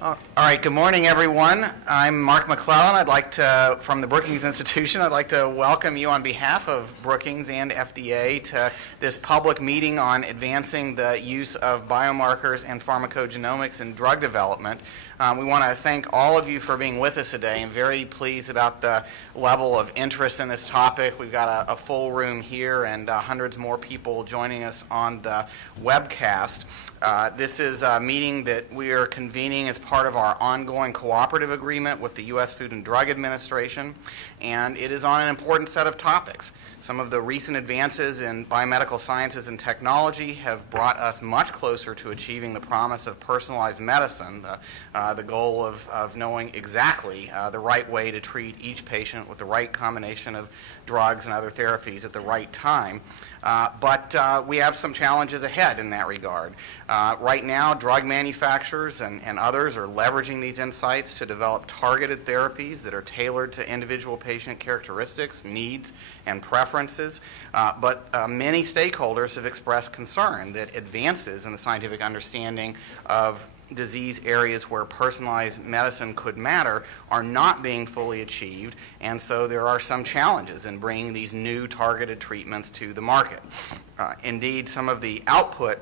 All right, good morning, everyone. I'm Mark McClellan. From the Brookings Institution, I'd like to welcome you on behalf of Brookings and FDA to this public meeting on advancing the use of biomarkers and pharmacogenomics in drug development. We want to thank all of you for being with us today. I'm very pleased about the level of interest in this topic. We've got a full room here and hundreds more people joining us on the webcast. This is a meeting that we are convening as part of our ongoing cooperative agreement with the U.S. Food and Drug Administration, and it is on an important set of topics. Some of the recent advances in biomedical sciences and technology have brought us much closer to achieving the promise of personalized medicine, the goal of knowing exactly the right way to treat each patient with the right combination of drugs and other therapies at the right time. But we have some challenges ahead in that regard. Right now, drug manufacturers and others are leveraging these insights to develop targeted therapies that are tailored to individual patient characteristics, needs, and preferences. But many stakeholders have expressed concern that advances in the scientific understanding of disease areas where personalized medicine could matter are not being fully achieved, and so there are some challenges in bringing these new targeted treatments to the market. Indeed, some of the output,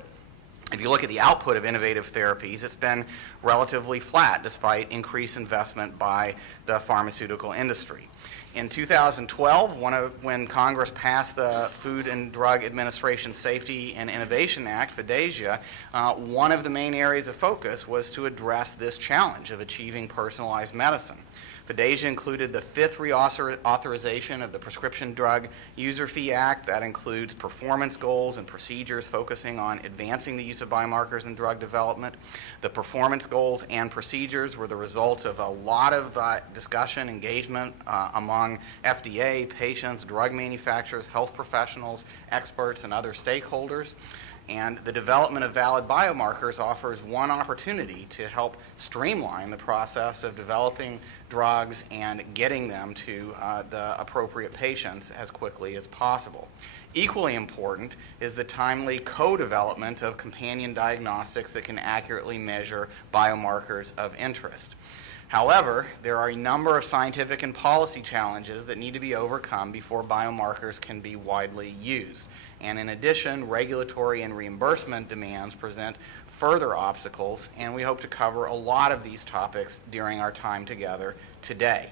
if you look at the output of innovative therapies, it's been relatively flat despite increased investment by the pharmaceutical industry. In 2012, when Congress passed the Food and Drug Administration Safety and Innovation Act, FDASIA, one of the main areas of focus was to address this challenge of achieving personalized medicine. FDASIA included the 5th reauthorization of the Prescription Drug User Fee Act. That includes performance goals and procedures focusing on advancing the use of biomarkers in drug development. The performance goals and procedures were the result of a lot of discussion, engagement among FDA, patients, drug manufacturers, health professionals, experts, and other stakeholders. And the development of valid biomarkers offers one opportunity to help streamline the process of developing drugs and getting them to the appropriate patients as quickly as possible. Equally important is the timely co-development of companion diagnostics that can accurately measure biomarkers of interest. However, there are a number of scientific and policy challenges that need to be overcome before biomarkers can be widely used. And in addition, regulatory and reimbursement demands present further obstacles, and we hope to cover a lot of these topics during our time together today.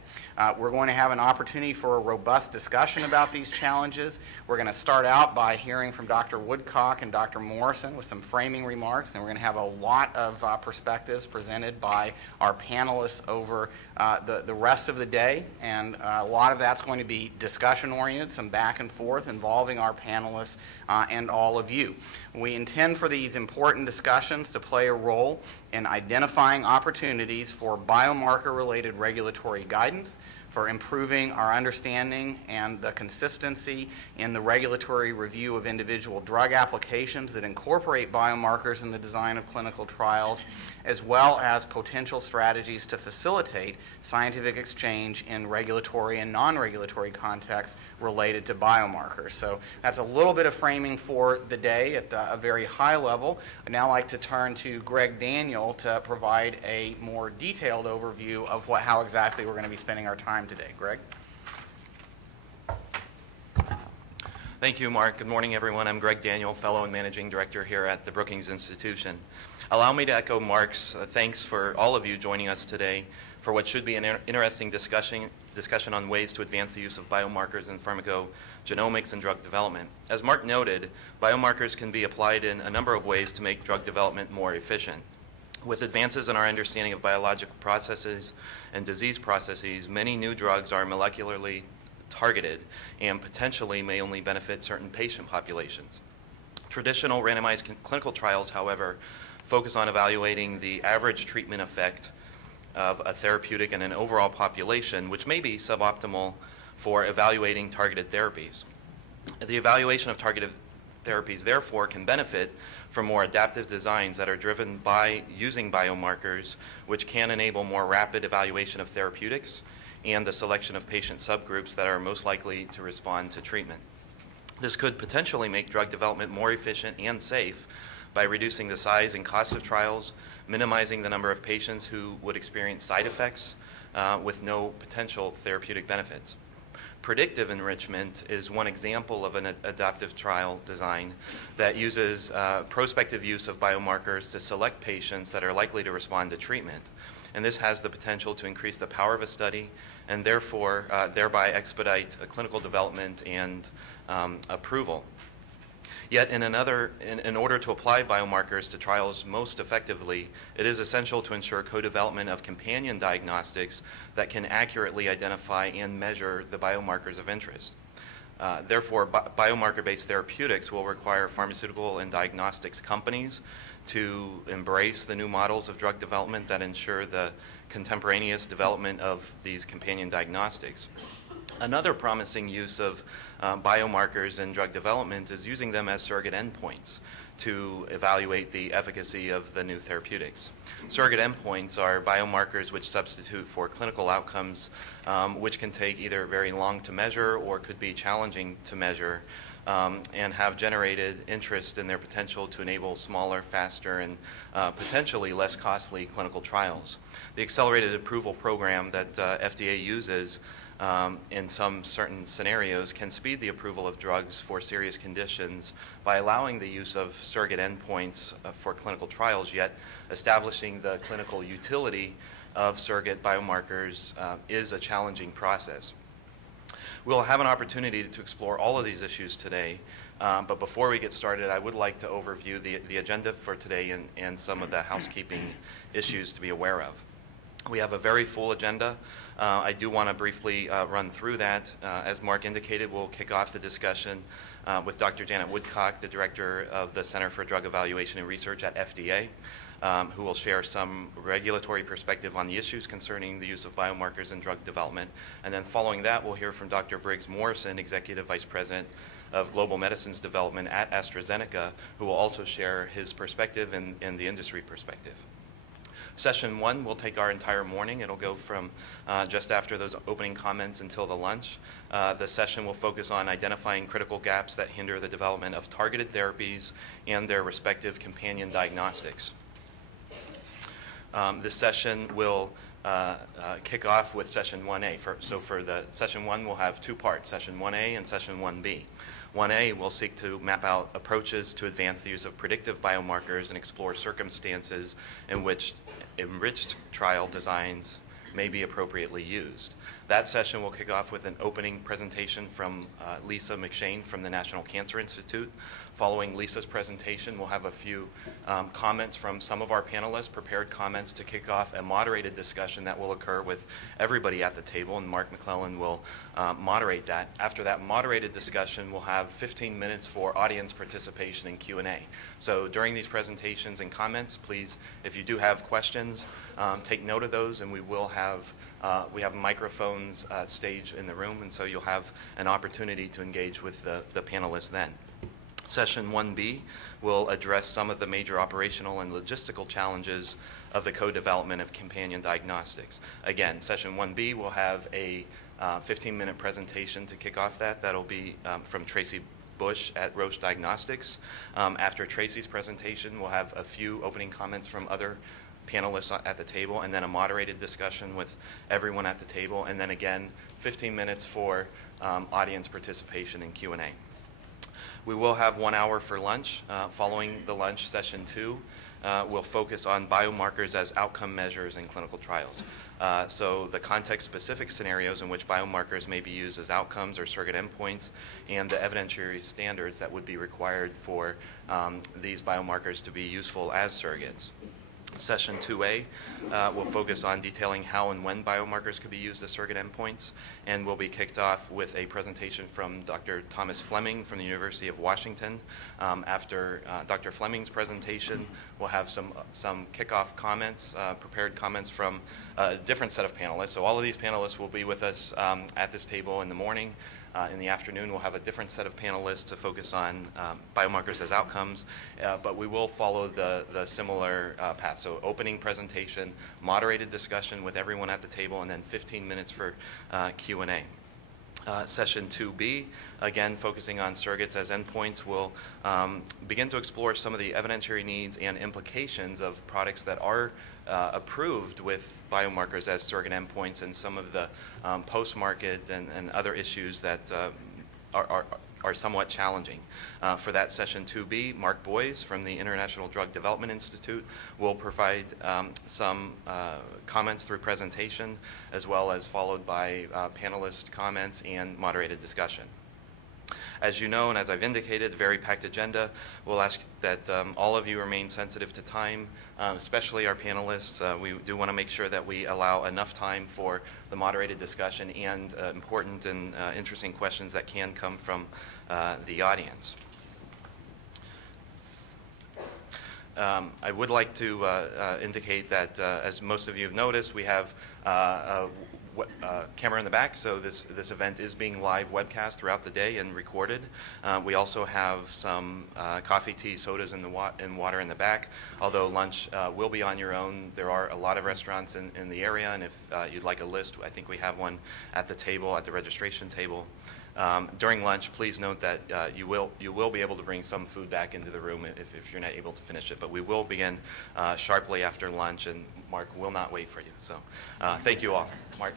We're going to have an opportunity for a robust discussion about these challenges. We're going to start out by hearing from Dr. Woodcock and Dr. Morrison with some framing remarks, and we're going to have a lot of perspectives presented by our panelists over the rest of the day, and a lot of that's going to be discussion-oriented, some back and forth involving our panelists and all of you. We intend for these important discussions to play a role in identifying opportunities for biomarker-related regulatory guidance, for improving our understanding and the consistency in the regulatory review of individual drug applications that incorporate biomarkers in the design of clinical trials, as well as potential strategies to facilitate scientific exchange in regulatory and non-regulatory contexts related to biomarkers. So that's a little bit of framing for the day at a very high level. I'd now like to turn to Greg Daniel to provide a more detailed overview of how exactly we're going to be spending our time today. Greg? Thank you, Mark. Good morning, everyone. I'm Greg Daniel, Fellow and Managing Director here at the Brookings Institution. Allow me to echo Mark's thanks for all of you joining us today for what should be an interesting discussion on ways to advance the use of biomarkers in pharmacogenomics and drug development. As Mark noted, biomarkers can be applied in a number of ways to make drug development more efficient. With advances in our understanding of biological processes and disease processes, many new drugs are molecularly targeted and potentially may only benefit certain patient populations. Traditional randomized clinical trials, however, focus on evaluating the average treatment effect of a therapeutic in an overall population, which may be suboptimal for evaluating targeted therapies. The evaluation of targeted therapies, therefore, can benefit from more adaptive designs that are driven by using biomarkers, which can enable more rapid evaluation of therapeutics and the selection of patient subgroups that are most likely to respond to treatment. This could potentially make drug development more efficient and safe by reducing the size and cost of trials, minimizing the number of patients who would experience side effects with no potential therapeutic benefits. Predictive enrichment is one example of an adaptive trial design that uses prospective use of biomarkers to select patients that are likely to respond to treatment. And this has the potential to increase the power of a study and therefore thereby expedite clinical development and approval. Yet in order to apply biomarkers to trials most effectively, it is essential to ensure co-development of companion diagnostics that can accurately identify and measure the biomarkers of interest. Therefore, biomarker-based therapeutics will require pharmaceutical and diagnostics companies to embrace the new models of drug development that ensure the contemporaneous development of these companion diagnostics. Another promising use of biomarkers in drug development is using them as surrogate endpoints to evaluate the efficacy of the new therapeutics. Surrogate endpoints are biomarkers which substitute for clinical outcomes, which can take either very long to measure or could be challenging to measure, and have generated interest in their potential to enable smaller, faster, and potentially less costly clinical trials. The accelerated approval program that FDA uses in some certain scenarios can speed the approval of drugs for serious conditions by allowing the use of surrogate endpoints for clinical trials, yet establishing the clinical utility of surrogate biomarkers is a challenging process. We'll have an opportunity to explore all of these issues today, but before we get started, I would like to overview the agenda for today and some of the housekeeping issues to be aware of. We have a very full agenda. I do want to briefly run through that. As Mark indicated, we'll kick off the discussion with Dr. Janet Woodcock, the Director of the Center for Drug Evaluation and Research at FDA, who will share some regulatory perspective on the issues concerning the use of biomarkers in drug development. And then following that, we'll hear from Dr. Briggs Morrison, Executive Vice President of Global Medicines Development at AstraZeneca, who will also share his perspective and the industry perspective. Session 1 will take our entire morning. It'll go from just after those opening comments until the lunch. The session will focus on identifying critical gaps that hinder the development of targeted therapies and their respective companion diagnostics. This session will kick off with Session 1A. So for the Session 1, we'll have two parts, Session 1A and Session 1B. 1A will seek to map out approaches to advance the use of predictive biomarkers and explore circumstances in which enriched trial designs may be appropriately used. That session will kick off with an opening presentation from Lisa McShane from the National Cancer Institute. Following Lisa's presentation, we'll have a few comments from some of our panelists, prepared comments to kick off a moderated discussion that will occur with everybody at the table, and Mark McClellan will moderate that. After that moderated discussion, we'll have 15 minutes for audience participation and Q&A. So during these presentations and comments, please, if you do have questions, take note of those, and we have microphones staged in the room, and so you'll have an opportunity to engage with the panelists then. Session 1B will address some of the major operational and logistical challenges of the co-development of companion diagnostics. Again, Session 1B will have a 15-minute presentation to kick off that. That'll be from Tracy Bush at Roche Diagnostics. After Tracy's presentation, we'll have a few opening comments from other panelists at the table, and then a moderated discussion with everyone at the table, and then again 15 minutes for audience participation and Q&A. We will have 1 hour for lunch. Following the lunch, Session 2 will focus on biomarkers as outcome measures in clinical trials. So the context-specific scenarios in which biomarkers may be used as outcomes or surrogate endpoints, and the evidentiary standards that would be required for these biomarkers to be useful as surrogates. Session 2A will focus on detailing how and when biomarkers could be used as surrogate endpoints, and will be kicked off with a presentation from Dr. Thomas Fleming from the University of Washington. After Dr. Fleming's presentation, we'll have some kickoff comments, prepared comments from a different set of panelists. So all of these panelists will be with us at this table in the morning. In the afternoon, we'll have a different set of panelists to focus on biomarkers as outcomes, but we will follow the similar path. So opening presentation, moderated discussion with everyone at the table, and then 15 minutes for Q&A. Session 2B, again focusing on surrogates as endpoints, will begin to explore some of the evidentiary needs and implications of products that are approved with biomarkers as surrogate endpoints, and some of the post-market and other issues that are somewhat challenging. For that Session 2B, Mark Boyes from the International Drug Development Institute will provide some comments through presentation, as well as followed by panelist comments and moderated discussion. As you know, and as I've indicated, a very packed agenda. We'll ask that all of you remain sensitive to time, especially our panelists. We do want to make sure that we allow enough time for the moderated discussion and important and interesting questions that can come from the audience. I would like to indicate that, as most of you have noticed, we have a camera in the back, so this event is being live webcast throughout the day and recorded. We also have some coffee, tea, sodas, and water in the back. Although lunch will be on your own, there are a lot of restaurants in the area, and if you'd like a list, I think we have one at the table, at the registration table. During lunch, please note that you will be able to bring some food back into the room if you're not able to finish it. But we will begin sharply after lunch, and Mark will not wait for you. So thank you all. Mark.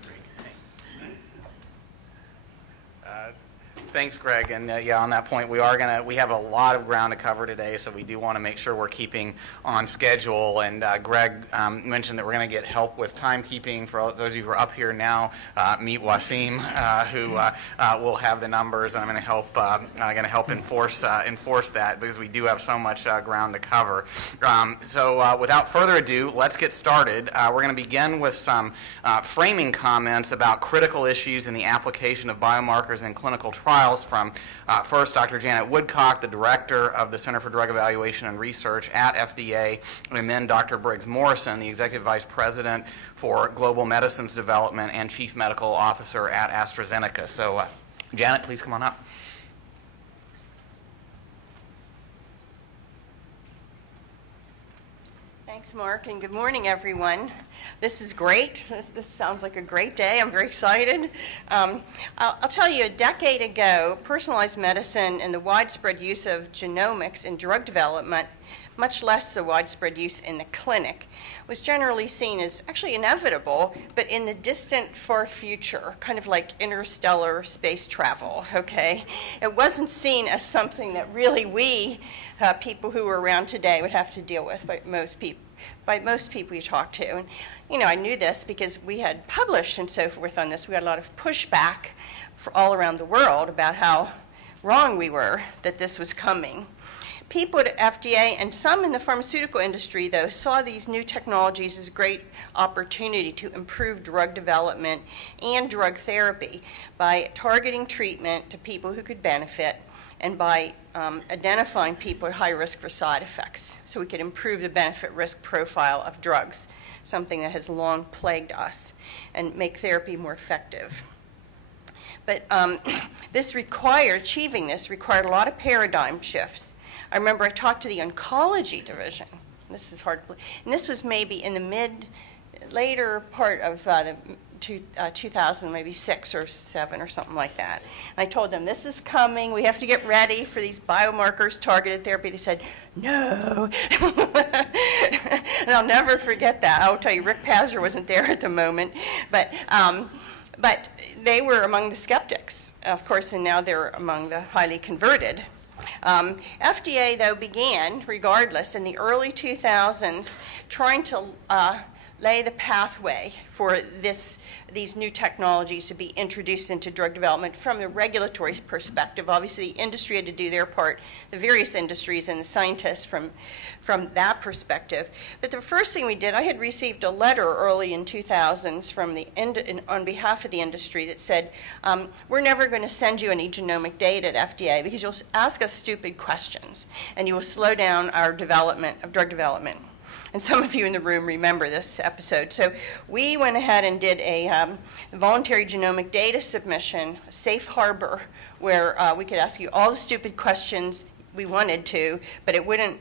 Thanks, Greg. And yeah, on that point, we have a lot of ground to cover today, so we do want to make sure we're keeping on schedule. And Greg mentioned that we're going to get help with timekeeping. For those of you who are up here now, meet Wasim, who will have the numbers, and I'm going to help enforce that, because we do have so much ground to cover. So without further ado, let's get started. We're going to begin with some framing comments about critical issues in the application of biomarkers in clinical trials from first Dr. Janet Woodcock, the Director of the Center for Drug Evaluation and Research at FDA, and then Dr. Briggs Morrison, the Executive Vice President for Global Medicines Development and Chief Medical Officer at AstraZeneca. So Janet, please come on up. Thanks, Mark, and good morning, everyone. This is great. This sounds like a great day. I'm very excited. I'll tell you, a decade ago, personalized medicine and the widespread use of genomics in drug development, much less the widespread use in the clinic, was generally seen as actually inevitable, but in the distant far future, kind of like interstellar space travel, okay? It wasn't seen as something that really we, people who are around today, would have to deal with by most people you talk to. And, you know, I knew this because we had published and so forth on this. We had a lot of pushback all around the world about how wrong we were that this was coming. People at FDA and some in the pharmaceutical industry, though, saw these new technologies as a great opportunity to improve drug development and drug therapy by targeting treatment to people who could benefit, and by identifying people at high risk for side effects, so we could improve the benefit-risk profile of drugs, something that has long plagued us, and make therapy more effective. But achieving this required a lot of paradigm shifts. I remember I talked to the oncology division. This is hard, and this was maybe in the later part of 2000, maybe 6 or 7 or something like that. And I told them, this is coming. We have to get ready for these biomarkers, targeted therapy. They said, no. And I'll never forget that. I'll tell you, Rick Pazzer wasn't there at the moment. But they were among the skeptics, of course, and now they're among the highly converted. FDA, though, began, regardless, in the early 2000s, trying to lay the pathway for these new technologies to be introduced into drug development from the regulatory perspective. Obviously, the industry had to do their part, the various industries and the scientists from that perspective. But the first thing we did, I had received a letter early in 2000s on behalf of the industry that said, we're never going to send you any genomic data at FDA because you'll ask us stupid questions and you will slow down our development of drug development. And some of you in the room remember this episode. So we went ahead and did a voluntary genomic data submission, a safe harbor, where we could ask you all the stupid questions we wanted to, but it wouldn't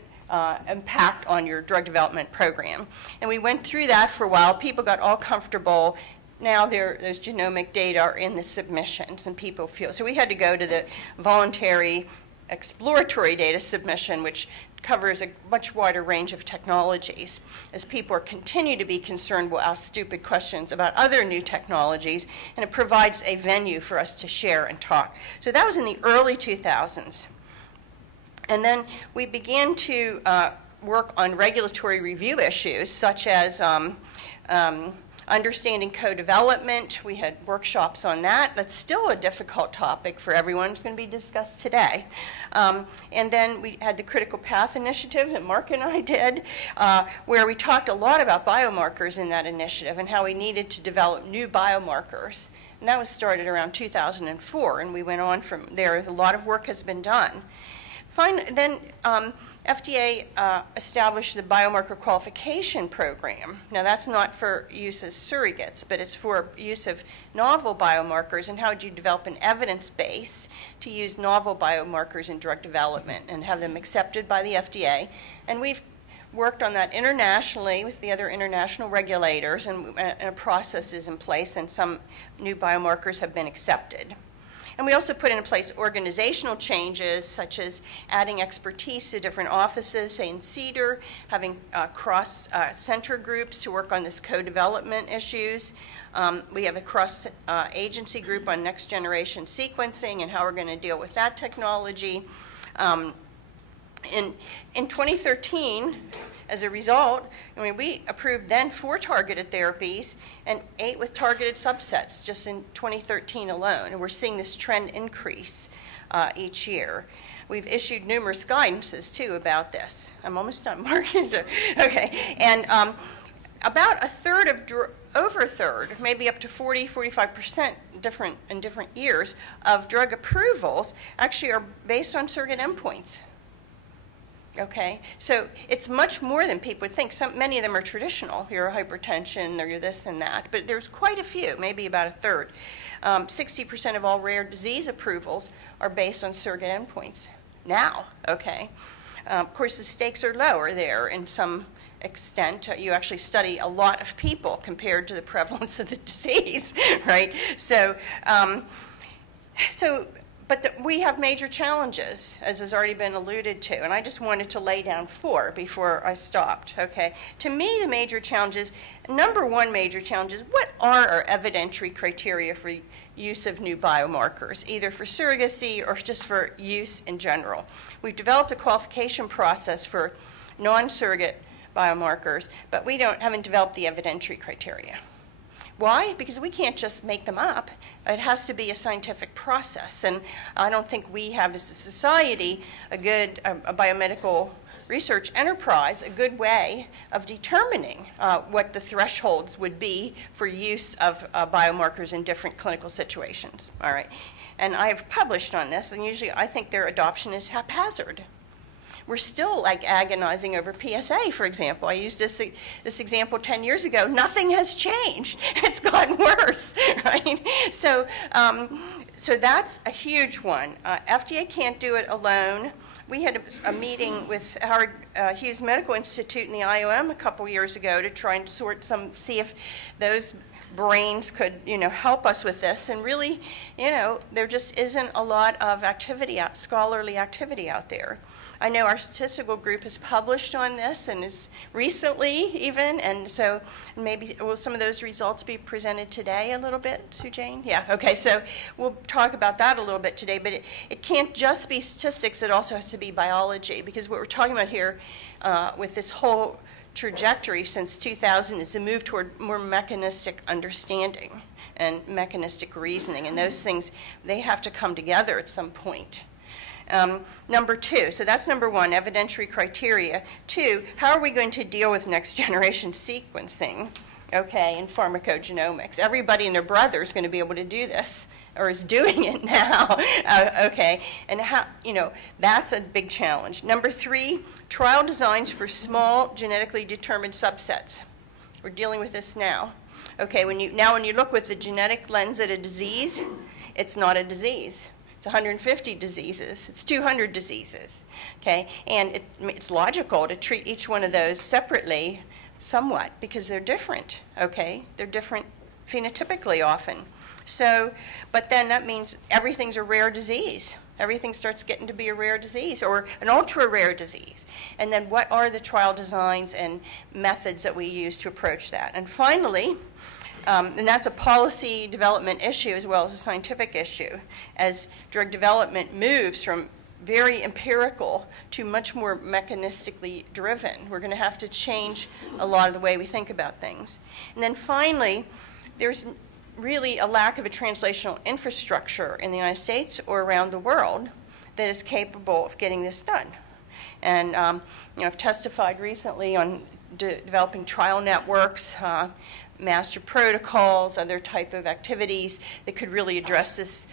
impact on your drug development program. And we went through that for a while. People got all comfortable. now those genomic data are in the submissions, and people feel. So we had to go to the voluntary exploratory data submission, which covers a much wider range of technologies, as people continue to be concerned, will ask stupid questions about other new technologies, and it provides a venue for us to share and talk. So that was in the early 2000s. And then we began to work on regulatory review issues, such as understanding co-development. We had workshops on that. That's still a difficult topic for everyone. It's going to be discussed today. And then we had the Critical Path Initiative that Mark and I did, where we talked a lot about biomarkers in that initiative and how we needed to develop new biomarkers. And that was started around 2004, and we went on from there. A lot of work has been done. Then FDA established the Biomarker Qualification Program. Now, that's not for use as surrogates, but it's for use of novel biomarkers, and how would you develop an evidence base to use novel biomarkers in drug development and have them accepted by the FDA. And we've worked on that internationally with the other international regulators, and a process is in place, and some new biomarkers have been accepted. And we also put in place organizational changes, such as adding expertise to different offices, say in CEDAR, having cross-center groups to work on this co-development issues. We have a cross-agency group on next-generation sequencing and how we're going to deal with that technology. In 2013, as a result, we approved then 4 targeted therapies and 8 with targeted subsets just in 2013 alone. And we're seeing this trend increase each year. We've issued numerous guidances, too, about this. I'm almost done, Mark. Okay. And about a third of, over a third, maybe up to 45% in different years of drug approvals actually are based on surrogate endpoints. Okay, so it's much more than people would think. Many of them are traditional. You're hypertension, or you're this and that, but there's quite a few, maybe about a third. 60% of all rare disease approvals are based on surrogate endpoints now, okay? Of course, the stakes are lower there in some extent. You actually study a lot of people compared to the prevalence of the disease, right? But we have major challenges, as has already been alluded to, and I just wanted to lay down 4 before I stopped, okay? To me, the major challenges, number one major challenge is, what are our evidentiary criteria for use of new biomarkers, either for surrogacy or just for use in general? We've developed a qualification process for non-surrogate biomarkers, but we haven't developed the evidentiary criteria. Why? Because we can't just make them up. It has to be a scientific process. And I don't think we have, as a society, a biomedical research enterprise, a good way of determining what the thresholds would be for use of biomarkers in different clinical situations. All right. And I've published on this, and usually I think their adoption is haphazard. We're still agonizing over PSA, for example. I used this example 10 years ago. Nothing has changed. It's gotten worse, right? So that's a huge one. FDA can't do it alone. We had a meeting with Howard Hughes Medical Institute and the IOM a couple years ago to try and see if those brains could, help us with this. And really, there just isn't a lot of scholarly activity out there. I know our statistical group has published on this, and is recently even, and so maybe will some of those results be presented today a little bit, Sue Jane? Yeah, okay, so we'll talk about that a little bit today, but it can't just be statistics, it also has to be biology, because what we're talking about here with this whole trajectory since 2000 is a move toward more mechanistic understanding and mechanistic reasoning, and those things, they have to come together at some point. Number 2, so that's number 1, evidentiary criteria. 2, how are we going to deal with next generation sequencing, okay, in pharmacogenomics? Everybody and their brother is going to be able to do this, or is doing it now, okay, and how, that's a big challenge. Number 3, trial designs for small genetically determined subsets. We're dealing with this now. Okay, when you look with the genetic lens at a disease, it's not a disease. It's 150 diseases. It's 200 diseases, okay? And it's logical to treat each one of those separately somewhat because they're different, okay? They're different phenotypically often. So, but then that means everything's a rare disease. Everything starts getting to be a rare disease or an ultra-rare disease. And then what are the trial designs and methods that we use to approach that? And finally, and that's a policy development issue as well as a scientific issue, as drug development moves from very empirical to much more mechanistically driven. We're going to have to change a lot of the way we think about things. And then finally, there's really a lack of a translational infrastructure in the United States or around the world that is capable of getting this done. And I've testified recently on developing trial networks, master protocols, other type of activities that could really address this,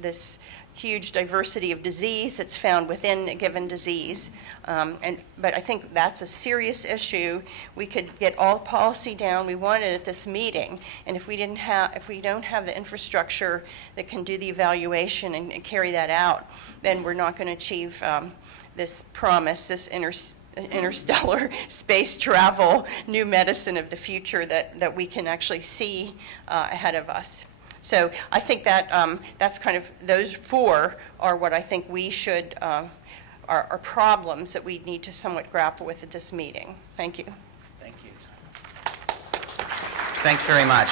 this huge diversity of disease that's found within a given disease. But I think that's a serious issue. We could get all the policy down we wanted at this meeting, and if we don't have the infrastructure that can do the evaluation and carry that out, then we're not going to achieve this promise, this interstellar space travel, new medicine of the future that we can actually see ahead of us. So I think that that's kind of, those four are what I think we should, are problems that we need to somewhat grapple with at this meeting. Thank you. Thank you. Thanks very much.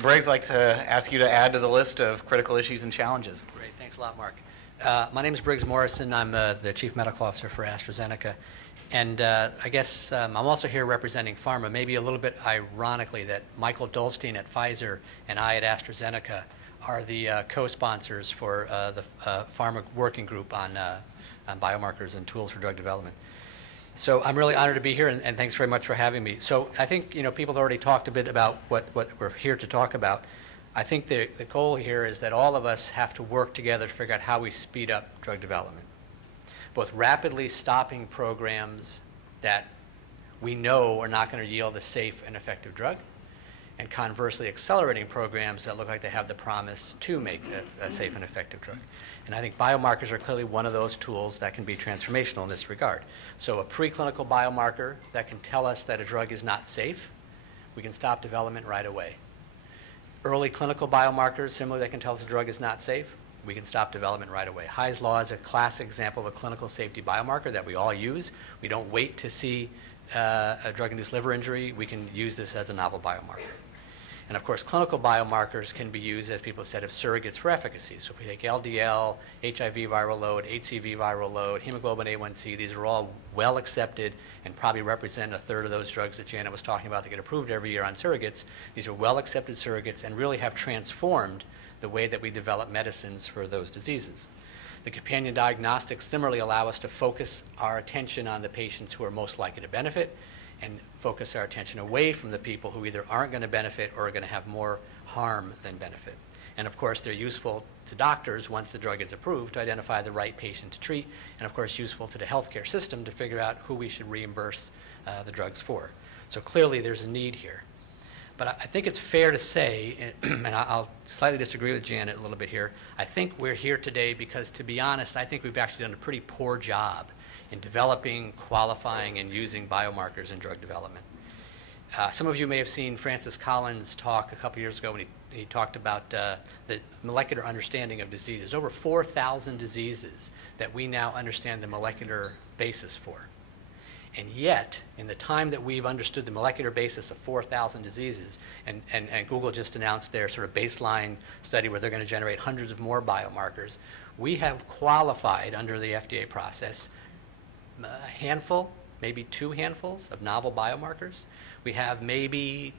Briggs, I'd like to ask you to add to the list of critical issues and challenges. Great, thanks a lot, Mark. My name is Briggs Morrison. I'm the Chief Medical Officer for AstraZeneca. And I guess I'm also here representing pharma, maybe a little bit ironically that Michael Dolstein at Pfizer and I at AstraZeneca are the co-sponsors for the pharma working group on biomarkers and tools for drug development. So I'm really honored to be here, and thanks very much for having me. So I think people have already talked a bit about what we're here to talk about. I think the goal here is that all of us have to work together to figure out how we speed up drug development, both rapidly stopping programs that we know are not going to yield a safe and effective drug, and conversely accelerating programs that look like they have the promise to make a safe and effective drug. And I think biomarkers are clearly one of those tools that can be transformational in this regard. So a preclinical biomarker that can tell us that a drug is not safe, we can stop development right away. Early clinical biomarkers, similarly, that can tell us a drug is not safe, we can stop development right away. Hy's law is a classic example of a clinical safety biomarker that we all use. We don't wait to see a drug-induced liver injury. We can use this as a novel biomarker. And of course, clinical biomarkers can be used, as people have said, as surrogates for efficacy. So if we take LDL, HIV viral load, HCV viral load, hemoglobin A1C, these are all well accepted and probably represent a third of those drugs that Janet was talking about that get approved every year on surrogates. These are well accepted surrogates and really have transformed the way that we develop medicines for those diseases. The companion diagnostics similarly allow us to focus our attention on the patients who are most likely to benefit and focus our attention away from the people who either aren't going to benefit or are going to have more harm than benefit. And of course, they're useful to doctors once the drug is approved to identify the right patient to treat, and of course useful to the healthcare system to figure out who we should reimburse the drugs for. So clearly there's a need here. But I think it's fair to say, and I'll slightly disagree with Janet a little bit here, I think we're here today because, to be honest, I think we've actually done a pretty poor job in developing, qualifying, and using biomarkers in drug development. Some of you may have seen Francis Collins' talk a couple years ago when he talked about the molecular understanding of diseases. Over 4,000 diseases that we now understand the molecular basis for. And yet, in the time that we've understood the molecular basis of 4,000 diseases, and Google just announced their sort of baseline study where they're going to generate hundreds of more biomarkers, we have qualified under the FDA process a handful, maybe 2 handfuls of novel biomarkers. We have maybe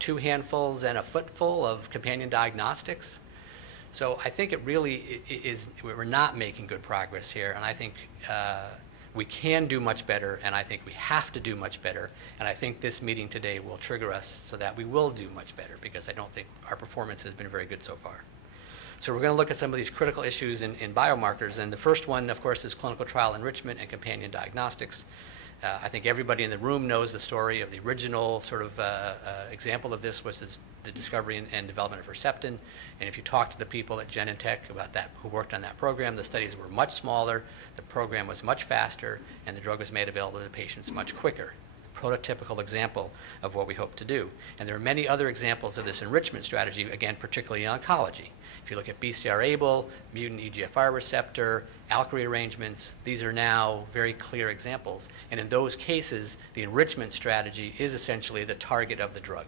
2 handfuls and a footful of companion diagnostics. So I think it really is, we're not making good progress here, and I think we can do much better, and I think we have to do much better, and I think this meeting today will trigger us so that we will do much better, because I don't think our performance has been very good so far. So we're going to look at some of these critical issues in biomarkers, and the first one, of course, is clinical trial enrichment and companion diagnostics. I think everybody in the room knows the story of the original sort of example of this was the discovery and development of Herceptin. And if you talk to the people at Genentech about that, who worked on that program, the studies were much smaller, the program was much faster, and the drug was made available to patients much quicker. prototypical example of what we hope to do. And there are many other examples of this enrichment strategy, again, particularly in oncology. If you look at BCR-ABL, mutant EGFR receptor, ALK rearrangements, these are now very clear examples. And in those cases, the enrichment strategy is essentially the target of the drug.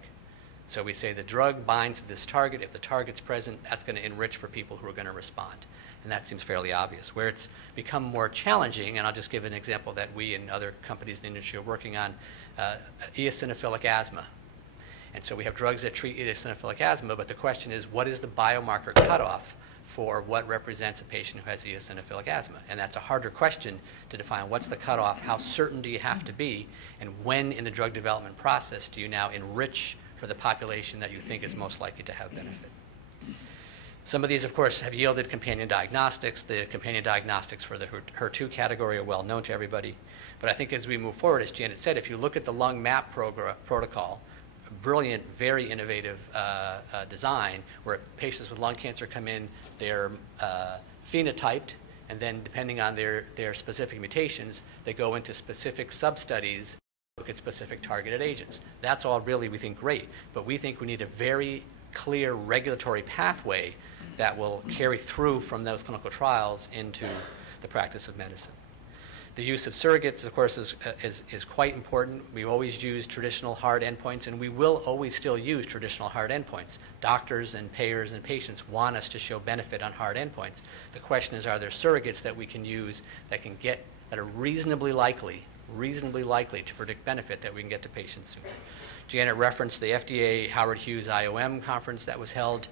So we say the drug binds to this target. If the target's present, that's going to enrich for people who are going to respond. And that seems fairly obvious. Where it's become more challenging, and I'll just give an example that we and other companies in the industry are working on, eosinophilic asthma. And so we have drugs that treat eosinophilic asthma, but the question is, what is the biomarker cutoff for what represents a patient who has eosinophilic asthma? And that's a harder question to define. What's the cutoff? How certain do you have to be? And when in the drug development process do you now enrich for the population that you think is most likely to have benefit? Some of these, of course, have yielded companion diagnostics. The companion diagnostics for the HER2 category are well known to everybody. But I think as we move forward, as Janet said, if you look at the lung map protocol, brilliant, very innovative design where patients with lung cancer come in, they're phenotyped, and then depending on their specific mutations, they go into specific sub-studies, look at specific targeted agents. That's all really, we think, great, but we think we need a very clear regulatory pathway that will carry through from those clinical trials into the practice of medicine. The use of surrogates, of course, is quite important. We've always used traditional hard endpoints, and we will always still use traditional hard endpoints. Doctors and payers and patients want us to show benefit on hard endpoints. The question is, are there surrogates that we can use that are reasonably likely to predict benefit that we can get to patients sooner? Janet referenced the FDA Howard Hughes IOM conference that was held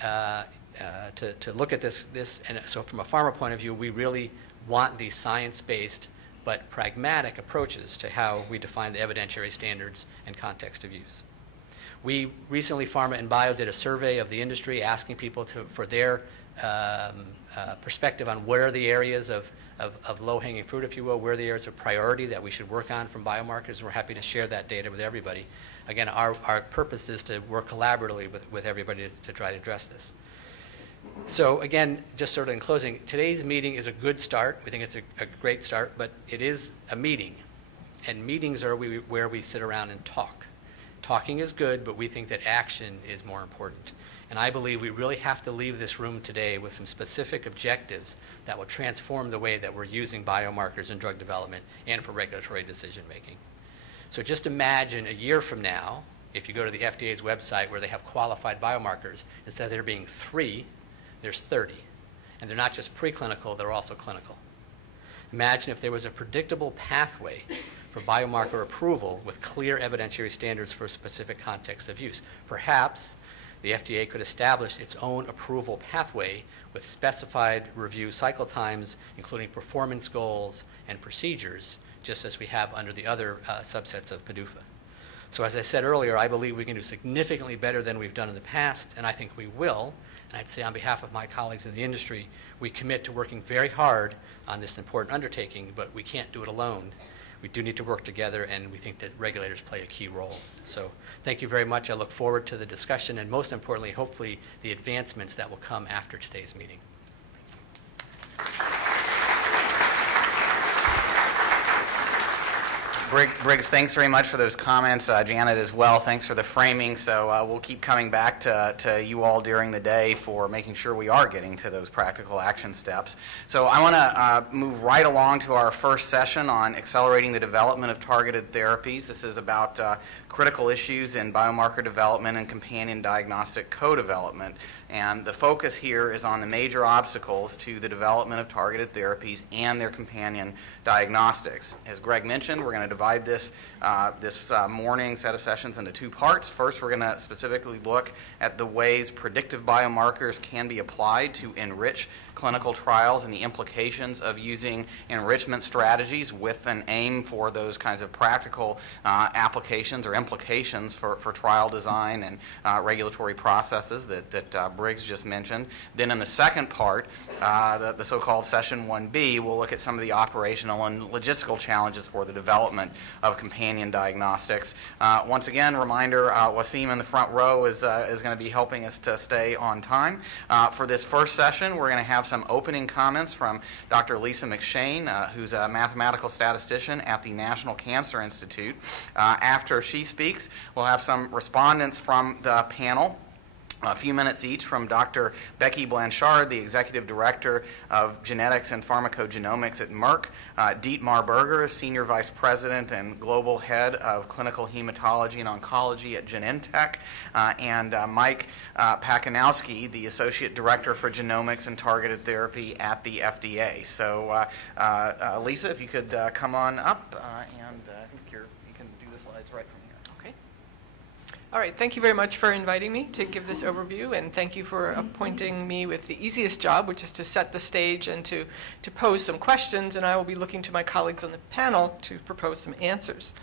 to look at this. And so from a pharma point of view, we really want these science-based but pragmatic approaches to how we define the evidentiary standards and context of use. We recently, Pharma and Bio, did a survey of the industry asking people for their perspective on where are the areas of low-hanging fruit, if you will, where are the areas of priority that we should work on from biomarkers. We're happy to share that data with everybody. Again, our purpose is to work collaboratively with everybody to try to address this. So again, just sort of in closing, today's meeting is a good start. We think it's a great start, but it is a meeting. And meetings are where we sit around and talk. Talking is good, but we think that action is more important. And I believe we really have to leave this room today with some specific objectives that will transform the way that we're using biomarkers in drug development and for regulatory decision making. So just imagine a year from now, if you go to the FDA's website where they have qualified biomarkers, instead of there being 3, there's 30. And they're not just preclinical, they're also clinical. Imagine if there was a predictable pathway for biomarker approval with clear evidentiary standards for specific contexts of use. Perhaps the FDA could establish its own approval pathway with specified review cycle times, including performance goals and procedures, just as we have under the other subsets of PDUFA. So as I said earlier, I believe we can do significantly better than we've done in the past, and I think we will. And I'd say on behalf of my colleagues in the industry, we commit to working very hard on this important undertaking, but we can't do it alone. We do need to work together, and we think that regulators play a key role. So thank you very much. I look forward to the discussion, and most importantly, hopefully, the advancements that will come after today's meeting. Briggs, thanks very much for those comments. Janet as well, thanks for the framing. So we'll keep coming back to you all during the day for making sure we are getting to those practical action steps. So I want to move right along to our first session on accelerating the development of targeted therapies. This is about critical issues in biomarker development and companion diagnostic co-development. And the focus here is on the major obstacles to the development of targeted therapies and their companion diagnostics. As Greg mentioned, we're going to divide this morning set of sessions into 2 parts. First, we're going to specifically look at the ways predictive biomarkers can be applied to enrich clinical trials and the implications of using enrichment strategies with an aim for those kinds of practical applications or implications for trial design and regulatory processes that Briggs just mentioned. Then in the second part, the so-called session 1B, we'll look at some of the operational and logistical challenges for the development of companion diagnostics. Once again, reminder, Wasim in the front row is going to be helping us to stay on time. For this first session, we're going to have have some opening comments from Dr. Lisa McShane, who's a mathematical statistician at the National Cancer Institute. After she speaks, we'll have some respondents from the panel. A few minutes each from Dr. Becky Blanchard, the Executive Director of Genetics and Pharmacogenomics at Merck, Dietmar Berger, Senior Vice President and Global Head of Clinical Hematology and Oncology at Genentech, and Mike Pakinowski, the Associate Director for Genomics and Targeted Therapy at the FDA. So Lisa, if you could come on up, and I think you can do the slides right from here. All right, thank you very much for inviting me to give this overview, and thank you for appointing me with the easiest job, which is to set the stage and to pose some questions, and I will be looking to my colleagues on the panel to propose some answers.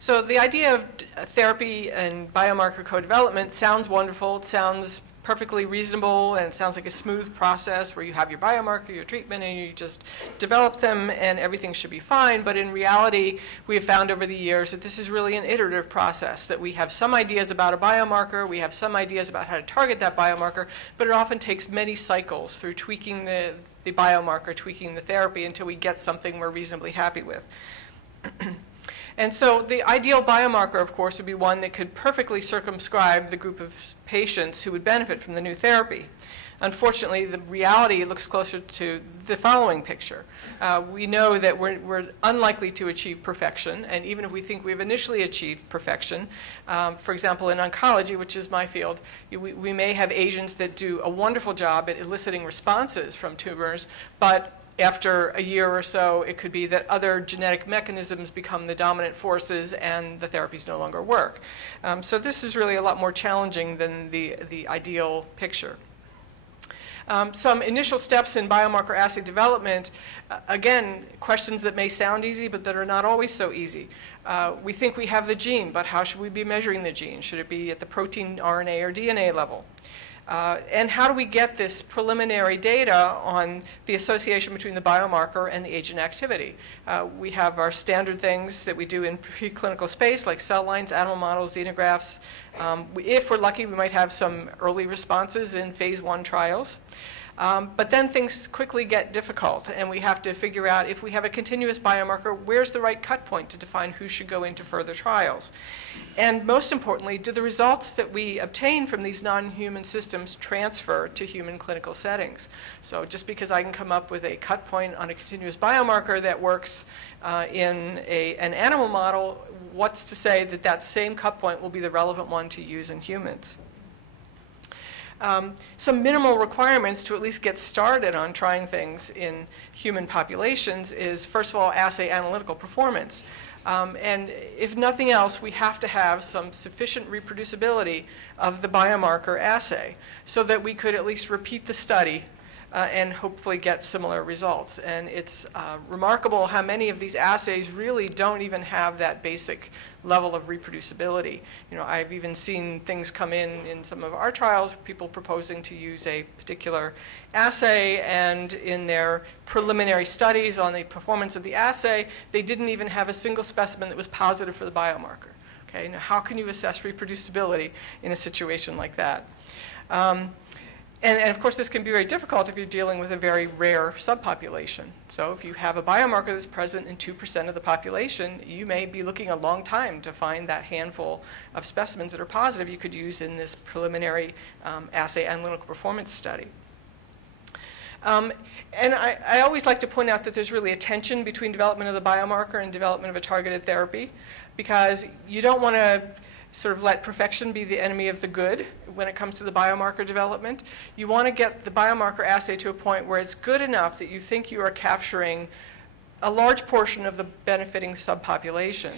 So the idea of therapy and biomarker co-development sounds wonderful. It sounds perfectly reasonable, and it sounds like a smooth process where you have your biomarker, your treatment, and you just develop them and everything should be fine. But in reality, we have found over the years that this is really an iterative process, that we have some ideas about a biomarker, we have some ideas about how to target that biomarker, but it often takes many cycles through tweaking the biomarker, tweaking the therapy until we get something we're reasonably happy with. And so the ideal biomarker, of course, would be one that could perfectly circumscribe the group of patients who would benefit from the new therapy. Unfortunately, the reality looks closer to the following picture. We know that we're unlikely to achieve perfection, and even if we think we've initially achieved perfection, for example, in oncology, which is my field, we may have agents that do a wonderful job at eliciting responses from tumors, but after a year or so, it could be that other genetic mechanisms become the dominant forces and the therapies no longer work. So this is really a lot more challenging than the ideal picture. Some initial steps in biomarker assay development, again, questions that may sound easy but that are not always so easy. We think we have the gene, but how should we be measuring the gene? Should it be at the protein, RNA, or DNA level? And how do we get this preliminary data on the association between the biomarker and the agent activity? We have our standard things that we do in preclinical space, like cell lines, animal models, xenografts. If we're lucky, we might have some early responses in phase 1 trials. But then things quickly get difficult, and we have to figure out, if we have a continuous biomarker, where's the right cut point to define who should go into further trials? And most importantly, do the results that we obtain from these non-human systems transfer to human clinical settings? So just because I can come up with a cut point on a continuous biomarker that works in an animal model, what's to say that that same cut point will be the relevant one to use in humans? Some minimal requirements to at least get started on trying things in human populations is, first of all, assay analytical performance. And if nothing else, we have to have some sufficient reproducibility of the biomarker assay so that we could at least repeat the study and hopefully get similar results. And it's remarkable how many of these assays really don't even have that basic level of reproducibility. You know, I've even seen things come in some of our trials, people proposing to use a particular assay, and in their preliminary studies on the performance of the assay, they didn't even have a single specimen that was positive for the biomarker. Okay, now how can you assess reproducibility in a situation like that? And of course, this can be very difficult if you're dealing with a very rare subpopulation. So if you have a biomarker that's present in 2% of the population, you may be looking a long time to find that handful of specimens that are positive you could use in this preliminary assay analytical performance study. And I always like to point out that there's really a tension between development of the biomarker and development of a targeted therapy, because you don't want to sort of let perfection be the enemy of the good when it comes to the biomarker development. You want to get the biomarker assay to a point where it's good enough that you think you are capturing a large portion of the benefiting subpopulation.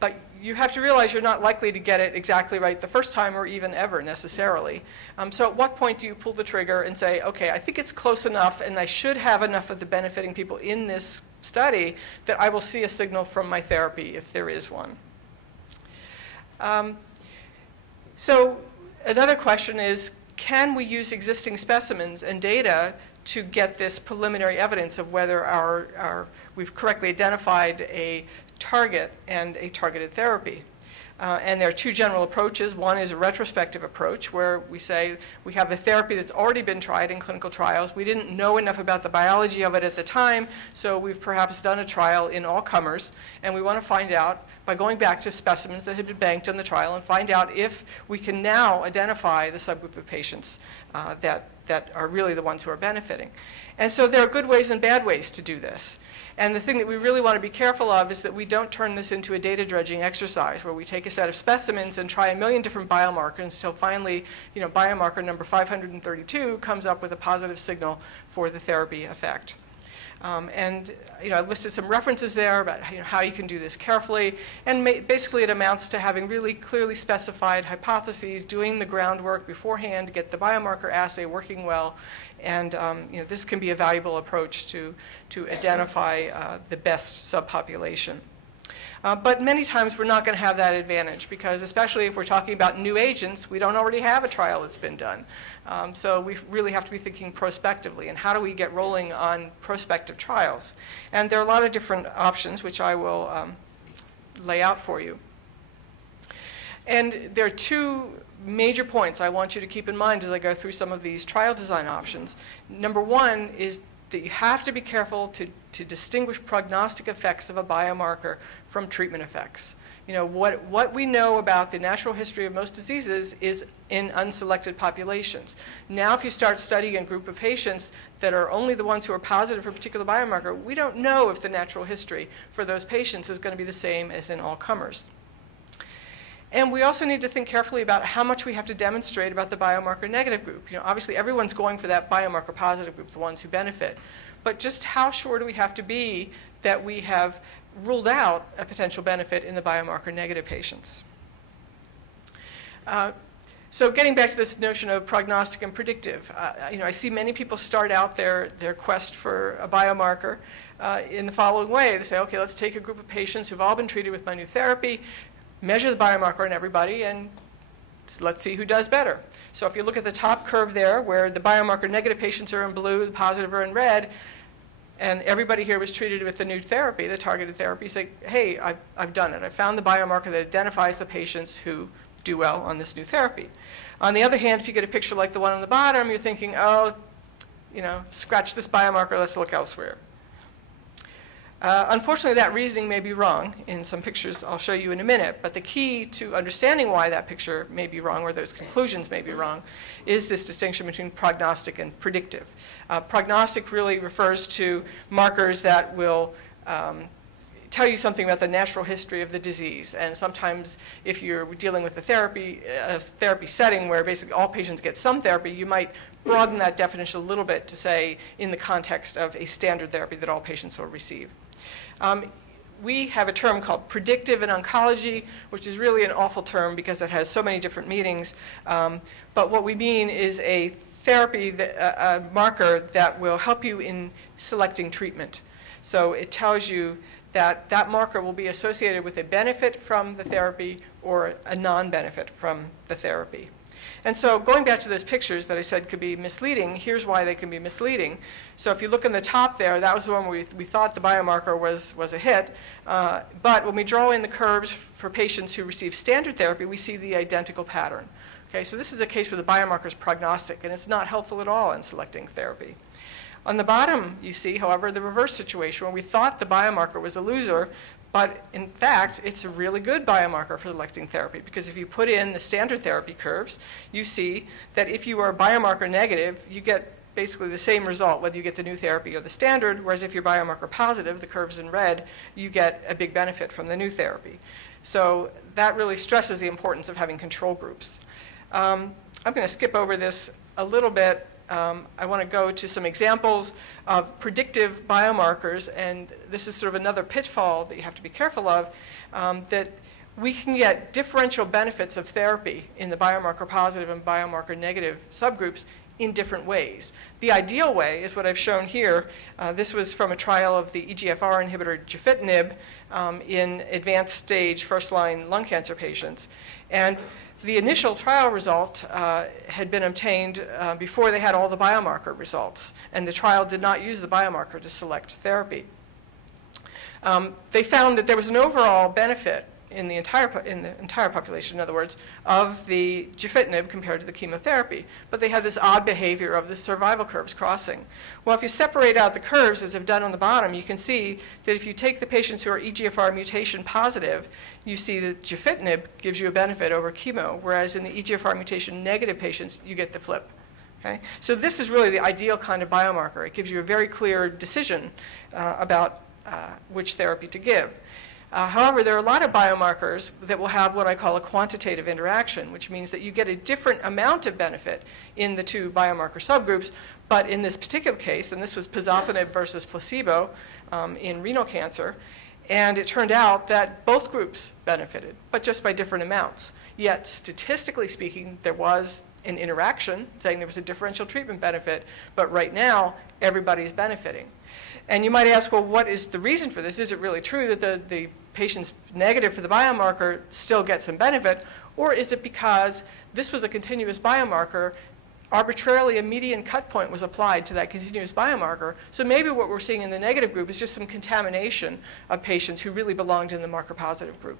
But you have to realize you're not likely to get it exactly right the first time or even ever necessarily. So at what point do you pull the trigger and say, okay, I think it's close enough and I should have enough of the benefiting people in this study that I will see a signal from my therapy if there is one. So another question is, can we use existing specimens and data to get this preliminary evidence of whether we've correctly identified a target and a targeted therapy? And there are two general approaches. One is a retrospective approach, where we say we have a therapy that's already been tried in clinical trials. We didn't know enough about the biology of it at the time, so we've perhaps done a trial in all comers, and we want to find out by going back to specimens that had been banked in the trial and find out if we can now identify the subgroup of patients that are really the ones who are benefiting. And so there are good ways and bad ways to do this. And the thing that we really want to be careful of is that we don't turn this into a data dredging exercise where we take a set of specimens and try a million different biomarkers until finally, biomarker number 532 comes up with a positive signal for the therapy effect. I listed some references there about how you can do this carefully. And basically it amounts to having really clearly specified hypotheses, doing the groundwork beforehand to get the biomarker assay working well. And this can be a valuable approach to identify the best subpopulation. But many times we're not going to have that advantage because, especially if we're talking about new agents, we don't already have a trial that's been done. So we really have to be thinking prospectively, and how do we get rolling on prospective trials? And there are a lot of different options, which I will lay out for you. And there are two major points I want you to keep in mind as I go through some of these trial design options. Number one is that you have to be careful to distinguish prognostic effects of a biomarker from treatment effects. What we know about the natural history of most diseases is in unselected populations. Now, if you start studying a group of patients that are only the ones who are positive for a particular biomarker, we don't know if the natural history for those patients is going to be the same as in all comers. And we also need to think carefully about how much we have to demonstrate about the biomarker negative group. Obviously everyone's going for that biomarker positive group, the ones who benefit. But just how sure do we have to be that we have ruled out a potential benefit in the biomarker negative patients? So getting back to this notion of prognostic and predictive, I see many people start out their quest for a biomarker in the following way. They say, okay, let's take a group of patients who've all been treated with my new therapy, measure the biomarker in everybody, and let's see who does better. So if you look at the top curve there, where the biomarker negative patients are in blue, the positive are in red, and everybody here was treated with the new therapy, the targeted therapy, you say, hey, I've done it. I found the biomarker that identifies the patients who do well on this new therapy. On the other hand, if you get a picture like the one on the bottom, you're thinking, oh, scratch this biomarker, let's look elsewhere. Unfortunately, that reasoning may be wrong in some pictures I'll show you in a minute, but the key to understanding why that picture may be wrong or those conclusions may be wrong is this distinction between prognostic and predictive. Prognostic really refers to markers that will tell you something about the natural history of the disease, and sometimes if you're dealing with a therapy setting where basically all patients get some therapy, you might broaden that definition a little bit to say in the context of a standard therapy that all patients will receive. We have a term called predictive in oncology, which is really an awful term because it has so many different meanings. But what we mean is a therapy, a marker that will help you in selecting treatment. So it tells you that that marker will be associated with a benefit from the therapy or a non-benefit from the therapy. And so going back to those pictures that I said could be misleading, here's why they can be misleading. So if you look in the top there, that was the one where we thought the biomarker was a hit. But when we draw in the curves for patients who receive standard therapy, we see the identical pattern. Okay, so this is a case where the biomarker is prognostic, and it's not helpful at all in selecting therapy. On the bottom, you see, however, the reverse situation where we thought the biomarker was a loser, but in fact, it's a really good biomarker for selecting therapy, because if you put in the standard therapy curves, you see that if you are biomarker negative, you get basically the same result, whether you get the new therapy or the standard, whereas if you're biomarker positive, the curves in red, you get a big benefit from the new therapy. So that really stresses the importance of having control groups. I'm going to skip over this a little bit. I want to go to some examples of predictive biomarkers, and this is sort of another pitfall that you have to be careful of, that we can get differential benefits of therapy in the biomarker positive and biomarker negative subgroups in different ways. The ideal way is what I've shown here. This was from a trial of the EGFR inhibitor gefitinib in advanced stage first-line lung cancer patients. And the initial trial result had been obtained before they had all the biomarker results, and the trial did not use the biomarker to select therapy. They found that there was an overall benefit in the entire population, in other words, of the gefitinib compared to the chemotherapy. But they had this odd behavior of the survival curves crossing. Well, if you separate out the curves, as I've done on the bottom, you can see that if you take the patients who are EGFR mutation positive, you see that gefitinib gives you a benefit over chemo, whereas in the EGFR mutation negative patients, you get the flip. Okay? So this is really the ideal kind of biomarker. It gives you a very clear decision about which therapy to give. However, there are a lot of biomarkers that will have what I call a quantitative interaction, which means that you get a different amount of benefit in the two biomarker subgroups. But in this particular case, and this was pazopanib versus placebo in renal cancer, and it turned out that both groups benefited, but just by different amounts. Yet, statistically speaking, there was an interaction saying there was a differential treatment benefit, but right now, everybody's benefiting. And you might ask, well, what is the reason for this? Is it really true that the patients negative for the biomarker still get some benefit? Or is it because this was a continuous biomarker, arbitrarily a median cut point was applied to that continuous biomarker? So maybe what we're seeing in the negative group is just some contamination of patients who really belonged in the marker positive group.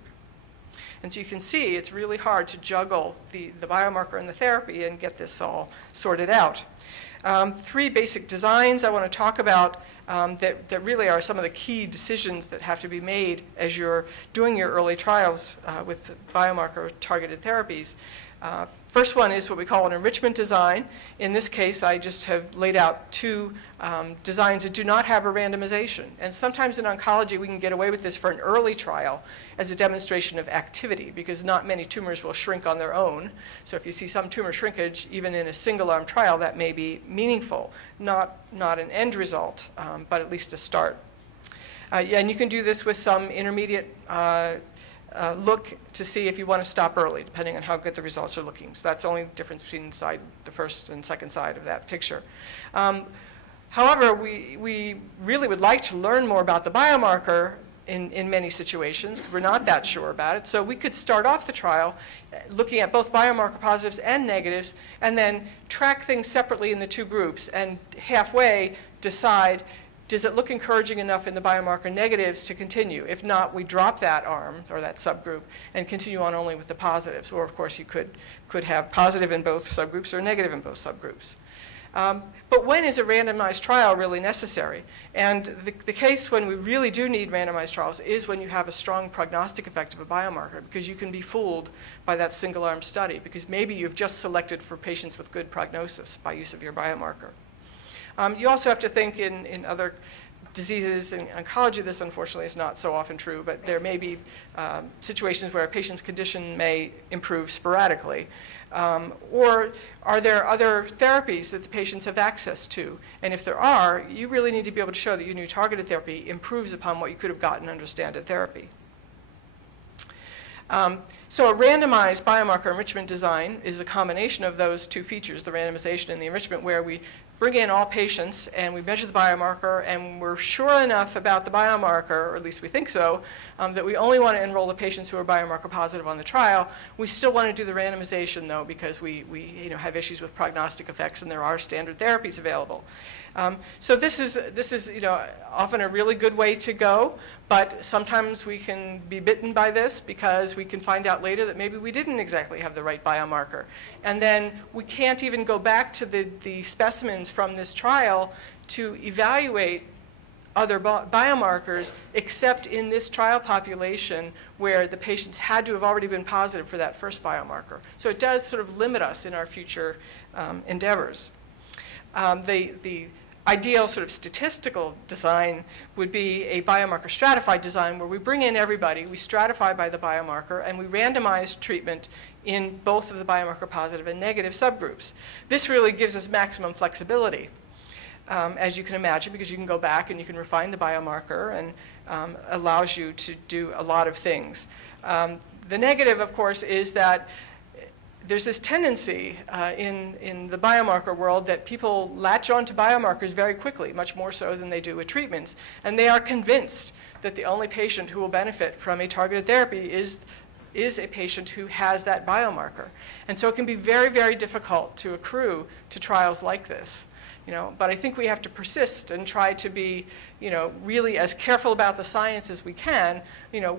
And so you can see it's really hard to juggle the biomarker and the therapy and get this all sorted out. Three basic designs I want to talk about that really are some of the key decisions that have to be made as you're doing your early trials with biomarker-targeted therapies. First one is what we call an enrichment design. In this case, I just have laid out two designs that do not have a randomization. And sometimes in oncology, we can get away with this for an early trial as a demonstration of activity, because not many tumors will shrink on their own. So if you see some tumor shrinkage, even in a single-arm trial, that may be meaningful. Not an end result, but at least a start. Yeah, and you can do this with some intermediate look to see if you want to stop early, depending on how good the results are looking. So that's the only difference between the first and second side of that picture. However, we really would like to learn more about the biomarker in many situations, because we're not that sure about it. So we could start off the trial looking at both biomarker positives and negatives, and then track things separately in the two groups, and halfway decide, does it look encouraging enough in the biomarker negatives to continue? If not, we drop that arm or that subgroup and continue on only with the positives. Or, of course, you could have positive in both subgroups or negative in both subgroups. But when is a randomized trial really necessary? And the case when we really do need randomized trials is when you have a strong prognostic effect of a biomarker, because you can be fooled by that single-arm study, because maybe you've just selected for patients with good prognosis by use of your biomarker. You also have to think in other diseases. In oncology, this unfortunately is not so often true, but there may be situations where a patient's condition may improve sporadically. Or are there other therapies that the patients have access to? And if there are, you really need to be able to show that your new targeted therapy improves upon what you could have gotten under standard therapy. So a randomized biomarker enrichment design is a combination of those two features, the randomization and the enrichment, where we bring in all patients and we measure the biomarker, and we're sure enough about the biomarker, or at least we think so, that we only want to enroll the patients who are biomarker positive on the trial. We still want to do the randomization, though, because we have issues with prognostic effects, and there are standard therapies available. So this is often a really good way to go, but sometimes we can be bitten by this because we can find out later that maybe we didn't exactly have the right biomarker. And then we can't even go back to the specimens from this trial to evaluate other biomarkers except in this trial population where the patients had to have already been positive for that first biomarker. So it does sort of limit us in our future endeavors. The ideal sort of statistical design would be a biomarker stratified design where we bring in everybody, we stratify by the biomarker, and we randomize treatment in both of the biomarker positive and negative subgroups. This really gives us maximum flexibility, as you can imagine, because you can go back and you can refine the biomarker, and allows you to do a lot of things. The negative, of course, is that there's this tendency in the biomarker world that people latch on to biomarkers very quickly, much more so than they do with treatments. And they are convinced that the only patient who will benefit from a targeted therapy is a patient who has that biomarker. And so it can be very, very difficult to accrue to trials like this. But I think we have to persist and try to be, really as careful about the science as we can,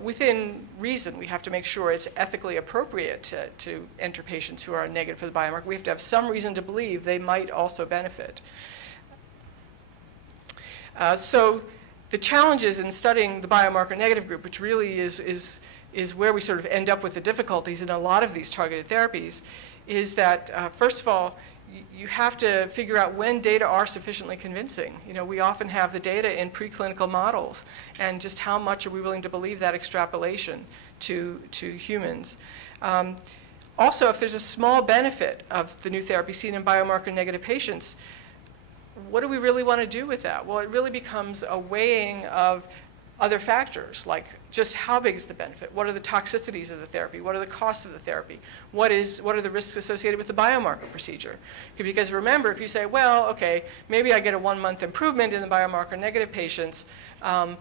within reason. We have to make sure it's ethically appropriate to enter patients who are negative for the biomarker. We have to have some reason to believe they might also benefit. So the challenges in studying the biomarker negative group, which really is where we sort of end up with the difficulties in a lot of these targeted therapies, is that, first of all, you have to figure out when data are sufficiently convincing. We often have the data in preclinical models, and just how much are we willing to believe that extrapolation to humans. Also, if there's a small benefit of the new therapy seen in biomarker negative patients, what do we really want to do with that? Well, it really becomes a weighing of other factors, like just how big is the benefit? What are the toxicities of the therapy? What are the costs of the therapy? What are the risks associated with the biomarker procedure? Because remember, if you say, well, okay, maybe I get a 1-month improvement in the biomarker negative patients, and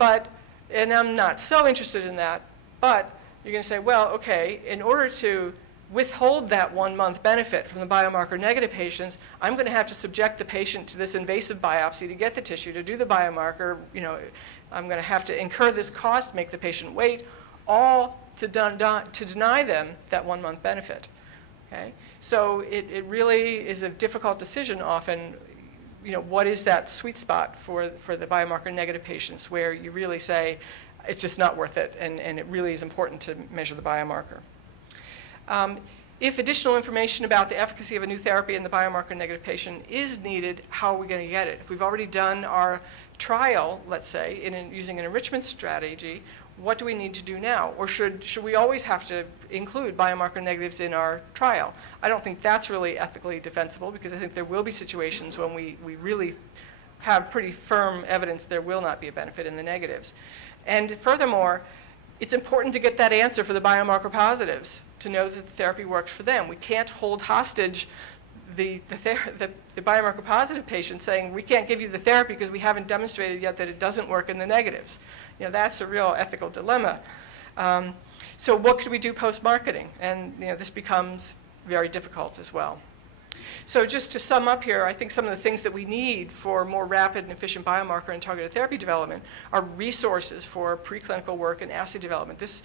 I'm not so interested in that, but you're going to say, well, okay, in order to withhold that 1-month benefit from the biomarker negative patients, I'm going to have to subject the patient to this invasive biopsy to get the tissue, to do the biomarker. I'm going to have to incur this cost, make the patient wait, all to deny them that 1-month benefit. Okay? So it really is a difficult decision often. What is that sweet spot for the biomarker negative patients where you really say it's just not worth it, and it really is important to measure the biomarker. If additional information about the efficacy of a new therapy in the biomarker negative patient is needed, how are we going to get it? If we've already done our trial, let's say, using an enrichment strategy, what do we need to do now? Or should we always have to include biomarker negatives in our trial? I don't think that's really ethically defensible, because I think there will be situations when we really have pretty firm evidence there will not be a benefit in the negatives. And furthermore, it's important to get that answer for the biomarker positives, to know that the therapy works for them. We can't hold hostage the biomarker positive patient saying, we can't give you the therapy because we haven't demonstrated yet that it doesn't work in the negatives. That's a real ethical dilemma. So what could we do post-marketing? And this becomes very difficult as well. So just to sum up here, I think some of the things that we need for more rapid and efficient biomarker and targeted therapy development are resources for preclinical work and assay development. This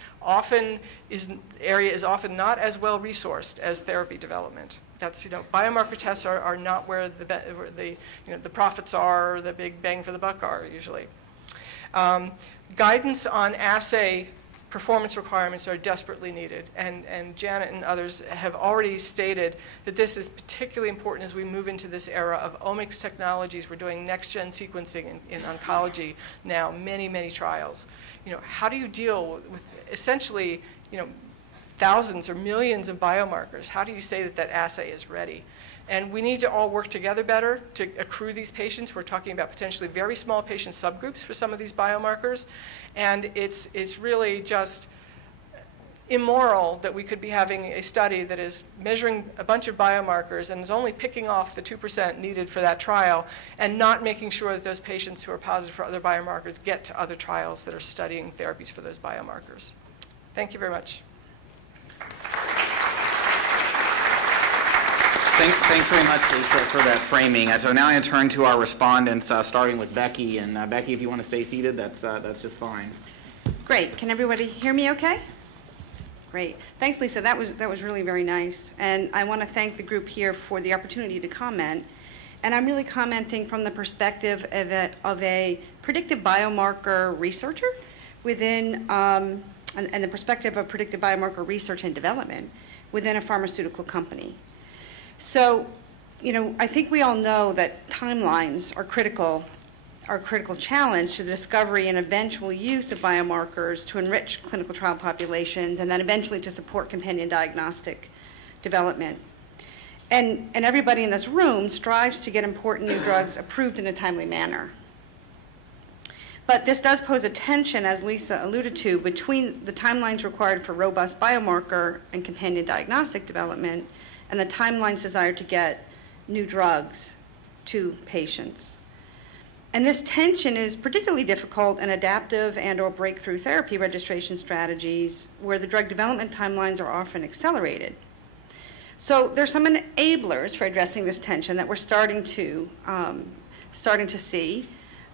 area is often not as well resourced as therapy development. That's, biomarker tests are not where the profits are, or the big bang for the buck are usually. Guidance on assay performance requirements are desperately needed, and Janet and others have already stated that this is particularly important as we move into this era of omics technologies. We're doing next-gen sequencing in oncology now, many trials. How do you deal with essentially, thousands or millions of biomarkers? How do you say that assay is ready? And we need to all work together better to accrue these patients. We're talking about potentially very small patient subgroups for some of these biomarkers. And it's really just immoral that we could be having a study that is measuring a bunch of biomarkers and is only picking off the 2% needed for that trial, and not making sure that those patients who are positive for other biomarkers get to other trials that are studying therapies for those biomarkers. Thank you very much. Thanks very much, Lisa, for that framing. So now I'm going to turn to our respondents, starting with Becky. And Becky, if you want to stay seated, that's just fine. Great. Can everybody hear me okay? Great. Thanks, Lisa. That was really very nice. And I want to thank the group here for the opportunity to comment. And I'm really commenting from the perspective of a predictive biomarker researcher within, and the perspective of predictive biomarker research and development within a pharmaceutical company. So, I think we all know that timelines are a critical challenge to the discovery and eventual use of biomarkers to enrich clinical trial populations, and then eventually to support companion diagnostic development. And everybody in this room strives to get important new drugs approved in a timely manner. But this does pose a tension, as Lisa alluded to, between the timelines required for robust biomarker and companion diagnostic development and the timelines desired to get new drugs to patients. And this tension is particularly difficult in adaptive and/or breakthrough therapy registration strategies where the drug development timelines are often accelerated. So there's some enablers for addressing this tension that we're starting to see.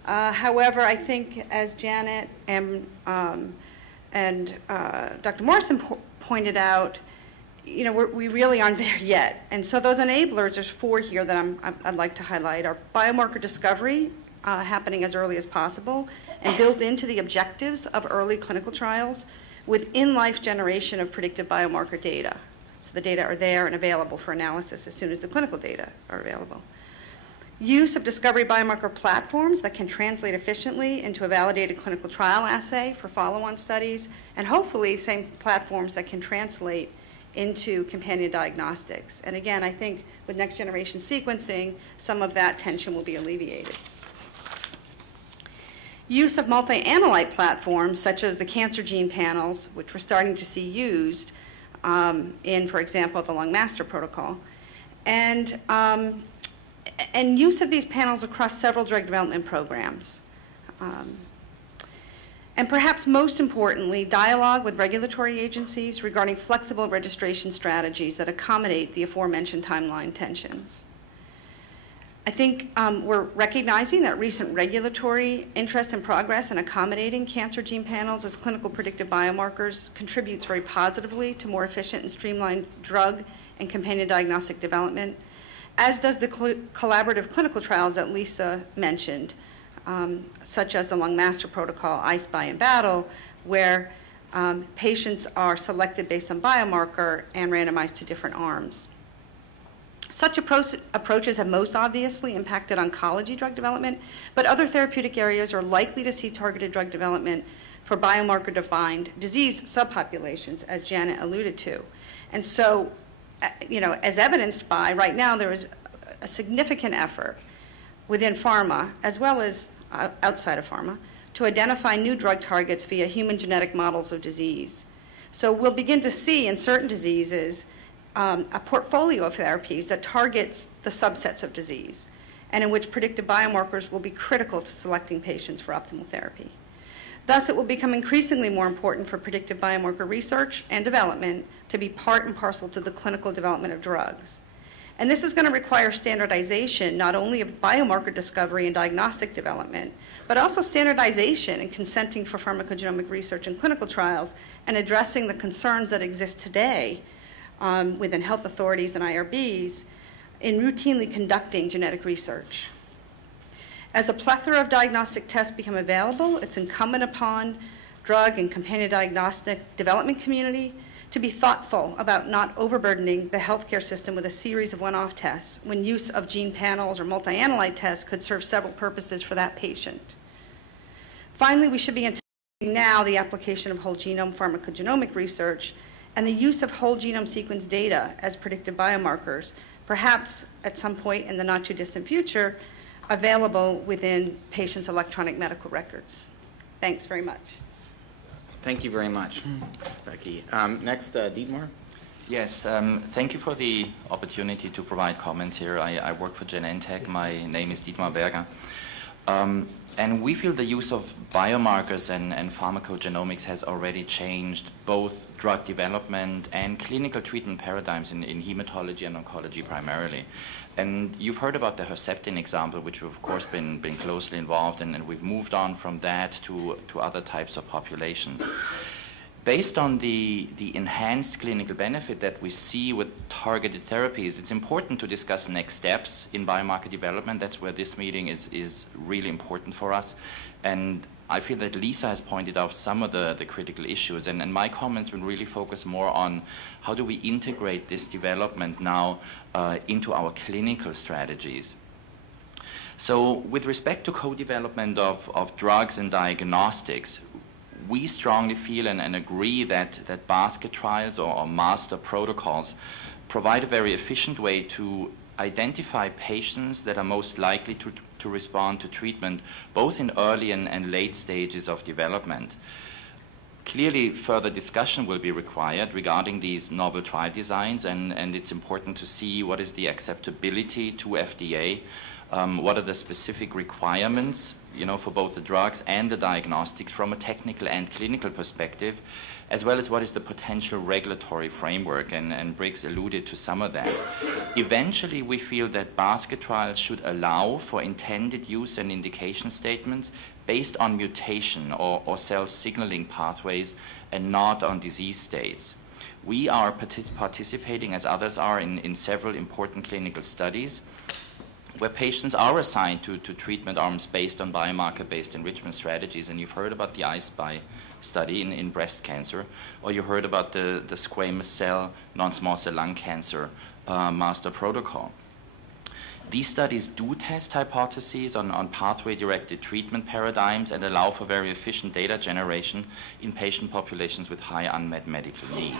However, I think as Janet and Dr. Morrison pointed out, you know, we really aren't there yet. And so those enablers, there's 4 here that I'd like to highlight, are biomarker discovery happening as early as possible and built into the objectives of early clinical trials with in-life generation of predictive biomarker data. So the data are there and available for analysis as soon as the clinical data are available. Use of discovery biomarker platforms that can translate efficiently into a validated clinical trial assay for follow-on studies, and hopefully same platforms that can translate into companion diagnostics. And again, I think with next generation sequencing, some of that tension will be alleviated. Use of multi-analyte platforms, such as the cancer gene panels, which we're starting to see used in, for example, the lung master protocol, and use of these panels across several drug development programs. And perhaps most importantly, dialogue with regulatory agencies regarding flexible registration strategies that accommodate the aforementioned timeline tensions. I think we're recognizing that recent regulatory interest and progress in accommodating cancer gene panels as clinical predictive biomarkers contributes very positively to more efficient and streamlined drug and companion diagnostic development, as does the collaborative clinical trials that Lisa mentioned, such as the lung master protocol, I-SPY, and BATTLE, where patients are selected based on biomarker and randomized to different arms. Such approaches have most obviously impacted oncology drug development, but other therapeutic areas are likely to see targeted drug development for biomarker-defined disease subpopulations, as Janet alluded to. And so, you know, as evidenced by, right now there is a significant effort within pharma, as well as outside of pharma, to identify new drug targets via human genetic models of disease. So we'll begin to see in certain diseases a portfolio of therapies that targets the subsets of disease, and in which predictive biomarkers will be critical to selecting patients for optimal therapy. Thus, it will become increasingly more important for predictive biomarker research and development to be part and parcel to the clinical development of drugs. And this is going to require standardization not only of biomarker discovery and diagnostic development, but also standardization and consenting for pharmacogenomic research and clinical trials, and addressing the concerns that exist today within health authorities and IRBs in routinely conducting genetic research. As a plethora of diagnostic tests become available, it's incumbent upon drug and companion diagnostic development community to be thoughtful about not overburdening the healthcare system with a series of one-off tests when use of gene panels or multi-analyte tests could serve several purposes for that patient. Finally, we should be anticipating now the application of whole genome pharmacogenomic research and the use of whole genome sequence data as predictive biomarkers, perhaps at some point in the not too distant future, available within patients' electronic medical records. Thanks very much. Thank you very much, Becky. Next, Dietmar. Yes, thank you for the opportunity to provide comments here. I work for Genentech. My name is Dietmar Berger. And we feel the use of biomarkers and pharmacogenomics has already changed both drug development and clinical treatment paradigms in hematology and oncology primarily. And you've heard about the Herceptin example, which we've of course been closely involved in, and we've moved on from that to other types of populations. Based on the enhanced clinical benefit that we see with targeted therapies, it's important to discuss next steps in biomarker development. That's where this meeting is really important for us. And I feel that Lisa has pointed out some of the critical issues, and my comments will really focus more on how do we integrate this development now into our clinical strategies. So with respect to co-development of drugs and diagnostics, we strongly feel and agree that basket trials or master protocols provide a very efficient way to identify patients that are most likely to respond to treatment, both in early and late stages of development. Clearly, further discussion will be required regarding these novel trial designs, and it's important to see what is the acceptability to FDA What are the specific requirements, for both the drugs and the diagnostics from a technical and clinical perspective, as well as what is the potential regulatory framework, and Briggs alluded to some of that. Eventually, we feel that basket trials should allow for intended use and indication statements based on mutation or cell signaling pathways and not on disease states. We are participating, as others are, in several important clinical studies where patients are assigned to treatment arms based on biomarker-based enrichment strategies. And you've heard about the I-SPY study in breast cancer, or you heard about the squamous cell non-small cell lung cancer master protocol. These studies do test hypotheses on pathway-directed treatment paradigms and allow for very efficient data generation in patient populations with high unmet medical need.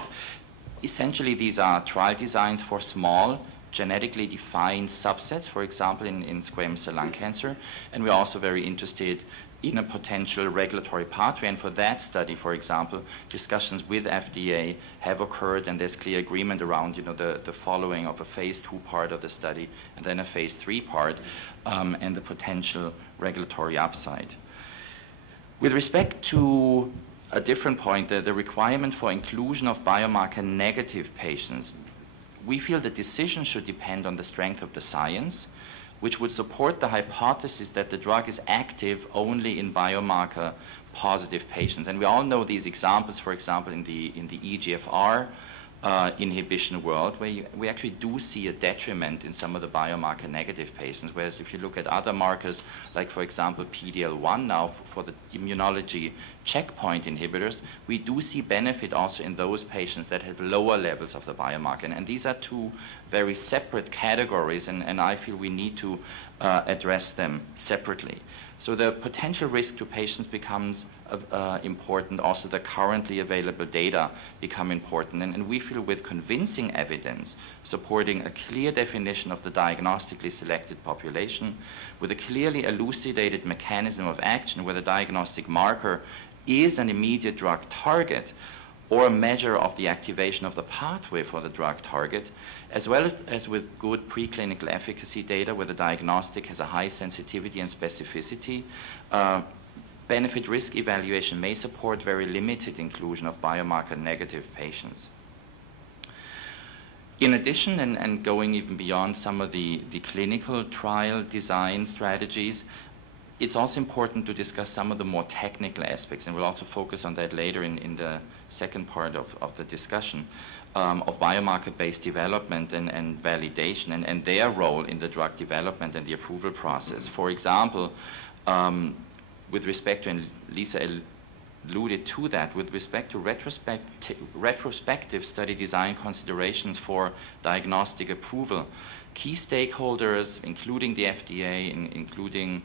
Essentially, these are trial designs for small, genetically defined subsets, for example, in squamous cell lung cancer, and we're also very interested in a potential regulatory pathway. And for that study, for example, discussions with FDA have occurred, and there's clear agreement around the following of a phase 2 part of the study and then a phase 3 part, and the potential regulatory upside. With respect to a different point, the requirement for inclusion of biomarker negative patients, we feel the decision should depend on the strength of the science, which would support the hypothesis that the drug is active only in biomarker positive patients. And we all know these examples, for example, in the EGFR inhibition world, where we actually do see a detriment in some of the biomarker negative patients, whereas if you look at other markers, like for example PD-L1 now for the immunology checkpoint inhibitors, we do see benefit also in those patients that have lower levels of the biomarker. And these are two very separate categories, and I feel we need to address them separately. So the potential risk to patients becomes important. Also, the currently available data become important. And we feel with convincing evidence supporting a clear definition of the diagnostically selected population, with a clearly elucidated mechanism of action where the diagnostic marker is an immediate drug target, or a measure of the activation of the pathway for the drug target, as well as with good preclinical efficacy data where the diagnostic has a high sensitivity and specificity, benefit-risk evaluation may support very limited inclusion of biomarker-negative patients. In addition, and going even beyond some of the clinical trial design strategies, it's also important to discuss some of the more technical aspects, and we'll also focus on that later in the second part of the discussion, of biomarker-based development and validation and their role in the drug development and the approval process. For example, with respect to, and Lisa alluded to that, with respect to retrospective study design considerations for diagnostic approval, key stakeholders, including the FDA, including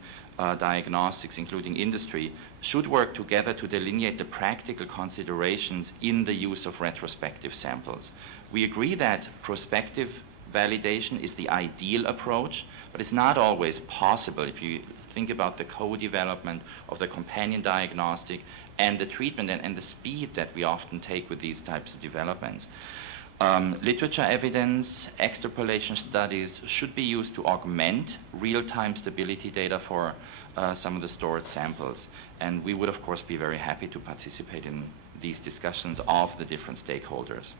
diagnostics, including industry, should work together to delineate the practical considerations in the use of retrospective samples. We agree that prospective validation is the ideal approach, but it's not always possible if you think about the co-development of the companion diagnostic and the treatment and the speed that we often take with these types of developments. Literature evidence, extrapolation studies should be used to augment real-time stability data for some of the stored samples. And we would, of course, be very happy to participate in these discussions of the different stakeholders.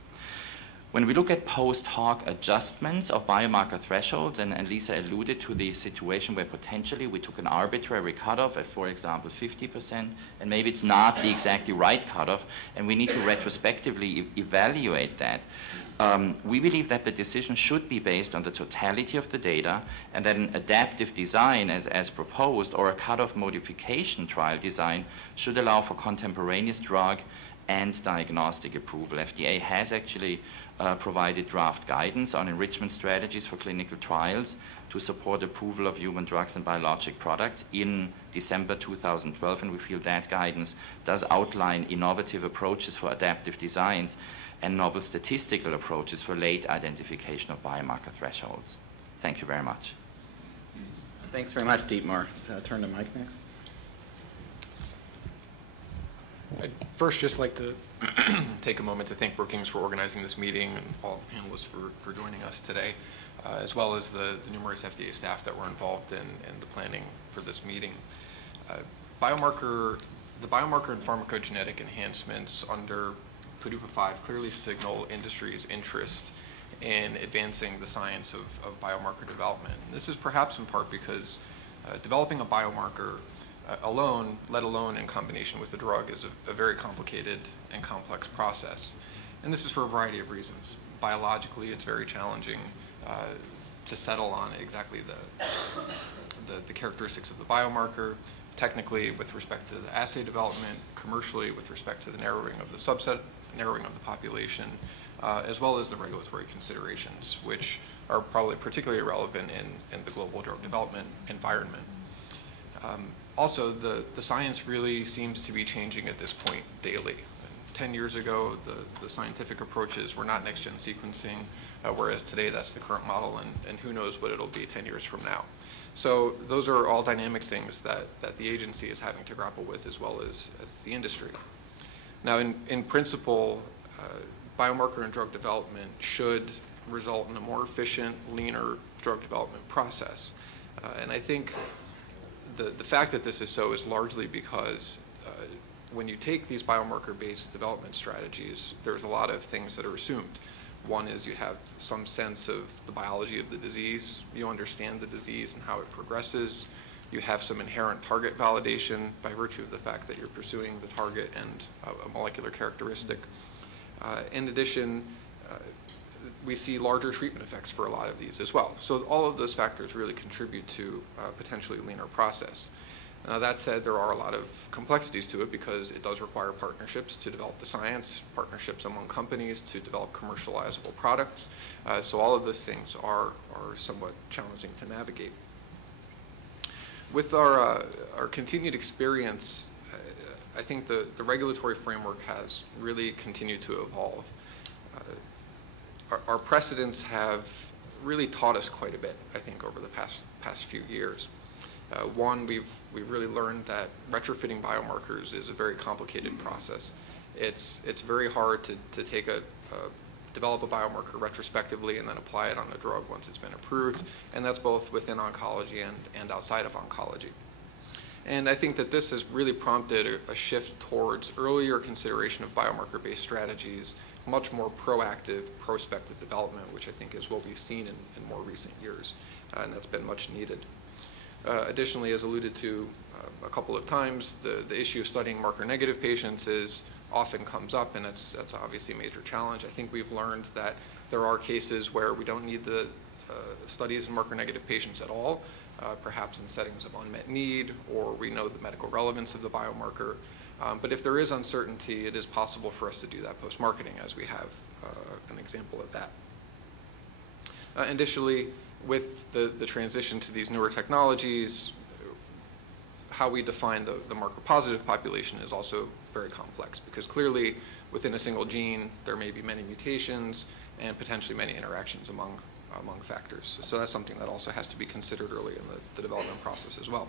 When we look at post-hoc adjustments of biomarker thresholds, and Lisa alluded to the situation where potentially we took an arbitrary cutoff at, for example, 50%, and maybe it's not the exactly right cutoff, and we need to retrospectively evaluate that. We believe that the decision should be based on the totality of the data, and that an adaptive design as proposed, or a cutoff modification trial design, should allow for contemporaneous drug and diagnostic approval. FDA has actually provided draft guidance on enrichment strategies for clinical trials to support approval of human drugs and biologic products in December 2012, and we feel that guidance does outline innovative approaches for adaptive designs and novel statistical approaches for late identification of biomarker thresholds. Thank you very much. Thanks very much, Dietmar. Turn to Mike next. I'd first just like to take a moment to thank Brookings for organizing this meeting and all the panelists for joining us today, as well as the numerous FDA staff that were involved in the planning for this meeting. The biomarker and pharmacogenetic enhancements under PDUFA 5 clearly signal industry's interest in advancing the science of biomarker development. And this is perhaps in part because developing a biomarker alone, let alone in combination with the drug, is a very complicated and complex process. And this is for a variety of reasons. Biologically, it's very challenging to settle on exactly the characteristics of the biomarker. Technically, with respect to the assay development, commercially, with respect to the narrowing of the subset, narrowing of the population, as well as the regulatory considerations, which are probably particularly relevant in the global drug development environment. Also, the science really seems to be changing at this point daily. 10 years ago, the scientific approaches were not next-gen sequencing, whereas today that's the current model, and who knows what it'll be 10 years from now. So those are all dynamic things that the agency is having to grapple with, as well as the industry. Now, in principle, biomarker and drug development should result in a more efficient, leaner drug development process. And I think the fact that this is so is largely because when you take these biomarker-based development strategies, there's a lot of things that are assumed. One is you have some sense of the biology of the disease. You understand the disease and how it progresses. You have some inherent target validation by virtue of the fact that you're pursuing the target and a molecular characteristic. In addition, we see larger treatment effects for a lot of these as well. So all of those factors really contribute to a potentially leaner process. Now, that said, there are a lot of complexities to it because it does require partnerships to develop the science, partnerships among companies to develop commercializable products. So all of those things are somewhat challenging to navigate. With our continued experience, I think the regulatory framework has really continued to evolve. Our precedents have really taught us quite a bit, I think, over the past few years. One, we've really learned that retrofitting biomarkers is a very complicated process. It's very hard to take develop a biomarker retrospectively and then apply it on the drug once it's been approved, and that's both within oncology and outside of oncology. And I think that this has really prompted a shift towards earlier consideration of biomarker-based strategies, much more proactive, prospective development, which I think is what we've seen in more recent years, and that's been much needed. Additionally, as alluded to a couple of times, the issue of studying marker-negative patients often comes up, and that's obviously a major challenge. I think we've learned that there are cases where we don't need the studies in marker-negative patients at all, perhaps in settings of unmet need, or we know the medical relevance of the biomarker. But if there is uncertainty, it is possible for us to do that post-marketing, as we have an example of that. Additionally, with the transition to these newer technologies, how we define the marker-positive population is also very complex, because clearly within a single gene there may be many mutations and potentially many interactions among factors. So that's something that also has to be considered early in the development process as well.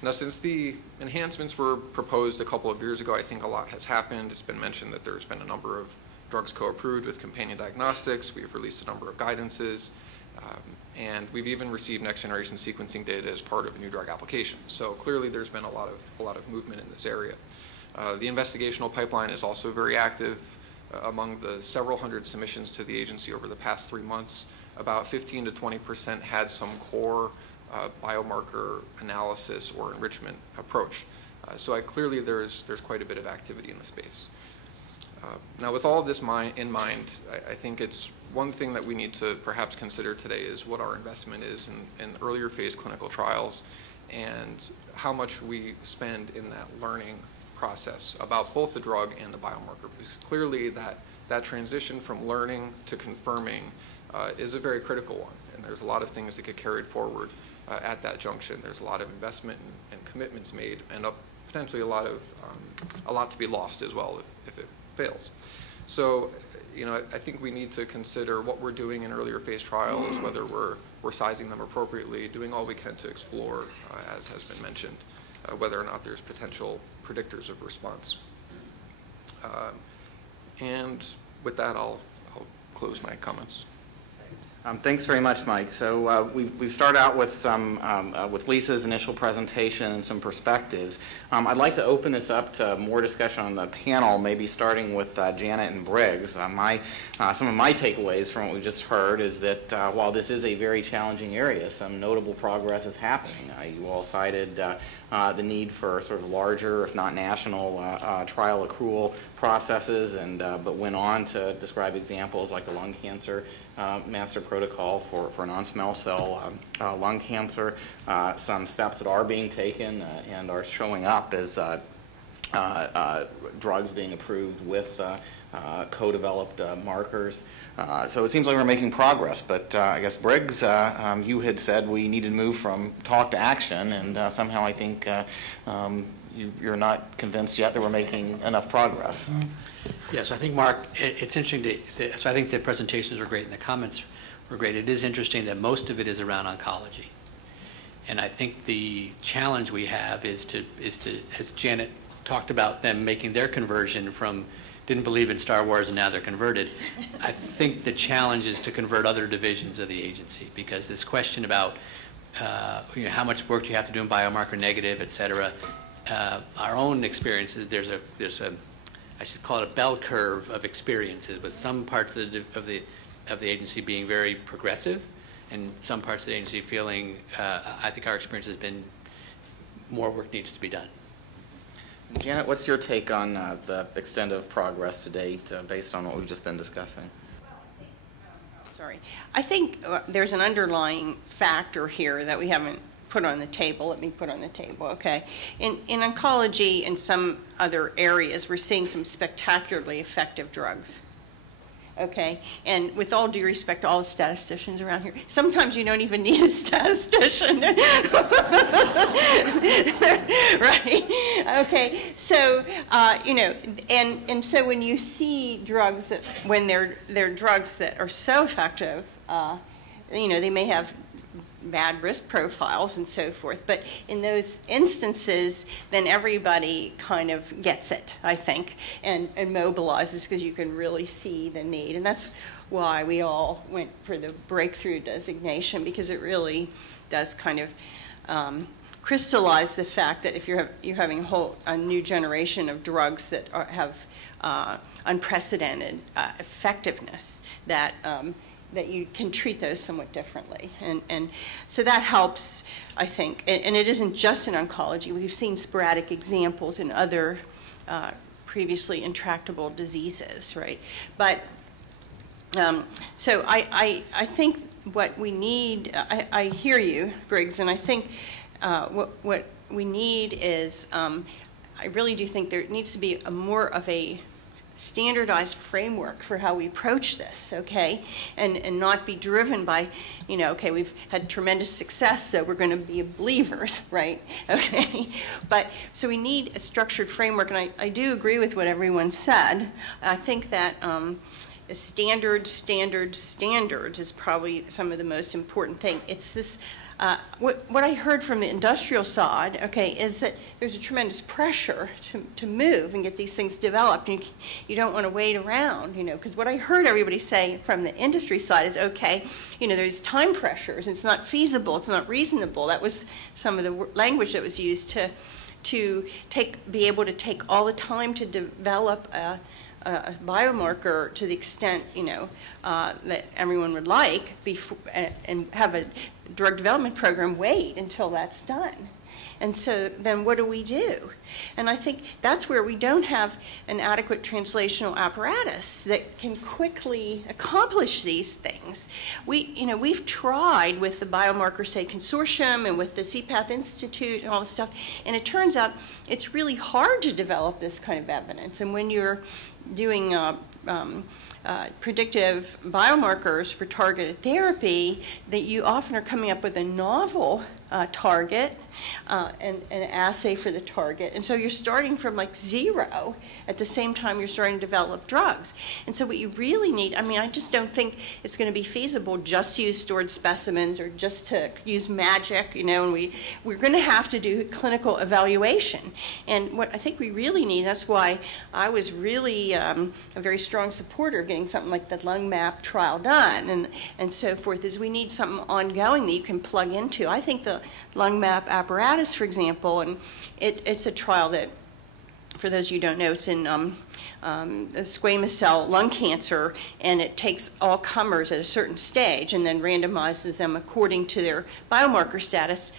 Now, since the enhancements were proposed a couple of years ago, I think a lot has happened. It's been mentioned that there's been a number of drugs co-approved with companion diagnostics. We've released a number of guidances. And we've even received next-generation sequencing data as part of a new drug application. So clearly there's been a lot of movement in this area. The investigational pipeline is also very active. Among the several hundred submissions to the agency over the past 3 months, about 15 to 20% had some core biomarker analysis or enrichment approach. So clearly there's quite a bit of activity in the space. Now, with all of this in mind, I think it's one thing that we need to perhaps consider today is what our investment is in earlier phase clinical trials and how much we spend in that learning process about both the drug and the biomarker. Because clearly that transition from learning to confirming is a very critical one, and there's a lot of things that get carried forward at that junction. There's a lot of investment and commitments made, and potentially a lot to be lost as well if it fails. So, I think we need to consider what we're doing in earlier phase trials, whether we're sizing them appropriately, doing all we can to explore, as has been mentioned, whether or not there's potential predictors of response. And with that, I'll close my comments. Thanks very much, Mike. So we've started out with some with Lisa's initial presentation and some perspectives. I'd like to open this up to more discussion on the panel, maybe starting with Janet and Briggs. Some of my takeaways from what we just heard is that while this is a very challenging area, some notable progress is happening. You all cited the need for sort of larger, if not national, trial accrual processes, and but went on to describe examples like the lung cancer master protocol for non-small cell lung cancer, some steps that are being taken and are showing up as drugs being approved with co-developed markers. So it seems like we're making progress, but I guess Briggs, you had said we needed to move from talk to action, and somehow I think you're not convinced yet that we're making enough progress. Yes, I think, Mark, it's interesting so I think the presentations were great and the comments were great. It is interesting that most of it is around oncology. And I think the challenge we have is to, as Janet talked about them making their conversion from didn't believe in Star Wars and now they're converted. I think the challenge is to convert other divisions of the agency, because this question about how much work do you have to do in biomarker negative, et cetera, our own experiences, there's a I should call it a bell curve of experiences, with some parts of the agency being very progressive, and some parts of the agency feeling. I think our experience has been more work needs to be done. Janet, what's your take on the extent of progress to date based on what we've just been discussing? Sorry. I think there's an underlying factor here that we haven't put on the table. Let me put on the table, okay? In oncology and some other areas, we're seeing some spectacularly effective drugs. Okay, and with all due respect to all the statisticians around here, sometimes you don't even need a statistician. Right? Okay, so, and so when you see drugs that, when they're drugs that are so effective, they may have bad risk profiles and so forth, but in those instances, then everybody kind of gets it, I think, and mobilizes, because you can really see the need. And that's why we all went for the breakthrough designation, because it really does kind of crystallize the fact that if you're having a new generation of drugs that have unprecedented effectiveness, that you can treat those somewhat differently. And so that helps, I think. And it isn't just in oncology. We've seen sporadic examples in other previously intractable diseases, right? But so I think what we need, I hear you, Briggs, and I think what we need is, I really do think there needs to be more of a standardized framework for how we approach this, okay? And not be driven by, okay, we've had tremendous success, so we're going to be believers, right? Okay? But, so we need a structured framework, and I do agree with what everyone said. I think that standards is probably some of the most important thing. It's this, what I heard from the industrial side, okay, is that there's a tremendous pressure to move and get these things developed. You don't want to wait around, because what I heard everybody say from the industry side is, okay, there's time pressures. It's not feasible. It's not reasonable. That was some of the language that was used to be able to take all the time to develop a biomarker to the extent that everyone would like, and have a drug development program wait until that's done. And so then what do we do? And I think that's where we don't have an adequate translational apparatus that can quickly accomplish these things. We've tried with the Biomarker, say, consortium and with the CPATH Institute and all this stuff, and it turns out it's really hard to develop this kind of evidence. And when you're doing predictive biomarkers for targeted therapy, that you often are coming up with a novel target and an assay for the target. And so you're starting from like zero at the same time you're starting to develop drugs. And so what you really need, I just don't think it's going to be feasible just to use stored specimens or just to use magic, and we're going to have to do clinical evaluation. And what I think we really need, that's why I was really a very strong supporter of getting something like the lung map trial done and so forth, is we need something ongoing that you can plug into. I think the lung map apparatus, for example, and it's a trial that, for those of you who don't know, it's in squamous cell lung cancer, and it takes all comers at a certain stage and then randomizes them according to their biomarker status.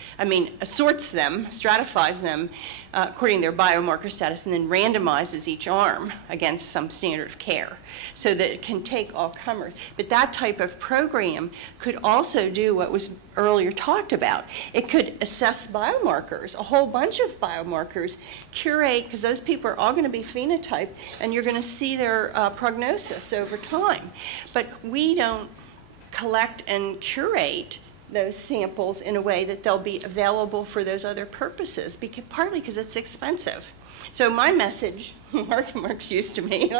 Assorts them, stratifies them according to their biomarker status, and then randomizes each arm against some standard of care so that it can take all comers. But that type of program could also do what was earlier talked about. It could assess biomarkers, a whole bunch of biomarkers, curate, because those people are all going to be phenotyped, and you're going to see their prognosis over time. But we don't collect and curate those samples in a way that they'll be available for those other purposes, partly because it's expensive. So my message, Mark's used to me,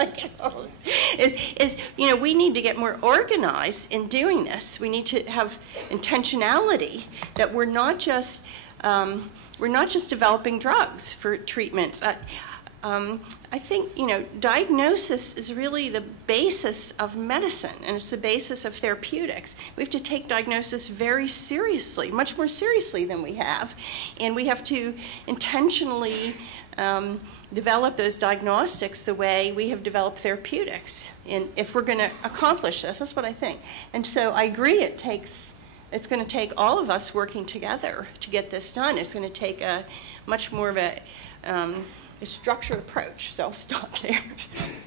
is we need to get more organized in doing this. We need to have intentionality, that we're not just developing drugs for treatments. I think, diagnosis is really the basis of medicine, and it's the basis of therapeutics. We have to take diagnosis very seriously, much more seriously than we have, and we have to intentionally develop those diagnostics the way we have developed therapeutics. And if we're going to accomplish this, that's what I think. And so I agree, it's going to take all of us working together to get this done. It's going to take a much more of a structured approach. So I'll stop there.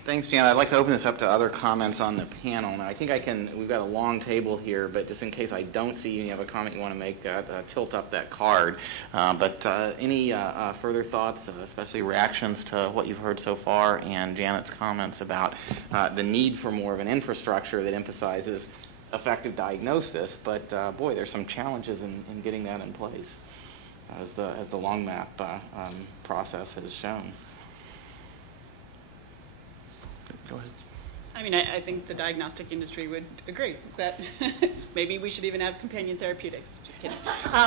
Thanks, Janet. I'd like to open this up to other comments on the panel. Now, I think we've got a long table here, but just in case I don't see you and you have a comment you want to make, tilt up that card. But any further thoughts, especially reactions to what you've heard so far, and Janet's comments about the need for more of an infrastructure that emphasizes effective diagnosis, but boy, there's some challenges in getting that in place, as the long map process has shown. Go ahead. I think the diagnostic industry would agree that maybe we should even have companion therapeutics. Just kidding.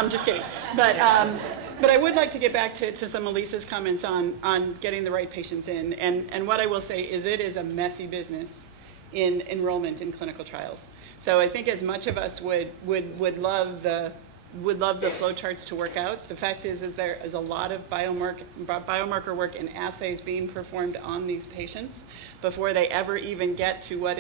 Just kidding. But I would like to get back to some of Lisa's comments on getting the right patients in. And what I will say is it is a messy business in enrollment in clinical trials. So I think as much of us would love the flowcharts to work out, the fact is there is a lot of biomarker work and assays being performed on these patients before they ever even get to what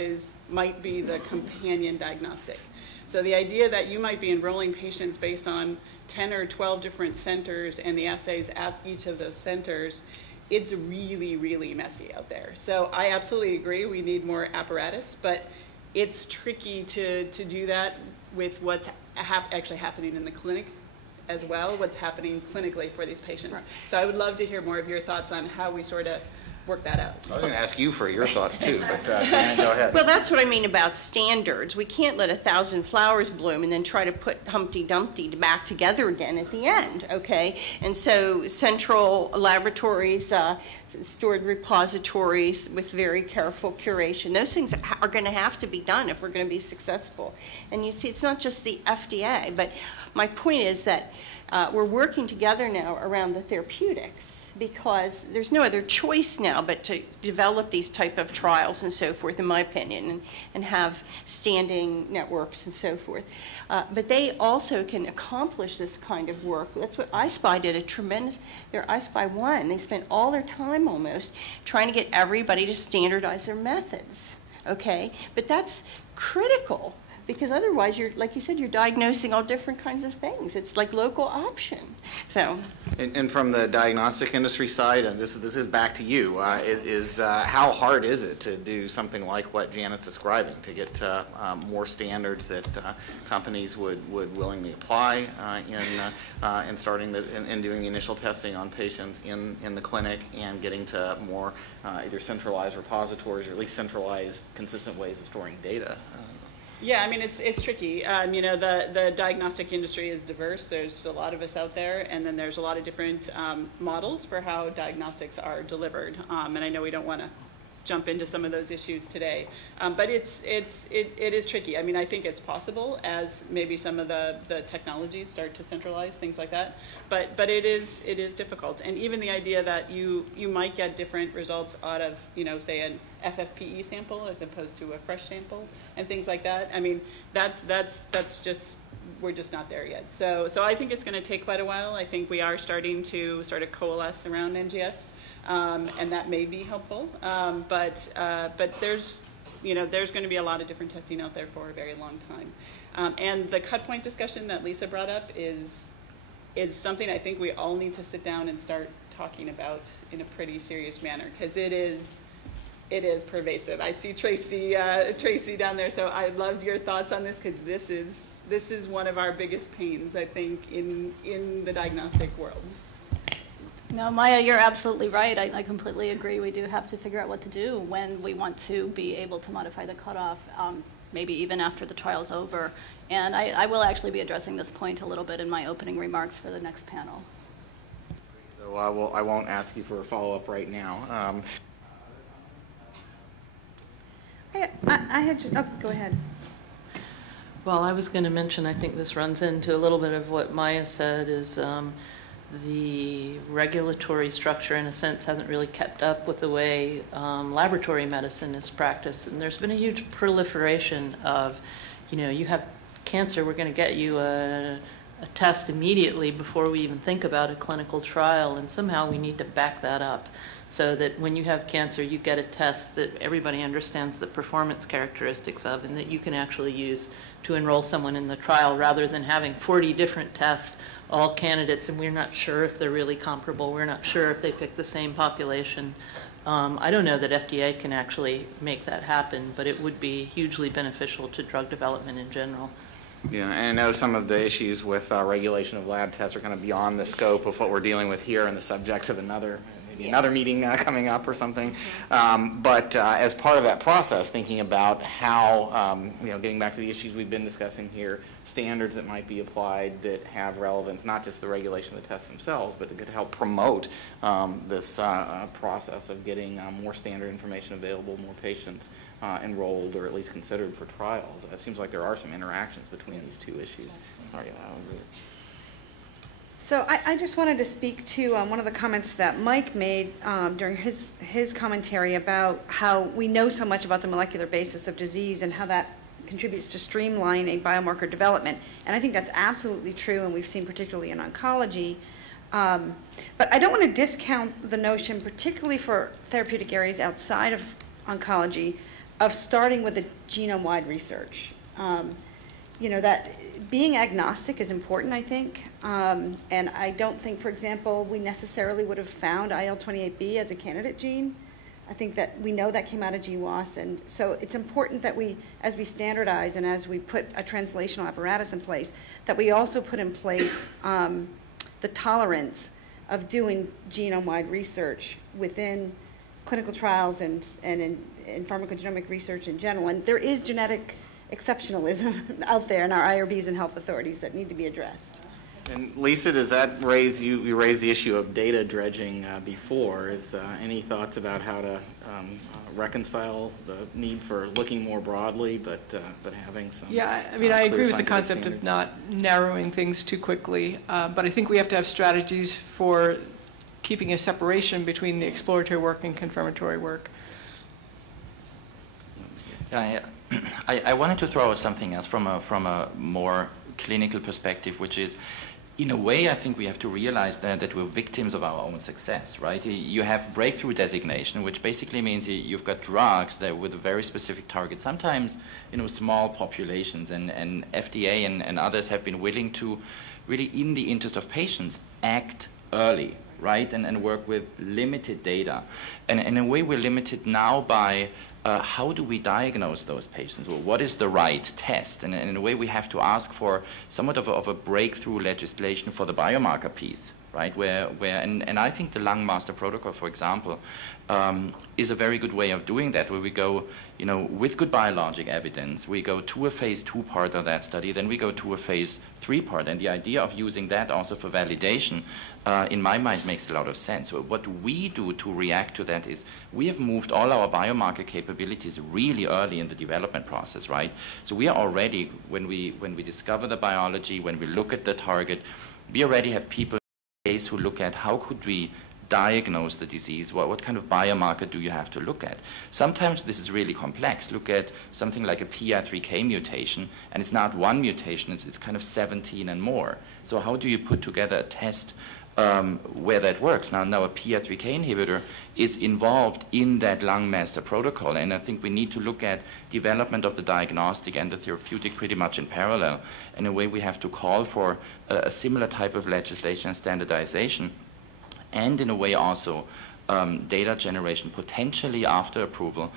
might be the companion diagnostic. So the idea that you might be enrolling patients based on 10 or 12 different centers and the assays at each of those centers, it's really, really messy out there. So I absolutely agree we need more apparatus, but it's tricky to do that with what's actually happening in the clinic as well, what's happening clinically for these patients. Right. So I would love to hear more of your thoughts on how we sort of work that out. I was going to ask you for your thoughts too, but Janet, go ahead. Well, that's what I mean about standards. We can't let 1,000 flowers bloom and then try to put Humpty Dumpty back together again at the end, okay? And so central laboratories, stored repositories with very careful curation, those things are going to have to be done if we're going to be successful. And you see, it's not just the FDA, but my point is that we're working together now around the therapeutics, because there's no other choice now but to develop these type of trials and so forth, in my opinion, and have standing networks and so forth. But they also can accomplish this kind of work. That's what iSpy did, their iSpy 1. They spent all their time almost trying to get everybody to standardize their methods, okay? But that's critical, because otherwise, like you said, you're diagnosing all different kinds of things. It's like local option. So, and from the diagnostic industry side, and this is back to you, how hard is it to do something like what Janet's describing, to get more standards that companies would willingly apply in starting and doing the initial testing on patients in the clinic, and getting to more either centralized repositories or at least centralized, consistent ways of storing data? Yeah, I mean, it's tricky. The diagnostic industry is diverse. There's a lot of us out there, and then there's a lot of different models for how diagnostics are delivered. And I know we don't want to jump into some of those issues today. But it is tricky. I mean, I think it's possible as maybe some of the technologies start to centralize, things like that. But it is difficult. And even the idea that you might get different results out of, say an FFPE sample as opposed to a fresh sample and things like that. I mean, that's just, we're just not there yet. So I think it's going to take quite a while. I think we are starting to sort of coalesce around NGS. And that may be helpful, but there's going to be a lot of different testing out there for a very long time. And the cut point discussion that Lisa brought up is something I think we all need to sit down and start talking about in a pretty serious manner, because it is pervasive. I see Tracy down there, so I love your thoughts on this, because this is one of our biggest pains, I think, in the diagnostic world. No, Maya, you're absolutely right. I completely agree. We do have to figure out what to do when we want to be able to modify the cutoff, maybe even after the trial's over. And I will actually be addressing this point a little bit in my opening remarks for the next panel. So I won't ask you for a follow-up right now. I had just, go ahead. Well, I was going to mention, I think this runs into a little bit of what Maya said, is the regulatory structure, in a sense, hasn't really kept up with the way laboratory medicine is practiced. And there's been a huge proliferation of, you have cancer, we're going to get you a test immediately before we even think about a clinical trial, and somehow we need to back that up so that when you have cancer, you get a test that everybody understands the performance characteristics of and that you can actually use to enroll someone in the trial, rather than having 40 different tests, all candidates, and we're not sure if they're really comparable. We're not sure if they pick the same population. I don't know that FDA can actually make that happen, but it would be hugely beneficial to drug development in general. Yeah, and I know some of the issues with regulation of lab tests are kind of beyond the scope of what we're dealing with here and the subject of another meeting coming up or something. But as part of that process, thinking about how, getting back to the issues we've been discussing here, standards that might be applied that have relevance, not just the regulation of the tests themselves, but it could help promote this process of getting more standard information available, more patients enrolled or at least considered for trials. It seems like there are some interactions between these two issues. Sorry, So I just wanted to speak to one of the comments that Mike made during his commentary about how we know so much about the molecular basis of disease and how that contributes to streamlining biomarker development. And I think that's absolutely true, and we've seen particularly in oncology. But I don't want to discount the notion, particularly for therapeutic areas outside of oncology, of starting with a genome-wide research. That being agnostic is important, I think. And I don't think, for example, we necessarily would have found IL-28B as a candidate gene. I think that we know that came out of GWAS. And so it's important that we, as we standardize and as we put a translational apparatus in place, that we also put in place the tolerance of doing genome-wide research within clinical trials and in pharmacogenomic research in general. And there is genetic exceptionalism out there in our IRBs and health authorities that need to be addressed. And Lisa, does that raise, you raised the issue of data dredging before. Is any thoughts about how to reconcile the need for looking more broadly, but having some Yeah, I mean, I agree with the concept standards of not narrowing things too quickly, but I think we have to have strategies for keeping a separation between the exploratory work and confirmatory work. Yeah, I wanted to throw out something else from a more clinical perspective, which is, in a way, I think we have to realize that we're victims of our own success, right? You have breakthrough designation, which basically means you've got drugs that with a very specific target, sometimes, small populations, and FDA and others have been willing to really, in the interest of patients, act early, right, and work with limited data. And in a way, we're limited now by how do we diagnose those patients? Well, what is the right test? And in a way, we have to ask for somewhat of a breakthrough legislation for the biomarker piece, right? And I think the lung master protocol, for example, is a very good way of doing that, where we go, with good biologic evidence, we go to a phase 2 part of that study, then we go to a phase 3 part. And the idea of using that also for validation, in my mind, makes a lot of sense. So what we do to react to that is we have moved all our biomarker capabilities really early in the development process, right? So we are already, when we discover the biology, when we look at the target, we already have people who look at how could we diagnose the disease, what kind of biomarker do you have to look at. Sometimes this is really complex. Look at something like a PI3K mutation, and it's not one mutation, it's kind of 17 and more. So how do you put together a test where that works? Now a PI3K inhibitor is involved in that lung master protocol, and I think we need to look at development of the diagnostic and the therapeutic pretty much in parallel. In a way, we have to call for a similar type of legislation and standardization, and in a way also data generation potentially after approval,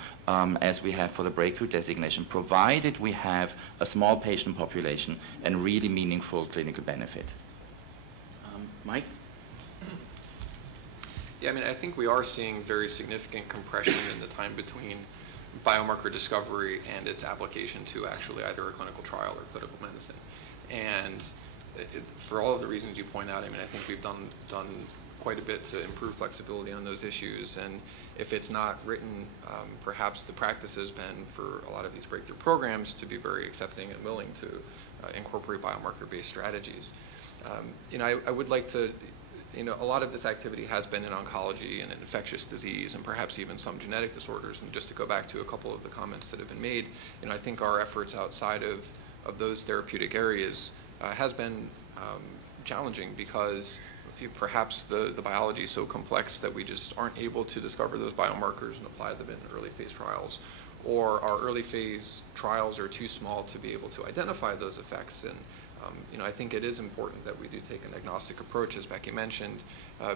as we have for the breakthrough designation, provided we have a small patient population and really meaningful clinical benefit. Mike? Yeah, I mean, I think we are seeing very significant compression in the time between biomarker discovery and its application to actually either a clinical trial or clinical medicine. And for all of the reasons you point out, I mean, I think we've done quite a bit to improve flexibility on those issues. And if it's not written, perhaps the practice has been for a lot of these breakthrough programs to be very accepting and willing to incorporate biomarker-based strategies. I would like to, a lot of this activity has been in oncology and in infectious disease and perhaps even some genetic disorders. And just to go back to a couple of the comments that have been made, I think our efforts outside of those therapeutic areas has been challenging because perhaps the biology is so complex that we just aren't able to discover those biomarkers and apply them in early phase trials, or our early phase trials are too small to be able to identify those effects. And I think it is important that we do take an agnostic approach, as Becky mentioned,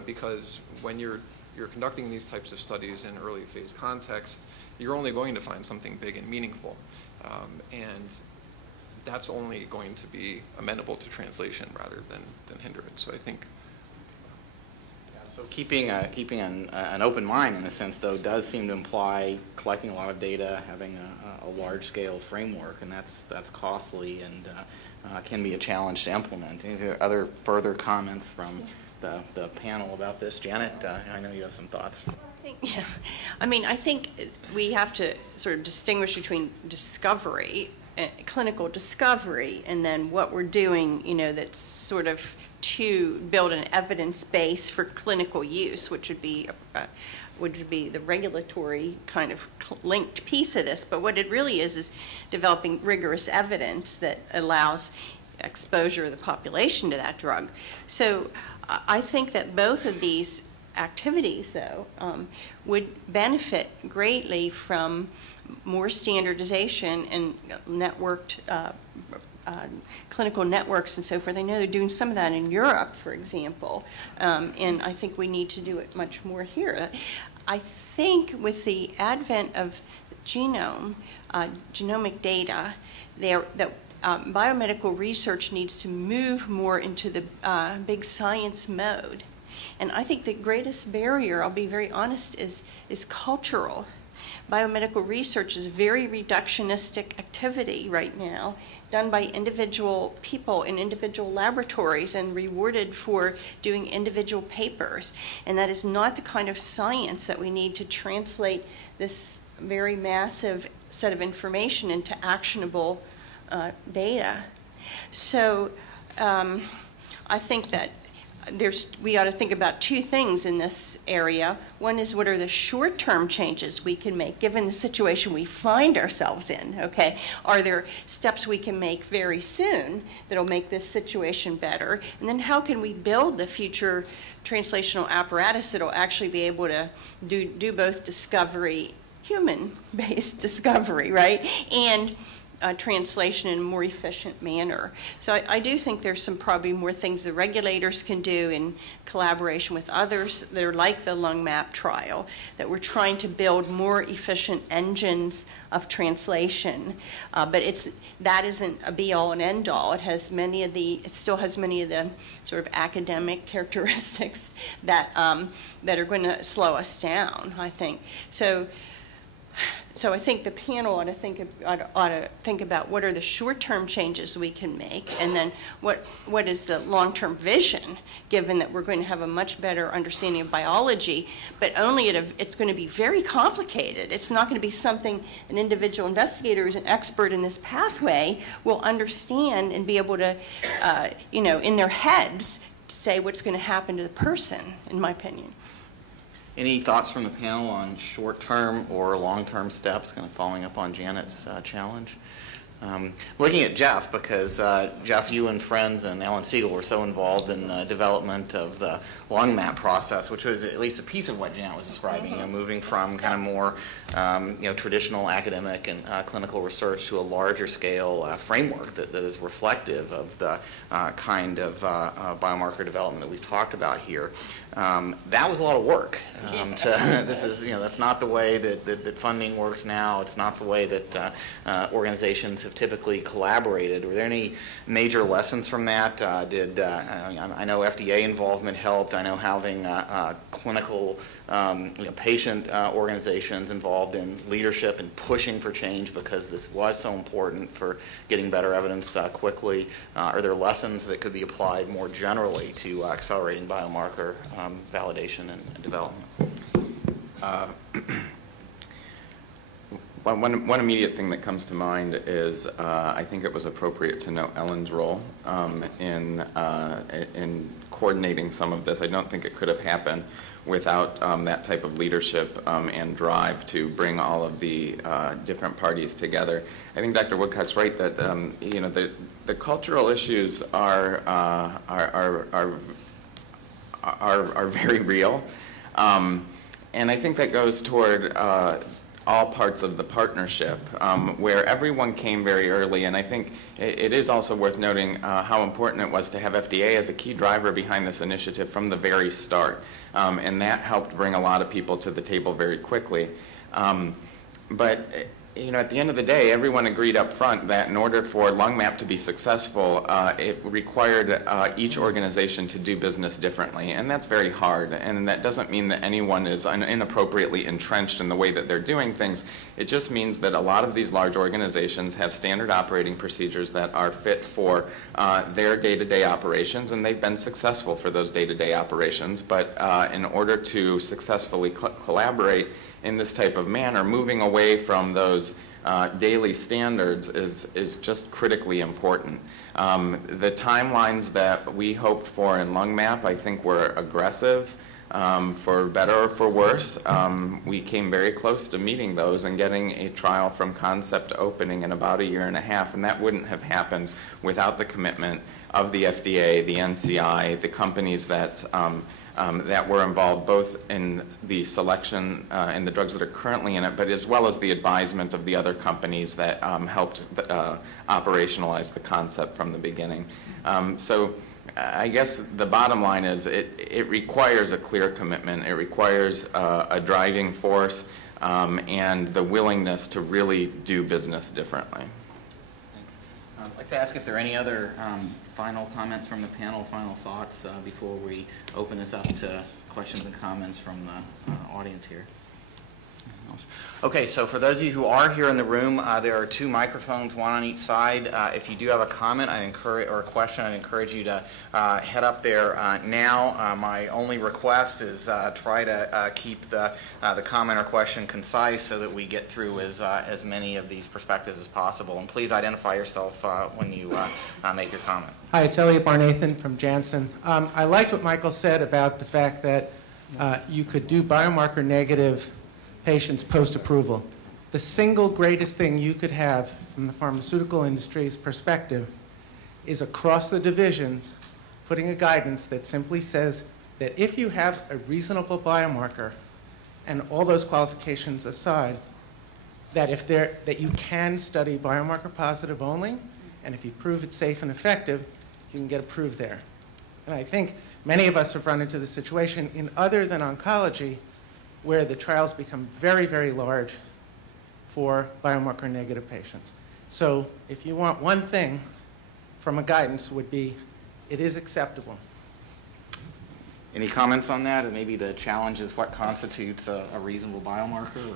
because when you're conducting these types of studies in early phase context, you're only going to find something big and meaningful. And that's only going to be amenable to translation rather than hindrance. So I think. So keeping an open mind, in a sense, though, does seem to imply collecting a lot of data, having a large-scale framework, and that's costly and can be a challenge to implement. Any other further comments from the panel about this? Janet, I know you have some thoughts. I think we have to sort of distinguish between discovery, clinical discovery, and then what we're doing, that's sort of to build an evidence base for clinical use, which would be the regulatory kind of linked piece of this. But what it really is developing rigorous evidence that allows exposure of the population to that drug. So I think that both of these activities, though, would benefit greatly from more standardization and networked clinical networks and so forth. I know they're doing some of that in Europe, for example, and I think we need to do it much more here. I think with the advent of genomic data, biomedical research needs to move more into the big science mode. And I think the greatest barrier, I'll be very honest, is cultural. Biomedical research is a very reductionistic activity right now, done by individual people in individual laboratories and rewarded for doing individual papers. And that is not the kind of science that we need to translate this very massive set of information into actionable data. So I think that we ought to think about two things in this area. One is, what are the short-term changes we can make given the situation we find ourselves in, okay? Are there steps we can make very soon that'll make this situation better? And then how can we build the future translational apparatus that'll actually be able to do both discovery, human-based discovery, right? And translation in a more efficient manner. So I do think there's some probably more things the regulators can do in collaboration with others that are like the lung map trial, that we're trying to build more efficient engines of translation. But that isn't a be-all and end-all. It still has many of the sort of academic characteristics that are going to slow us down, I think. So I think the panel ought to think about what are the short-term changes we can make, and then what is the long-term vision, given that we're going to have a much better understanding of biology, but only it's going to be very complicated. It's not going to be something an individual investigator who's an expert in this pathway will understand and be able to, in their heads, say what's going to happen to the person, in my opinion. Any thoughts from the panel on short-term or long-term steps, kind of following up on Janet's challenge? Looking at Jeff, because Jeff, you and friends and Alan Siegel were so involved in the development of the lung map process, which was at least a piece of what Janet was describing, moving from kind of more traditional academic and clinical research to a larger scale framework that is reflective of the kind of biomarker development that we've talked about here. That was a lot of work. That's not the way that funding works now. It's not the way that organizations have typically collaborated. Were there any major lessons from that? I know FDA involvement helped. I know having clinical patient organizations involved in leadership and pushing for change, because this was so important for getting better evidence quickly. Are there lessons that could be applied more generally to accelerating biomarker validation and development? One immediate thing that comes to mind is I think it was appropriate to note Ellen's role in coordinating some of this. I don't think it could have happened without that type of leadership and drive to bring all of the different parties together. I think Dr. Woodcock's right that the cultural issues are very real, and I think that goes toward all parts of the partnership, where everyone came very early. And I think it is also worth noting how important it was to have FDA as a key driver behind this initiative from the very start. And that helped bring a lot of people to the table very quickly. But at the end of the day, everyone agreed up front that in order for LungMap to be successful, it required each organization to do business differently, and that's very hard. And that doesn't mean that anyone is inappropriately entrenched in the way that they're doing things. It just means that a lot of these large organizations have standard operating procedures that are fit for their day-to-day operations, and they've been successful for those day-to-day operations. But in order to successfully collaborate in this type of manner, moving away from those daily standards is just critically important. The timelines that we hoped for in LungMap, I think, were aggressive, for better or for worse. We came very close to meeting those and getting a trial from concept to opening in about 1.5 years, and that wouldn't have happened without the commitment of the FDA, the NCI, the companies that were involved both in the selection and the drugs that are currently in it, but as well as the advisement of the other companies that helped operationalize the concept from the beginning. So I guess the bottom line is it requires a clear commitment. It requires a driving force and the willingness to really do business differently. Thanks. I'd like to ask if there are any other final comments from the panel, final thoughts before we open this up to questions and comments from the audience here. Okay, so for those of you who are here in the room, there are 2 microphones, one on each side. If you do have a comment or a question, I'd encourage you to head up there now. My only request is try to keep the comment or question concise so that we get through as many of these perspectives as possible. And please identify yourself when you make your comment. Hi, it's Elliot Barnathan from Janssen. I liked what Michael said about the fact that you could do biomarker negative patients post-approval. The single greatest thing you could have from the pharmaceutical industry's perspective is across the divisions putting a guidance that simply says that if you have a reasonable biomarker and all those qualifications aside, that you can study biomarker positive only, and if you prove it's safe and effective, you can get approved there. And I think many of us have run into the situation in other than oncology where the trials become very, very large for biomarker negative patients. So if you want one thing from a guidance would be, it is acceptable. Any comments on that? And maybe the challenge is what constitutes a reasonable biomarker?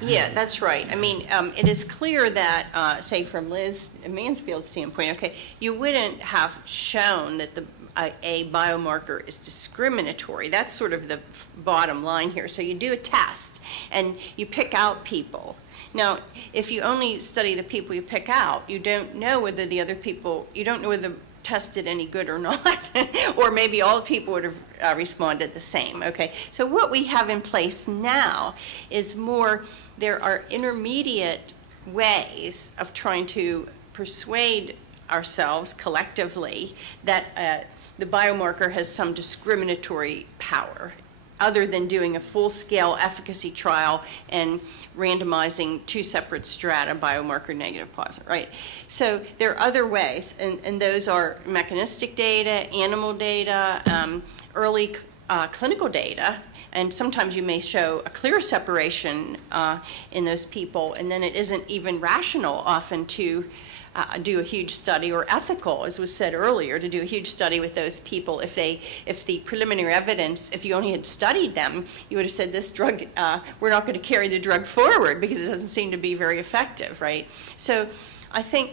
Yeah, that's right. I mean, it is clear that, say, from Liz Mansfield's standpoint, okay, you wouldn't have shown that a biomarker is discriminatory. That's sort of the bottom line here. So you do a test, and you pick out people. Now, if you only study the people you pick out, you don't know whether the other people, you don't know whether tested any good or not, or maybe all the people would have responded the same, okay? So what we have in place now is more, there are intermediate ways of trying to persuade ourselves collectively that the biomarker has some discriminatory power, other than doing a full-scale efficacy trial and randomizing two separate strata, biomarker negative positive, right? So there are other ways, and those are mechanistic data, animal data, early clinical data, and sometimes you may show a clear separation in those people, and then it isn't even rational often to do a huge study, or ethical, as was said earlier, to do a huge study with those people. If the preliminary evidence, if you only had studied them, you would have said this drug, we're not going to carry the drug forward because it doesn't seem to be very effective, right? So I think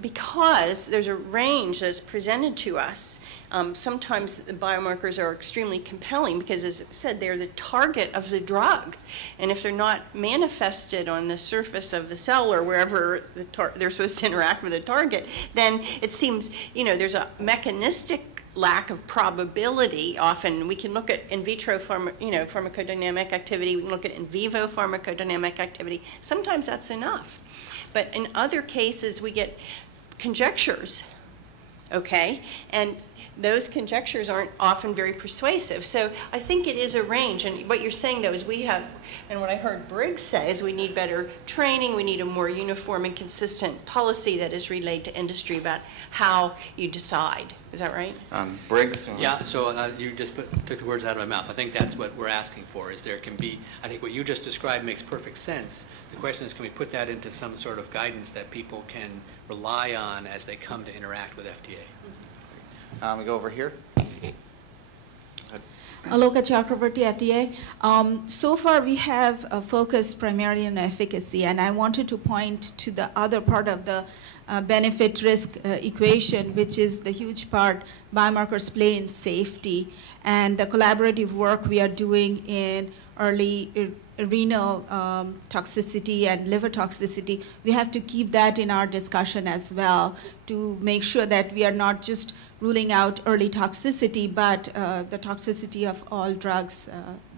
because there's a range that's presented to us, sometimes the biomarkers are extremely compelling because, as I said, they're the target of the drug. And if they're not manifested on the surface of the cell or wherever they're supposed to interact with the target, then it seems, there's a mechanistic lack of probability. Often we can look at in vitro pharmacodynamic activity, we can look at in vivo pharmacodynamic activity. Sometimes that's enough. But in other cases, we get conjectures, okay? And those conjectures aren't often very persuasive. So I think it is a range. And what you're saying, though, is we have, and what I heard Briggs say, is we need better training. We need a more uniform and consistent policy that is relayed to industry about how you decide. Is that right? Briggs? Yeah, so you just took the words out of my mouth. I think that's what we're asking for, is there can be, I think what you just described makes perfect sense. The question is, can we put that into some sort of guidance that people can rely on as they come to interact with FDA? We go over here. Aloka Chakravarti, FDA. So far, we have focused primarily on efficacy, and I wanted to point to the other part of the benefit-risk equation, which is the huge part biomarkers play in safety, and the collaborative work we are doing in early renal toxicity and liver toxicity. We have to keep that in our discussion as well to make sure that we are not just ruling out early toxicity, but the toxicity of all drugs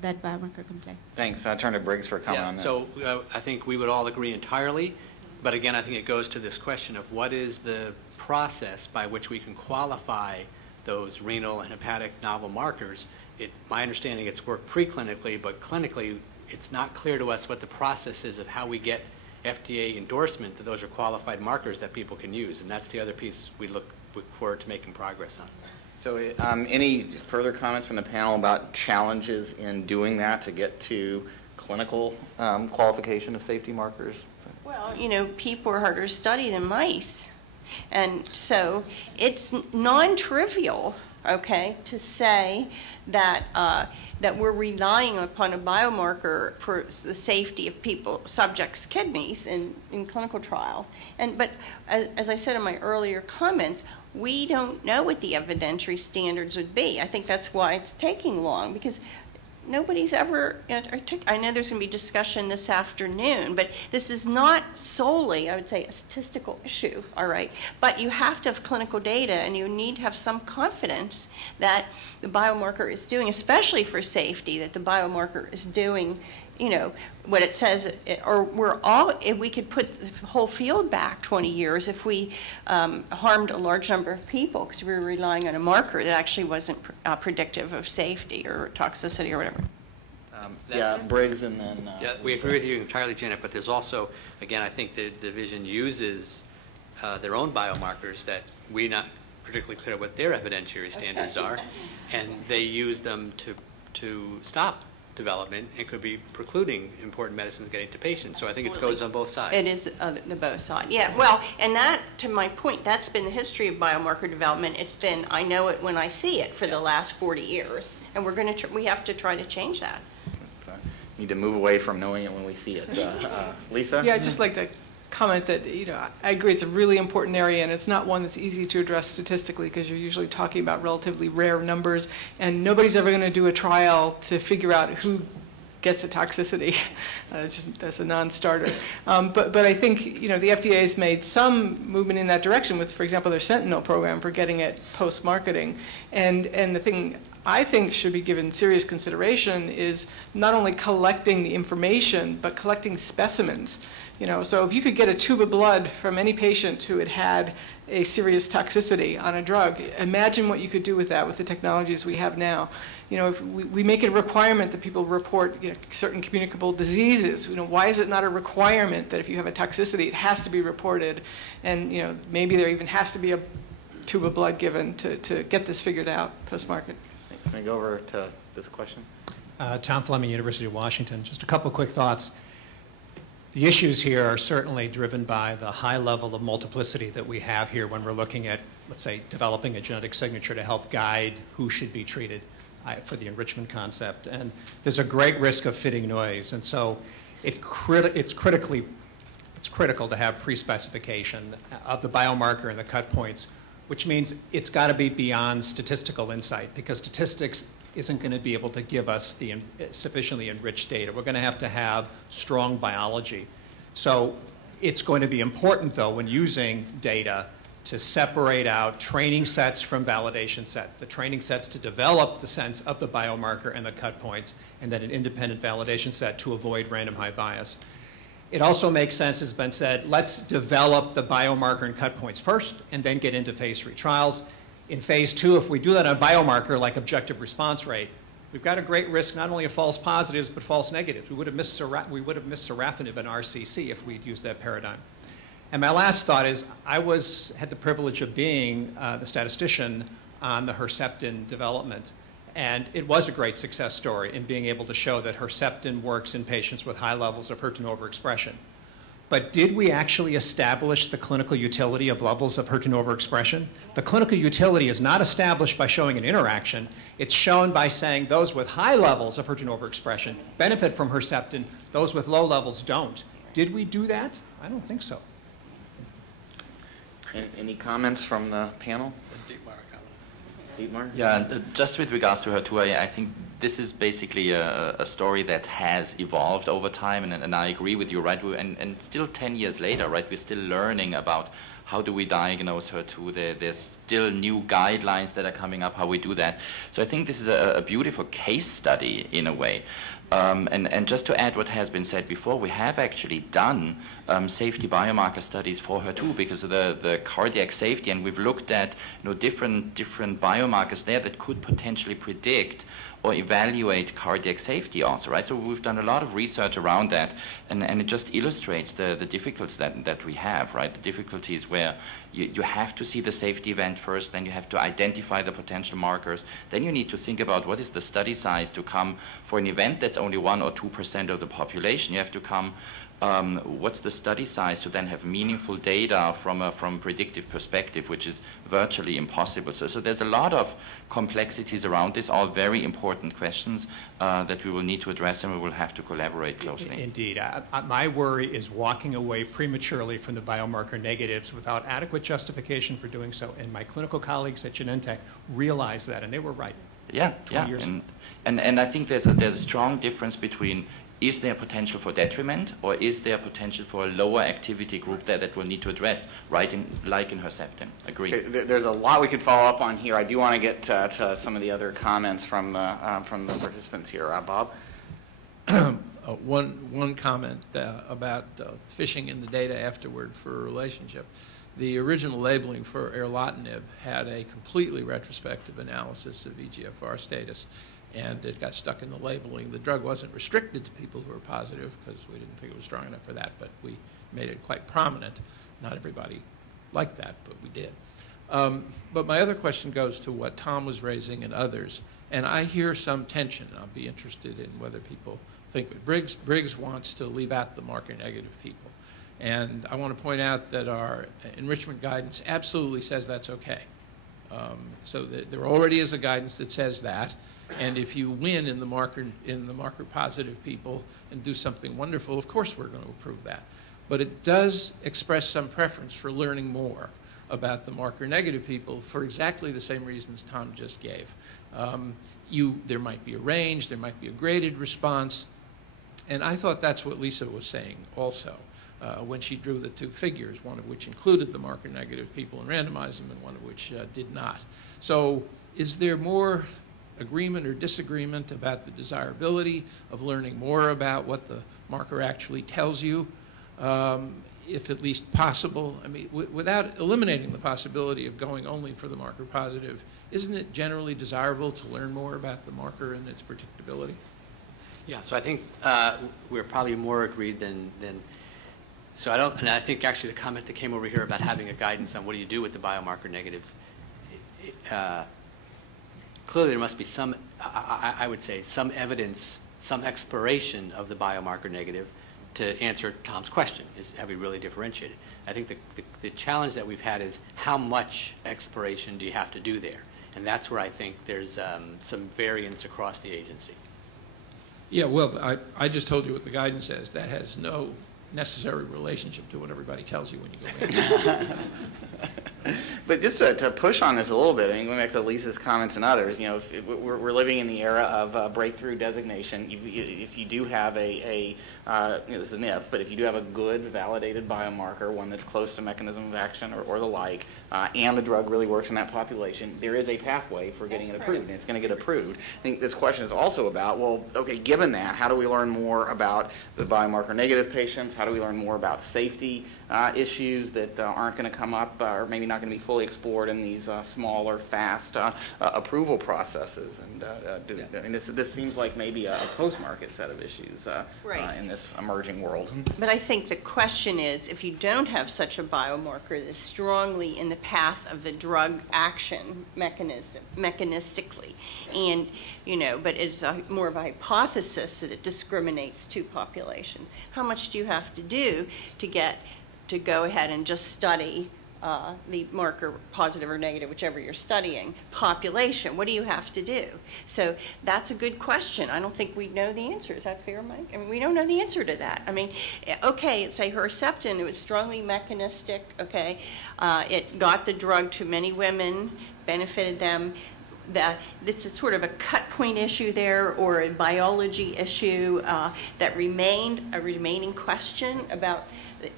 that biomarker can play. Thanks. I'll turn to Briggs for a comment on this. So I think we would all agree entirely, but again, I think it goes to this question of what is the process by which we can qualify those renal and hepatic novel markers. My understanding, it's worked preclinically, but clinically, it's not clear to us what the process is of how we get FDA endorsement that those are qualified markers that people can use, and that's the other piece we look forward to making progress on. So any further comments from the panel about challenges in doing that to get to clinical qualification of safety markers? Well, people are harder to study than mice. And so it's non-trivial, okay, to say that that we're relying upon a biomarker for the safety of subjects' kidneys in clinical trials. But as I said in my earlier comments, we don't know what the evidentiary standards would be. I think that's why it's taking long, because nobody's ever, I know there's going to be discussion this afternoon, but this is not solely, I would say, a statistical issue, all right? But you have to have clinical data, and you need to have some confidence that the biomarker is doing, especially for safety, that the biomarker is doing, what it says, or we could put the whole field back 20 years if we harmed a large number of people because we were relying on a marker that actually wasn't predictive of safety or toxicity or whatever. Yeah, Briggs and then... Yeah, we agree with you entirely, Janet, but there's also, again, I think the division uses their own biomarkers that we're not particularly clear what their evidentiary standards are, and they use them to stop development and could be precluding important medicines getting to patients. So I think it goes on both sides. It is the both side. Yeah, well, and that, to my point, that's been the history of biomarker development. It's been, I know it when I see it for the last 40 years, and we have to try to change that. Need to move away from knowing it when we see it. Lisa? Yeah, I'd just like to comment that, I agree it's a really important area, and it's not one that's easy to address statistically because you're usually talking about relatively rare numbers, and nobody's ever going to do a trial to figure out who gets a toxicity. That's a non-starter. But I think, the FDA has made some movement in that direction with, for example, their Sentinel program for getting it post-marketing. And the thing I think should be given serious consideration is not only collecting the information, but collecting specimens. So if you could get a tube of blood from any patient who had a serious toxicity on a drug, imagine what you could do with that with the technologies we have now. If we make it a requirement that people report certain communicable diseases, why is it not a requirement that if you have a toxicity, it has to be reported? And maybe there even has to be a tube of blood given to get this figured out post-market. Thanks. Let me go over to this question. Tom Fleming, University of Washington. Just a couple of quick thoughts. The issues here are certainly driven by the high level of multiplicity that we have here when we're looking at, let's say, developing a genetic signature to help guide who should be treated for the enrichment concept. And there's a great risk of fitting noise. And so it's critical to have pre-specification of the biomarker and the cut points, which means it's got to be beyond statistical insight, because statistics isn't going to be able to give us the sufficiently enriched data. We're going to have strong biology. So it's going to be important, though, when using data to separate out training sets from validation sets, the training sets to develop the sense of the biomarker and the cut points, and then an independent validation set to avoid random high bias. It also makes sense, as Ben said, let's develop the biomarker and cut points first and then get into phase 3 trials. In phase 2, if we do that on biomarker like objective response rate, we've got a great risk not only of false positives but false negatives. We would have missed sorafenib and RCC if we'd used that paradigm. And my last thought is I had the privilege of being the statistician on the Herceptin development. And it was a great success story in being able to show that Herceptin works in patients with high levels of HER2 overexpression. But did we actually establish the clinical utility of levels of HER2 overexpression? The clinical utility is not established by showing an interaction. It's shown by saying those with high levels of HER2 overexpression benefit from Herceptin, those with low levels don't. Did we do that? I don't think so. Any comments from the panel? Dietmar? Yeah, just with regards to HER2, I think this is basically a story that has evolved over time, and I agree with you, right? And still 10 years later, right, we're still learning about how do we diagnose HER2. There's still new guidelines that are coming up, how we do that. So I think this is a beautiful case study in a way. And just to add what has been said before, we have actually done safety biomarker studies for HER2 because of the cardiac safety, and we've looked at different biomarkers there that could potentially predict or evaluate cardiac safety also, right? So we've done a lot of research around that, and it just illustrates the difficulties that we have, right? The difficulties where you have to see the safety event first, then you have to identify the potential markers, then you need to think about what is the study size to come for an event that's only 1 or 2% of the population. You have to come what's the study size to then have meaningful data from a predictive perspective, which is virtually impossible. So there's a lot of complexities around this, all very important questions that we will need to address, and we will have to collaborate closely. Indeed. My worry is walking away prematurely from the biomarker negatives without adequate justification for doing so, and my clinical colleagues at Genentech realized that, and they were right. Yeah, and I think there's a strong difference between is there potential for detriment, or is there potential for a lower activity group that we'll need to address, right? Like in Herceptin. Agree. Okay, there's a lot we could follow up on here. I do want to get to some of the other comments from the participants here. Bob? One comment about fishing in the data afterward for a relationship. The original labeling for erlotinib had a completely retrospective analysis of EGFR status. and it got stuck in the labeling. The drug wasn't restricted to people who were positive because we didn't think it was strong enough for that, but we made it quite prominent. Not everybody liked that, but we did. But my other question goes to what Tom was raising and others, and I hear some tension. I'll be interested in whether people think that Briggs wants to leave out the marker-negative people. And I want to point out that our enrichment guidance absolutely says that's okay. So there already is a guidance that says that, and if you win in the marker-positive people and do something wonderful, of course we're going to approve that. But it does express some preference for learning more about the marker-negative people for exactly the same reasons Tom just gave. There might be a range, there might be a graded response, and I thought that's what Lisa was saying also when she drew the two figures, one of which included the marker-negative people and randomized them, and one of which did not. So is there more agreement or disagreement about the desirability of learning more about what the marker actually tells you, if at least possible? I mean, without eliminating the possibility of going only for the marker positive, isn't it generally desirable to learn more about the marker and its predictability? Yeah, so I think we're probably more agreed than so I don't, and I think actually the comment that came over here about having a guidance on what do you do with the biomarker negatives, clearly there must be some, I would say, some evidence, some exploration of the biomarker negative to answer Tom's question, is have we really differentiated? I think the challenge that we've had is how much exploration do you have to do there? And that's where I think there's some variance across the agency. Yeah, well, I just told you what the guidance says. That has no necessary relationship to what everybody tells you when you go in. But just to push on this a little bit, I mean, going back to Lisa's comments and others, you know, if we're living in the era of breakthrough designation. If you do have you know, this is an if, but if you do have a good validated biomarker, one that's close to mechanism of action or the like, and the drug really works in that population, there is a pathway for getting it approved, and it's going to get approved. I think this question is also about, well, okay, given that, how do we learn more about the biomarker negative patients? How do we learn more about safety issues that aren't going to come up or maybe not going to be fully explored in these smaller, fast approval processes? And I mean, this seems like maybe a post-market set of issues in this emerging world. But I think the question is, if you don't have such a biomarker that's strongly in the path of the drug action mechanistically, and you know, but it's more of a hypothesis that it discriminates two populations, how much do you have to do to go ahead and just study the marker positive or negative, whichever you're studying, population? What do you have to do? So that's a good question. I don't think we know the answer. Is that fair, Mike? I mean, we don't know the answer to that. I mean, okay, say Herceptin, it was strongly mechanistic, okay. It got the drug to many women, benefited them. It's a sort of a cut point issue there, or a biology issue that remained a remaining question about,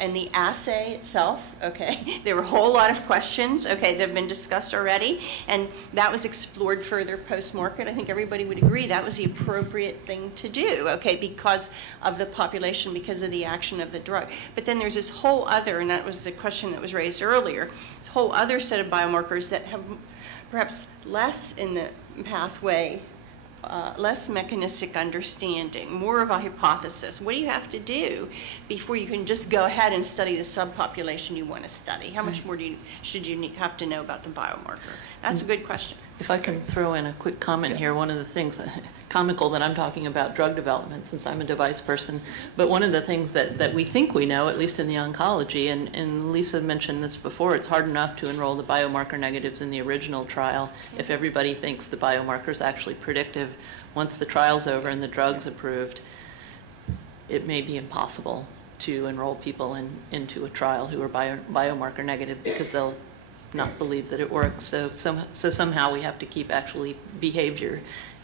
and the assay itself, okay, there were a whole lot of questions, okay, that have been discussed already, and that was explored further post-market. I think everybody would agree that was the appropriate thing to do, okay, because of the population, because of the action of the drug. But then there's this whole other, and that was the question that was raised earlier, this whole other set of biomarkers that have perhaps less in the pathway, less mechanistic understanding, more of a hypothesis. What do you have to do before you can just go ahead and study the subpopulation you want to study? How much more should you have to know about the biomarker? That's a good question. If I can throw in a quick comment here, one of the things, comical that I'm talking about drug development since I'm a device person, but one of the things that we think we know, at least in the oncology, and Lisa mentioned this before, it's hard enough to enroll the biomarker negatives in the original trial if everybody thinks the biomarker is actually predictive. Once the trial's over and the drug's approved, it may be impossible to enroll people into a trial who are biomarker negative because they'll not believe that it works. So somehow we have to keep actually behavior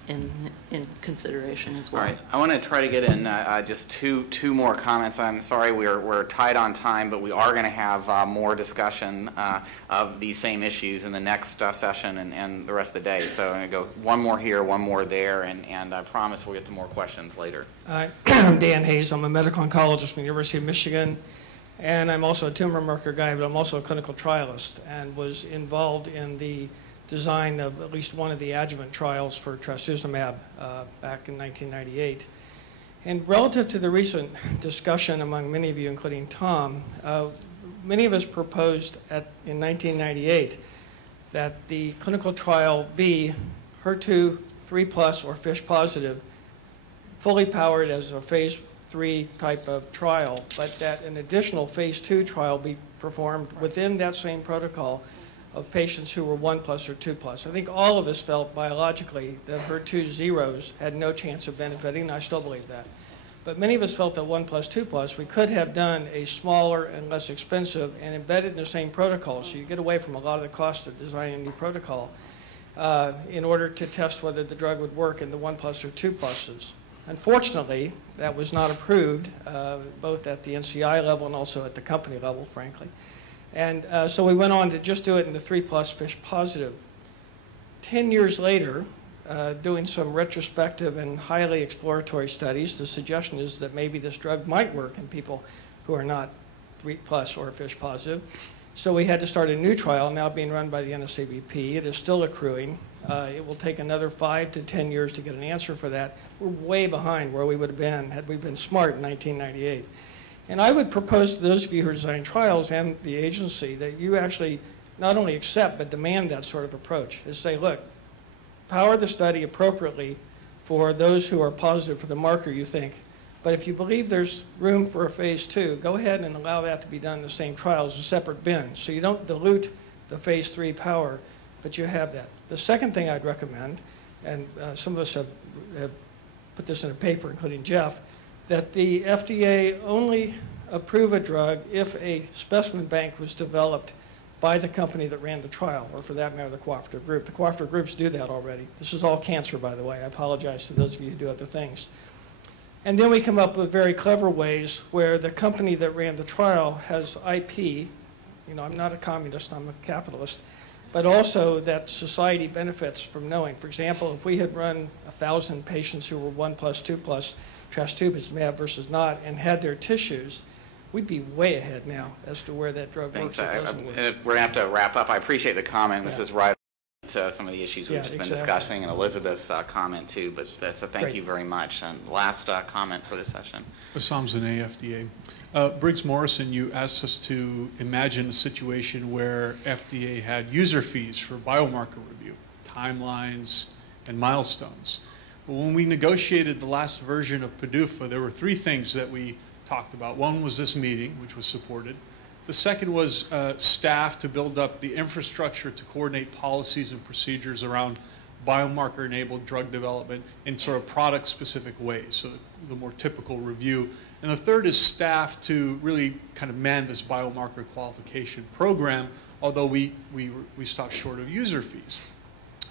in consideration as well. All right, I want to try to get in just two more comments. I'm sorry we're tight on time, but we are going to have more discussion of these same issues in the next session and the rest of the day. So I'm going to go one more here, one more there, and I promise we'll get to more questions later. I'm Dan Hayes. I'm a medical oncologist from the University of Michigan, and I'm also a tumor marker guy, but I'm also a clinical trialist and was involved in the design of at least one of the adjuvant trials for trastuzumab back in 1998. And relative to the recent discussion among many of you, including Tom, many of us proposed in 1998 that the clinical trial be HER2 3+ or FISH positive, fully powered as a phase 3 type of trial, but that an additional phase 2 trial be performed within that same protocol of patients who were 1+ or 2+. I think all of us felt biologically that HER2 zeros had no chance of benefiting, and I still believe that. But many of us felt that 1+, 2+, we could have done a smaller and less expensive and embedded in the same protocol, so you get away from a lot of the cost of designing a new protocol in order to test whether the drug would work in the 1+ or 2+. Unfortunately, that was not approved, both at the NCI level and also at the company level, frankly. And so we went on to just do it in the 3+ FISH positive. 10 years later, doing some retrospective and highly exploratory studies, the suggestion is that maybe this drug might work in people who are not 3+ or FISH positive. So we had to start a new trial now being run by the NSABP. It is still accruing. It will take another 5 to 10 years to get an answer for that. We're way behind where we would have been had we been smart in 1998. And I would propose to those of you who are designing trials and the agency that you actually not only accept but demand that sort of approach. Is say, look, power the study appropriately for those who are positive for the marker you think. But if you believe there's room for a phase 2, go ahead and allow that to be done in the same trial as a separate bin. So you don't dilute the phase 3 power, but you have that. The second thing I'd recommend, and some of us have put this in a paper, including Jeff, that the FDA only approve a drug if a specimen bank was developed by the company that ran the trial, or for that matter, the cooperative group. The cooperative groups do that already. This is all cancer, by the way. I apologize to those of you who do other things. And then we come up with very clever ways where the company that ran the trial has IP. You know, I'm not a communist, I'm a capitalist. But also that society benefits from knowing. For example, if we had run 1,000 patients who were 1+, 2+ trastuzumab versus not and had their tissues, we'd be way ahead now as to where that drug works or doesn't work. We're going to have to wrap up. I appreciate the comment. This is right to some of the issues we've just been discussing, and Elizabeth's comment too. But so thank you very much. And last comment for this session. Bassam Zaneh, FDA. Briggs Morrison, you asked us to imagine a situation where FDA had user fees for biomarker review, timelines, and milestones. But when we negotiated the last version of PDUFA, there were 3 things that we talked about. One was this meeting, which was supported. The second was staff to build up the infrastructure to coordinate policies and procedures around biomarker-enabled drug development in sort of product-specific ways, so the more typical review. And the third is staff to really kind of man this biomarker qualification program, although we stopped short of user fees.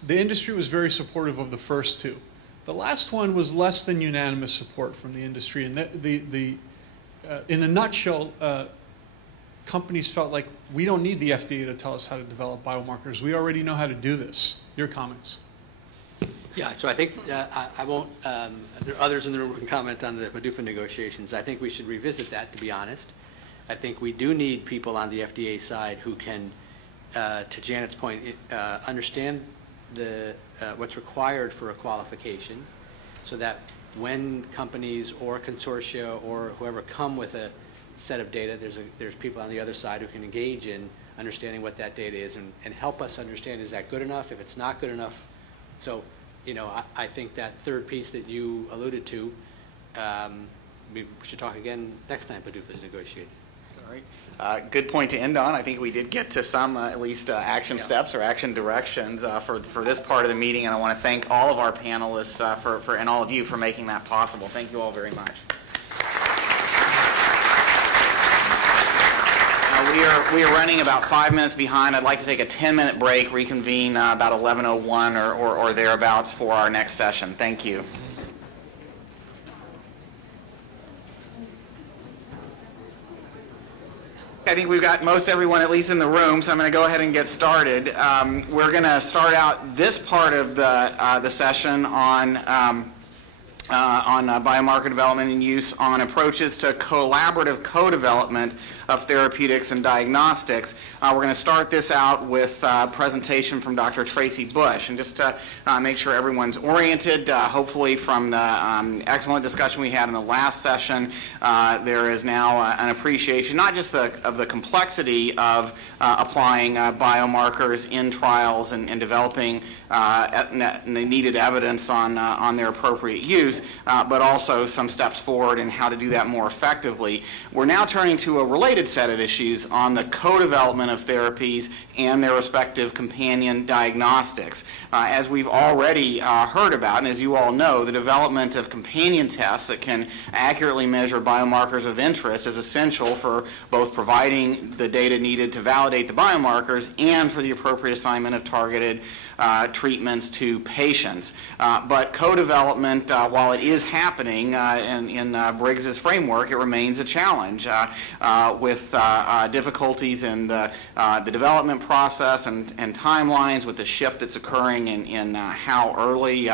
The industry was very supportive of the first 2. The last one was less than unanimous support from the industry, and in a nutshell, companies felt like we don't need the FDA to tell us how to develop biomarkers. We already know how to do this. Your comments? Yeah, so I think I won't, there are others in the room who can comment on the PDUFA negotiations. I think we should revisit that, to be honest. I think we do need people on the FDA side who can, to Janet's point, understand what's required for a qualification, so that when companies or consortia or whoever come with a set of data, there's people on the other side who can engage in understanding what that data is and help us understand, is that good enough? If it's not good enough, so, you know, I think that third piece that you alluded to, we should talk again next time PDUFA is negotiated. All right. Good point to end on. I think we did get to some, at least, action steps or action directions for this part of the meeting, and I want to thank all of our panelists and all of you for making that possible. Thank you all very much. We are running about 5 minutes behind. I'd like to take a 10-minute break, reconvene about 11:01 or thereabouts for our next session. Thank you. I think we've got most everyone at least in the room, so I'm going to go ahead and get started. We're going to start out this part of the session on on biomarker development and use on approaches to collaborative co-development of therapeutics and diagnostics. We're going to start this out with a presentation from Dr. Tracy Bush. And just to make sure everyone's oriented, hopefully from the excellent discussion we had in the last session, there is now an appreciation not just of the complexity of applying biomarkers in trials and developing needed evidence on their appropriate use, but also some steps forward in how to do that more effectively. We're now turning to a related set of issues on the co-development of therapies and their respective companion diagnostics. As we've already heard about, and as you all know, the development of companion tests that can accurately measure biomarkers of interest is essential for both providing the data needed to validate the biomarkers and for the appropriate assignment of targeted treatments to patients. But co-development, while it is happening in Briggs's framework, it remains a challenge with difficulties in the development process and timelines, with the shift that's occurring in how early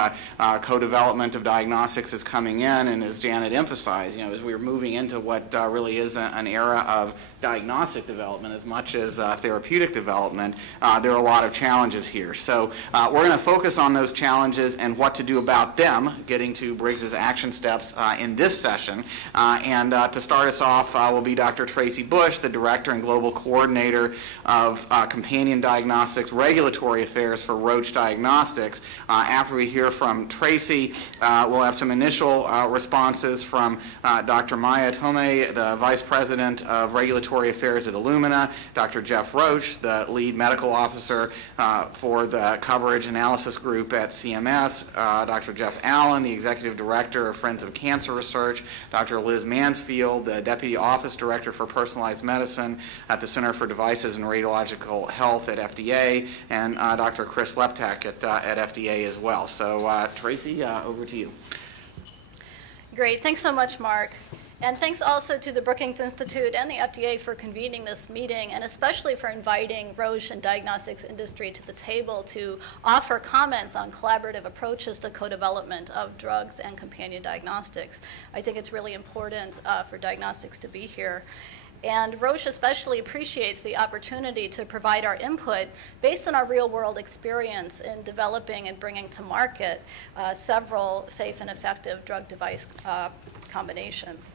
co-development of diagnostics is coming in. And as Janet emphasized, as we're moving into what really is an era of diagnostic development as much as therapeutic development, there are a lot of challenges here. So we're going to focus on those challenges and what to do about them, getting to Briggs's action steps in this session. And to start us off will be Dr. Tracy Bush, the Director and Global Coordinator of Companion Diagnostics Regulatory Affairs for Roche Diagnostics. After we hear from Tracy, we'll have some initial responses from Dr. Maya Tomei, the Vice President of Regulatory Affairs at Illumina, Dr. Jeff Roach, the Lead Medical Officer for the Coverage Analysis Group at CMS, Dr. Jeff Allen, the Executive Director of Friends of Cancer Research, Dr. Liz Mansfield, the Deputy Office Director for Personalized Medicine at the Center for Devices and Radiological Health at FDA, and Dr. Chris Leptak at FDA as well. So Tracy, over to you. Great. Thanks so much, Mark. And thanks also to the Brookings Institute and the FDA for convening this meeting, and especially for inviting Roche and diagnostics industry to the table to offer comments on collaborative approaches to co-development of drugs and companion diagnostics. I think it's really important for diagnostics to be here. And Roche especially appreciates the opportunity to provide our input based on our real-world experience in developing and bringing to market several safe and effective drug-device combinations.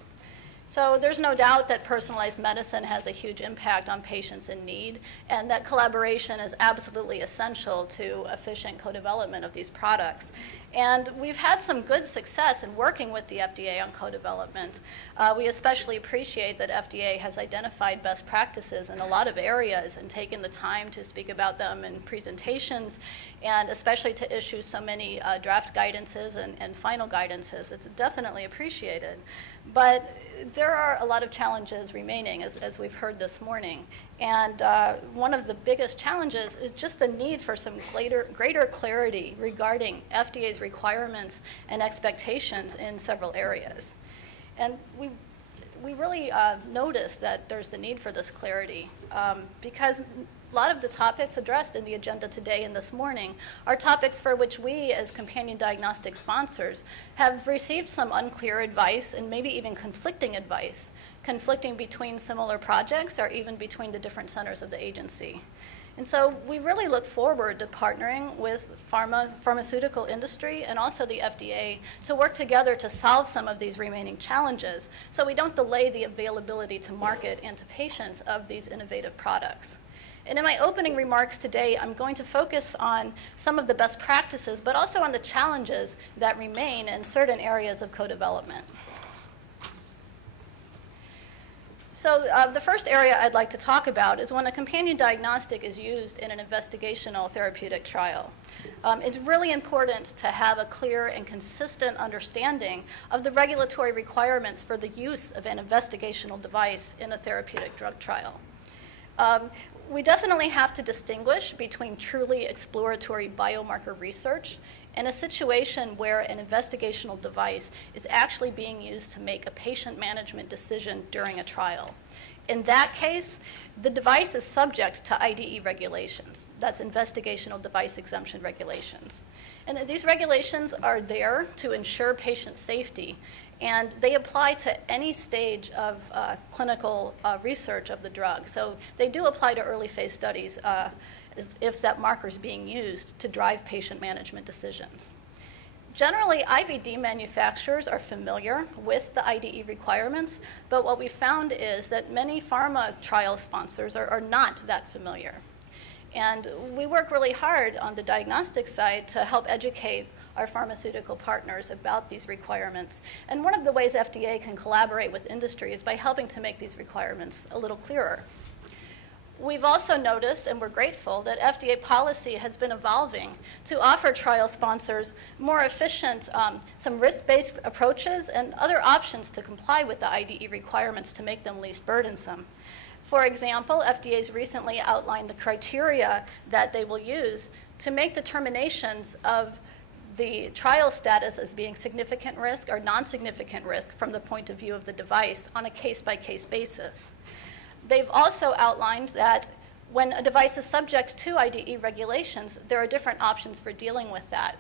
So there's no doubt that personalized medicine has a huge impact on patients in need, and that collaboration is absolutely essential to efficient co-development of these products. And we've had some good success in working with the FDA on co-development. We especially appreciate that FDA has identified best practices in a lot of areas and taken the time to speak about them in presentations, and especially to issue so many draft guidances and final guidances. It's definitely appreciated. But there are a lot of challenges remaining, as we've heard this morning. And one of the biggest challenges is just the need for some greater clarity regarding FDA's requirements and expectations in several areas. And we really notice that there's the need for this clarity because a lot of the topics addressed in the agenda today and this morning are topics for which we, as companion diagnostic sponsors, have received some unclear advice and maybe even conflicting advice, conflicting between similar projects or even between the different centers of the agency. And so we really look forward to partnering with pharmaceutical industry and also the FDA to work together to solve some of these remaining challenges so we don't delay the availability to market and to patients of these innovative products. And in my opening remarks today, I'm going to focus on some of the best practices, but also on the challenges that remain in certain areas of co-development. So the first area I'd like to talk about is when a companion diagnostic is used in an investigational therapeutic trial. It's really important to have a clear and consistent understanding of the regulatory requirements for the use of an investigational device in a therapeutic drug trial. We definitely have to distinguish between truly exploratory biomarker research and a situation where an investigational device is actually being used to make a patient management decision during a trial. In that case, the device is subject to IDE regulations. That's investigational device exemption regulations. And these regulations are there to ensure patient safety, and they apply to any stage of clinical research of the drug. So they do apply to early phase studies if that marker is being used to drive patient management decisions. Generally, IVD manufacturers are familiar with the IDE requirements, but what we found is that many pharma trial sponsors are not that familiar. And we work really hard on the diagnostic side to help educate our pharmaceutical partners about these requirements. And one of the ways FDA can collaborate with industry is by helping to make these requirements a little clearer. We've also noticed, and we're grateful, that FDA policy has been evolving to offer trial sponsors more efficient, some risk-based approaches and other options to comply with the IDE requirements to make them least burdensome. For example, FDA's recently outlined the criteria that they will use to make determinations of the trial status as being significant risk or non-significant risk from the point of view of the device on a case-by-case basis. They've also outlined that when a device is subject to IDE regulations, there are different options for dealing with that.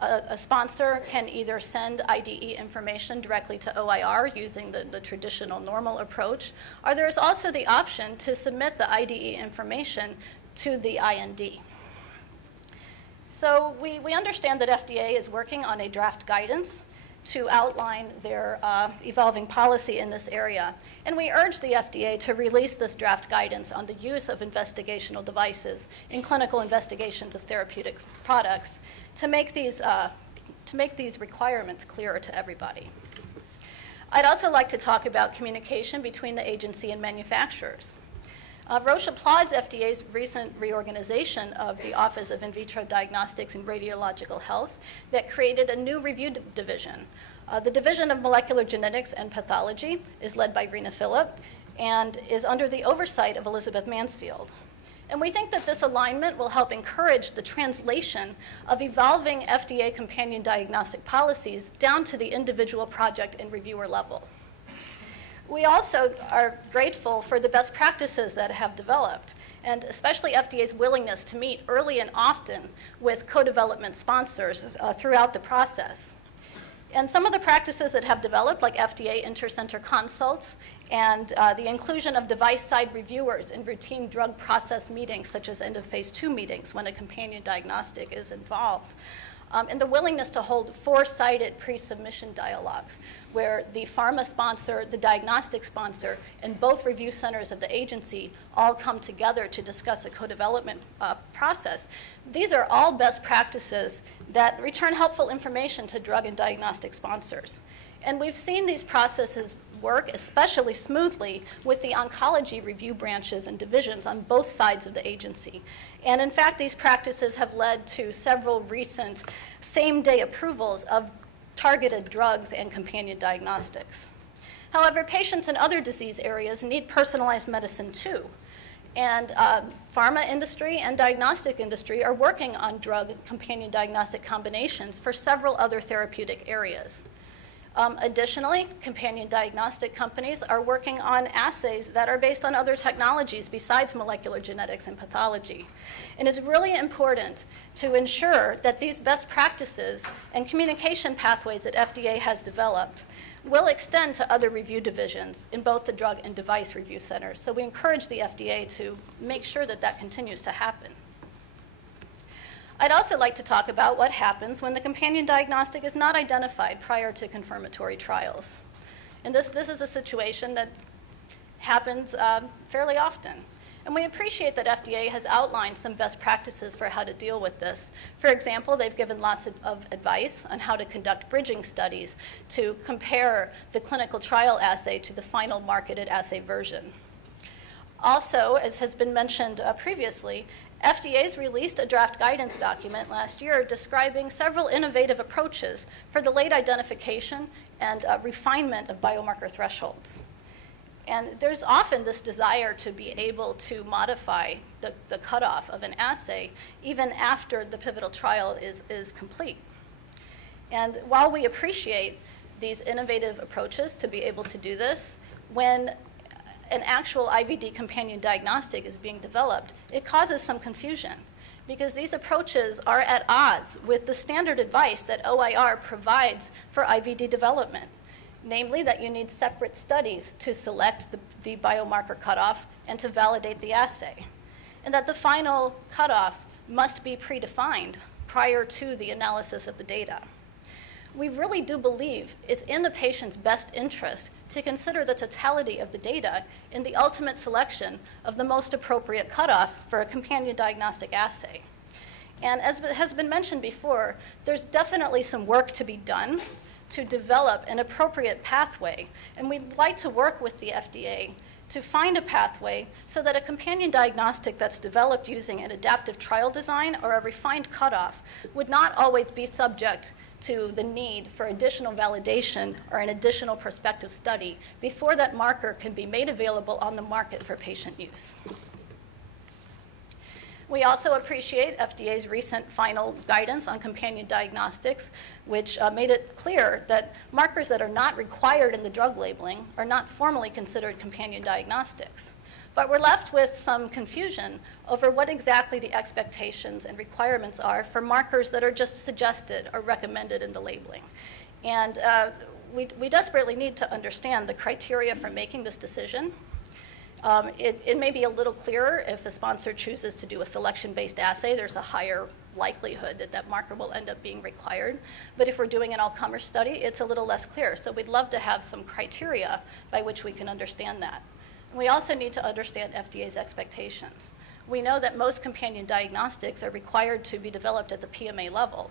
A sponsor can either send IDE information directly to OIR using the traditional normal approach, or there's also the option to submit the IDE information to the IND. So we understand that FDA is working on a draft guidance to outline their evolving policy in this area. And we urge the FDA to release this draft guidance on the use of investigational devices in clinical investigations of therapeutic products to make these requirements clearer to everybody. I'd also like to talk about communication between the agency and manufacturers. Roche applauds FDA's recent reorganization of the Office of In Vitro Diagnostics and Radiological Health that created a new review division. The Division of Molecular Genetics and Pathology is led by Rena Phillip and is under the oversight of Elizabeth Mansfield. And we think that this alignment will help encourage the translation of evolving FDA companion diagnostic policies down to the individual project and reviewer level. We also are grateful for the best practices that have developed, and especially FDA's willingness to meet early and often with co-development sponsors throughout the process. And some of the practices that have developed, like FDA intercenter consults and the inclusion of device-side reviewers in routine drug process meetings, such as end-of-phase 2 meetings when a companion diagnostic is involved. And the willingness to hold four-sided pre-submission dialogues where the pharma sponsor, the diagnostic sponsor, and both review centers of the agency all come together to discuss a co-development process. These are all best practices that return helpful information to drug and diagnostic sponsors. And we've seen these processes work especially smoothly with the oncology review branches and divisions on both sides of the agency. And in fact, these practices have led to several recent same-day approvals of targeted drugs and companion diagnostics. However, patients in other disease areas need personalized medicine too. And pharma industry and diagnostic industry are working on drug companion diagnostic combinations for several other therapeutic areas. Additionally, companion diagnostic companies are working on assays that are based on other technologies besides molecular genetics and pathology. And it's really important to ensure that these best practices and communication pathways that FDA has developed will extend to other review divisions in both the drug and device review centers. So we encourage the FDA to make sure that that continues to happen. I'd also like to talk about what happens when the companion diagnostic is not identified prior to confirmatory trials. And this is a situation that happens fairly often. And we appreciate that FDA has outlined some best practices for how to deal with this. For example, they've given lots of advice on how to conduct bridging studies to compare the clinical trial assay to the final marketed assay version. Also, as has been mentioned previously, FDA's released a draft guidance document last year describing several innovative approaches for the late identification and refinement of biomarker thresholds. And there's often this desire to be able to modify the cutoff of an assay even after the pivotal trial is complete. And while we appreciate these innovative approaches to be able to do this, when an actual IVD companion diagnostic is being developed, it causes some confusion because these approaches are at odds with the standard advice that OIR provides for IVD development, namely that you need separate studies to select the biomarker cutoff and to validate the assay, and that the final cutoff must be predefined prior to the analysis of the data. We really do believe it's in the patient's best interest to consider the totality of the data in the ultimate selection of the most appropriate cutoff for a companion diagnostic assay. And as has been mentioned before, there's definitely some work to be done to develop an appropriate pathway, and we'd like to work with the FDA to find a pathway so that a companion diagnostic that's developed using an adaptive trial design or a refined cutoff would not always be subject to the need for additional validation or an additional prospective study before that marker can be made available on the market for patient use. We also appreciate FDA's recent final guidance on companion diagnostics, which made it clear that markers that are not required in the drug labeling are not formally considered companion diagnostics. But we're left with some confusion over what exactly the expectations and requirements are for markers that are just suggested or recommended in the labeling. And we desperately need to understand the criteria for making this decision. It may be a little clearer if the sponsor chooses to do a selection-based assay. There's a higher likelihood that that marker will end up being required. But if we're doing an all-comer study, it's a little less clear. So we'd love to have some criteria by which we can understand that. We also need to understand FDA's expectations. We know that most companion diagnostics are required to be developed at the PMA level.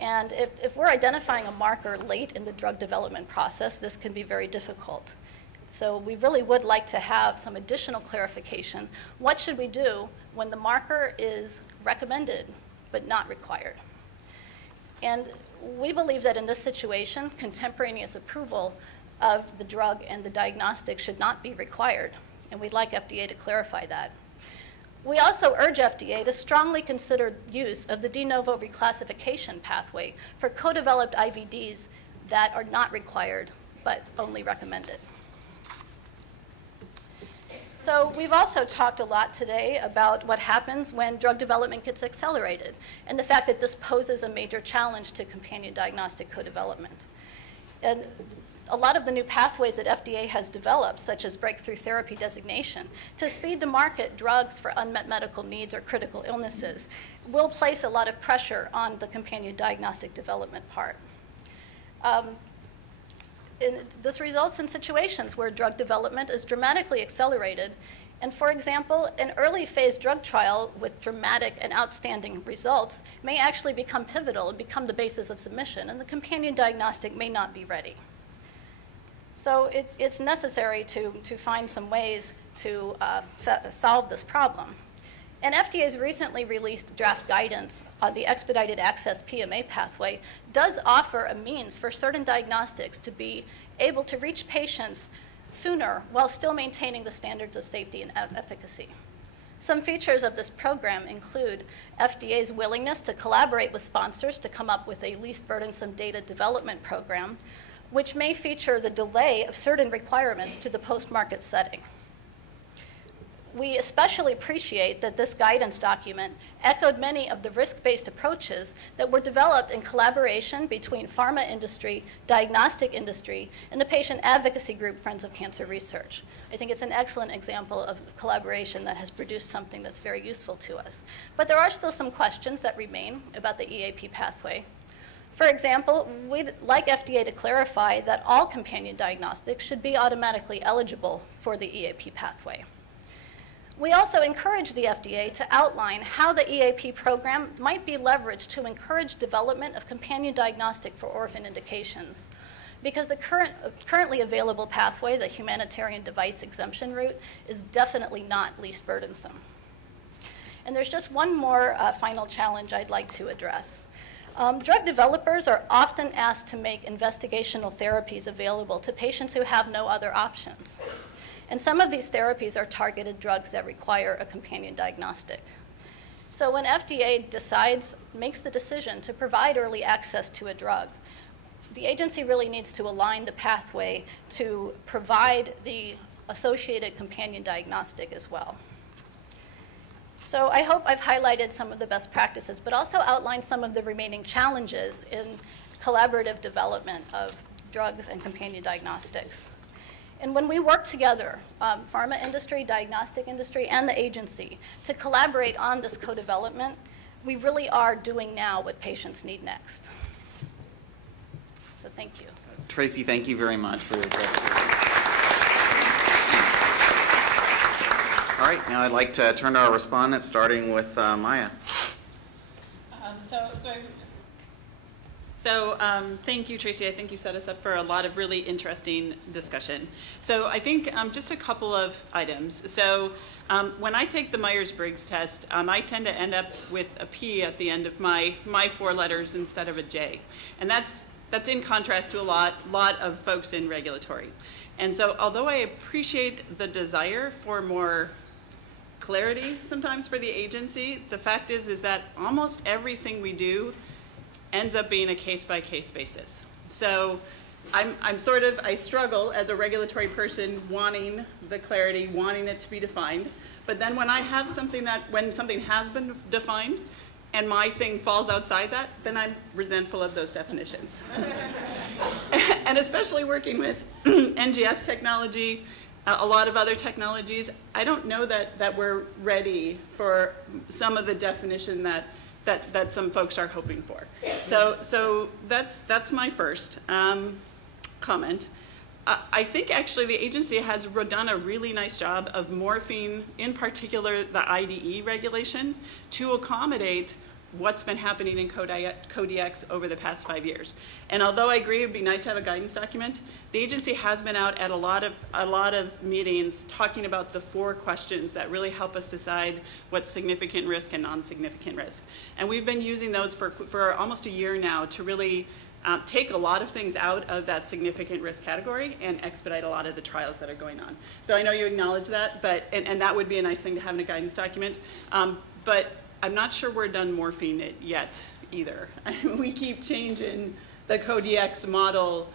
And if we're identifying a marker late in the drug development process, this can be very difficult. So we really would like to have some additional clarification. What should we do when the marker is recommended but not required? And we believe that in this situation, contemporaneous approval of the drug and the diagnostic should not be required, and we'd like FDA to clarify that. We also urge FDA to strongly consider use of the de novo reclassification pathway for co-developed IVDs that are not required but only recommended. So we've also talked a lot today about what happens when drug development gets accelerated and the fact that this poses a major challenge to companion diagnostic co-development. And a lot of the new pathways that FDA has developed, such as breakthrough therapy designation, to speed to market drugs for unmet medical needs or critical illnesses, will place a lot of pressure on the companion diagnostic development part. This results in situations where drug development is dramatically accelerated. And for example, an early phase drug trial with dramatic and outstanding results may actually become pivotal and become the basis of submission, and the companion diagnostic may not be ready. So it's necessary to find some ways to solve this problem. And FDA's recently released draft guidance on the expedited access PMA pathway does offer a means for certain diagnostics to be able to reach patients sooner while still maintaining the standards of safety and efficacy. Some features of this program include FDA's willingness to collaborate with sponsors to come up with a least burdensome data development program, which may feature the delay of certain requirements to the post-market setting. We especially appreciate that this guidance document echoed many of the risk-based approaches that were developed in collaboration between pharma industry, diagnostic industry, and the patient advocacy group Friends of Cancer Research. I think it's an excellent example of collaboration that has produced something that's very useful to us. But there are still some questions that remain about the EAP pathway. For example, we'd like FDA to clarify that all companion diagnostics should be automatically eligible for the EAP pathway. We also encourage the FDA to outline how the EAP program might be leveraged to encourage development of companion diagnostic for orphan indications, because the currently available pathway, the humanitarian device exemption route, is definitely not least burdensome. And there's just one more final challenge I'd like to address. Drug developers are often asked to make investigational therapies available to patients who have no other options. And some of these therapies are targeted drugs that require a companion diagnostic. So when FDA makes the decision to provide early access to a drug, the agency really needs to align the pathway to provide the associated companion diagnostic as well. So I hope I've highlighted some of the best practices, but also outlined some of the remaining challenges in collaborative development of drugs and companion diagnostics. And when we work together, pharma industry, diagnostic industry, and the agency, to collaborate on this co-development, we really are doing now what patients need next. So thank you. Tracy, thank you very much for your presentation. All right, now I'd like to turn to our respondents, starting with Maya. Thank you, Tracy. I think you set us up for a lot of really interesting discussion. So I think just a couple of items. So when I take the Myers-Briggs test, I tend to end up with a P at the end of my 4 letters instead of a J. And that's in contrast to a lot of folks in regulatory. And so although I appreciate the desire for more clarity sometimes for the agency, the fact is that almost everything we do ends up being a case-by-case basis. So I struggle as a regulatory person wanting the clarity, wanting it to be defined. But then when I have something when something has been defined and my thing falls outside that, then I'm resentful of those definitions. And especially working with NGS technology, a lot of other technologies, I don't know that we're ready for some of the definition that some folks are hoping for. So that's my first comment. I think actually the agency has done a really nice job of morphing, in particular, the IDE regulation to accommodate what's been happening in CODX over the past 5 years. And although I agree it would be nice to have a guidance document, the agency has been out at a lot of meetings talking about the 4 questions that really help us decide what's significant risk and non-significant risk. And we've been using those for almost a year now to really take a lot of things out of that significant risk category and expedite a lot of the trials that are going on. So I know you acknowledge that, and that would be a nice thing to have in a guidance document. But I'm not sure we're done morphing it yet either. We keep changing the CODX model.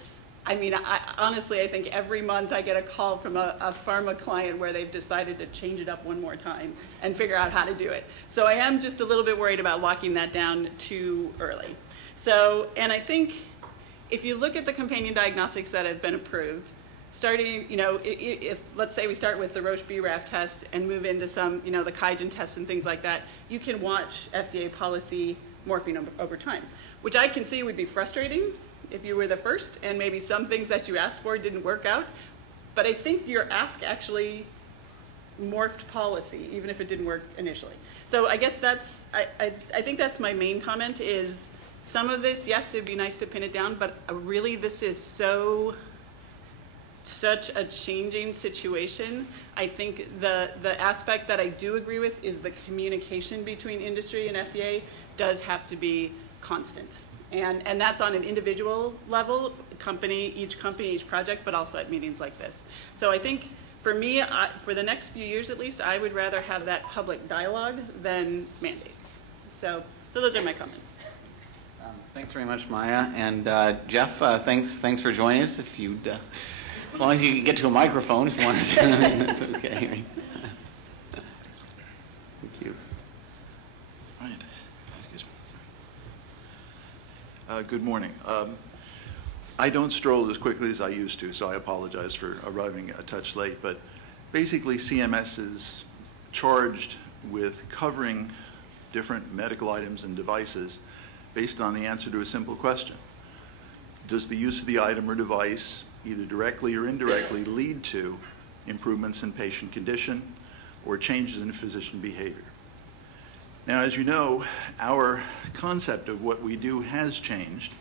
I mean, honestly, I think every month I get a call from a pharma client where they've decided to change it up one more time and figure out how to do it. So I am just a little bit worried about locking that down too early. So, and I think if you look at the companion diagnostics that have been approved, starting, if let's say we start with the Roche BRAF test and move into some, the QIAGEN tests and things like that, you can watch FDA policy morphing over time, which I can see would be frustrating if you were the first and maybe some things that you asked for didn't work out. But I think your ask actually morphed policy, even if it didn't work initially. So I guess I think that's my main comment is some of this, yes, it'd be nice to pin it down, but really this is such a changing situation. I think the aspect that I do agree with is the communication between industry and FDA does have to be constant. And that's on an individual level, each project, but also at meetings like this. So I think for me, for the next few years at least, I would rather have that public dialogue than mandates. So those are my comments. Thanks very much, Maya. And Jeff, thanks for joining us. If you'd, as long as you can get to a microphone, if you want to, that's okay. Thank you. All right. Excuse me. Good morning. I don't stroll as quickly as I used to, so I apologize for arriving a touch late. But basically, CMS is charged with covering different medical items and devices based on the answer to a simple question. Does the use of the item or device, either directly or indirectly, lead to improvements in patient condition or changes in physician behavior? Now, as you know, our concept of what we do has changed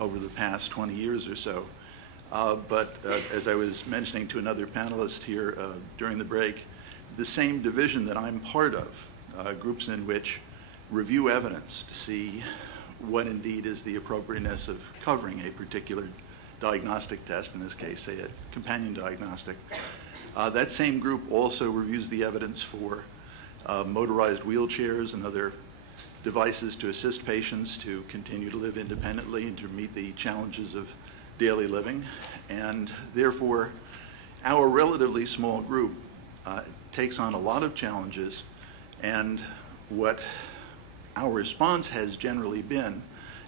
over the past 20 years or so. But as I was mentioning to another panelist here during the break, the same division that I'm part of, groups in which review evidence to see what indeed is the appropriateness of covering a particular diagnostic test, in this case, say a companion diagnostic. That same group also reviews the evidence for motorized wheelchairs and other devices to assist patients to continue to live independently and to meet the challenges of daily living. And therefore, our relatively small group takes on a lot of challenges, and what our response has generally been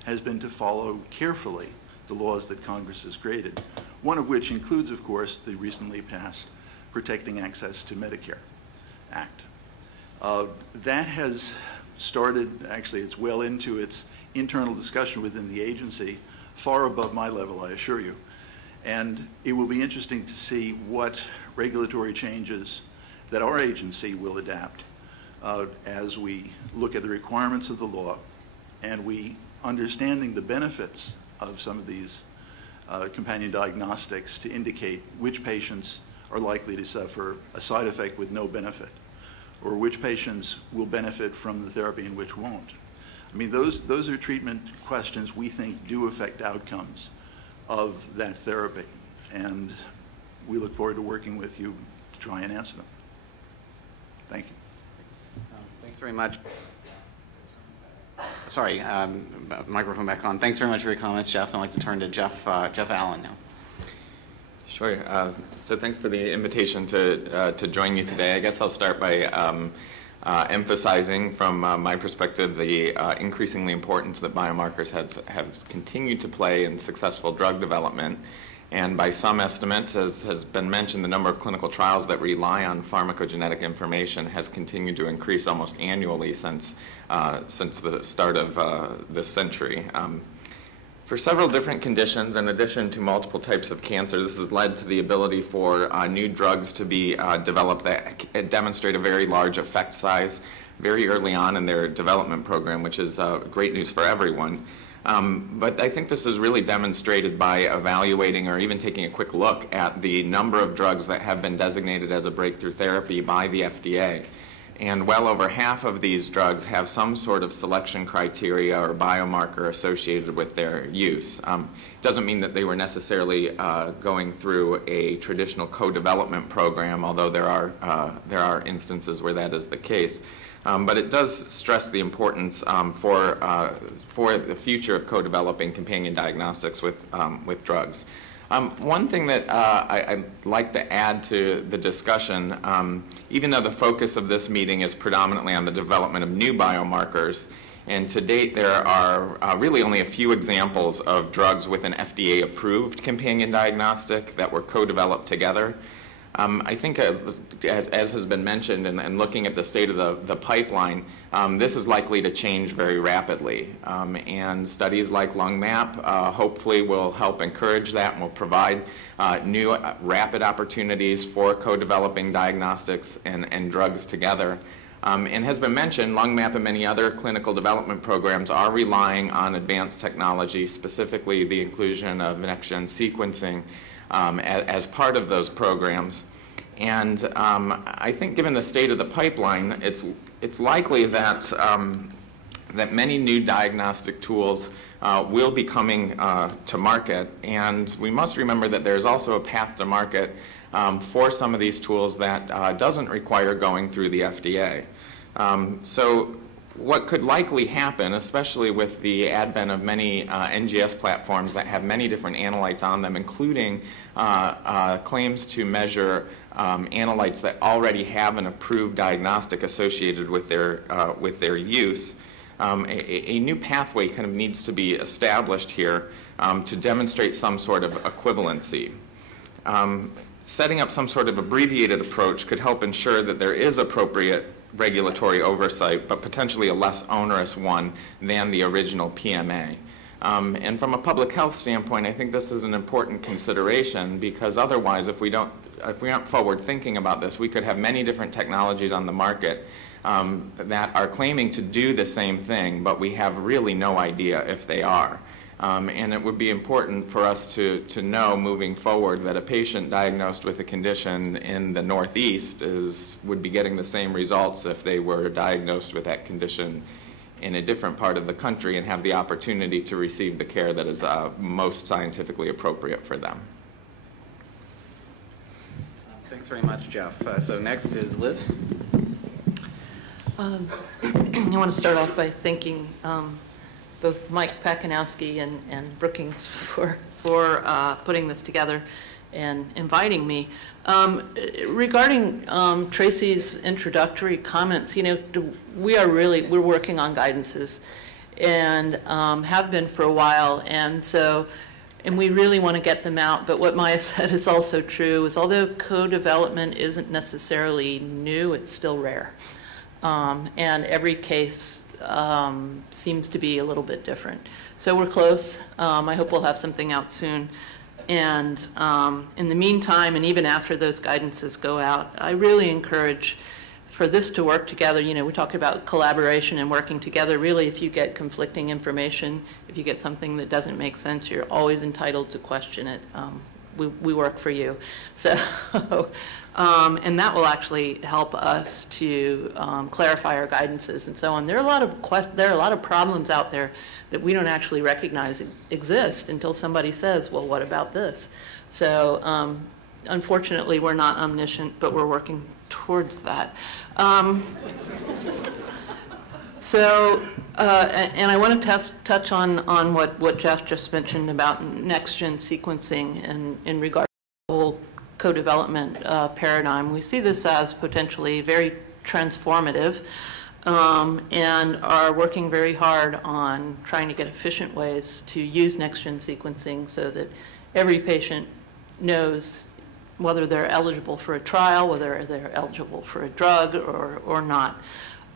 has been to follow carefully the laws that Congress has created, one of which includes, of course, the recently passed Protecting Access to Medicare Act. That has started, actually it's well into its internal discussion within the agency, far above my level, I assure you. And it will be interesting to see what regulatory changes that our agency will adapt as we look at the requirements of the law and we understanding the benefits of some of these companion diagnostics to indicate which patients are likely to suffer a side effect with no benefit, or which patients will benefit from the therapy and which won't. I mean, those are treatment questions we think do affect outcomes of that therapy, and we look forward to working with you to try and answer them. Thank you. Thanks very much. Sorry, microphone back on. Thanks very much for your comments, Jeff. I'd like to turn to Jeff Allen now. Sure. So thanks for the invitation to join you today. I guess I'll start by emphasizing from my perspective the increasingly importance that biomarkers have continued to play in successful drug development. And by some estimates, as has been mentioned, the number of clinical trials that rely on pharmacogenetic information has continued to increase almost annually since the start of this century. For several different conditions, in addition to multiple types of cancer, this has led to the ability for new drugs to be developed that demonstrate a very large effect size very early on in their development program, which is great news for everyone. But I think this is really demonstrated by evaluating or even taking a quick look at the number of drugs that have been designated as a breakthrough therapy by the FDA. And well over half of these drugs have some sort of selection criteria or biomarker associated with their use. It doesn't mean that they were necessarily going through a traditional co-development program, although there are instances where that is the case. But it does stress the importance for the future of co-developing companion diagnostics with drugs. One thing that I'd like to add to the discussion, even though the focus of this meeting is predominantly on the development of new biomarkers, and to date there are really only a few examples of drugs with an FDA-approved companion diagnostic that were co-developed together. I think, as has been mentioned, and looking at the state of the pipeline, this is likely to change very rapidly. And studies like LungMap hopefully will help encourage that and will provide new rapid opportunities for co-developing diagnostics and drugs together. And has been mentioned, LungMap and many other clinical development programs are relying on advanced technology, specifically the inclusion of next-gen sequencing as part of those programs. And I think given the state of the pipeline, it's likely that, that many new diagnostic tools will be coming to market. And we must remember that there's also a path to market for some of these tools that doesn't require going through the FDA. So what could likely happen, especially with the advent of many NGS platforms that have many different analytes on them, including claims to measure analytes that already have an approved diagnostic associated with their use, a new pathway kind of needs to be established here to demonstrate some sort of equivalency. Setting up some sort of abbreviated approach could help ensure that there is appropriate regulatory oversight, but potentially a less onerous one than the original PMA. And from a public health standpoint, I think this is an important consideration, because otherwise, if we aren't forward thinking about this, we could have many different technologies on the market that are claiming to do the same thing, but we have really no idea if they are. And it would be important for us to know moving forward that a patient diagnosed with a condition in the Northeast would be getting the same results if they were diagnosed with that condition in a different part of the country and have the opportunity to receive the care that is most scientifically appropriate for them. Thanks very much, Jeff. So next is Liz. I want to start off by thanking both Mike Pakinowski and Brookings for putting this together. and inviting me. Regarding Tracy's introductory comments, we're working on guidances and have been for a while, and we really want to get them out. But what Maya said is also true, is although co-development isn't necessarily new, it's still rare. And every case seems to be a little bit different. So we're close. I hope we'll have something out soon. And in the meantime, and even after those guidances go out, I really encourage for this to work together. We talk about collaboration and working together. Really, if you get conflicting information, if you get something that doesn't make sense, you're always entitled to question it. We work for you. So, and that will actually help us to clarify our guidances and so on. There are a lot of problems out there that we don't actually recognize exist until somebody says, well, what about this? So unfortunately, we're not omniscient, but we're working towards that. And I want to touch on what Jeff just mentioned about next-gen sequencing and in regard to the whole co-development paradigm. We see this as potentially very transformative, and are working very hard on trying to get efficient ways to use next-gen sequencing so that every patient knows whether they're eligible for a trial, whether they're eligible for a drug or not,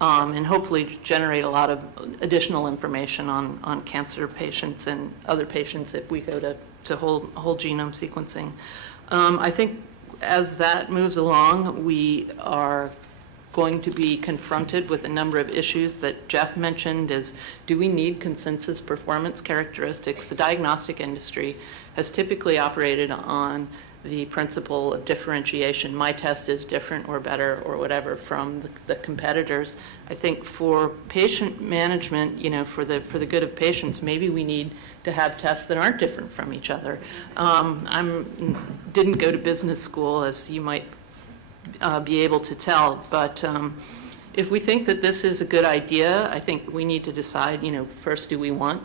and hopefully generate a lot of additional information on cancer patients and other patients if we go to whole genome sequencing. I think as that moves along, we are going to be confronted with a number of issues that Jeff mentioned. Is, do we need consensus performance characteristics? The diagnostic industry has typically operated on the principle of differentiation. My test is different or better or whatever from the competitors. I think for patient management, for the good of patients, maybe we need to have tests that aren't different from each other. I didn't go to business school, as you might be able to tell, but if we think that this is a good idea, I think we need to decide, first, do we want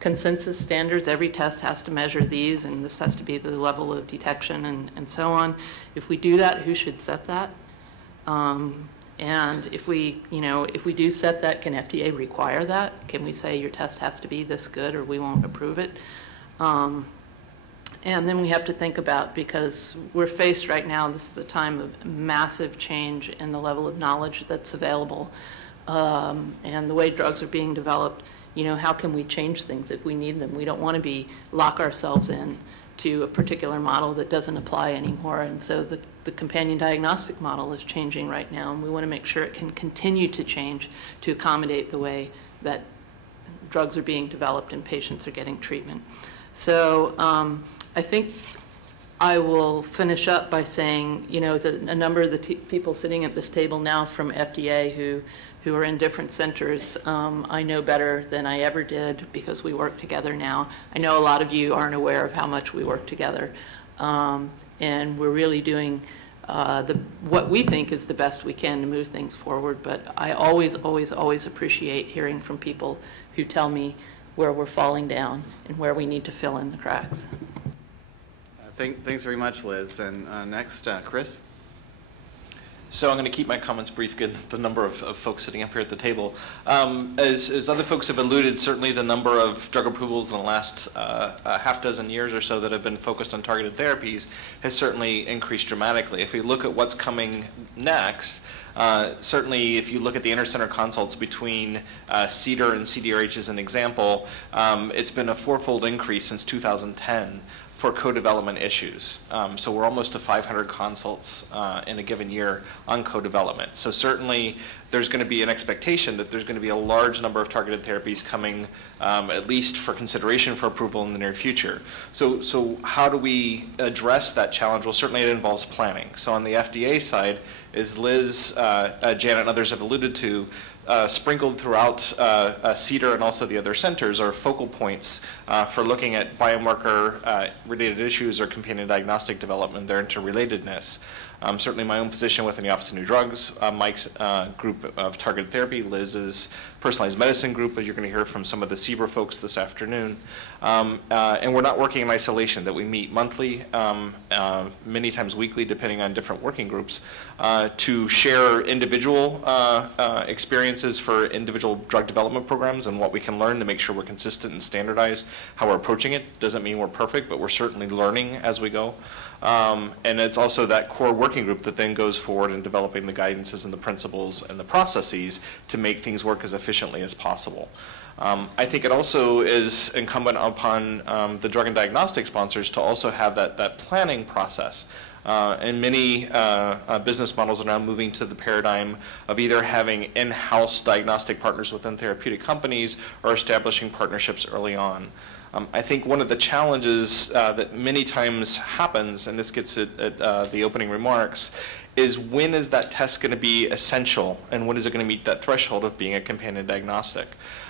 consensus standards? Every test has to measure these, and this has to be the level of detection and so on. If we do that, who should set that? And if we do set that, can FDA require that? Can we say your test has to be this good or we won't approve it? And then we have to think about, because we're faced right now, this is a time of massive change in the level of knowledge that's available, and the way drugs are being developed. How can we change things if we need them? We don't want to lock ourselves in to a particular model that doesn't apply anymore. And so the companion diagnostic model is changing right now, and we want to make sure it can continue to change to accommodate the way that drugs are being developed and patients are getting treatment. So I think I will finish up by saying, that a number of the people sitting at this table now from FDA who are in different centers, I know better than I ever did because we work together now. I know a lot of you aren't aware of how much we work together, and we're really doing what we think is the best we can to move things forward. But I always, always, always appreciate hearing from people who tell me where we're falling down and where we need to fill in the cracks. Thanks very much, Liz. And next, Chris. So I'm going to keep my comments brief, given the number of folks sitting up here at the table. As other folks have alluded, certainly the number of drug approvals in the last half dozen years or so that have been focused on targeted therapies has certainly increased dramatically. If we look at what's coming next, certainly if you look at the intercenter consults between CDER and CDRH as an example, it's been a fourfold increase since 2010. For co-development issues. So we're almost to 500 consults in a given year on co-development. So certainly there's going to be an expectation that there's going to be a large number of targeted therapies coming, at least for consideration for approval in the near future. So how do we address that challenge? Well, certainly it involves planning. So on the FDA side, as Liz, Janet, and others have alluded to, sprinkled throughout CDER and also the other centers are focal points for looking at biomarker related issues or companion diagnostic development, their interrelatedness. Certainly my own position within the Office of New Drugs, Mike's group of targeted therapy, Liz's personalized medicine group, as you're going to hear from some of the CBER folks this afternoon. And we're not working in isolation, that we meet monthly, many times weekly, depending on different working groups, to share individual experiences for individual drug development programs and what we can learn to make sure we're consistent and standardized how we're approaching it. Doesn't mean we're perfect, but we're certainly learning as we go. And it's also that core working group that then goes forward in developing the guidances and the principles and the processes to make things work as efficiently as possible. I think it also is incumbent upon the drug and diagnostic sponsors to also have that planning process. And many business models are now moving to the paradigm of either having in-house diagnostic partners within therapeutic companies or establishing partnerships early on. I think one of the challenges that many times happens, and this gets at the opening remarks, is when is that test going to be essential and when is it going to meet that threshold of being a companion diagnostic?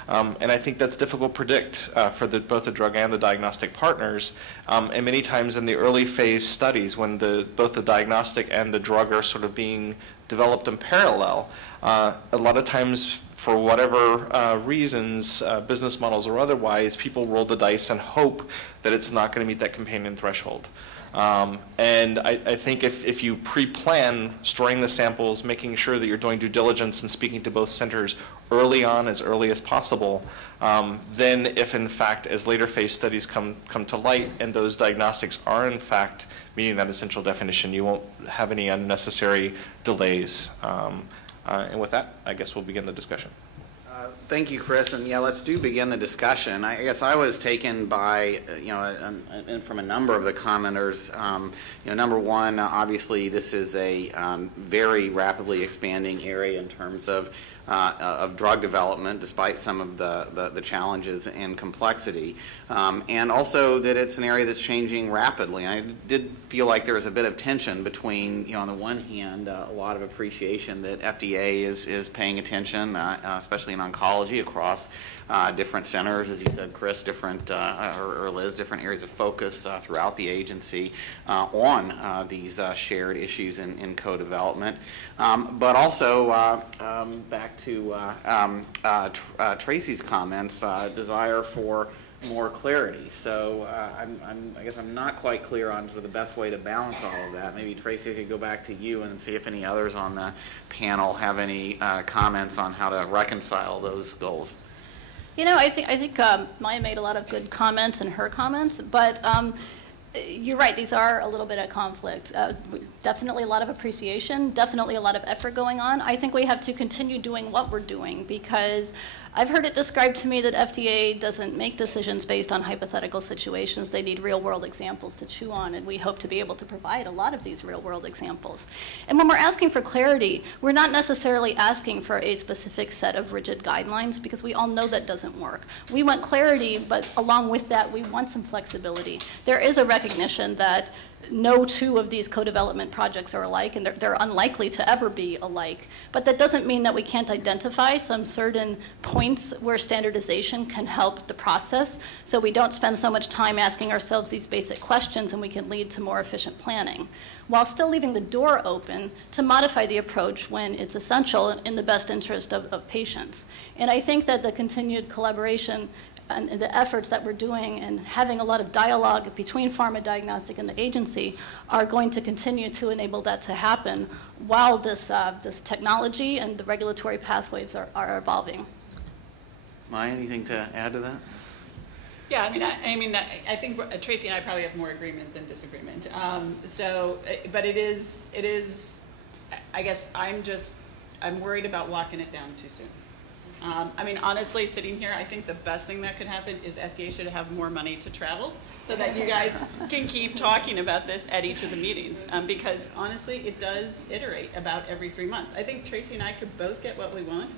And I think that's difficult to predict for both the drug and the diagnostic partners. And many times in the early phase studies when both the diagnostic and the drug are sort of being developed in parallel, a lot of times for whatever reasons, business models or otherwise, people roll the dice and hope that it's not going to meet that companion threshold. And I think if you pre-plan storing the samples, making sure that you're doing due diligence and speaking to both centers early on, as early as possible, then if in fact as later phase studies come to light and those diagnostics are in fact meeting that essential definition, you won't have any unnecessary delays. And with that, I guess we'll begin the discussion. Thank you, Chris. And yeah, let's begin the discussion. I guess I was taken by, and from a number of the commenters, number one, obviously this is a very rapidly expanding area in terms of drug development, despite some of the challenges and complexity, and also that it's an area that's changing rapidly. I did feel like there was a bit of tension between, on the one hand, a lot of appreciation that FDA is paying attention, especially in oncology, across different centers, as you said, Chris, different, or Liz, different areas of focus throughout the agency on these shared issues in co-development. But also, back to Tracy's comments, desire for more clarity. So I guess I'm not quite clear on sort of the best way to balance all of that. Maybe Tracy, I could go back to you and see if any others on the panel have any comments on how to reconcile those goals. I think Maya made a lot of good comments in her comments, but you're right, these are a little bit at conflict. Definitely a lot of appreciation, definitely a lot of effort going on. I think we have to continue doing what we're doing because I've heard it described to me that FDA doesn't make decisions based on hypothetical situations. They need real-world examples to chew on, and we hope to be able to provide a lot of these real-world examples. And when we're asking for clarity, we're not necessarily asking for a specific set of rigid guidelines because we all know that doesn't work. We want clarity, but along with that, we want some flexibility. There is a recognition that no two of these co-development projects are alike, and they're unlikely to ever be alike. But that doesn't mean that we can't identify some certain points where standardization can help the process, so we don't spend so much time asking ourselves these basic questions, and we can lead to more efficient planning, while still leaving the door open to modify the approach when it's essential in the best interest of patients. And I think that the continued collaboration and the efforts that we're doing and having a lot of dialogue between pharma diagnostic and the agency are going to continue to enable that to happen while this technology and the regulatory pathways are evolving. Maya, anything to add to that? Yeah, I think Tracy and I probably have more agreement than disagreement. But it is, I guess I'm worried about locking it down too soon. Honestly, sitting here, I think the best thing that could happen is FDA should have more money to travel so that you guys can keep talking about this at each of the meetings. Because honestly, it does iterate about every 3 months. I think Tracy and I could both get what we want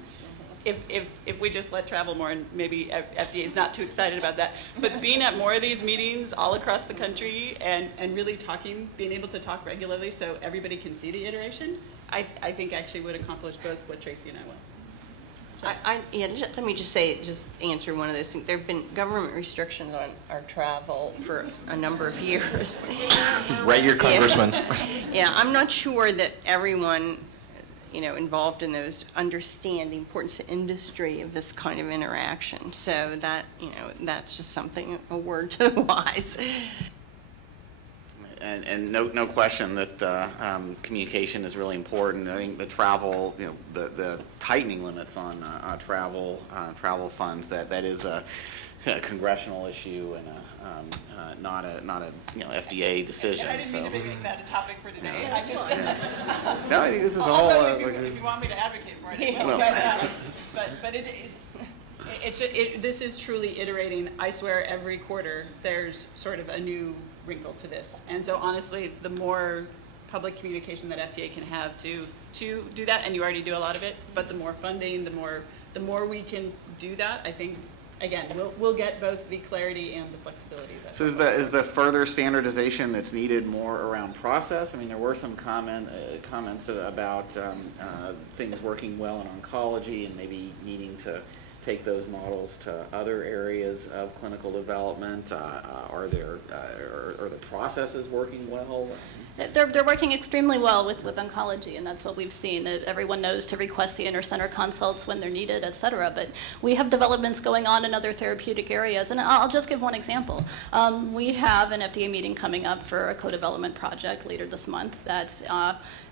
if we just let travel more, and maybe FDA is not too excited about that. But being at more of these meetings all across the country and really being able to talk regularly so everybody can see the iteration, I think actually would accomplish both what Tracy and I want. Let me just answer one of those things. There have been government restrictions on our travel for a number of years. Write your congressman. Yeah, I'm not sure that everyone, involved in those understand the importance to industry of this kind of interaction. So that, that's just something, a word to the wise. And no question that communication is really important. I think the travel, the tightening limits on travel funds, that is a congressional issue and not a FDA decision. And I didn't mean to make that a topic for today. Yeah. No, I think this is all. If you want me to advocate for it, but this is truly iterating. I swear, every quarter there's sort of a new wrinkle to this, and so honestly, the more public communication that FDA can have to do that, and you already do a lot of it, but the more funding, the more we can do that, I think. Again, we'll get both the clarity and the flexibility. So is the further standardization that's needed more around process? I mean, there were some comments about things working well in oncology and maybe needing to take those models to other areas of clinical development. Are the processes working well? They're working extremely well with oncology, and that's what we've seen. That everyone knows to request the inter-center consults when they're needed, et cetera. But we have developments going on in other therapeutic areas, and I'll just give one example. We have an FDA meeting coming up for a co-development project later this month that's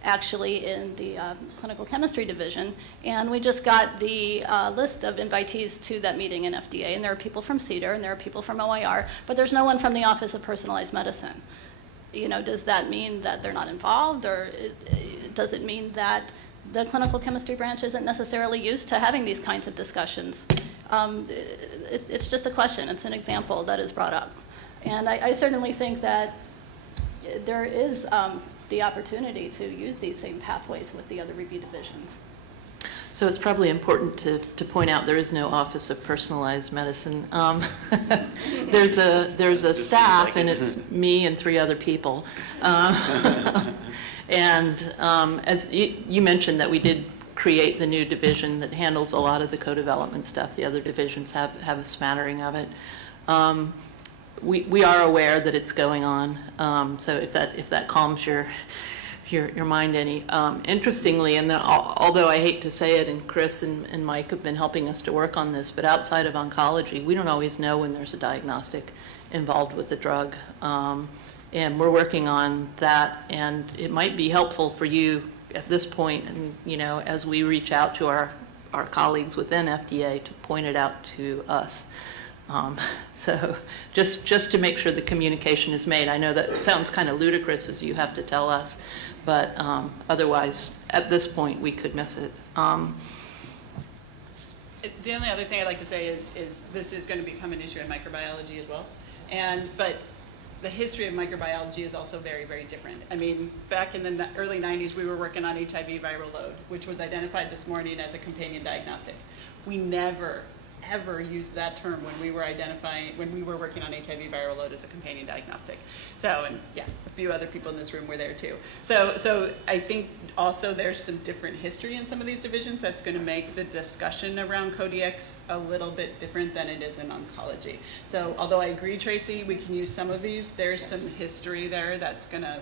actually in the clinical chemistry division, and we just got the list of invitees to that meeting in FDA, and there are people from CEDAR, and there are people from OIR, but there's no one from the Office of Personalized Medicine. Does that mean that they're not involved, or does it mean that the clinical chemistry branch isn't necessarily used to having these kinds of discussions? It's just a question. It's an example that is brought up. And I certainly think that there is the opportunity to use these same pathways with the other review divisions. So it's probably important to point out there is no Office of Personalized Medicine. There's a staff, and it's me and 3 other people. And as you mentioned that we did create the new division that handles a lot of the co-development stuff. The other divisions have a smattering of it. We are aware that it's going on. So if that calms your mind any. Interestingly, and although I hate to say it, and Chris and Mike have been helping us to work on this, but outside of oncology, we don't always know when there's a diagnostic involved with the drug. And we're working on that, and it might be helpful for you at this point, and as we reach out to our colleagues within FDA to point it out to us. So just to make sure the communication is made. I know that sounds kind of ludicrous as you have to tell us, but otherwise, at this point, we could miss it. The only other thing I'd like to say is this is going to become an issue in microbiology as well. But the history of microbiology is also very, very different. I mean, back in the early 90s, we were working on HIV viral load, which was identified this morning as a companion diagnostic. We never ever used that term when we were working on HIV viral load as a companion diagnostic. So, and yeah, a few other people in this room were there too. So I think also there's some different history in some of these divisions that's going to make the discussion around CoDX a little bit different than it is in oncology. So although I agree, Tracy, we can use some of these, there's some history there that's going to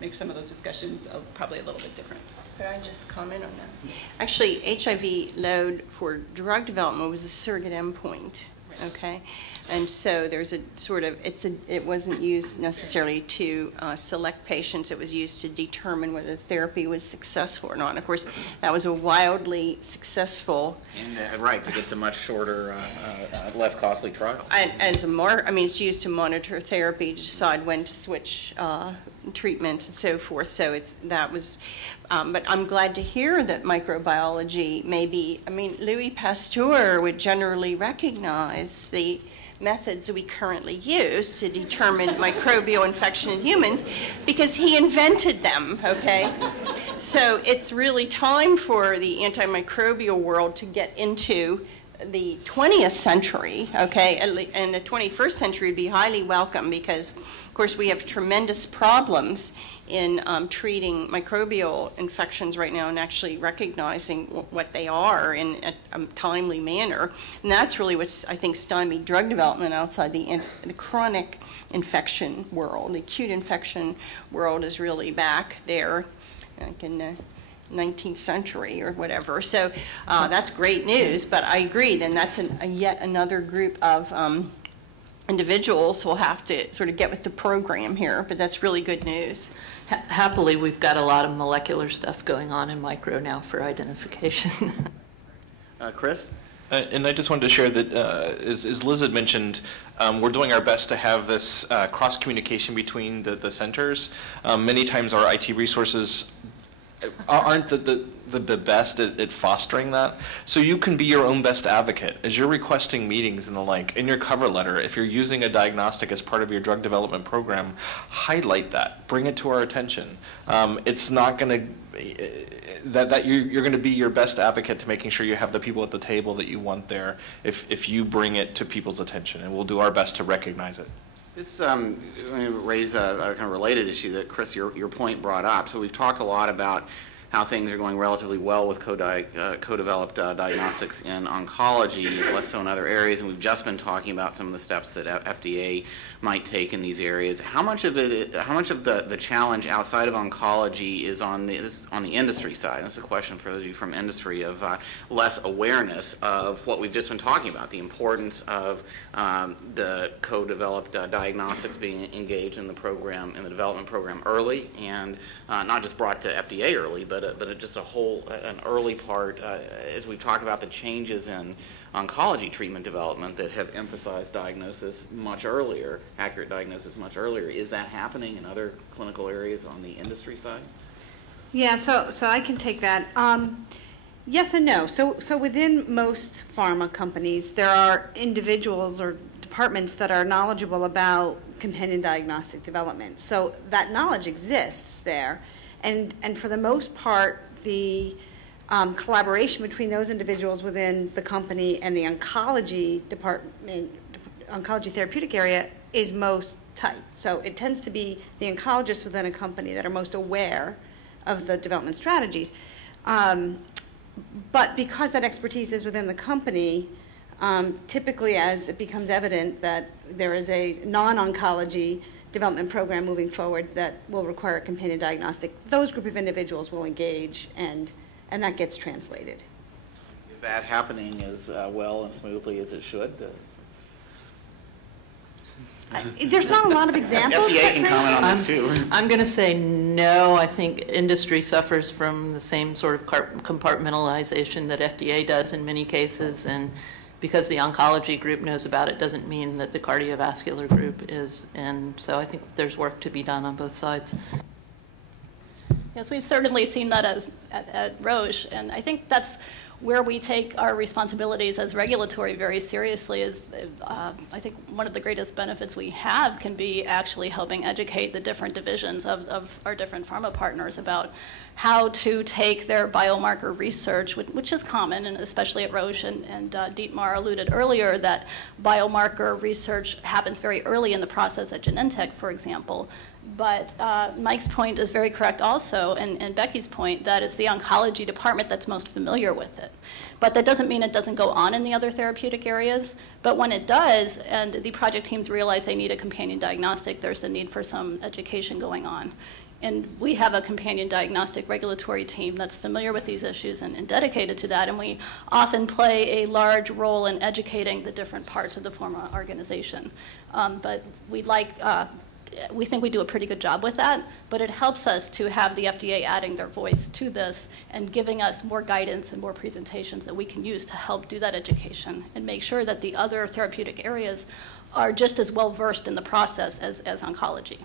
make some of those discussions probably a little bit different. Could I just comment on that? Actually, HIV load for drug development was a surrogate endpoint, okay? And so there's a sort of, it wasn't used necessarily to select patients. It was used to determine whether the therapy was successful or not. And of course, that was a wildly successful. And right, to get to much shorter, less costly trials. And as it's used to monitor therapy, to decide when to switch treatments and so forth. So but I'm glad to hear that microbiology Louis Pasteur would generally recognize the methods that we currently use to determine microbial infection in humans because he invented them, okay? So it's really time for the antimicrobial world to get into the 20th century, okay, and the 21st century would be highly welcome because Of course, we have tremendous problems in treating microbial infections right now and actually recognizing what they are in a timely manner. And that's really what's, I think, stymied drug development outside the chronic infection world. The acute infection world is really back there, like in the 19th century or whatever. So that's great news, but I agree, then that's yet another group of individuals will have to sort of get with the program here, but that's really good news. Happily, we've got a lot of molecular stuff going on in micro now for identification. Chris? And I just wanted to share that, as Liz had mentioned, we're doing our best to have this cross-communication between the centers. Many times our IT resources aren't the best at fostering that. So you can be your own best advocate. As you're requesting meetings and the like, in your cover letter, if you're using a diagnostic as part of your drug development program, highlight that. Bring it to our attention. It's not going to, you're going to be your best advocate to making sure you have the people at the table that you want there if you bring it to people's attention, and we'll do our best to recognize it. This raise a kind of related issue that, Chris, your point brought up. So we've talked a lot about how things are going relatively well with co-developed diagnostics in oncology, less so in other areas, and we've just been talking about some of the steps that FDA might take in these areas. How much of the challenge outside of oncology is on the industry side? That's a question for those of you from industry of less awareness of what we've just been talking about, the importance of the co-developed diagnostics being engaged in the program, in the development program early, and not just brought to FDA early, but just an early part, as we've talked about the changes in oncology treatment development that have emphasized diagnosis much earlier, accurate diagnosis much earlier. Is that happening in other clinical areas on the industry side? Yeah, so I can take that. Yes and no. So within most pharma companies, there are individuals or departments that are knowledgeable about companion diagnostic development. So that knowledge exists there. And for the most part, the collaboration between those individuals within the company and the oncology department, oncology therapeutic area, is most tight. So it tends to be the oncologists within a company that are most aware of the development strategies. But because that expertise is within the company, typically as it becomes evident that there is a non-oncology development program moving forward that will require a companion diagnostic, those group of individuals will engage, and that gets translated. Is that happening as well and smoothly as it should? There's not a lot of examples. FDA can comment on this too. I'm going to say no. I think industry suffers from the same sort of compartmentalization that FDA does in many cases, and because the oncology group knows about it doesn't mean that the cardiovascular group is, and so I think there's work to be done on both sides. Yes, we've certainly seen that at Roche, and I think that's where we take our responsibilities as regulatory very seriously. Is I think one of the greatest benefits we have can be actually helping educate the different divisions of our different pharma partners about how to take their biomarker research, which is common, and especially at Roche, and Dietmar alluded earlier that biomarker research happens very early in the process at Genentech, for example. But Mike's point is very correct also, and Becky's point, that it's the oncology department that's most familiar with it. But that doesn't mean it doesn't go on in the other therapeutic areas. But when it does, and the project teams realize they need a companion diagnostic, there's a need for some education going on. And we have a companion diagnostic regulatory team that's familiar with these issues and dedicated to that, and we often play a large role in educating the different parts of the pharma organization. But we think we do a pretty good job with that, but it helps us to have the FDA adding their voice to this and giving us more guidance and more presentations that we can use to help do that education and make sure that the other therapeutic areas are just as well versed in the process as oncology.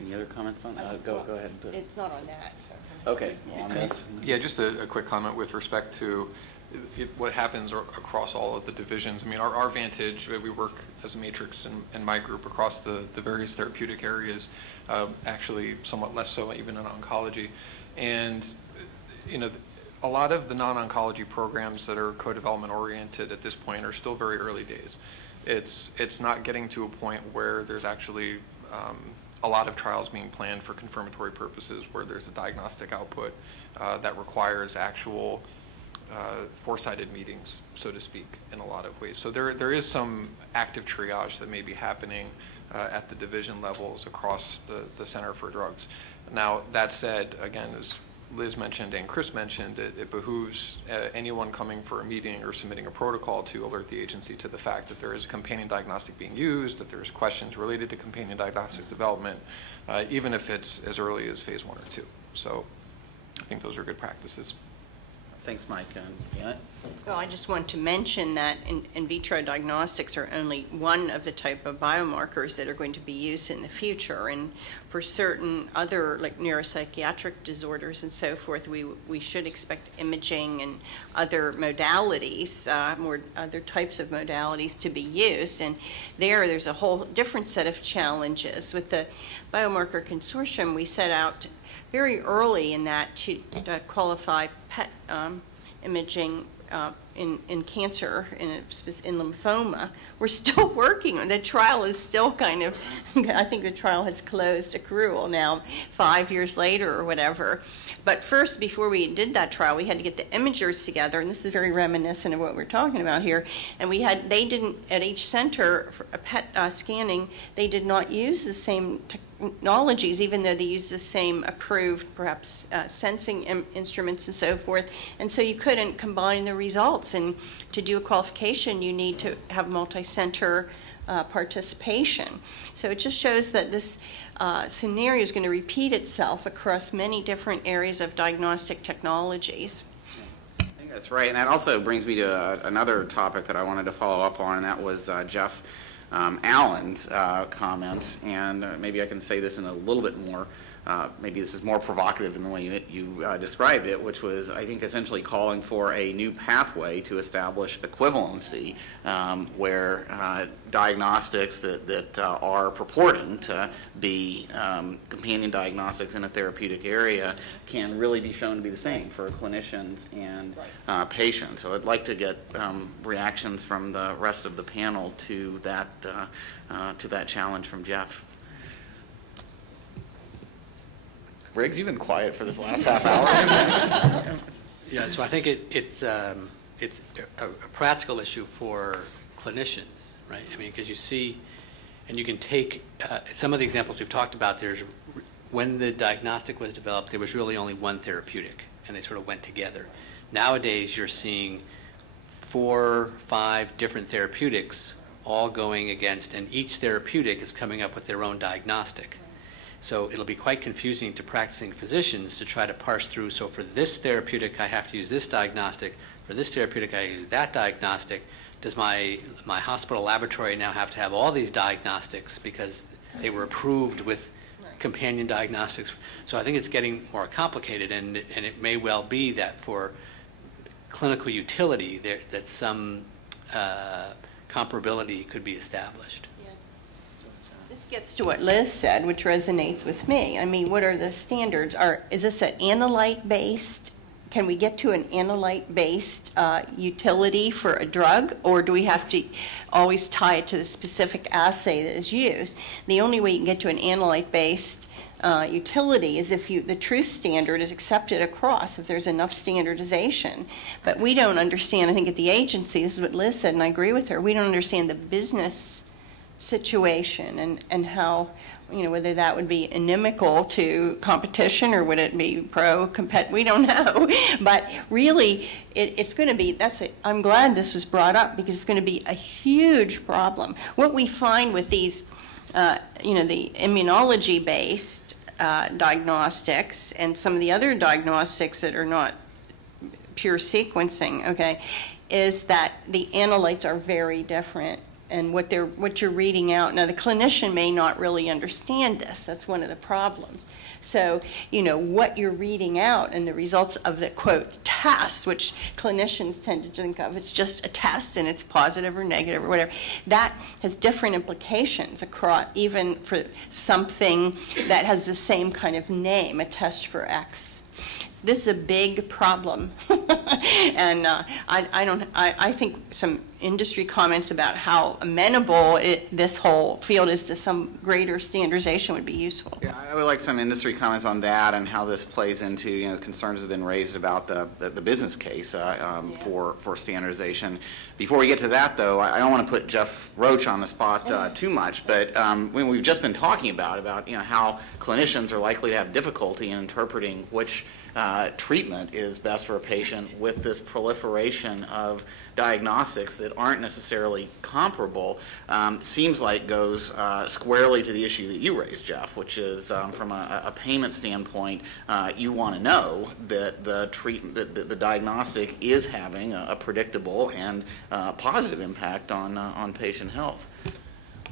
Any other comments on that? Go ahead. It's not on that. So. Okay. On this. Yeah, just a quick comment with respect to what happens across all of the divisions. I mean, our vantage, we work as a matrix in my group across the various therapeutic areas, actually somewhat less so even in oncology. And, you know, a lot of the non-oncology programs that are co-development oriented at this point are still very early days. It's not getting to a point where there's actually a lot of trials being planned for confirmatory purposes where there's a diagnostic output that requires actual foresighted meetings, so to speak, in a lot of ways. So there is some active triage that may be happening at the division levels across the Center for Drugs. Now, that said, again, as Liz mentioned and Chris mentioned, it behooves anyone coming for a meeting or submitting a protocol to alert the agency to the fact that there is a companion diagnostic being used, that there's questions related to companion diagnostic development, even if it's as early as phase 1 or 2. So I think those are good practices. Thanks, Mike. Janet? Well, I just want to mention that in vitro diagnostics are only one of the type of biomarkers that are going to be used in the future. And for certain other, like neuropsychiatric disorders and so forth, we should expect imaging and other modalities, other types of modalities to be used. And there's a whole different set of challenges. With the Biomarker Consortium, we set out very early in that to qualify PET imaging in cancer, in lymphoma. We're still working on the trial. Is still kind of, I think the trial has closed accrual now 5 years later or whatever. But first, before we did that trial, we had to get the imagers together, and this is very reminiscent of what we're talking about here. And they didn't, at each center for a PET scanning, they did not use the same technologies, even though they use the same approved, perhaps, sensing instruments and so forth. And so you couldn't combine the results. And to do a qualification, you need to have multi-center participation. So it just shows that this scenario is going to repeat itself across many different areas of diagnostic technologies. I think that's right. And that also brings me to another topic that I wanted to follow up on, and that was Jeff Allen's comments, and maybe I can say this in a little bit more, maybe this is more provocative than the way you described it, which was, I think, essentially calling for a new pathway to establish equivalency, where diagnostics that are purporting to be companion diagnostics in a therapeutic area can really be shown to be the same for clinicians and patients. So I'd like to get reactions from the rest of the panel to that challenge from Jeff. Briggs, you've been quiet for this last half hour. Yeah, so I think it's a practical issue for clinicians, right? I mean, because you see, and you can take some of the examples we've talked about. When the diagnostic was developed, there was really only one therapeutic, and they sort of went together. Nowadays, you're seeing 4 or 5 different therapeutics all going against, and each therapeutic is coming up with their own diagnostic. So it'll be quite confusing to practicing physicians to try to parse through, so for this therapeutic I have to use this diagnostic, for this therapeutic I use that diagnostic. Does my hospital laboratory now have to have all these diagnostics because they were approved with companion diagnostics? So I think it's getting more complicated, and it may well be that for clinical utility that some comparability could be established. This gets to what Liz said, which resonates with me. I mean, what are the standards? Is this an analyte-based? Can we get to an analyte-based utility for a drug, or do we have to always tie it to the specific assay that is used? The only way you can get to an analyte-based utility is if the truth standard is accepted across, if there's enough standardization. But we don't understand, I think at the agency, this is what Liz said, and I agree with her, we don't understand the business situation and how, whether that would be inimical to competition or would it be pro-compet, we don't know. But really, it's going to be, I'm glad this was brought up because it's going to be a huge problem. What we find with these, the immunology-based diagnostics and some of the other diagnostics that are not pure sequencing, okay, is that the analytes are very different. And what you're reading out. Now, the clinician may not really understand this. That's one of the problems. So, what you're reading out and the results of the, quote, test, which clinicians tend to think of, it's just a test and it's positive or negative or whatever, that has different implications across, even for something that has the same kind of name, a test for X. This is a big problem, and I think some industry comments about how amenable this whole field is to some greater standardization would be useful. Yeah, I would like some industry comments on that and how this plays into, you know, concerns have been raised about the business case for standardization. Before we get to that, though, I don't want to put Jeff Roach on the spot too much, but when we've just been talking about you know, how clinicians are likely to have difficulty in interpreting which treatment is best for a patient with this proliferation of diagnostics that aren't necessarily comparable, seems like goes squarely to the issue that you raised, Jeff, which is from a payment standpoint, you want to know that the treatment, that the diagnostic is having a predictable and positive impact on patient health.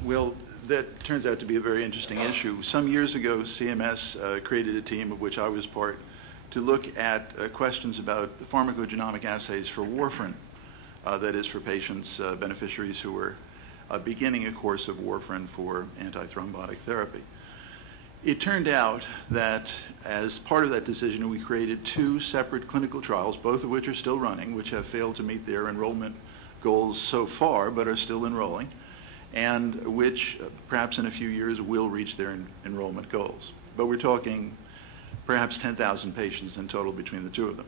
Well, that turns out to be a very interesting issue. Some years ago, CMS created a team of which I was part to look at questions about the pharmacogenomic assays for warfarin, that is for patients, beneficiaries who are beginning a course of warfarin for antithrombotic therapy. It turned out that as part of that decision, we created 2 separate clinical trials, both of which are still running, which have failed to meet their enrollment goals so far, but are still enrolling, and which perhaps in a few years will reach their enrollment goals. But we're talking perhaps 10,000 patients in total between the 2 of them.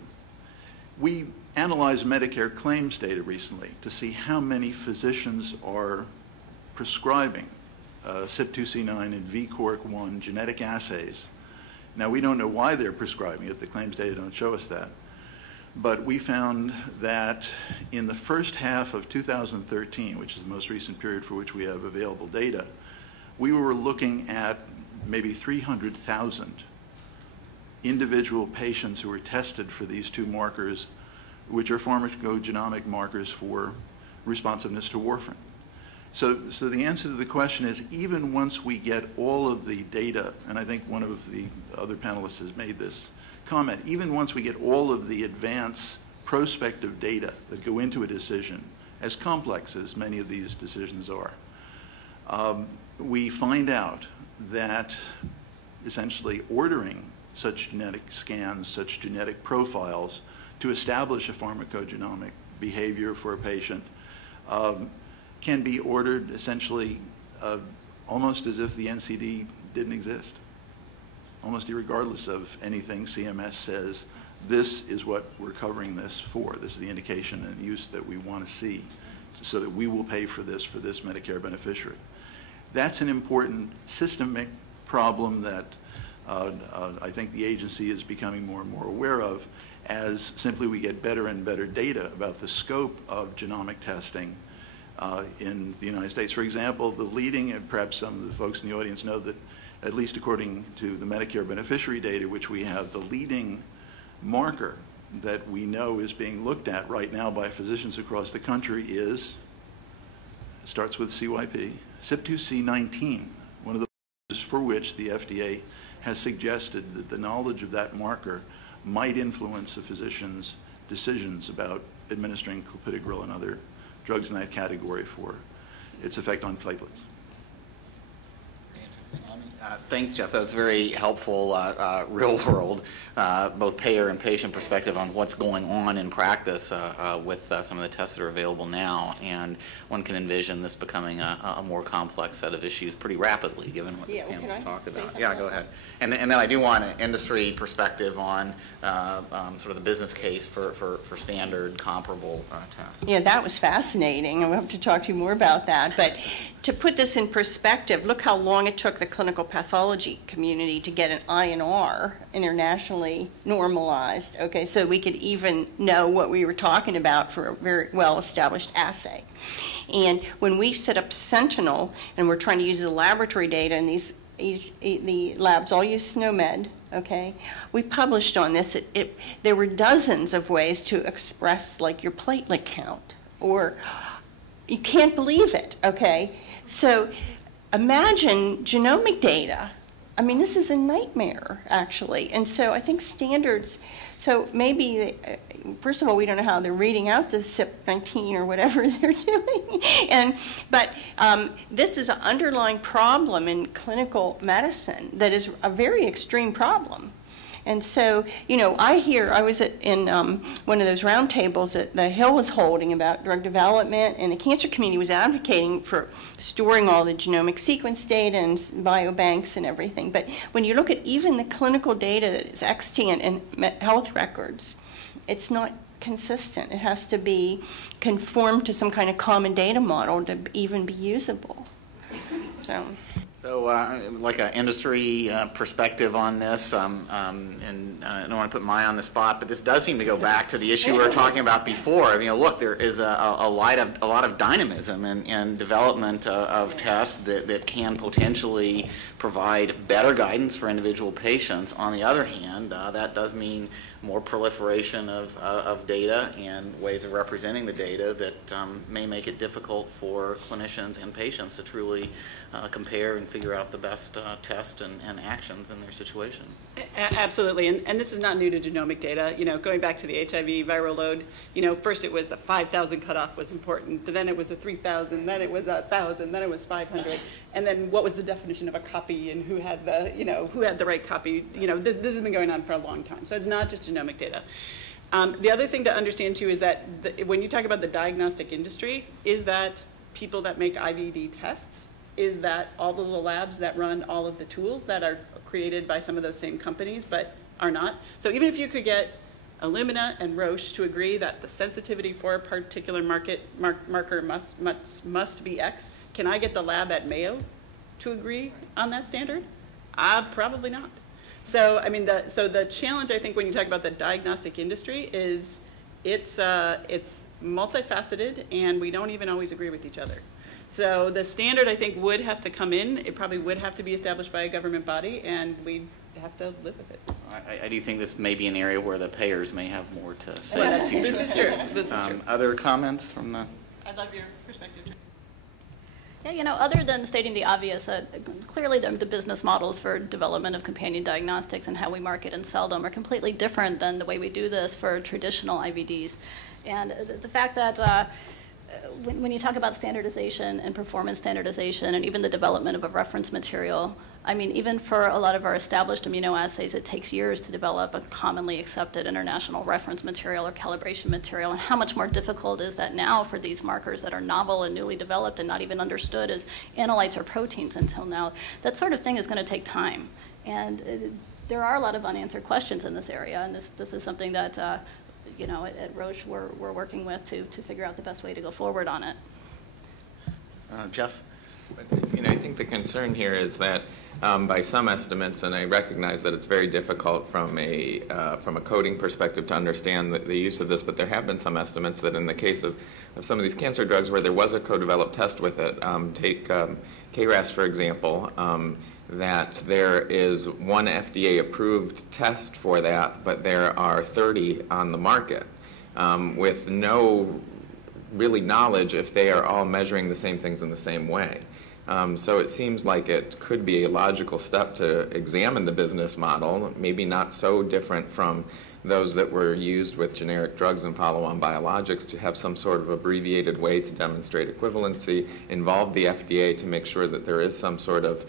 We analyzed Medicare claims data recently to see how many physicians are prescribing CYP2C9 and VCORC1 genetic assays. Now, we don't know why they're prescribing it. The claims data don't show us that. But we found that in the first half of 2013, which is the most recent period for which we have available data, we were looking at maybe 300,000 individual patients who were tested for these 2 markers, which are pharmacogenomic markers for responsiveness to warfarin. So the answer to the question is, even once we get all of the data, and I think one of the other panelists has made this comment, even once we get all of the advanced prospective data that go into a decision, as complex as many of these decisions are, we find out that essentially ordering such genetic scans, such genetic profiles to establish a pharmacogenomic behavior for a patient can be ordered essentially almost as if the NCD didn't exist, almost irregardless of anything CMS says. This is what we're covering this for. This is the indication and use that we want to see so that we will pay for this Medicare beneficiary. That's an important systemic problem that I think the agency is becoming more and more aware of as simply we get better and better data about the scope of genomic testing in the United States. For example, the leading, and perhaps some of the folks in the audience know that at least according to the Medicare beneficiary data, which we have, the leading marker that we know is being looked at right now by physicians across the country starts with CYP, CYP2C19, one of the markers for which the FDA has suggested that the knowledge of that marker might influence a physician's decisions about administering clopidogrel and other drugs in that category for its effect on platelets. Thanks, Jeff. That was very helpful, real-world, both payer and patient perspective on what's going on in practice with some of the tests that are available now. And one can envision this becoming a more complex set of issues pretty rapidly, given what this panel has talked about. Yeah, go ahead. And then I do want an industry perspective on sort of the business case for standard, comparable tests. Yeah, that was fascinating, and we'll have to talk to you more about that. But to put this in perspective, look how long it took the clinical pathology community to get an INR, internationally normalized, okay, so we could even know what we were talking about for a very well-established assay. And when we set up Sentinel, and we're trying to use the laboratory data, and the labs all use SNOMED, okay, we published on this. There were dozens of ways to express, like, your platelet count, or you can't believe it, okay? So imagine genomic data. I mean, this is a nightmare, actually. And so I think standards, so maybe, first of all, we don't know how they're reading out the CYP19 or whatever they're doing. But this is an underlying problem in clinical medicine that is a very extreme problem. And so, I was in one of those roundtables that the Hill was holding about drug development, and the cancer community was advocating for storing all the genomic sequence data and biobanks and everything. But when you look at even the clinical data that is extant in health records, it's not consistent. It has to be conformed to some kind of common data model to even be usable. So like an industry perspective on this, and I don't want to put Maya on the spot, but this does seem to go back to the issue we were talking about before. Look, there is a lot of dynamism in development of tests that can potentially provide better guidance for individual patients. On the other hand, that does mean more proliferation of data and ways of representing the data that may make it difficult for clinicians and patients to truly compare and figure out the best test and actions in their situation. Absolutely, and this is not new to genomic data. Going back to the HIV viral load, first it was the 5,000 cutoff was important, then it was the 3,000, then it was 1,000, then it was 500, and then what was the definition of a copy and who had the right copy? This has been going on for a long time, so it's not just genomic data. The other thing to understand too is that when you talk about the diagnostic industry, is that people that make IVD tests, is that all of the labs that run all of the tools that are created by some of those same companies but are not. So even if you could get Illumina and Roche to agree that the sensitivity for a particular marker must be X, can I get the lab at Mayo to agree on that standard? Probably not. So the challenge, I think, when you talk about the diagnostic industry is it's multifaceted, and we don't even always agree with each other. So the standard, I think, would have to come in. It probably would have to be established by a government body, and we'd have to live with it. I do think this may be an area where the payers may have more to say in the future. This is true. This is true. Other comments from the... I'd love your perspective. Yeah, other than stating the obvious, clearly the business models for development of companion diagnostics and how we market and sell them are completely different than the way we do this for traditional IVDs. And the fact that when you talk about standardization and performance standardization and even the development of a reference material, even for a lot of our established immunoassays, it takes years to develop a commonly accepted international reference material or calibration material. And how much more difficult is that now for these markers that are novel and newly developed and not even understood as analytes or proteins until now? That sort of thing is going to take time. And there are a lot of unanswered questions in this area, and this is something that at Roche we're working with to figure out the best way to go forward on it. Jeff? I think the concern here is that by some estimates, and I recognize that it's very difficult from a coding perspective to understand the use of this, but there have been some estimates that in the case of some of these cancer drugs where there was a co-developed test with it, take KRAS for example, that there is one FDA-approved test for that, but there are 30 on the market with no really knowledge if they are all measuring the same things in the same way. So it seems like it could be a logical step to examine the business model, maybe not so different from those that were used with generic drugs and follow-on biologics, to have some sort of abbreviated way to demonstrate equivalency, involve the FDA to make sure that there is some sort of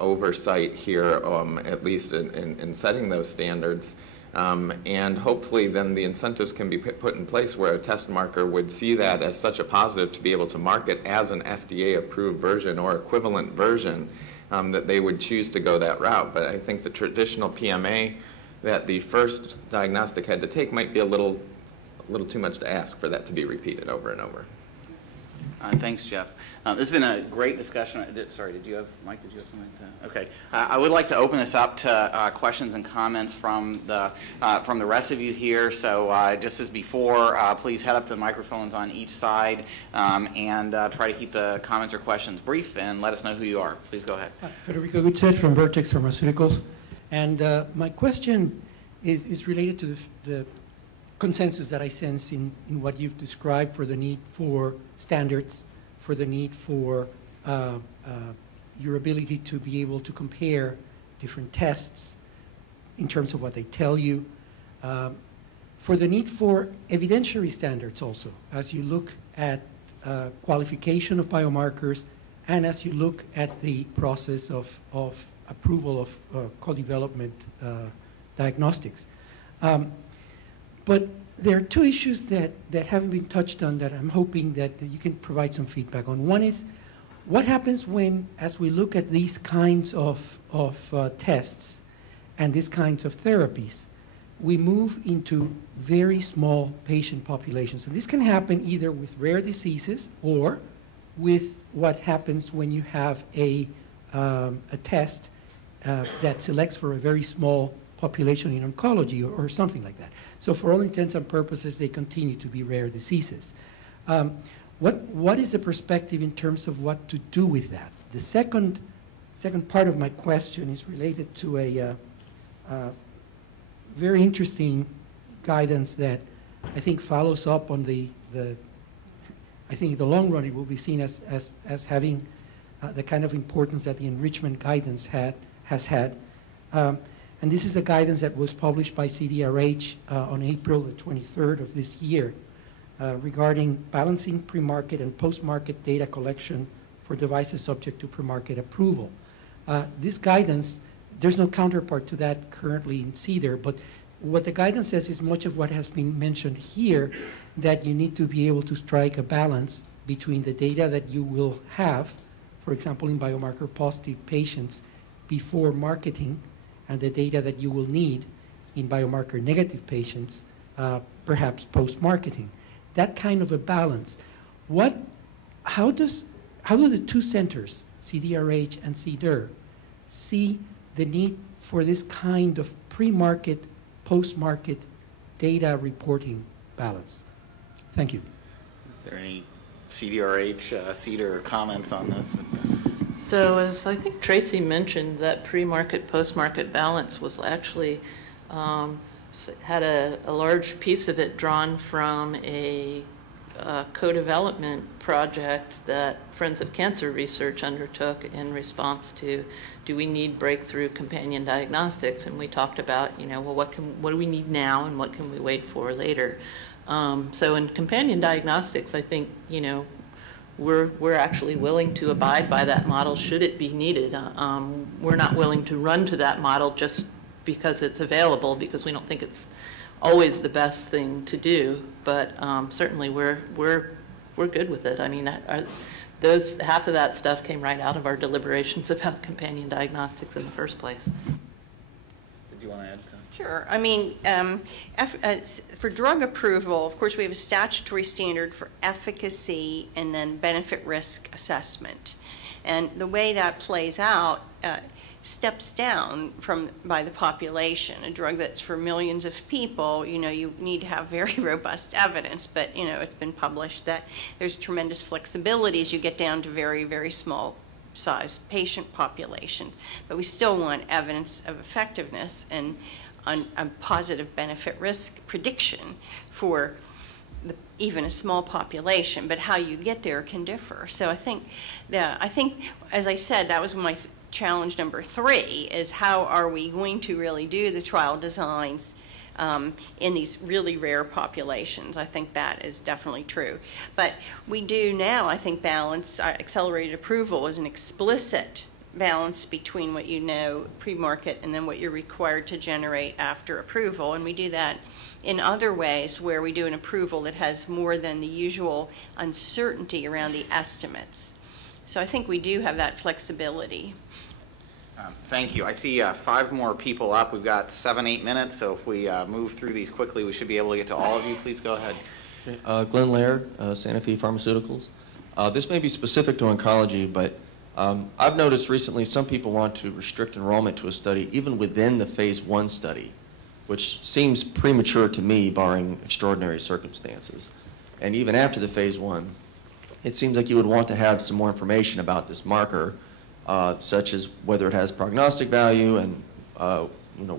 oversight here, at least in setting those standards. And hopefully then the incentives can be put in place where a test marker would see that as such a positive to be able to market as an FDA-approved version or equivalent version, that they would choose to go that route. But I think the traditional PMA that the first diagnostic had to take might be a little too much to ask for that to be repeated over and over. Thanks, Jeff. This has been a great discussion. Sorry, Mike, did you have something to? Okay. I would like to open this up to questions and comments from the rest of you here. So just as before, please head up to the microphones on each side and try to keep the comments or questions brief and let us know who you are. Please go ahead. Federico Gutset from Vertex Pharmaceuticals. And my question is related to the consensus that I sense in what you've described for the need for standards, for the need for your ability to be able to compare different tests in terms of what they tell you, for the need for evidentiary standards also, as you look at qualification of biomarkers and as you look at the process of approval of co-development diagnostics. But there are two issues that haven't been touched on that I'm hoping that you can provide some feedback on. One is, what happens when, as we look at these kinds of tests and these kinds of therapies, we move into very small patient populations? And this can happen either with rare diseases or with what happens when you have a test that selects for a very small population in oncology or something like that. So for all intents and purposes, they continue to be rare diseases. What is the perspective in terms of what to do with that? The second part of my question is related to a very interesting guidance that I think follows up on I think in the long run it will be seen as having the kind of importance that the enrichment guidance has had. And this is a guidance that was published by CDRH on April the 23rd of this year regarding balancing pre-market and post-market data collection for devices subject to pre-market approval. This guidance, there's no counterpart to that currently in CDER, but what the guidance says is much of what has been mentioned here, that you need to be able to strike a balance between the data that you will have, for example, in biomarker positive patients before marketing, and the data that you will need in biomarker negative patients, perhaps post-marketing. That kind of a balance. How do the two centers, CDRH and CDER, see the need for this kind of pre-market, post-market data reporting balance? Thank you. Are there any CDRH, CDER comments on this? So as I think Tracy mentioned, that pre-market, post-market balance was actually, had a large piece of it drawn from a co-development project that Friends of Cancer Research undertook in response to, do we need breakthrough companion diagnostics? And we talked about, well, what do we need now and what can we wait for later? So in companion diagnostics, I think, we're actually willing to abide by that model should it be needed. We're not willing to run to that model just because it's available, because we don't think it's always the best thing to do. But certainly we're good with it. I mean, half of that stuff came right out of our deliberations about companion diagnostics in the first place. Did you want to add? Sure. I mean, for drug approval, of course, we have a statutory standard for efficacy and then benefit risk assessment. And the way that plays out steps down by the population. A drug that's for millions of people, you need to have very robust evidence, but, it's been published that there's tremendous flexibility as you get down to very, very small size patient population. But we still want evidence of effectiveness and on a positive benefit risk prediction for even a small population, but how you get there can differ. So I think, as I said, that was my challenge number 3, is how are we going to really do the trial designs in these really rare populations. I think that is definitely true. But we do now, I think, balance accelerated approval as an explicit balance between what pre-market and then what you're required to generate after approval. And we do that in other ways where we do an approval that has more than the usual uncertainty around the estimates. So I think we do have that flexibility. Thank you. I see 5 more people up. We've got 7-8 minutes, so if we move through these quickly, we should be able to get to all of you. Please go ahead. Glenn Laird, Santa Fe Pharmaceuticals. This may be specific to oncology, but I've noticed recently some people want to restrict enrollment to a study even within the phase 1 study, which seems premature to me, barring extraordinary circumstances. And even after the phase 1, it seems like you would want to have some more information about this marker, such as whether it has prognostic value and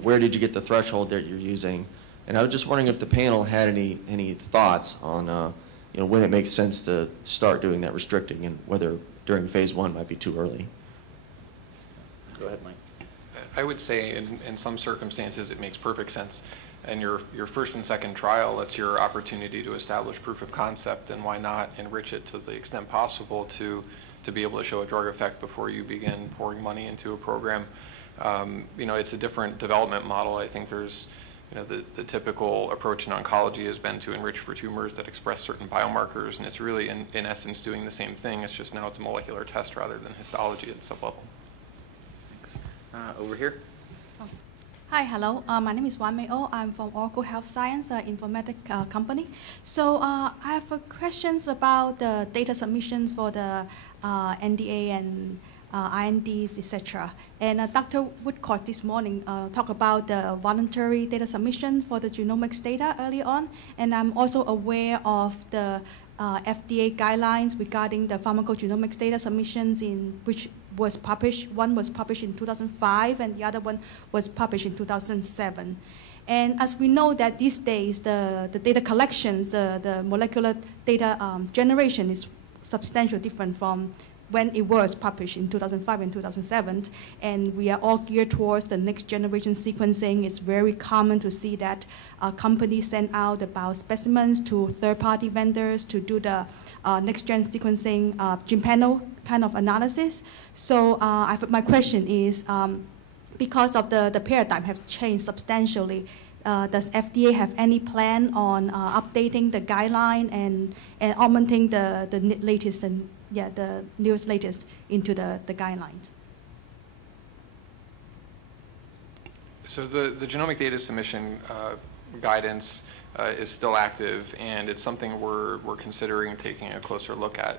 where did you get the threshold that you're using. And I was just wondering if the panel had any thoughts on when it makes sense to start doing that restricting and whether during phase 1 might be too early. Go ahead, Mike. I would say in some circumstances it makes perfect sense. And your first and second trial, it's your opportunity to establish proof of concept, and why not enrich it to the extent possible to be able to show a drug effect before you begin pouring money into a program. it's a different development model. I think there's, the typical approach in oncology has been to enrich for tumors that express certain biomarkers, and it's really, in essence, doing the same thing. It's just now it's a molecular test rather than histology at sublevel. Thanks. Over here. Hi, hello. My name is Wan Mei Oh. I'm from Oracle Health Science, informatics company. So I have questions about the data submissions for the NDA and INDs, etc. And Dr. Woodcock this morning talked about the voluntary data submission for the genomics data early on. And I'm also aware of the FDA guidelines regarding the pharmacogenomics data submissions in which was published. One was published in 2005 and the other one was published in 2007. And as we know that these days the data collection, the molecular data generation is substantially different from when it was published in 2005 and 2007, and we are all geared towards the next generation sequencing. It's very common to see that companies send out the biospecimens to third-party vendors to do the next-gen sequencing gene panel kind of analysis. So my question is, because of the paradigm have changed substantially, does FDA have any plan on updating the guideline and augmenting the latest and the newest latest into the guidelines? So the genomic data submission guidance is still active, and it's something we're considering taking a closer look at.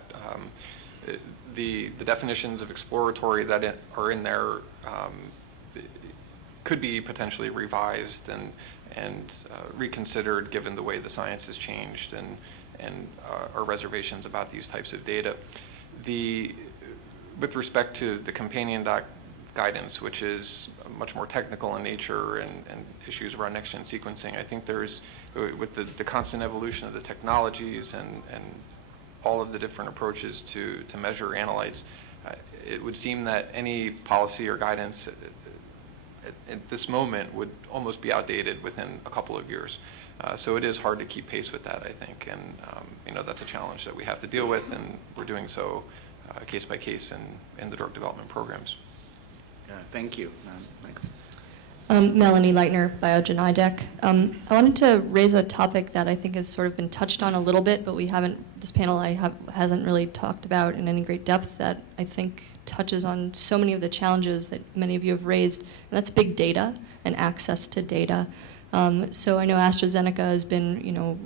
The definitions of exploratory that are in there could be potentially revised and reconsidered given the way the science has changed and our reservations about these types of data. With respect to the companion doc guidance, which is much more technical in nature and issues around next-gen sequencing, I think there's, with the constant evolution of the technologies and all of the different approaches to measure analytes, it would seem that any policy or guidance at this moment would almost be outdated within a couple of years. So it is hard to keep pace with that, I think, and that's a challenge that we have to deal with, and we're doing so case by case in the drug development programs. Thank you. Thanks. Melanie Leitner, Biogen IDEC. I wanted to raise a topic that I think has sort of been touched on a little bit, but this panel hasn't really talked about in any great depth, that I think touches on so many of the challenges that many of you have raised, and that's big data and access to data. So I know AstraZeneca has been,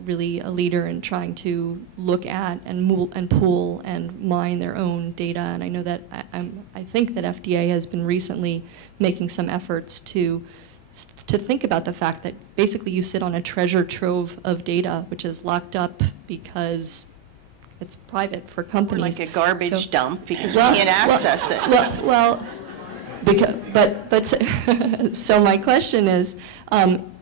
really a leader in trying to look at and pool and mine their own data. And I know that I think that FDA has been recently making some efforts to think about the fact that basically you sit on a treasure trove of data, which is locked up because it's private for companies. Or like a garbage dump because we can't access it. So my question is,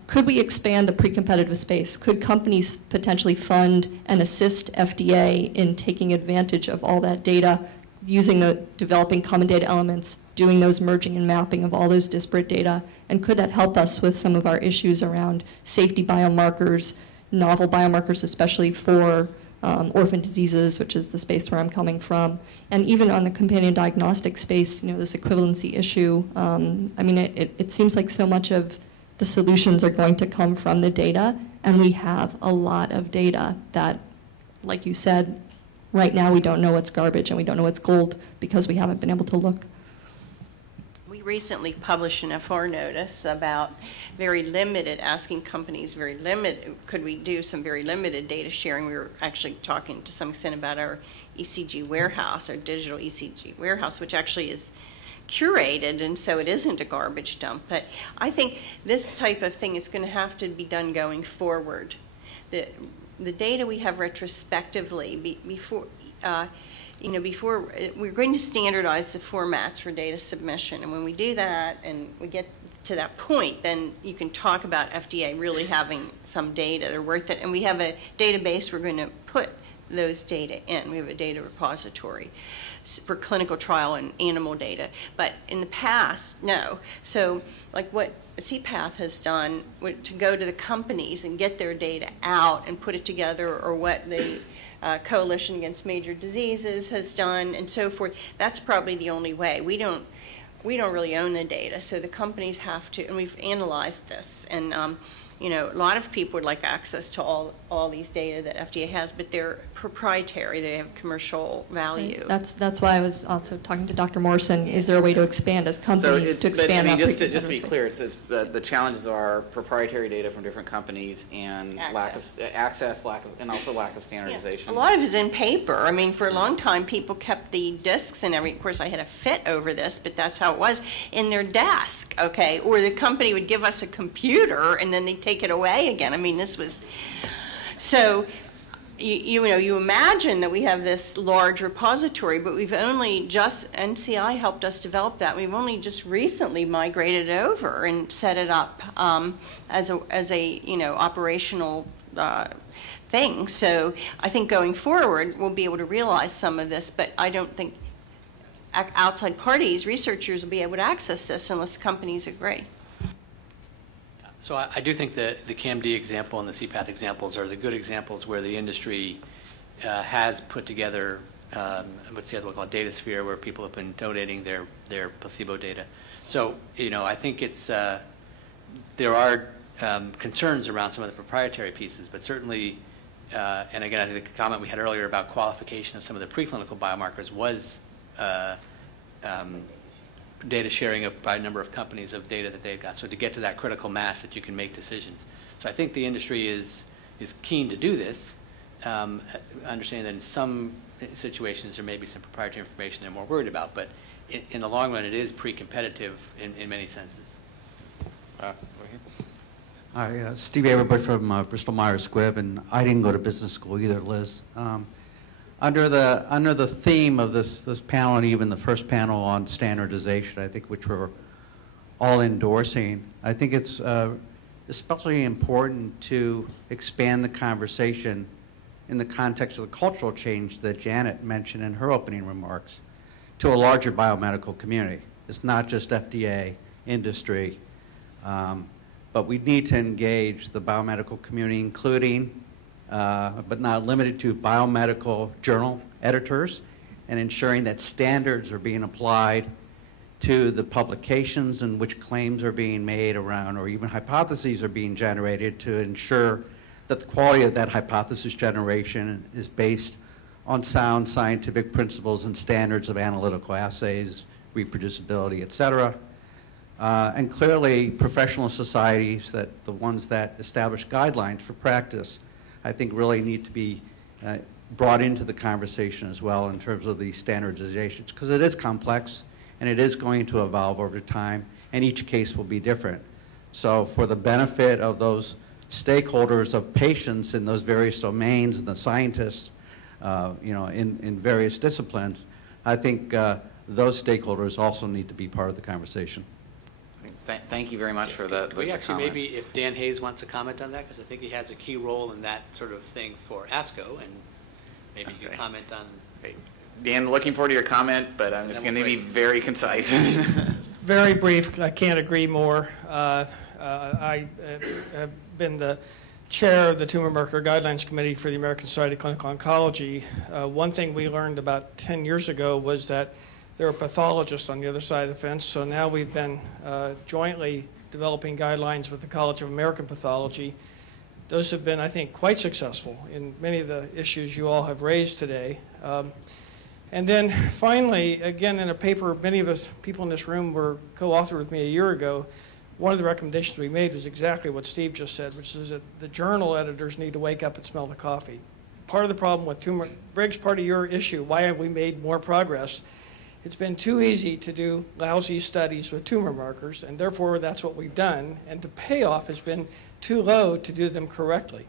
could we expand the pre-competitive space? Could companies potentially fund and assist FDA in taking advantage of all that data, using developing common data elements, doing those merging and mapping of all those disparate data? And could that help us with some of our issues around safety biomarkers, novel biomarkers, especially for orphan diseases, which is the space where I'm coming from, and even on the companion diagnostic space, this equivalency issue. It seems like so much of the solutions are going to come from the data, and we have a lot of data that, like you said, right now we don't know what's garbage and we don't know what's gold because we haven't been able to look. We recently published an FR notice about asking companies could we do some very limited data sharing. We were actually talking to some extent about our ECG warehouse, our digital ECG warehouse, which actually is curated, and so it isn't a garbage dump. But I think this type of thing is going to have to be done going forward. The data we have retrospectively, before we're going to standardize the formats for data submission, and when we do that and we get to that point, then you can talk about FDA really having some data. They're worth it, and we have a database we're going to put those data in. We have a data repository for clinical trial and animal data. But in the past, no. So like what CPATH has done to go to the companies and get their data out and put it together, or what the Coalition Against Major Diseases has done and so forth, that's probably the only way. we don't really own the data, so the companies have to, and we've analyzed this, and you know, a lot of people would like access to all these data that FDA has, but they're proprietary. They have commercial value. That's why I was also talking to Dr. Morrison. Is there a way to expand as companies to expand that? Just to be clear, the challenges are proprietary data from different companies and Access. and also lack of standardization. Yeah. A lot of it is in paper. I mean, for a long time, people kept the discs and everything. Of course, I had a fit over this, but that's how it was, in their desk, okay? Or the company would give us a computer, and then they'd take it away again. I mean, this was, so, you know, you imagine that we have this large repository, but we've only just, NCI helped us develop that. We've only just recently migrated it over and set it up as a you know, operational thing. So I think going forward, we'll be able to realize some of this, but I don't think outside parties, researchers, will be able to access this unless companies agree. So I do think the CAMD example and the CPATH examples are the good examples where the industry has put together, what's the other one called, DataSphere, where people have been donating their placebo data. So, you know, I think it's, there are concerns around some of the proprietary pieces, but certainly, and again, I think the comment we had earlier about qualification of some of the preclinical biomarkers was data sharing by a number of companies of data that they've got. So to get to that critical mass that you can make decisions. So I think the industry is keen to do this, understanding that in some situations there may be some proprietary information they're more worried about, but in the long run it is pre-competitive in many senses. Over here. Hi, Steve Averbuch from Bristol Myers Squibb, and I didn't go to business school either, Liz. Under the theme of this panel, and even the first panel on standardization, I think, which we're all endorsing, I think it's especially important to expand the conversation in the context of the cultural change that Janet mentioned in her opening remarks to a larger biomedical community. It's not just FDA, industry, but we need to engage the biomedical community, including but not limited to biomedical journal editors, and ensuring that standards are being applied to the publications in which claims are being made around, or even hypotheses are being generated, to ensure that the quality of that hypothesis generation is based on sound scientific principles and standards of analytical assays, reproducibility, et cetera. And clearly, professional societies, that the ones that establish guidelines for practice, I think really need to be brought into the conversation as well in terms of these standardizations, because it is complex and it is going to evolve over time, and each case will be different. So for the benefit of those stakeholders of patients in those various domains and the scientists, you know, in various disciplines, I think those stakeholders also need to be part of the conversation. Thank you very much for the We actually, comment. maybe if Dan Hayes wants to comment on that, because I think he has a key role in that sort of thing for ASCO, and maybe you can comment on. Great. Dan, looking forward to your comment, but I'm just going to be very concise. Very brief. I can't agree more. I have been the chair of the Tumor Marker Guidelines Committee for the American Society of Clinical Oncology. One thing we learned about 10 years ago was that there are pathologists on the other side of the fence, so now we've been jointly developing guidelines with the College of American Pathology. Those have been, I think, quite successful in many of the issues you all have raised today. And then finally, again, in a paper many of us people in this room were co-authored with me a year ago, one of the recommendations we made was exactly what Steve just said, which is that the journal editors need to wake up and smell the coffee. Part of the problem with tumor, Briggs, part of your issue, why have we made more progress? It's been too easy to do lousy studies with tumor markers, and therefore that's what we've done, and the payoff has been too low to do them correctly.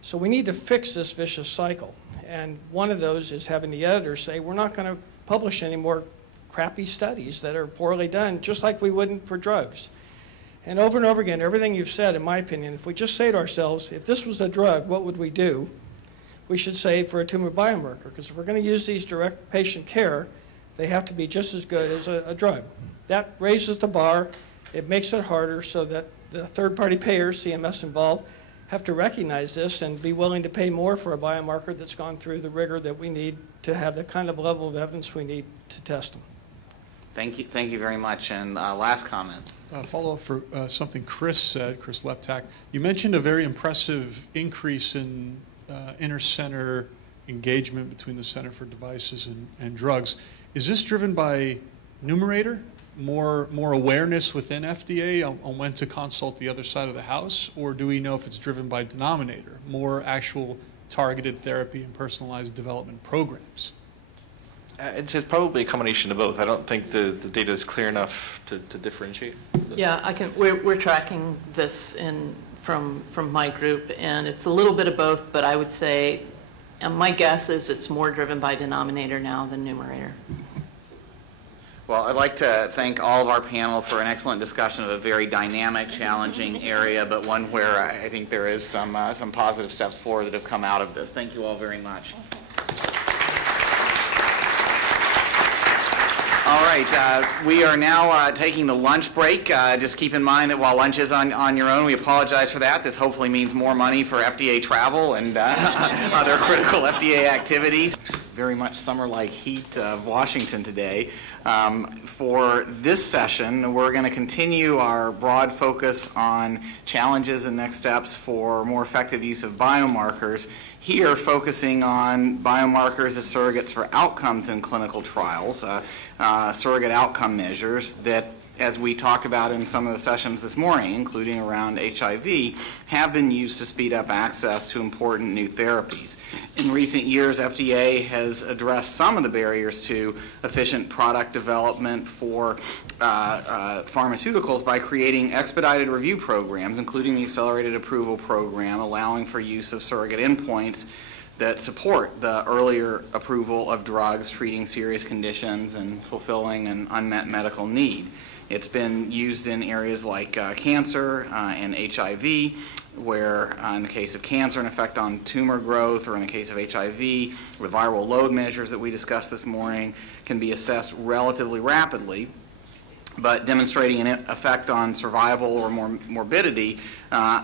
So we need to fix this vicious cycle, and one of those is having the editors say, we're not going to publish any more crappy studies that are poorly done, just like we wouldn't for drugs. And over again, everything you've said, in my opinion, if we just say to ourselves, if this was a drug, what would we do? We should say for a tumor biomarker, because if we're going to use these direct patient care, they have to be just as good as a drug. That raises the bar. It makes it harder so that the third-party payers, CMS involved, have to recognize this and be willing to pay more for a biomarker that's gone through the rigor that we need to have the kind of level of evidence we need to test them. Thank you very much. And last comment. Follow up for something Chris said, Chris Leptak. You mentioned a very impressive increase in inter-center engagement between the Center for Devices and Drugs. Is this driven by numerator, more awareness within FDA on when to consult the other side of the house, or do we know if it's driven by denominator, more actual targeted therapy and personalized development programs? It's probably a combination of both. I don't think the data is clear enough to differentiate. Yeah, we're tracking this from my group, and it's a little bit of both, but I would say, and my guess is it's more driven by denominator now than numerator. Well, I'd like to thank all of our panel for an excellent discussion of a very dynamic, challenging area, but one where I think there is some positive steps forward that have come out of this. Thank you all very much. All right, we are now taking the lunch break. Just keep in mind that while lunch is on your own, we apologize for that. This hopefully means more money for FDA travel and other critical FDA activities. Very much summer-like heat of Washington today. For this session, we're going to continue our broad focus on challenges and next steps for more effective use of biomarkers. Here, focusing on biomarkers as surrogates for outcomes in clinical trials, surrogate outcome measures that, as we talked about in some of the sessions this morning, including around HIV, have been used to speed up access to important new therapies. In recent years, FDA has addressed some of the barriers to efficient product development for pharmaceuticals by creating expedited review programs, including the Accelerated Approval Program, allowing for use of surrogate endpoints that support the earlier approval of drugs treating serious conditions and fulfilling an unmet medical need. It's been used in areas like cancer and HIV, where in the case of cancer, an effect on tumor growth, or in the case of HIV, the viral load measures that we discussed this morning can be assessed relatively rapidly, but demonstrating an effect on survival or morbidity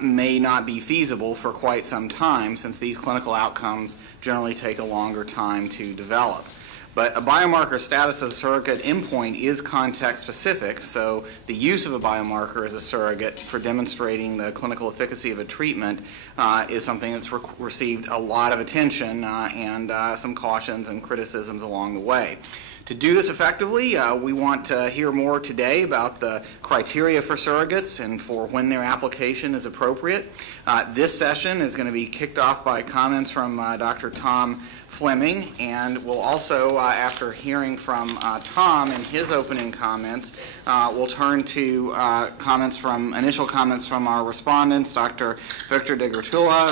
may not be feasible for quite some time, since these clinical outcomes generally take a longer time to develop. But a biomarker status as a surrogate endpoint is context-specific, so the use of a biomarker as a surrogate for demonstrating the clinical efficacy of a treatment is something that's received a lot of attention and some cautions and criticisms along the way. To do this effectively, we want to hear more today about the criteria for surrogates and for when their application is appropriate. This session is going to be kicked off by comments from Dr. Tom Fleming, and we'll also, after hearing from Tom and his opening comments, we'll turn to initial comments from our respondents, Dr. Victor de Gertula,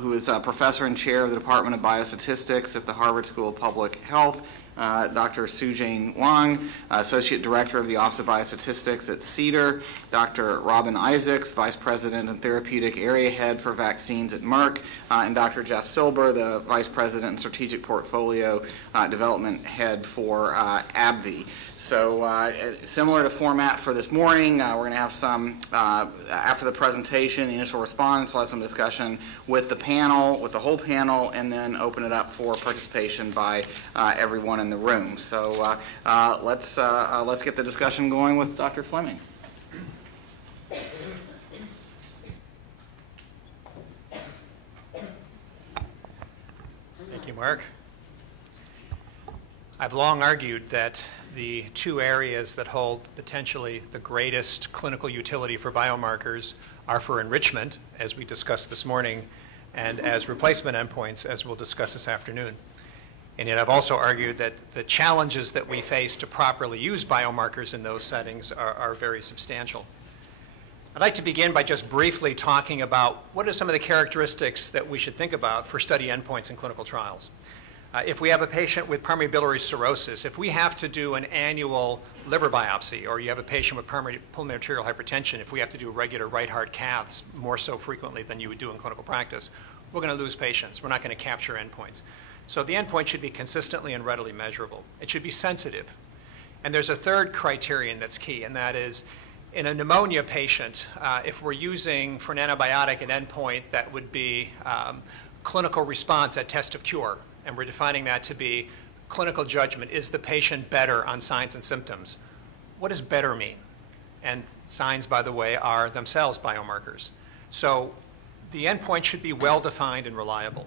who is a professor and chair of the Department of Biostatistics at the Harvard School of Public Health, Dr. Sujane Wang, Associate Director of the Office of Biostatistics at CDER, Dr. Robin Isaacs, Vice President and Therapeutic Area Head for Vaccines at Merck, and Dr. Jeff Silber, the Vice President and Strategic Portfolio Development Head for AbbVie. So similar to format for this morning, we're going to have some, after the presentation, the initial response, we'll have some discussion with the panel, with the whole panel, and then open it up for participation by everyone in the room. So let's get the discussion going with Dr. Fleming. Thank you, Mark. I've long argued that the two areas that hold potentially the greatest clinical utility for biomarkers are for enrichment, as we discussed this morning, and as replacement endpoints, as we'll discuss this afternoon. And yet I've also argued that the challenges that we face to properly use biomarkers in those settings are very substantial. I'd like to begin by just briefly talking about what are some of the characteristics that we should think about for study endpoints in clinical trials. If we have a patient with primary biliary cirrhosis, if we have to do an annual liver biopsy, or you have a patient with pulmonary arterial hypertension, if we have to do regular right heart caths more so frequently than you would do in clinical practice, we're going to lose patients. We're not going to capture endpoints. So the endpoint should be consistently and readily measurable. It should be sensitive. And there's a third criterion that's key, and that is in a pneumonia patient, if we're using for an antibiotic an endpoint that would be clinical response at test of cure, and we're defining that to be clinical judgment, is the patient better on signs and symptoms? What does better mean? And signs, by the way, are themselves biomarkers. So the endpoint should be well-defined and reliable.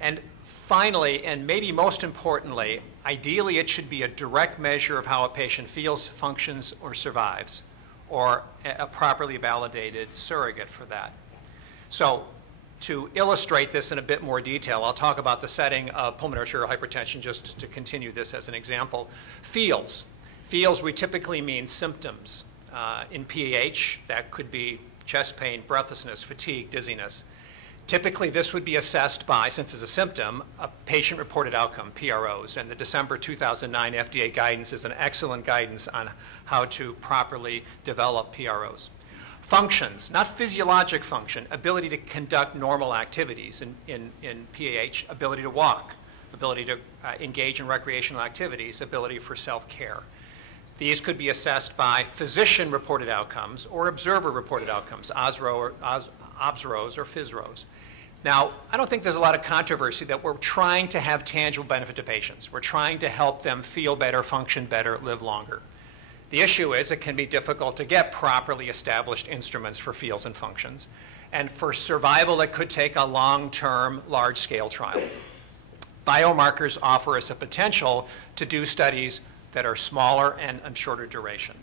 And finally, and maybe most importantly, ideally it should be a direct measure of how a patient feels, functions, or survives, or a properly validated surrogate for that. So to illustrate this in a bit more detail, I'll talk about the setting of pulmonary arterial hypertension just to continue this as an example. Feels. Feels, we typically mean symptoms. In PAH, that could be chest pain, breathlessness, fatigue, dizziness. Typically, this would be assessed by, since it's a symptom, a patient-reported outcome, PROs. And the December 2009 FDA guidance is an excellent guidance on how to properly develop PROs. Functions, not physiologic function, ability to conduct normal activities in PAH, ability to walk, ability to engage in recreational activities, ability for self-care. These could be assessed by physician-reported outcomes or observer-reported outcomes, OBSROs or PHYSROs. Now, I don't think there's a lot of controversy that we're trying to have tangible benefit to patients. We're trying to help them feel better, function better, live longer. The issue is it can be difficult to get properly established instruments for feels and functions. And for survival, it could take a long-term, large-scale trial. Biomarkers offer us a potential to do studies that are smaller and shorter duration.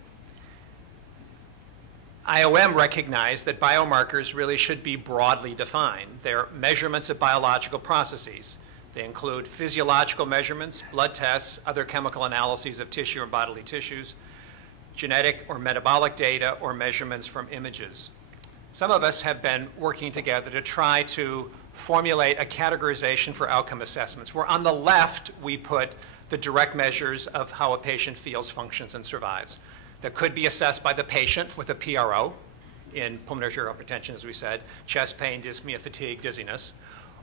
IOM recognized that biomarkers really should be broadly defined. They're measurements of biological processes. They include physiological measurements, blood tests, other chemical analyses of tissue or bodily tissues, genetic or metabolic data, or measurements from images. Some of us have been working together to try to formulate a categorization for outcome assessments, where on the left we put the direct measures of how a patient feels, functions, and survives. That could be assessed by the patient with a PRO in pulmonary arterial hypertension, as we said, chest pain, dyspnea, fatigue, dizziness.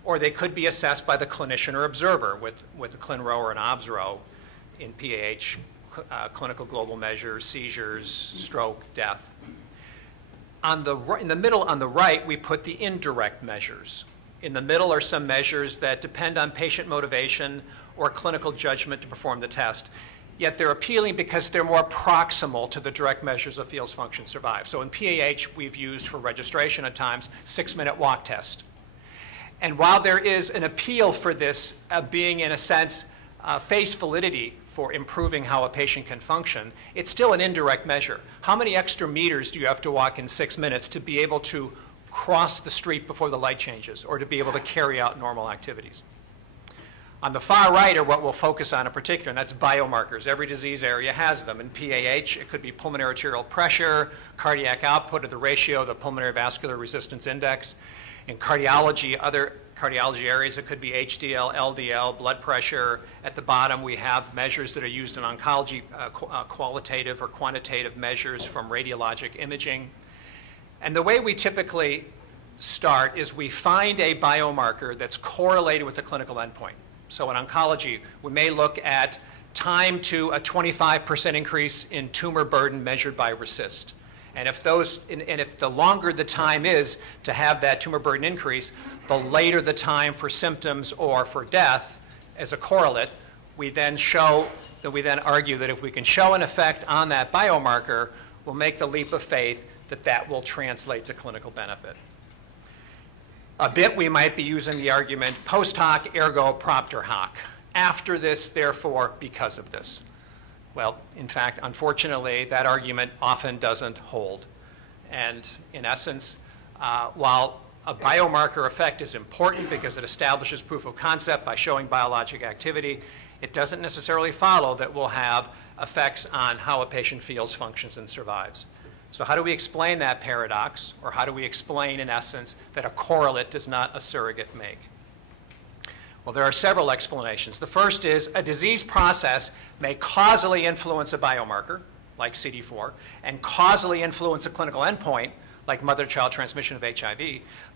Or they could be assessed by the clinician or observer with a ClinRO or an OBSRO in PAH, clinical global measures, seizures, stroke, death. In the middle on the right, we put the indirect measures. In the middle are some measures that depend on patient motivation or clinical judgment to perform the test. Yet they're appealing because they're more proximal to the direct measures of feels, function, survive. So in PAH, we've used for registration at times 6-minute walk test. And while there is an appeal for this being, in a sense, face validity for improving how a patient can function, it's still an indirect measure. How many extra meters do you have to walk in 6 minutes to be able to cross the street before the light changes or to be able to carry out normal activities? On the far right are what we'll focus on in particular, and that's biomarkers. Every disease area has them. In PAH, it could be pulmonary arterial pressure, cardiac output, or the ratio of the pulmonary vascular resistance index. In cardiology, other cardiology areas, it could be HDL, LDL, blood pressure. At the bottom, we have measures that are used in oncology, qualitative or quantitative measures from radiologic imaging. And the way we typically start is we find a biomarker that's correlated with the clinical endpoint. So in oncology, we may look at time to a 25% increase in tumor burden measured by RECIST. And if the longer the time is to have that tumor burden increase, the later the time for symptoms or for death as a correlate, we then argue that if we can show an effect on that biomarker, we'll make the leap of faith that that will translate to clinical benefit. A bit we might be using the argument post hoc ergo propter hoc. After this, therefore, because of this. Well, in fact, unfortunately, that argument often doesn't hold. And in essence, while a biomarker effect is important because it establishes proof of concept by showing biologic activity, it doesn't necessarily follow that we'll have effects on how a patient feels, functions, and survives. So how do we explain that paradox, or how do we explain, in essence, that a correlate does not a surrogate make? Well, there are several explanations. The first is a disease process may causally influence a biomarker, like CD4, and causally influence a clinical endpoint, like mother-to-child transmission of HIV.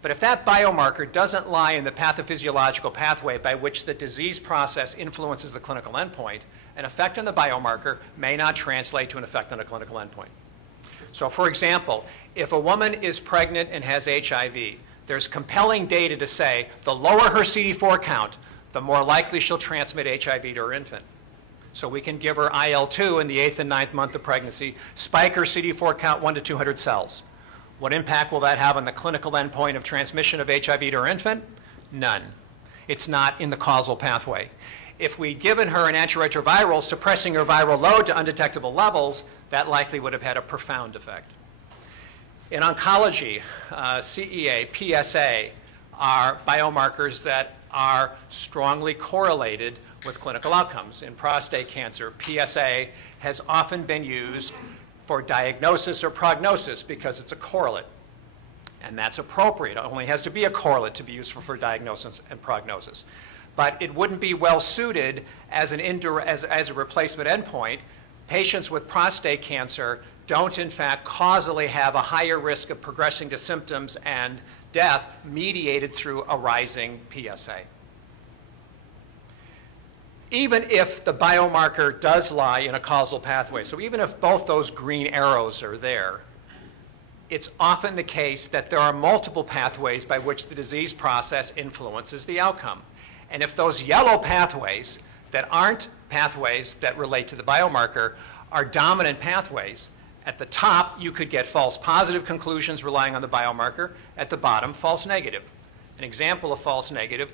But if that biomarker doesn't lie in the pathophysiological pathway by which the disease process influences the clinical endpoint, an effect on the biomarker may not translate to an effect on a clinical endpoint. So for example, if a woman is pregnant and has HIV, there's compelling data to say the lower her CD4 count, the more likely she'll transmit HIV to her infant. So we can give her IL-2 in the 8th and 9th month of pregnancy, spike her CD4 count 1 to 200 cells. What impact will that have on the clinical endpoint of transmission of HIV to her infant? None. It's not in the causal pathway. If we'd given her an antiretroviral, suppressing her viral load to undetectable levels, that likely would have had a profound effect. In oncology, CEA, PSA are biomarkers that are strongly correlated with clinical outcomes. In prostate cancer, PSA has often been used for diagnosis or prognosis because it's a correlate. And that's appropriate. It only has to be a correlate to be useful for diagnosis and prognosis. But it wouldn't be well suited as a replacement endpoint. Patients with prostate cancer don't, in fact, causally have a higher risk of progressing to symptoms and death mediated through a rising PSA. Even if the biomarker does lie in a causal pathway, so even if both those green arrows are there, it's often the case that there are multiple pathways by which the disease process influences the outcome. And if those yellow pathways that aren't pathways that relate to the biomarker are dominant pathways, at the top you could get false positive conclusions relying on the biomarker, at the bottom false negative. An example of false negative: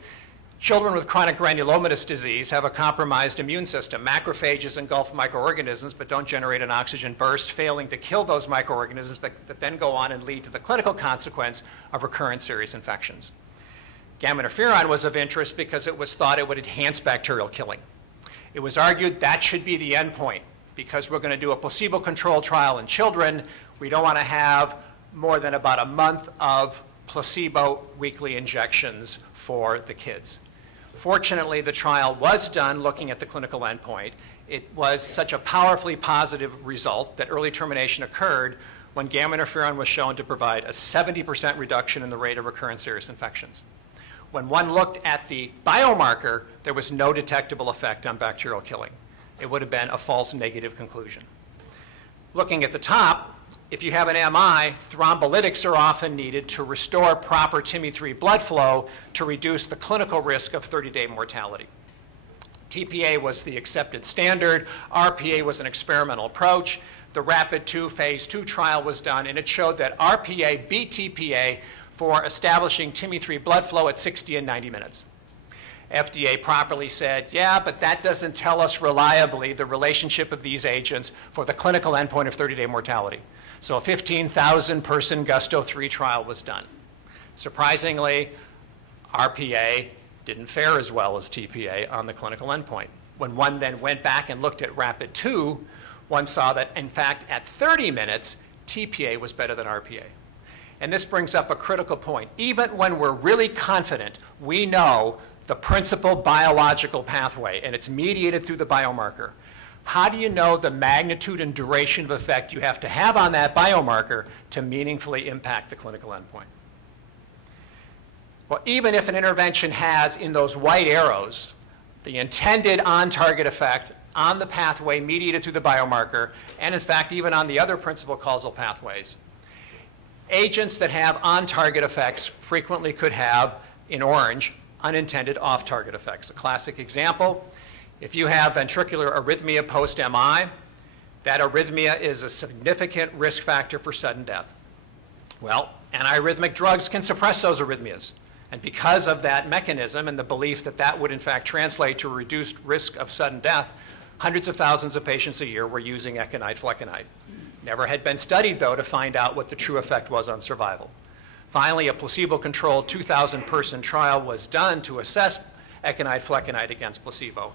children with chronic granulomatous disease have a compromised immune system. Macrophages engulf microorganisms but don't generate an oxygen burst, failing to kill those microorganisms that then go on and lead to the clinical consequence of recurrent serious infections. Gamma interferon was of interest because it was thought it would enhance bacterial killing. It was argued that should be the endpoint. Because we're going to do a placebo-controlled trial in children, we don't want to have more than about a month of placebo weekly injections for the kids. Fortunately, the trial was done looking at the clinical endpoint. It was such a powerfully positive result that early termination occurred when gamma interferon was shown to provide a 70% reduction in the rate of recurrent serious infections. When one looked at the biomarker, there was no detectable effect on bacterial killing. It would have been a false negative conclusion. Looking at the top, if you have an MI, thrombolytics are often needed to restore proper TIMI3 blood flow to reduce the clinical risk of 30-day mortality. TPA was the accepted standard. RPA was an experimental approach. The RAPID-2 phase 2 trial was done, and it showed that RPA beat TPA for establishing TIMI3 blood flow at 60 and 90 minutes. FDA properly said, yeah, but that doesn't tell us reliably the relationship of these agents for the clinical endpoint of 30-day mortality. So a 15,000-person Gusto-3 trial was done. Surprisingly, RPA didn't fare as well as TPA on the clinical endpoint. When one then went back and looked at RAPID-2, one saw that, in fact, at 30 minutes, TPA was better than RPA. And this brings up a critical point. Even when we're really confident we know the principal biological pathway, and it's mediated through the biomarker, how do you know the magnitude and duration of effect you have to have on that biomarker to meaningfully impact the clinical endpoint? Well, even if an intervention has, in those white arrows, the intended on-target effect on the pathway mediated through the biomarker, and in fact even on the other principal causal pathways, agents that have on-target effects frequently could have, in orange, unintended off-target effects. A classic example, if you have ventricular arrhythmia post-MI, that arrhythmia is a significant risk factor for sudden death. Well, antiarrhythmic drugs can suppress those arrhythmias. And because of that mechanism and the belief that that would in fact translate to a reduced risk of sudden death, hundreds of thousands of patients a year were using econide flecainide. Never had been studied, though, to find out what the true effect was on survival. Finally, a placebo-controlled 2,000-person trial was done to assess econide flecainide against placebo,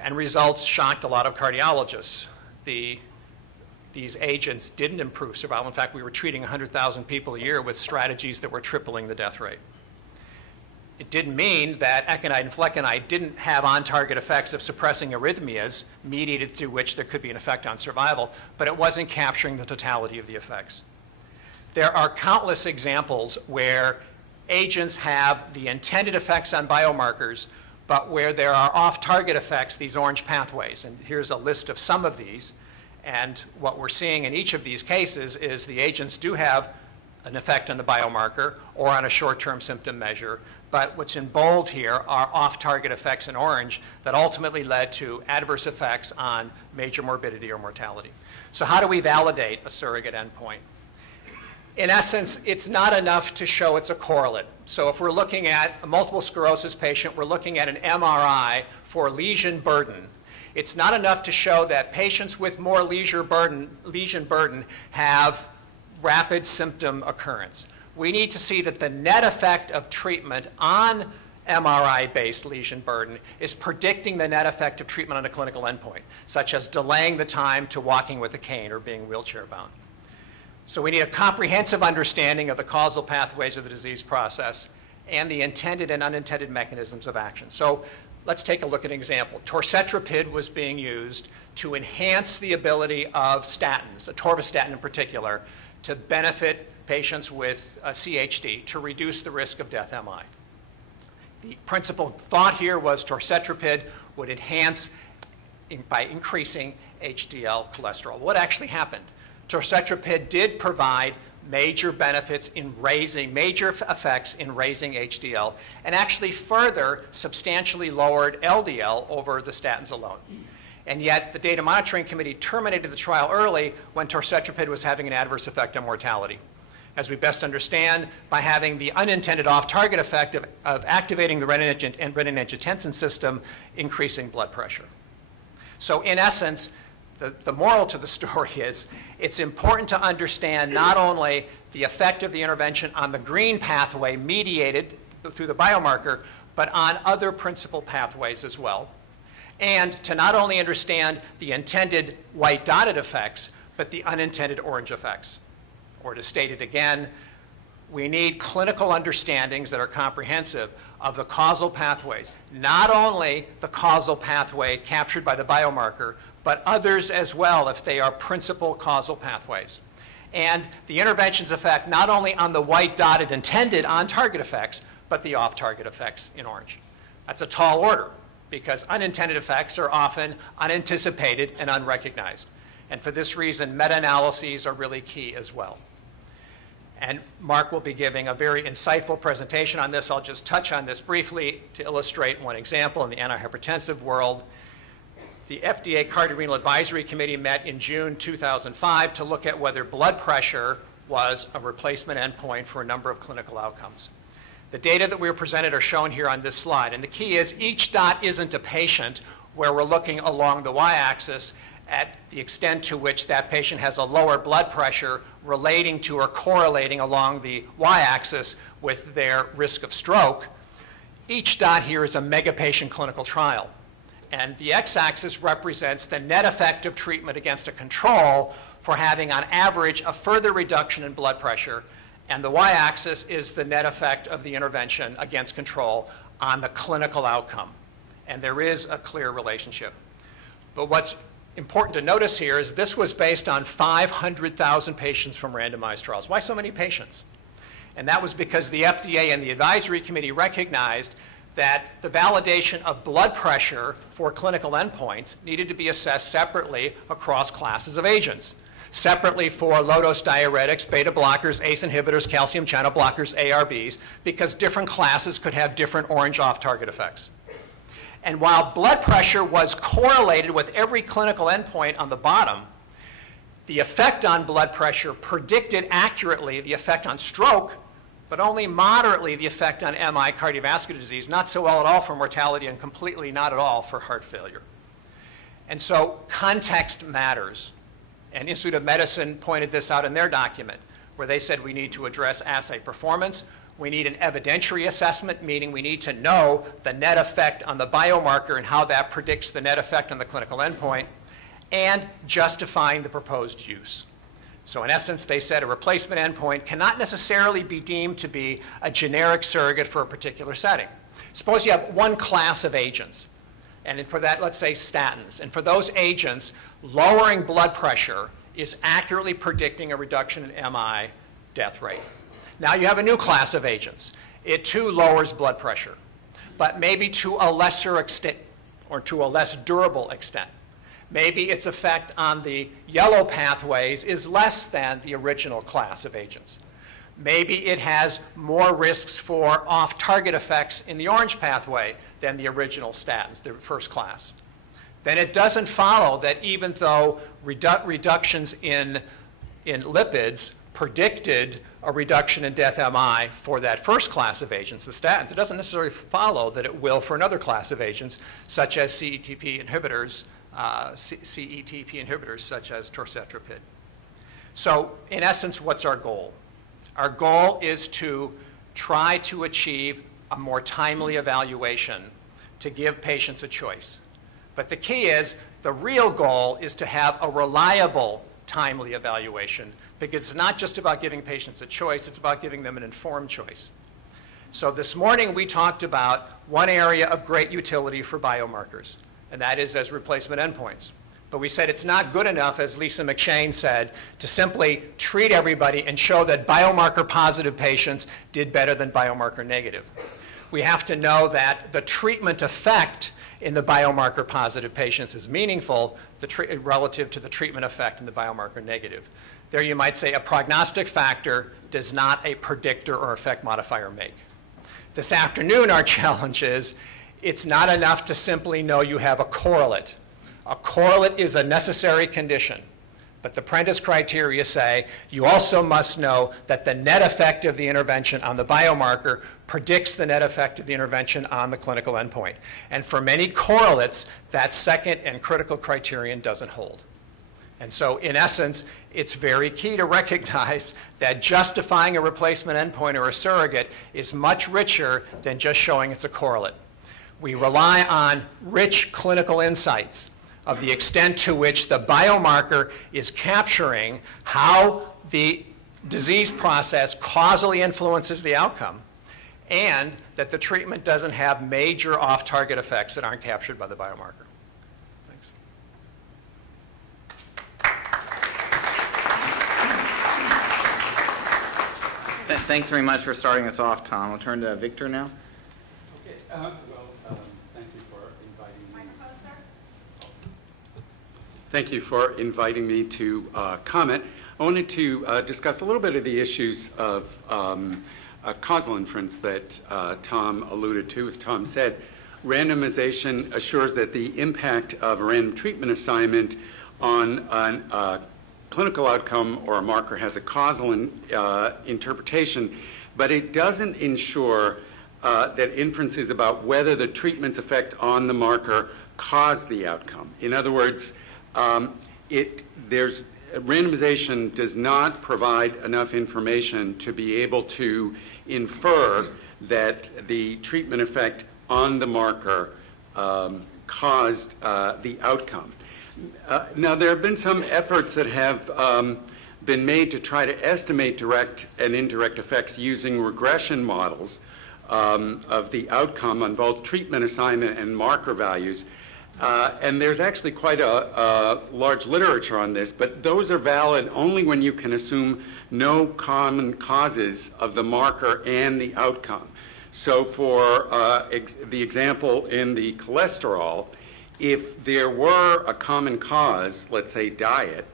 and results shocked a lot of cardiologists. These agents didn't improve survival. In fact, we were treating 100,000 people a year with strategies that were tripling the death rate. It didn't mean that econide and flecainide didn't have on-target effects of suppressing arrhythmias, mediated through which there could be an effect on survival, but it wasn't capturing the totality of the effects. There are countless examples where agents have the intended effects on biomarkers, but where there are off-target effects, these orange pathways. And here's a list of some of these. And what we're seeing in each of these cases is the agents do have an effect on the biomarker or on a short-term symptom measure. But what's in bold here are off-target effects in orange that ultimately led to adverse effects on major morbidity or mortality. So how do we validate a surrogate endpoint? In essence, it's not enough to show it's a correlate. So if we're looking at a multiple sclerosis patient, we're looking at an MRI for lesion burden. It's not enough to show that patients with more lesion burden have rapid symptom occurrence. We need to see that the net effect of treatment on MRI-based lesion burden is predicting the net effect of treatment on a clinical endpoint, such as delaying the time to walking with a cane or being wheelchair-bound. So we need a comprehensive understanding of the causal pathways of the disease process and the intended and unintended mechanisms of action. So let's take a look at an example. Torcetrapib was being used to enhance the ability of statins, atorvastatin in particular, to benefit patients with CHD, to reduce the risk of death MI. The principal thought here was torcetrapib would enhance by increasing HDL cholesterol. What actually happened? Torcetrapib did provide major benefits in raising, major effects in raising HDL, and actually further substantially lowered LDL over the statins alone. And yet the Data Monitoring Committee terminated the trial early when torcetrapib was having an adverse effect on mortality. As we best understand, by having the unintended off-target effect of activating the renin-angiotensin system, increasing blood pressure. So in essence, the moral to the story is it's important to understand not only the effect of the intervention on the green pathway mediated through the biomarker, but on other principal pathways as well. And to not only understand the intended white dotted effects, but the unintended orange effects. Or to state it again, we need clinical understandings that are comprehensive of the causal pathways, not only the causal pathway captured by the biomarker, but others as well if they are principal causal pathways. And the intervention's effect not only on the white dotted intended on-target effects, but the off-target effects in orange. That's a tall order because unintended effects are often unanticipated and unrecognized. And for this reason, meta-analyses are really key as well. And Mark will be giving a very insightful presentation on this. I'll just touch on this briefly to illustrate one example in the antihypertensive world. The FDA Cardiorenal Advisory Committee met in June 2005 to look at whether blood pressure was a replacement endpoint for a number of clinical outcomes. The data that we were presented are shown here on this slide. And the key is each dot isn't a patient where we're looking along the y-axis at the extent to which that patient has a lower blood pressure relating to or correlating along the y-axis with their risk of stroke. Each dot here is a mega-patient clinical trial. And the x-axis represents the net effect of treatment against a control for having, on average, a further reduction in blood pressure. And the y-axis is the net effect of the intervention against control on the clinical outcome. And there is a clear relationship. But what's important to notice here is this was based on 500,000 patients from randomized trials. Why so many patients? And that was because the FDA and the advisory committee recognized that the validation of blood pressure for clinical endpoints needed to be assessed separately across classes of agents. Separately for low-dose diuretics, beta blockers, ACE inhibitors, calcium channel blockers, ARBs, because different classes could have different orange off-target effects. And while blood pressure was correlated with every clinical endpoint on the bottom, the effect on blood pressure predicted accurately the effect on stroke, but only moderately the effect on MI, cardiovascular disease, not so well at all for mortality and completely not at all for heart failure. And so context matters. And Institute of Medicine pointed this out in their document, where they said we need to address assay performance. We need an evidentiary assessment, meaning we need to know the net effect on the biomarker and how that predicts the net effect on the clinical endpoint, and justifying the proposed use. So in essence, they said a replacement endpoint cannot necessarily be deemed to be a generic surrogate for a particular setting. Suppose you have one class of agents, and for that, let's say statins. And for those agents, lowering blood pressure is accurately predicting a reduction in MI death rate. Now you have a new class of agents. It too lowers blood pressure, but maybe to a lesser extent or to a less durable extent. Maybe its effect on the yellow pathways is less than the original class of agents. Maybe it has more risks for off-target effects in the orange pathway than the original statins, the first class. Then it doesn't follow that even though reductions in lipids predicted a reduction in death MI for that first class of agents, the statins, it doesn't necessarily follow that it will for another class of agents, such as CETP inhibitors, such as torcetrapib. So in essence, what's our goal? Our goal is to try to achieve a more timely evaluation to give patients a choice. But the key is, the real goal is to have a reliable, timely evaluation, because it's not just about giving patients a choice, it's about giving them an informed choice. So this morning we talked about one area of great utility for biomarkers, and that is as replacement endpoints. But we said it's not good enough, as Lisa McShane said, to simply treat everybody and show that biomarker positive patients did better than biomarker negative. We have to know that the treatment effect in the biomarker positive patients is meaningful relative to the treatment effect in the biomarker negative. There you might say a prognostic factor does not a predictor or effect modifier make. This afternoon our challenge is, it's not enough to simply know you have a correlate. A correlate is a necessary condition, but the Prentice criteria say you also must know that the net effect of the intervention on the biomarker predicts the net effect of the intervention on the clinical endpoint. And for many correlates, that second and critical criterion doesn't hold. And so in essence, it's very key to recognize that justifying a replacement endpoint or a surrogate is much richer than just showing it's a correlate. We rely on rich clinical insights of the extent to which the biomarker is capturing how the disease process causally influences the outcome, and that the treatment doesn't have major off-target effects that aren't captured by the biomarker. Thanks. Thanks very much for starting us off, Tom. I'll turn to Victor now. Okay. Thank you for inviting me. Thank you for inviting me to comment. I wanted to discuss a little bit of the issues of causal inference that Tom alluded to. As Tom said, randomization assures that the impact of a random treatment assignment on a clinical outcome or a marker has a causal interpretation, but it doesn't ensure that inference is about whether the treatment's effect on the marker caused the outcome. In other words, randomization does not provide enough information to be able to infer that the treatment effect on the marker caused the outcome. Now, there have been some efforts that have been made to try to estimate direct and indirect effects using regression models of the outcome on both treatment assignment and marker values. And there's actually quite a large literature on this, but those are valid only when you can assume no common causes of the marker and the outcome. So for the example in the cholesterol, if there were a common cause, let's say diet,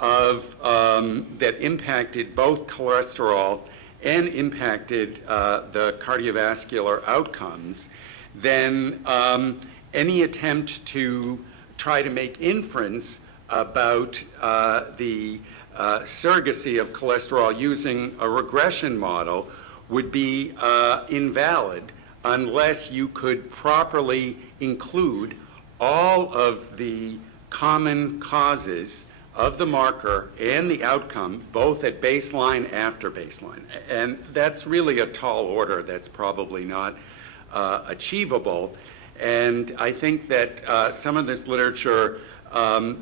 that impacted both cholesterol and impacted the cardiovascular outcomes, then any attempt to try to make inference about the surrogacy of cholesterol using a regression model would be invalid unless you could properly include all of the common causes of the marker and the outcome, both at baseline, after baseline. And that's really a tall order that's probably not achievable. And I think that some of this literature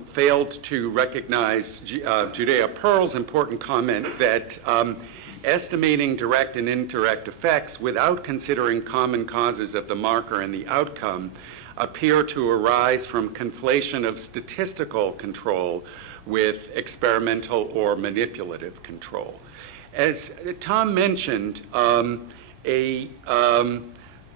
failed to recognize Judea Pearl's important comment that estimating direct and indirect effects without considering common causes of the marker and the outcome appear to arise from conflation of statistical control with experimental or manipulative control. As Tom mentioned, a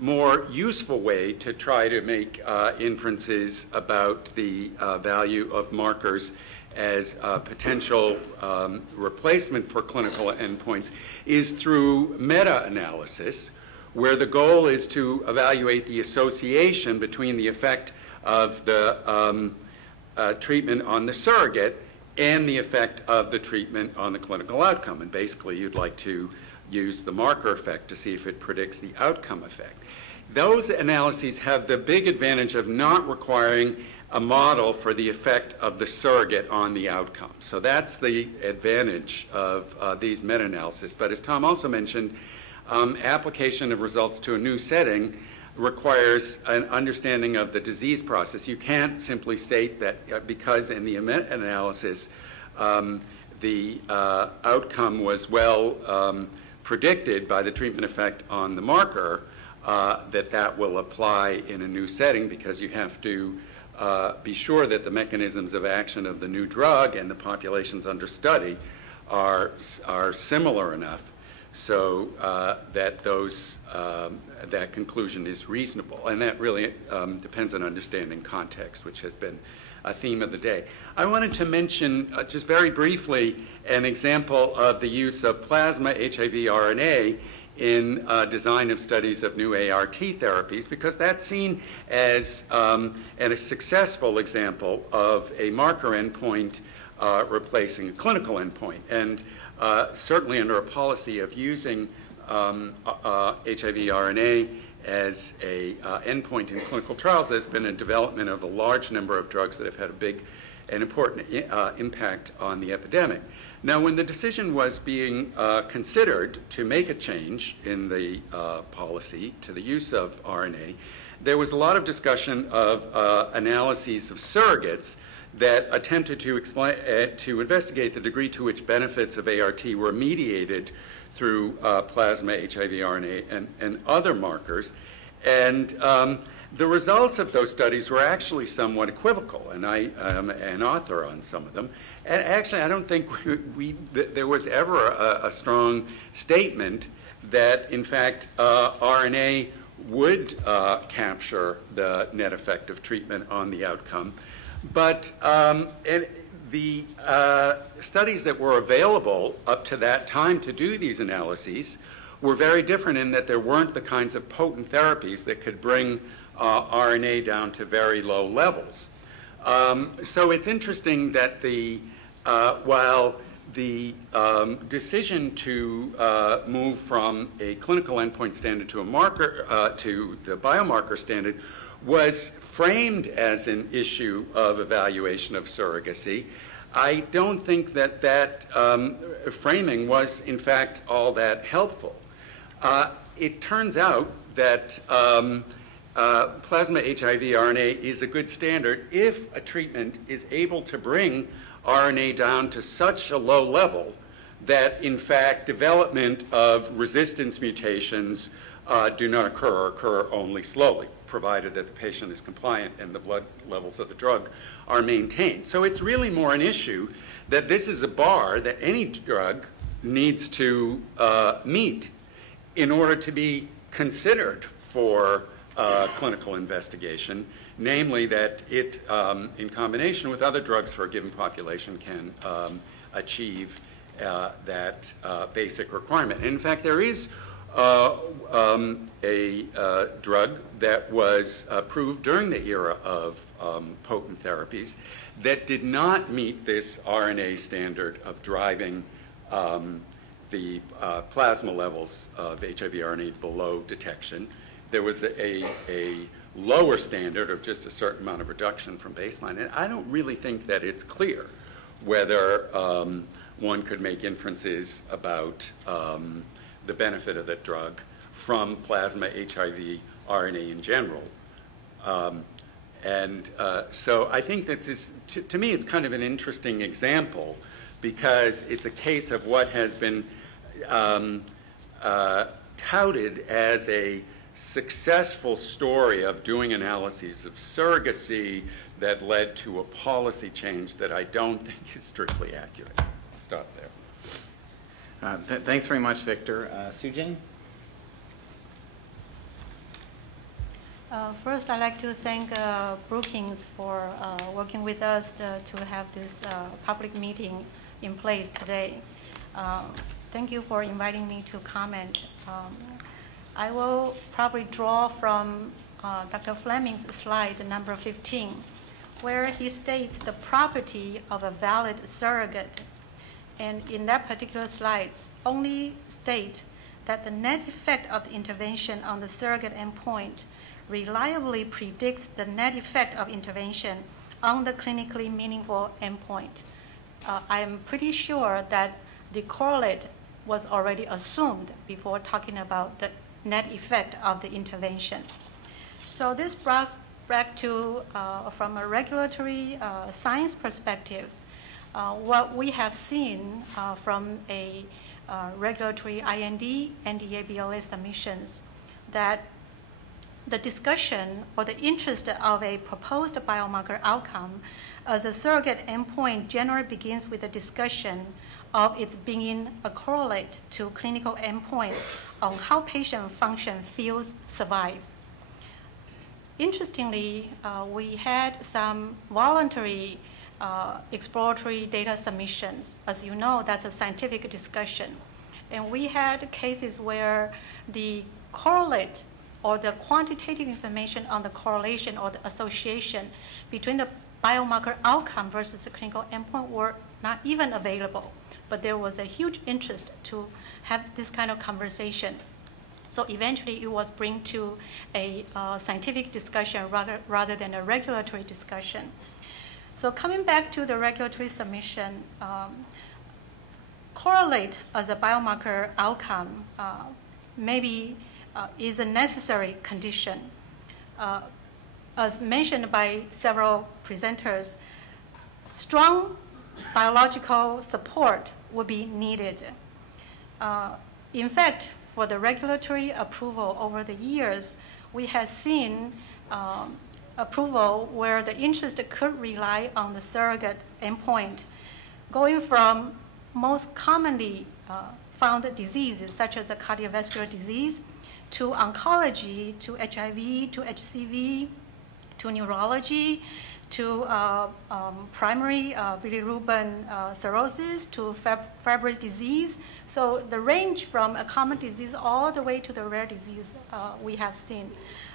more useful way to try to make inferences about the value of markers as a potential replacement for clinical endpoints is through meta-analysis, where the goal is to evaluate the association between the effect of the treatment on the surrogate and the effect of the treatment on the clinical outcome. And basically, you'd like to use the marker effect to see if it predicts the outcome effect. Those analyses have the big advantage of not requiring a model for the effect of the surrogate on the outcome. So that's the advantage of these meta-analysis. But as Tom also mentioned, application of results to a new setting requires an understanding of the disease process. You can't simply state that because in the meta-analysis the outcome was well predicted by the treatment effect on the marker, that will apply in a new setting, because you have to be sure that the mechanisms of action of the new drug and the populations under study are similar enough so that that conclusion is reasonable. And that really depends on understanding context, which has been a theme of the day. I wanted to mention just very briefly an example of the use of plasma HIV RNA in design of studies of new ART therapies, because that's seen as a successful example of a marker endpoint replacing a clinical endpoint. And certainly under a policy of using HIV RNA as a endpoint in clinical trials, there's been a development of a large number of drugs that have had a big and important impact on the epidemic. Now, when the decision was being considered to make a change in the policy to the use of RNA, there was a lot of discussion of analyses of surrogates that attempted to explain, to investigate the degree to which benefits of ART were mediated through plasma HIV RNA and other markers. And the results of those studies were actually somewhat equivocal, and I am an author on some of them. And actually, I don't think there was ever a strong statement that, in fact, RNA would capture the net effect of treatment on the outcome. But the studies that were available up to that time to do these analyses were very different in that there weren't the kinds of potent therapies that could bring RNA down to very low levels. So it's interesting that while the decision to move from a clinical endpoint standard to a marker, to the biomarker standard, was framed as an issue of evaluation of surrogacy, I don't think that that framing was, in fact, all that helpful. It turns out that plasma HIV RNA is a good standard if a treatment is able to bring RNA down to such a low level that, in fact, development of resistance mutations do not occur or occur only slowly, provided that the patient is compliant and the blood levels of the drug are maintained. So it's really more an issue that this is a bar that any drug needs to meet in order to be considered for clinical investigation, namely that it, in combination with other drugs for a given population, can achieve that basic requirement. And in fact, there is a drug that was approved during the era of potent therapies that did not meet this RNA standard of driving the plasma levels of HIV RNA below detection. There was a lower standard of just a certain amount of reduction from baseline. And I don't really think that it's clear whether one could make inferences about the benefit of that drug from plasma HIV RNA in general. So I think this is, to me, it's kind of an interesting example because it's a case of what has been touted as a successful story of doing analyses of surrogacy that led to a policy change that I don't think is strictly accurate. I'll stop there. Thanks very much, Victor. Sujin? First, I'd like to thank Brookings for working with us to have this public meeting in place today. Thank you for inviting me to comment. I will probably draw from Dr. Fleming's slide number 15, where he states the property of a valid surrogate. And in that particular slide, only state that the net effect of the intervention on the surrogate endpoint reliably predicts the net effect of intervention on the clinically meaningful endpoint. I am pretty sure that the correlate was already assumed before talking about the net effect of the intervention. So this brought back to, from a regulatory science perspective, what we have seen from a regulatory IND, NDA, BLA submissions, that the discussion or the interest of a proposed biomarker outcome as a surrogate endpoint generally begins with a discussion of its being a correlate to clinical endpoint on how patient function, feels, survives. Interestingly, we had some voluntary exploratory data submissions. As you know, that's a scientific discussion. And we had cases where the correlate or the quantitative information on the correlation or the association between the biomarker outcome versus the clinical endpoint were not even available. But there was a huge interest to have this kind of conversation. So eventually it was bring to a scientific discussion rather than a regulatory discussion. So coming back to the regulatory submission, correlate as a biomarker outcome maybe is a necessary condition. As mentioned by several presenters, strong biological support would be needed. In fact, for the regulatory approval over the years, we have seen approval where the interest could rely on the surrogate endpoint, going from most commonly found diseases such as a cardiovascular disease, to oncology, to HIV, to HCV, to neurology, to primary bilirubin cirrhosis, to Fabry disease. So the range from a common disease all the way to the rare disease we have seen.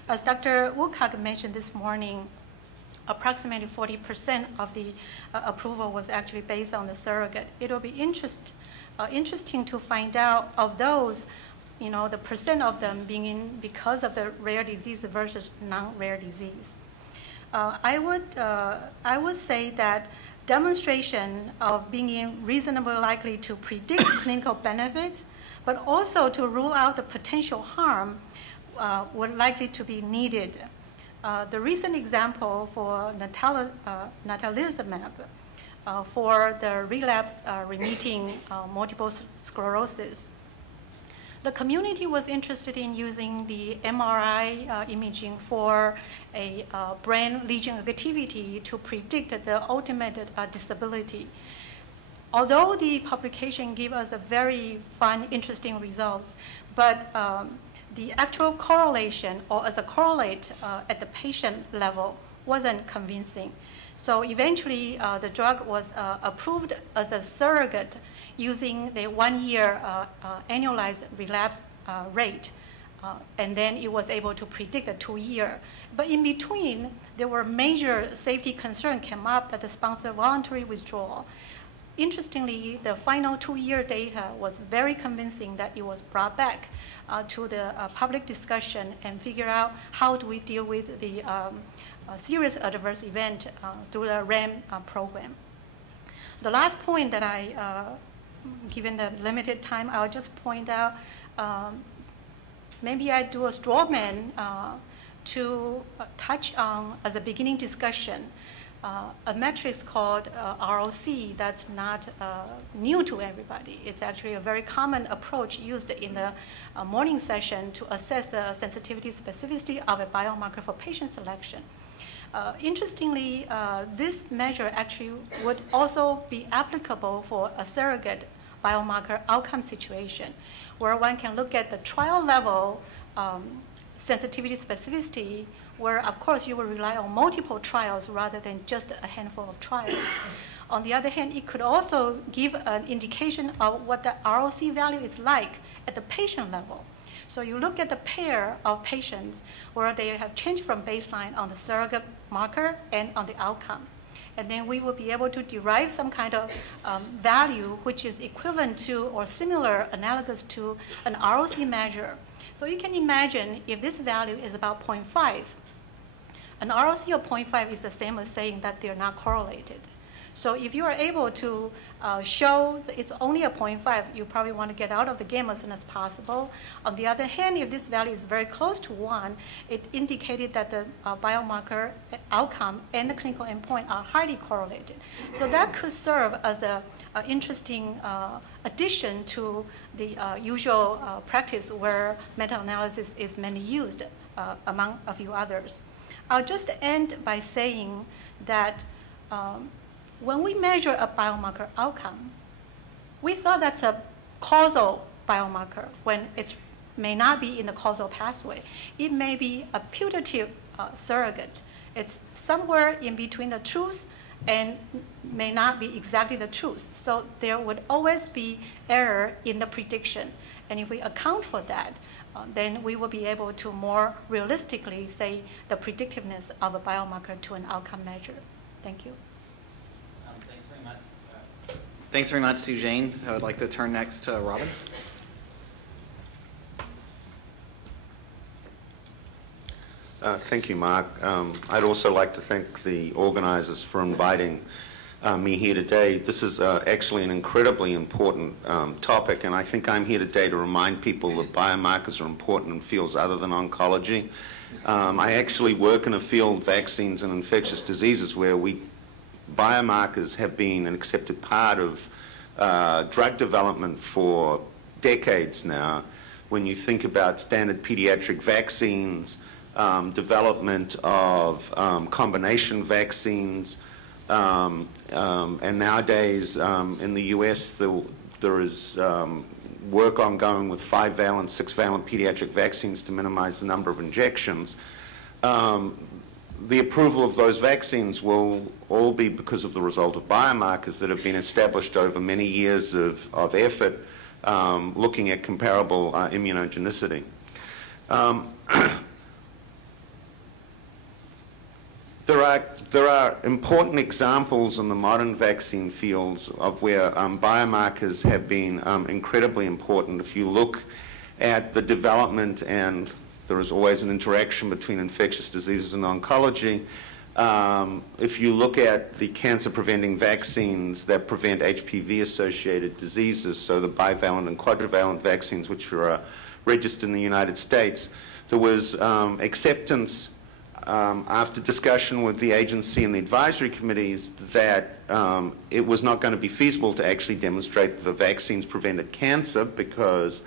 As Dr. Woodcock mentioned this morning, approximately 40% of the approval was actually based on the surrogate. It will be interesting to find out of those, you know, the percent of them being because of the rare disease versus non-rare disease. I would say that demonstration of being reasonably likely to predict clinical benefits, but also to rule out the potential harm would likely to be needed. The recent example for natalizumab for the relapse remitting multiple sclerosis, the community was interested in using the MRI imaging for a brain lesion activity to predict the ultimate disability. Although the publication gave us a very fun, interesting results, but the actual correlation or as a correlate at the patient level wasn't convincing. So eventually the drug was approved as a surrogate using the 1 year annualized relapse rate. And then it was able to predict a 2 year. But in between, there were major safety concerns came up that the sponsor voluntary withdrawal. Interestingly, the final 2 year data was very convincing that it was brought back to the public discussion and figure out how do we deal with the serious adverse event through the RAM program. The last point that given the limited time, I'll just point out, maybe I do a straw man to touch on, as a beginning discussion, a metric called ROC that's not new to everybody. It's actually a very common approach used in the morning session to assess the sensitivity specificity of a biomarker for patient selection. Interestingly, this measure actually would also be applicable for a surrogate biomarker outcome situation, where one can look at the trial level sensitivity specificity, where of course you will rely on multiple trials rather than just a handful of trials. On the other hand, it could also give an indication of what the ROC value is like at the patient level. So you look at the pair of patients where they have changed from baseline on the surrogate marker and on the outcome. And then we will be able to derive some kind of value which is equivalent to or similar, analogous to an ROC measure. So you can imagine if this value is about 0.5, an ROC of 0.5 is the same as saying that they're not correlated. So if you are able to show that it's only a 0.5, you probably want to get out of the game as soon as possible. On the other hand, if this value is very close to 1, it indicated that the biomarker outcome and the clinical endpoint are highly correlated. So that could serve as an interesting addition to the usual practice where meta-analysis is mainly used among a few others. I'll just end by saying that when we measure a biomarker outcome, we thought that's a causal biomarker when it may not be in the causal pathway. It may be a putative surrogate. It's somewhere in between the truth and may not be exactly the truth. So there would always be error in the prediction. And if we account for that, then we will be able to more realistically say the predictiveness of a biomarker to an outcome measure. Thank you. Thanks very much, Sujane. So I'd like to turn next to Robin. Thank you, Mark. I'd also like to thank the organizers for inviting me here today. This is actually an incredibly important topic, and I think I'm here today to remind people that biomarkers are important in fields other than oncology. I actually work in a field, vaccines and infectious diseases, where biomarkers have been an accepted part of drug development for decades now. When you think about standard pediatric vaccines, development of combination vaccines, and nowadays in the US there is work ongoing with 5-valent, 6-valent pediatric vaccines to minimize the number of injections. The approval of those vaccines will all be because of the result of biomarkers that have been established over many years of effort looking at comparable immunogenicity. There are important examples in the modern vaccine fields of where biomarkers have been incredibly important. If you look at the development, and there is always an interaction between infectious diseases and oncology, if you look at the cancer-preventing vaccines that prevent HPV-associated diseases, so the bivalent and quadrivalent vaccines which are registered in the United States, there was acceptance after discussion with the agency and the advisory committees that it was not going to be feasible to actually demonstrate that the vaccines prevented cancer because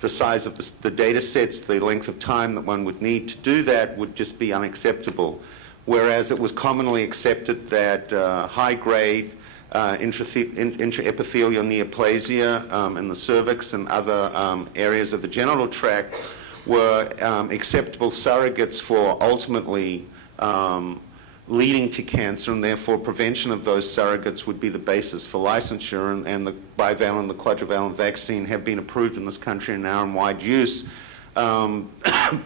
the size of the data sets, the length of time that one would need to do that would just be unacceptable. Whereas it was commonly accepted that high-grade intraepithelial neoplasia in the cervix and other areas of the genital tract were acceptable surrogates for ultimately leading to cancer, and therefore prevention of those surrogates would be the basis for licensure, and the bivalent and the quadrivalent vaccine have been approved in this country and now in wide use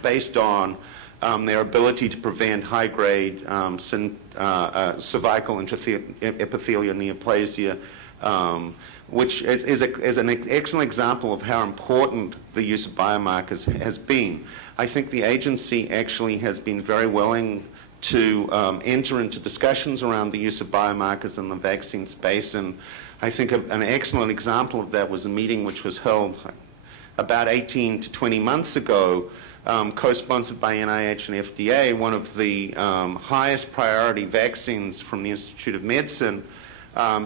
based on their ability to prevent high-grade cervical intraepithelial neoplasia, which is an excellent example of how important the use of biomarkers has been. I think the agency actually has been very willing to enter into discussions around the use of biomarkers in the vaccine space, and I think an excellent example of that was a meeting which was held about 18 to 20 months ago, co-sponsored by NIH and FDA. One of the highest priority vaccines from the Institute of Medicine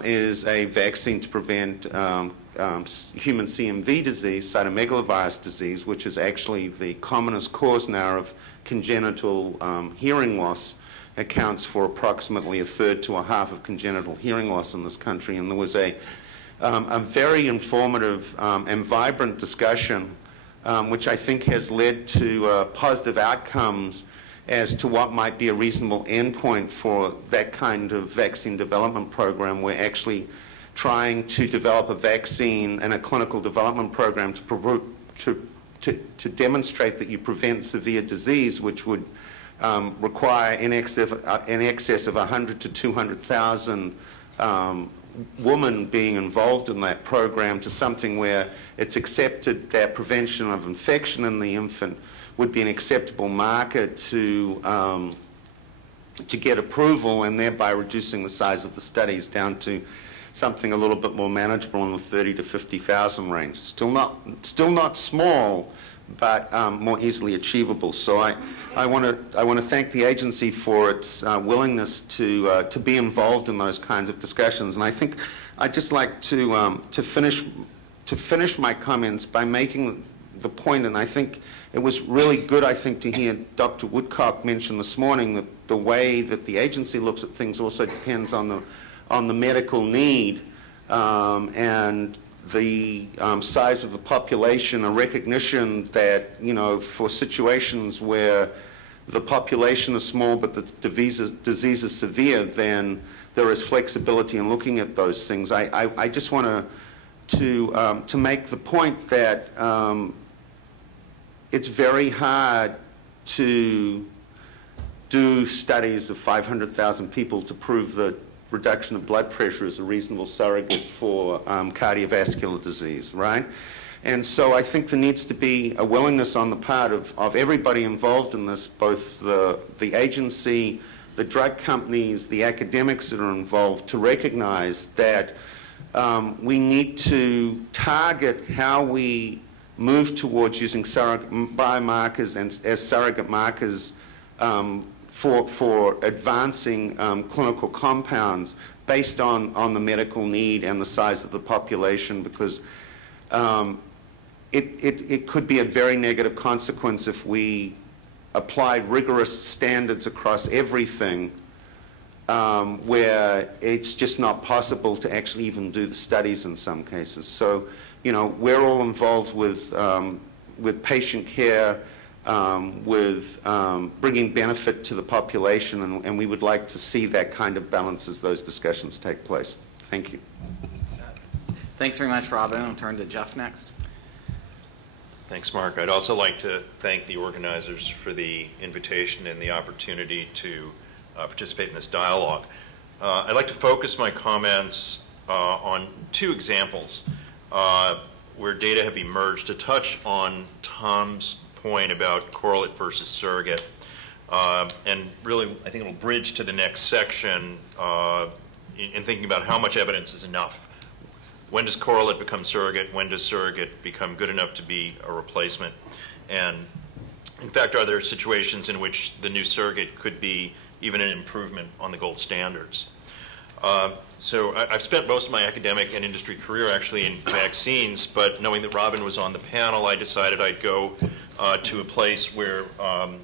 is a vaccine to prevent human CMV disease, cytomegalovirus disease, which is actually the commonest cause now of congenital hearing loss. Accounts for approximately 1/3 to 1/2 of congenital hearing loss in this country. And there was a very informative and vibrant discussion which I think has led to positive outcomes as to what might be a reasonable endpoint for that kind of vaccine development program. We're actually trying to develop a vaccine and a clinical development program to demonstrate that you prevent severe disease, which would require in excess of 100 to 200,000 women being involved in that program, to something where it's accepted that prevention of infection in the infant would be an acceptable marker to get approval, and thereby reducing the size of the studies down to something a little bit more manageable in the 30 to 50,000 range. Still not small, but more easily achievable. So I want to thank the agency for its willingness to be involved in those kinds of discussions. And I think I'd just like to finish my comments by making the point, and I think it was really good, I think, to hear Dr. Woodcock mention this morning that the way that the agency looks at things also depends on the medical need and the size of the population, a recognition that, you know, for situations where the population is small but the disease is severe, then there is flexibility in looking at those things. I just want to make the point that it's very hard to do studies of 500,000 people to prove that reduction of blood pressure is a reasonable surrogate for cardiovascular disease, right? And so I think there needs to be a willingness on the part of everybody involved in this, both the agency, the drug companies, the academics that are involved, to recognize that we need to target how we move towards using biomarkers as surrogate markers for advancing clinical compounds based on the medical need and the size of the population, because it could be a very negative consequence if we applied rigorous standards across everything where it's just not possible to actually even do the studies in some cases. So, you know, we're all involved with patient care, with bringing benefit to the population, and we would like to see that kind of balance as those discussions take place. Thank you. Thanks very much, Robin. I'll turn to Jeff next. Thanks, Mark. I'd also like to thank the organizers for the invitation and the opportunity to participate in this dialogue. I'd like to focus my comments on two examples where data have emerged to touch on Tom's point about correlate versus surrogate. And really, I think it'll bridge to the next section in thinking about how much evidence is enough. When does correlate become surrogate? When does surrogate become good enough to be a replacement? And in fact, are there situations in which the new surrogate could be even an improvement on the gold standards? So I've spent most of my academic and industry career actually in vaccines, but knowing that Robin was on the panel, I decided I'd go to a place where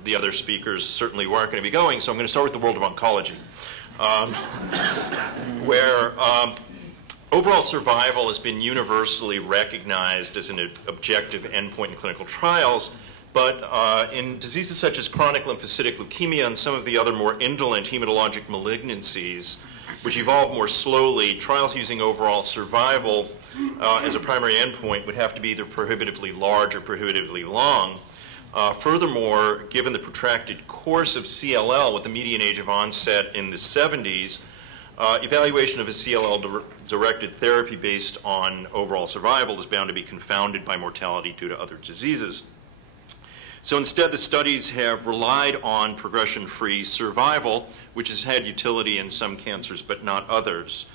the other speakers certainly weren't going to be going, so I'm going to start with the world of oncology, where overall survival has been universally recognized as an objective endpoint in clinical trials, but in diseases such as chronic lymphocytic leukemia and some of the other more indolent hematologic malignancies, which evolve more slowly, trials using overall survival as a primary endpoint would have to be either prohibitively large or prohibitively long. Furthermore, given the protracted course of CLL with the median age of onset in the 70s, evaluation of a CLL-directed therapy based on overall survival is bound to be confounded by mortality due to other diseases. So instead, the studies have relied on progression-free survival, which has had utility in some cancers but not others,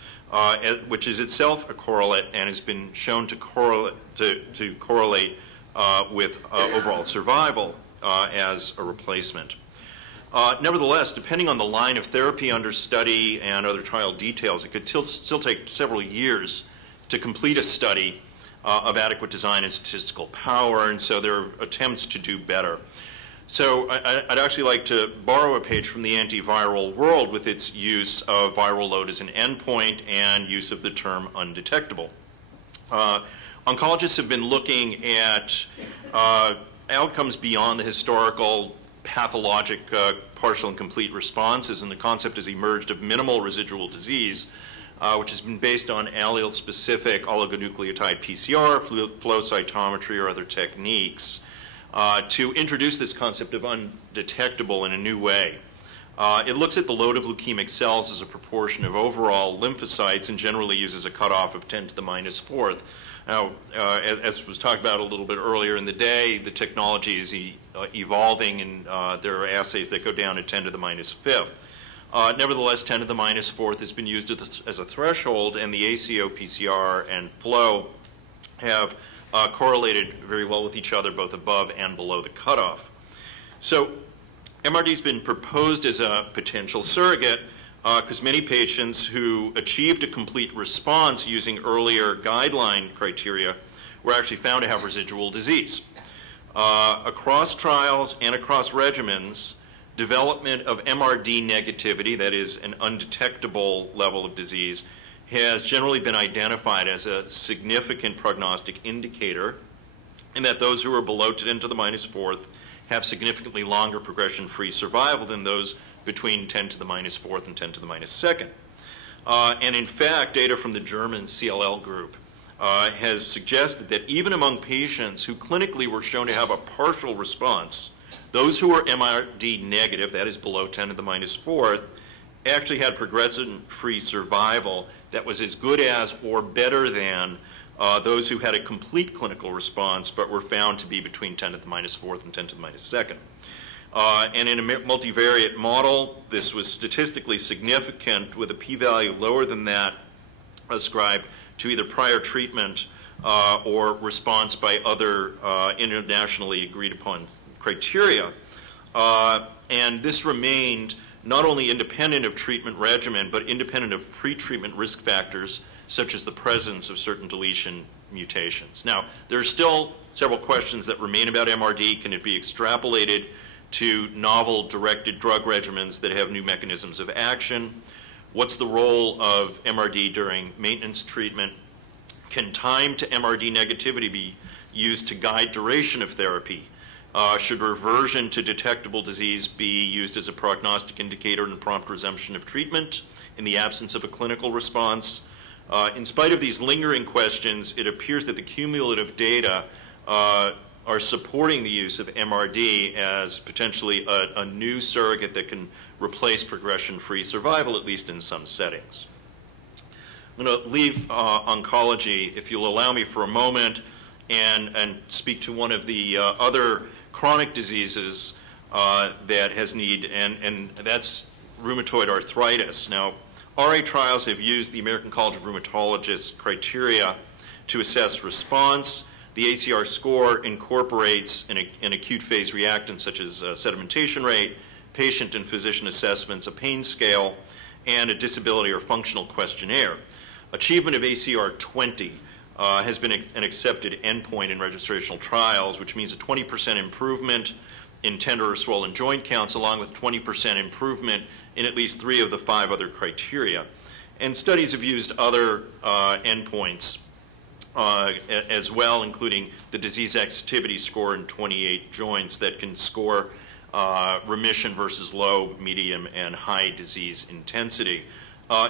which is itself a correlate and has been shown to correlate with overall survival as a replacement. Nevertheless, depending on the line of therapy under study and other trial details, it could still take several years to complete a study of adequate design and statistical power, and so there are attempts to do better. So I'd actually like to borrow a page from the antiviral world with its use of viral load as an endpoint and use of the term undetectable. oncologists have been looking at outcomes beyond the historical pathologic partial and complete responses, and the concept has emerged of minimal residual disease, which has been based on allele-specific oligonucleotide PCR, flow cytometry, or other techniques to introduce this concept of undetectable in a new way. It looks at the load of leukemic cells as a proportion of overall lymphocytes and generally uses a cutoff of 10 to the -4th. Now, as was talked about a little bit earlier in the day, the technology is evolving, and there are assays that go down to 10 to the -5th. Nevertheless, 10 to the -4th has been used as a threshold, and the ACO, PCR, and flow have correlated very well with each other, both above and below the cutoff. So MRD has been proposed as a potential surrogate because many patients who achieved a complete response using earlier guideline criteria were actually found to have residual disease. Across trials and across regimens, development of MRD negativity, that is an undetectable level of disease, has generally been identified as a significant prognostic indicator, and that those who are below 10 to the -4th have significantly longer progression-free survival than those between 10 to the -4th and 10 to the -2nd. And in fact, data from the German CLL group has suggested that even among patients who clinically were shown to have a partial response, those who were MRD negative, that is below 10 to the -4th, actually had progression-free survival that was as good as or better than those who had a complete clinical response but were found to be between 10 to the -4th and 10 to the -2nd. And in a multivariate model, this was statistically significant with a p-value lower than that ascribed to either prior treatment or response by other internationally agreed upon criteria. And this remained not only independent of treatment regimen, but independent of pre-treatment risk factors such as the presence of certain deletion mutations. Now, there are still several questions that remain about MRD. Can it be extrapolated to novel directed drug regimens that have new mechanisms of action? What's the role of MRD during maintenance treatment? Can time to MRD negativity be used to guide duration of therapy? Should reversion to detectable disease be used as a prognostic indicator and prompt resumption of treatment in the absence of a clinical response? In spite of these lingering questions, it appears that the cumulative data are supporting the use of MRD as potentially a new surrogate that can replace progression-free survival, at least in some settings. I'm going to leave oncology, if you'll allow me for a moment, and speak to one of the other chronic diseases that has need, and that's rheumatoid arthritis. Now, RA trials have used the American College of Rheumatologists criteria to assess response. The ACR score incorporates an acute phase reactant such as sedimentation rate, patient and physician assessments, a pain scale, and a disability or functional questionnaire. Achievement of ACR 20 has been an accepted endpoint in registrational trials, which means a 20% improvement in tender or swollen joint counts, along with 20% improvement in at least 3 of the 5 other criteria. And studies have used other endpoints as well, including the disease activity score in 28 joints that can score remission versus low, medium, and high disease intensity.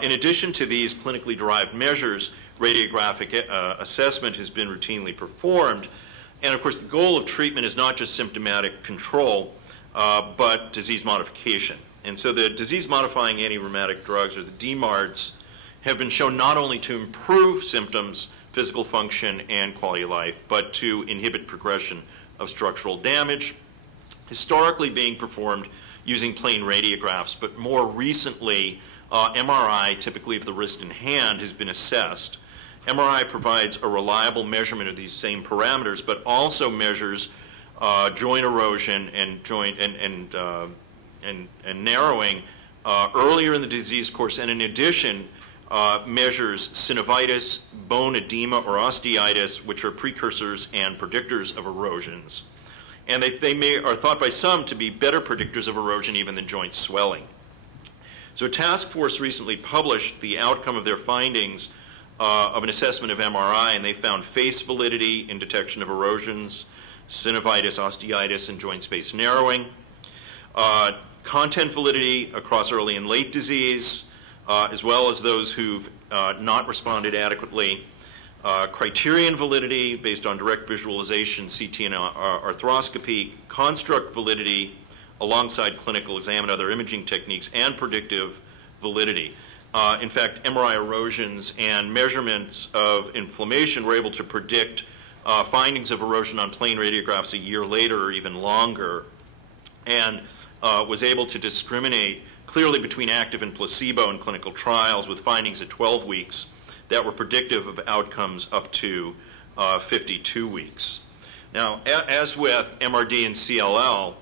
In addition to these clinically derived measures, radiographic assessment has been routinely performed. And of course, the goal of treatment is not just symptomatic control, but disease modification. And so the disease-modifying anti-rheumatic drugs, or the DMARDs, have been shown not only to improve symptoms, physical function, and quality of life, but to inhibit progression of structural damage, historically being performed using plain radiographs, but more recently, MRI, typically of the wrist and hand, has been assessed. MRI provides a reliable measurement of these same parameters, but also measures joint erosion and joint and narrowing earlier in the disease course, and in addition measures synovitis, bone edema, or osteitis, which are precursors and predictors of erosions. And they are thought by some to be better predictors of erosion even than joint swelling. So a task force recently published the outcome of their findings of an assessment of MRI, and they found face validity in detection of erosions, synovitis, osteitis, and joint space narrowing, content validity across early and late disease, as well as those who've not responded adequately, criterion validity based on direct visualization, CT and arthroscopy, construct validity alongside clinical exam and other imaging techniques, and predictive validity. In fact, MRI erosions and measurements of inflammation were able to predict findings of erosion on plain radiographs a year later or even longer, and was able to discriminate clearly between active and placebo in clinical trials with findings at 12 weeks that were predictive of outcomes up to 52 weeks. Now, as with MRD and CLL,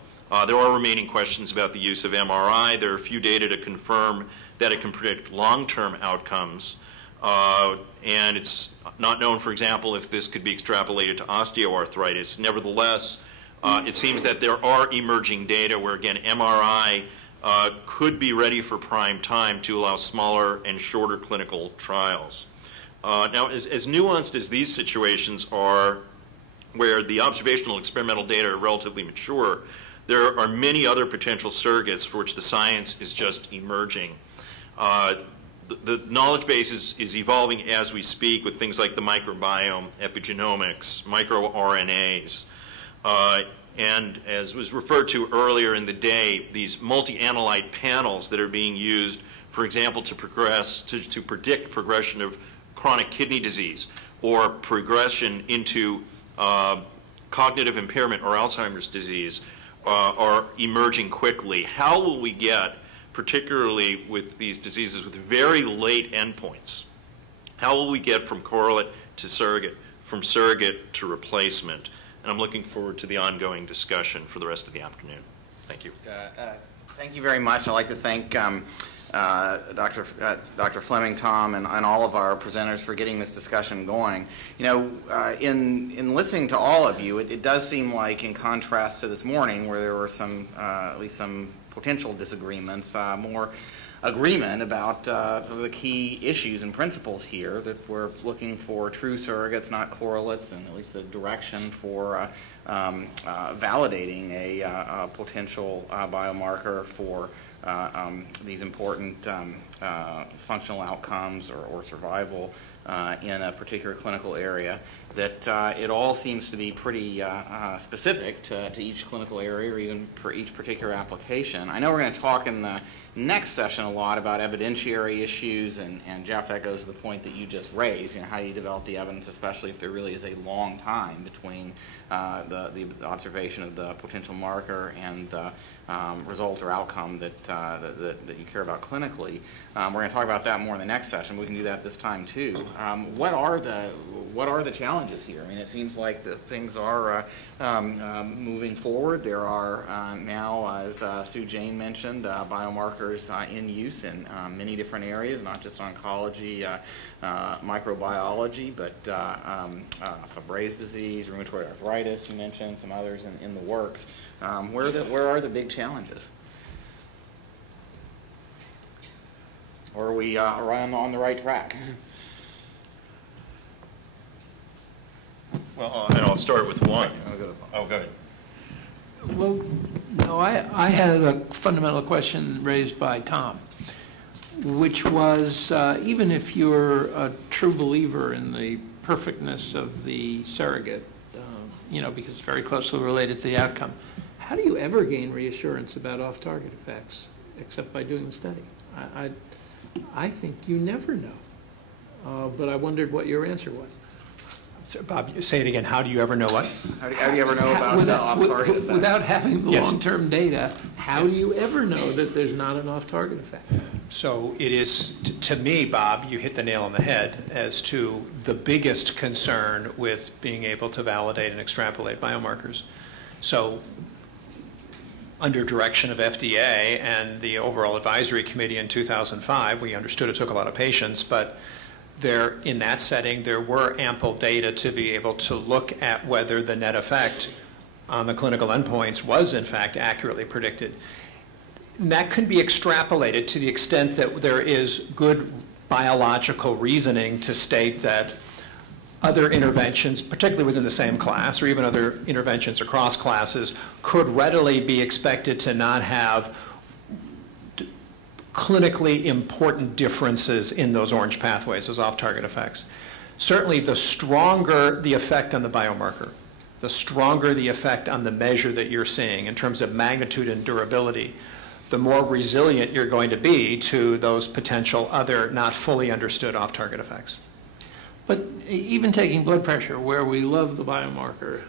there are remaining questions about the use of MRI. There are few data to confirm that it can predict long-term outcomes. And it's not known, for example, if this could be extrapolated to osteoarthritis. Nevertheless, it seems that there are emerging data where, again, MRI could be ready for prime time to allow smaller and shorter clinical trials. Now, as nuanced as these situations are, where the observational experimental data are relatively mature, there are many other potential surrogates for which the science is just emerging. The knowledge base is evolving as we speak with things like the microbiome, epigenomics, microRNAs, and as was referred to earlier in the day, these multi-analyte panels that are being used, for example, to predict progression of chronic kidney disease or progression into cognitive impairment or Alzheimer's disease, are emerging quickly. How will we get, particularly with these diseases with very late endpoints, how will we get from correlate to surrogate, from surrogate to replacement? And I'm looking forward to the ongoing discussion for the rest of the afternoon. Thank you. Thank you very much. I'd like to thank Dr. Fleming, Tom, and all of our presenters for getting this discussion going. You know, in listening to all of you, it does seem like, in contrast to this morning, where there were some, at least some potential disagreements, more agreement about sort of the key issues and principles here, that we're looking for true surrogates, not correlates, and at least the direction for validating a potential biomarker for these important functional outcomes or survival in a particular clinical area, that it all seems to be pretty specific to each clinical area or even for each particular application. I know we're going to talk in the next session a lot about evidentiary issues, and Jeff, that goes to the point that you just raised, you know, how you develop the evidence, especially if there really is a long time between the observation of the potential marker and the result or outcome that you care about clinically. We're going to talk about that more in the next session. We can do that this time too. What are the challenges here? I mean, it seems like that things are moving forward. There are now, as Sue Jane mentioned, biomarkers in use in many different areas, not just oncology, microbiology, but Fabry's disease, rheumatoid arthritis, you mentioned, some others in the works. Where are the big challenges? Or are we on the right track? Well, and I'll start with one. Oh, go ahead. Well, no, I had a fundamental question raised by Tom, which was, even if you're a true believer in the perfectness of the surrogate, you know, because it's very closely related to the outcome, how do you ever gain reassurance about off-target effects except by doing the study? I think you never know, but I wondered what your answer was. So, Bob, say it again. How do you ever know what? How do you ever know about off-target effects? Without having the Yes. long-term data, how Yes. do you ever know that there's not an off-target effect? So it is, to me, Bob, you hit the nail on the head as to the biggest concern with being able to validate and extrapolate biomarkers. So under direction of FDA and the overall advisory committee in 2005, we understood it took a lot of patience, but there, in that setting, there were ample data to be able to look at whether the net effect on the clinical endpoints was, in fact, accurately predicted. And that could be extrapolated to the extent that there is good biological reasoning to state that other interventions, particularly within the same class, or even other interventions across classes, could readily be expected to not have clinically important differences in those orange pathways, those off-target effects. Certainly, the stronger the effect on the biomarker, the stronger the effect on the measure that you're seeing in terms of magnitude and durability, the more resilient you're going to be to those potential other not fully understood off-target effects. But even taking blood pressure, where we love the biomarker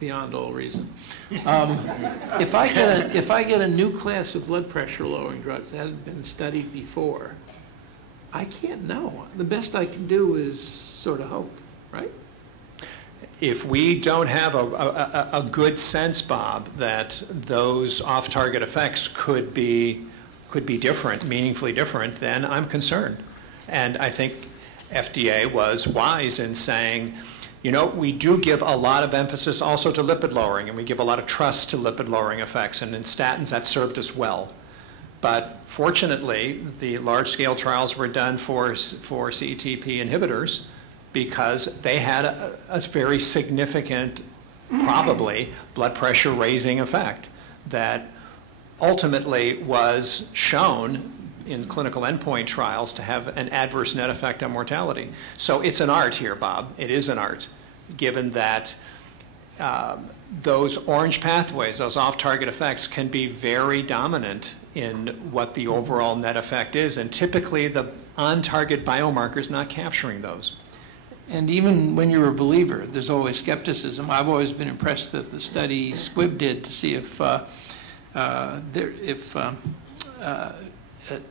beyond all reason, if I get a new class of blood pressure lowering drugs that hasn't been studied before, I can't know. The best I can do is sort of hope, right? If we don't have a good sense, Bob, that those off-target effects could be different, meaningfully different, then I'm concerned. And I think FDA was wise in saying, you know, we do give a lot of emphasis also to lipid lowering, and we give a lot of trust to lipid lowering effects, and in statins that served us well. But fortunately, the large-scale trials were done for CETP inhibitors because they had a very significant, probably, blood pressure raising effect that ultimately was shown in clinical endpoint trials to have an adverse net effect on mortality. So it's an art here, Bob. It is an art, given that those orange pathways, those off-target effects, can be very dominant in what the overall net effect is, and typically the on-target biomarker is not capturing those. And even when you're a believer, there's always skepticism. I've always been impressed that the study Squibb did to see if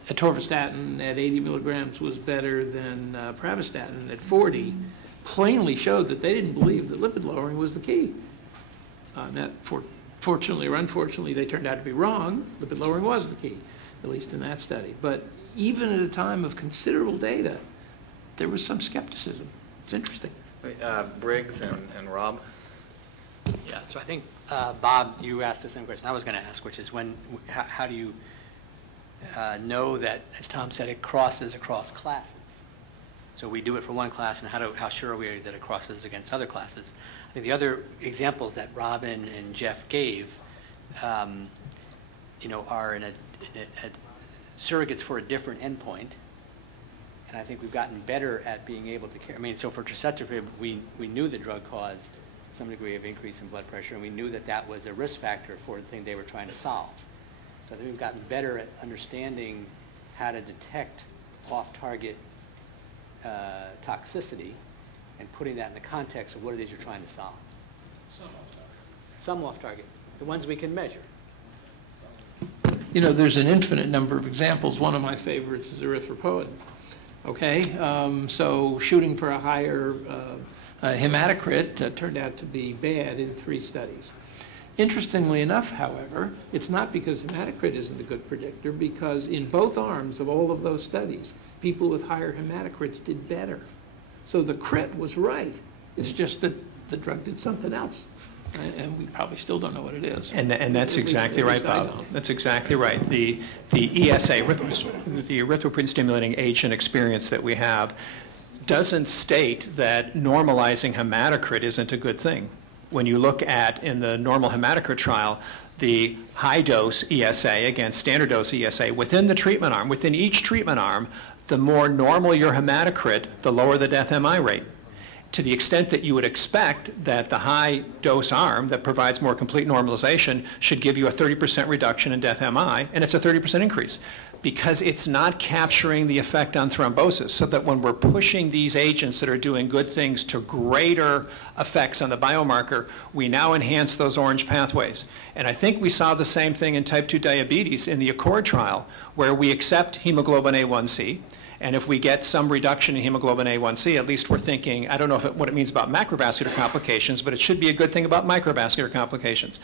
atorvastatin at 80 milligrams was better than pravastatin at 40, plainly showed that they didn't believe that lipid lowering was the key. Fortunately or unfortunately, they turned out to be wrong. Lipid lowering was the key, at least in that study. But even at a time of considerable data, there was some skepticism. It's interesting. Briggs and Rob? Yeah, so I think, Bob, you asked the same question I was going to ask, which is how do you know that, as Tom said, it crosses across classes? So we do it for one class, and how sure are we that it crosses against other classes? I think the other examples that Robin and Jeff gave, you know, are in surrogates for a different endpoint. And I think we've gotten better at being able to care. I mean, so for torcetrapib, we knew the drug caused some degree of increase in blood pressure, and we knew that that was a risk factor for the thing they were trying to solve. So I think we've gotten better at understanding how to detect off-target toxicity and putting that in the context of what it is you're trying to solve. Some off-target. Some off-target. The ones we can measure. You know, there's an infinite number of examples. One of my favorites is erythropoietin. Okay, so shooting for a higher hematocrit turned out to be bad in 3 studies. Interestingly enough, however, it's not because hematocrit isn't a good predictor, because in both arms of all of those studies, people with higher hematocrits did better. So the crit was right. It's just that the drug did something else. And we probably still don't know what it is. And that's exactly right, Bob. That's exactly right. The ESA, the erythropoietin-stimulating agent experience that we have, doesn't state that normalizing hematocrit isn't a good thing. When you look at, in the normal hematocrit trial, the high-dose ESA against standard-dose ESA, within the treatment arm, within each treatment arm, the more normal your hematocrit, the lower the death MI rate. To the extent that you would expect that the high-dose arm that provides more complete normalization should give you a 30% reduction in death MI, and it's a 30% increase, because it's not capturing the effect on thrombosis, so that when we're pushing these agents that are doing good things to greater effects on the biomarker, we now enhance those orange pathways. And I think we saw the same thing in type 2 diabetes in the ACCORD trial, where we accept hemoglobin A1C, and if we get some reduction in hemoglobin A1C, at least we're thinking, I don't know what it means about macrovascular complications, but it should be a good thing about microvascular complications.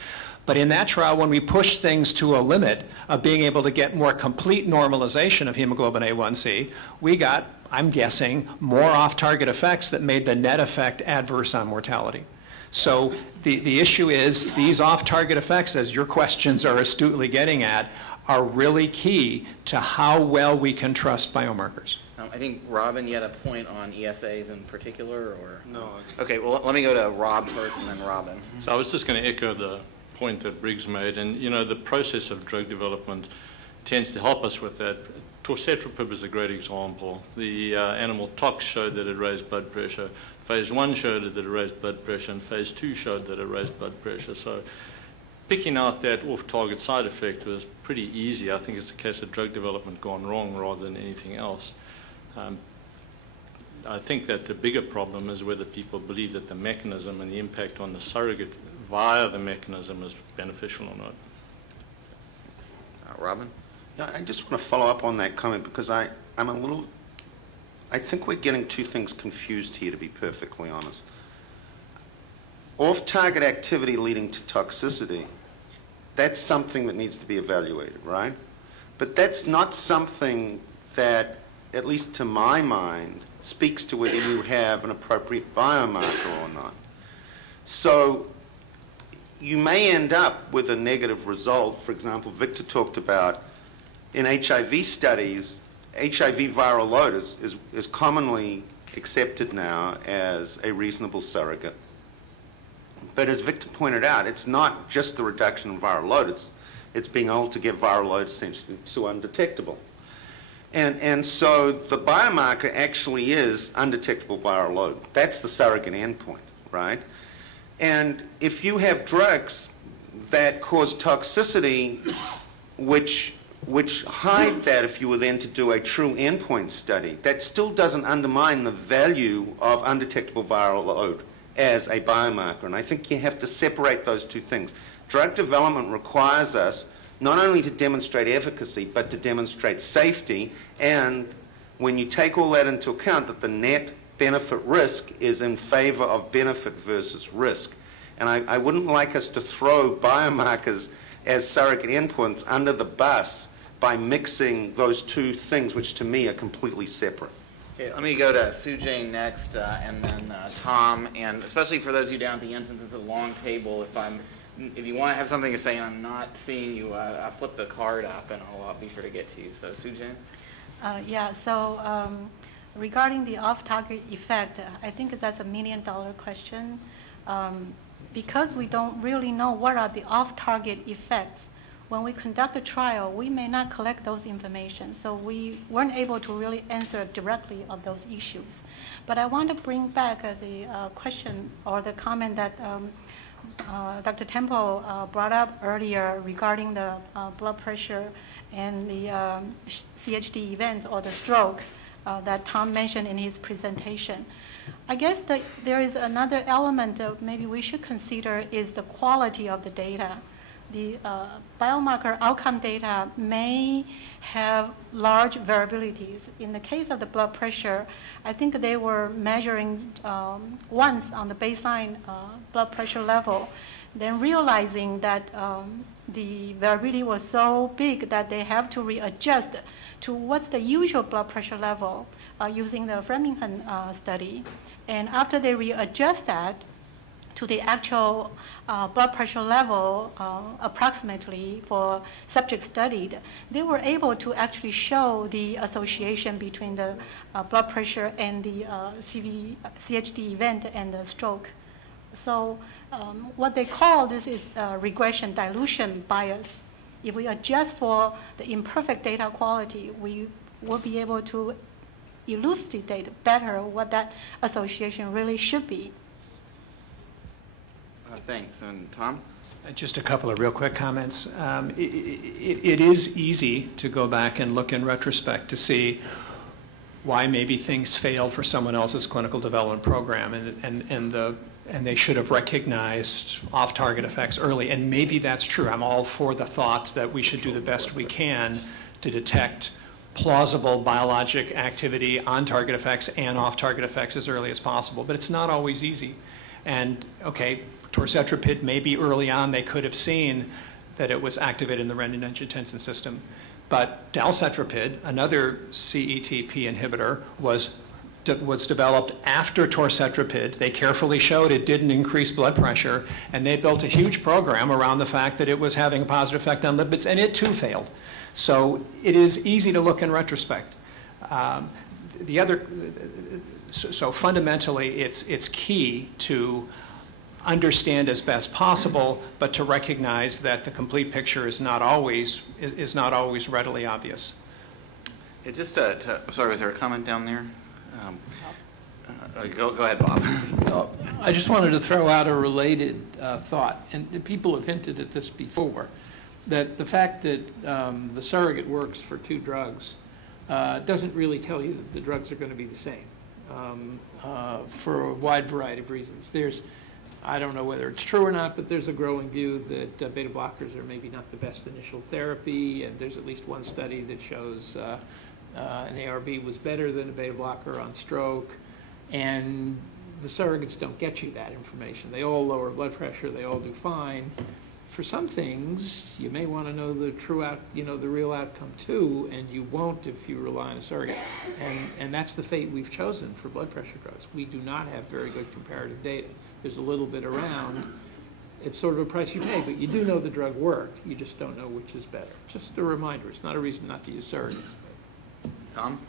But in that trial, when we push things to a limit of being able to get more complete normalization of hemoglobin A1C, we got, I'm guessing, more off-target effects that made the net effect adverse on mortality. So the issue is these off-target effects, as your questions are astutely getting at, are really key to how well we can trust biomarkers. I think, Robin, you had a point on ESAs in particular, or? No. Okay, well, let me go to Rob first and then Robin. So I was just going to echo the point that Briggs made, and you know, the process of drug development tends to help us with that. Torcetrapib is a great example. The animal tox showed that it raised blood pressure. Phase 1 showed that it raised blood pressure, and Phase 2 showed that it raised blood pressure. So picking out that off-target side effect was pretty easy. I think it's a case of drug development gone wrong rather than anything else. I think that the bigger problem is whether people believe that the mechanism and the impact on the surrogate via the mechanism is beneficial or not. Robin? Yeah, I just want to follow up on that comment because I think we're getting two things confused here, to be perfectly honest. Off-target activity leading to toxicity, that's something that needs to be evaluated, right? But that's not something that, at least to my mind, speaks to whether you have an appropriate biomarker or not. So you may end up with a negative result. For example, Victor talked about in HIV studies, HIV viral load is commonly accepted now as a reasonable surrogate. But as Victor pointed out, it's not just the reduction in viral load, it's being able to get viral load essentially to undetectable. And so the biomarker actually is undetectable viral load. That's the surrogate endpoint, right? And if you have drugs that cause toxicity, which hide that if you were then to do a true endpoint study, that still doesn't undermine the value of undetectable viral load as a biomarker. And I think you have to separate those two things. Drug development requires us not only to demonstrate efficacy, but to demonstrate safety. And when you take all that into account, that the net benefit risk is in favor of benefit versus risk. And I wouldn't like us to throw biomarkers as surrogate endpoints under the bus by mixing those two things, which to me are completely separate. Okay, let me go to Sujane next, and then Tom, and especially for those of you down at the end, since it's a long table, if you want to have something to say and I'm not seeing you, I'll flip the card up and I'll be sure to get to you. So Sujane? Yeah, so regarding the off-target effect, I think that's a million-dollar question. Because we don't really know what are the off-target effects, when we conduct a trial, we may not collect those information. So we weren't able to really answer directly on those issues. But I want to bring back the question or the comment that Dr. Temple brought up earlier regarding the blood pressure and the CHD events or the stroke that Tom mentioned in his presentation. I guess that there is another element of maybe we should consider is the quality of the data. The biomarker outcome data may have large variabilities. In the case of the blood pressure, I think they were measuring once on the baseline blood pressure level, then realizing that the variability was so big that they have to readjust to what's the usual blood pressure level using the Framingham study. And after they readjust that to the actual blood pressure level approximately for subjects studied, they were able to actually show the association between the blood pressure and the CHD event and the stroke. So what they call this is regression dilution bias. If we adjust for the imperfect data quality, we will be able to elucidate better what that association really should be. Thanks. And Tom? Just a couple of real quick comments. It is easy to go back and look in retrospect to see why maybe things failed for someone else's clinical development program, and they should have recognized off-target effects early. And maybe that's true. I'm all for the thought that we should do the best we can to detect plausible biologic activity, on-target effects, and off-target effects as early as possible. But it's not always easy. And, okay, torcetrapib, maybe early on they could have seen that it was activated in the renin-angiotensin system. But dalcetrapib, another CETP inhibitor, was developed after torcetrapib. They carefully showed it didn't increase blood pressure, and they built a huge program around the fact that it was having a positive effect on lipids, and it too failed. So it is easy to look in retrospect. the other, so fundamentally, it's key to understand as best possible, but to recognize that the complete picture is not always readily obvious. Yeah, just sorry, was there a comment down there? Go ahead, Bob. I just wanted to throw out a related thought, and people have hinted at this before, that the fact that the surrogate works for 2 drugs doesn't really tell you that the drugs are going to be the same for a wide variety of reasons. I don't know whether it's true or not, but there's a growing view that beta blockers are maybe not the best initial therapy, and there's at least one study that shows an ARB was better than a beta blocker on stroke, and the surrogates don't get you that information. They all lower blood pressure, they all do fine. For some things, you may want to know the the real outcome too, and you won't if you rely on a surrogate. And that's the fate we've chosen for blood pressure drugs. We do not have very good comparative data. There's a little bit around. It's sort of a price you pay, but you do know the drug worked. You just don't know which is better. Just a reminder. It's not a reason not to use surrogates. Tom?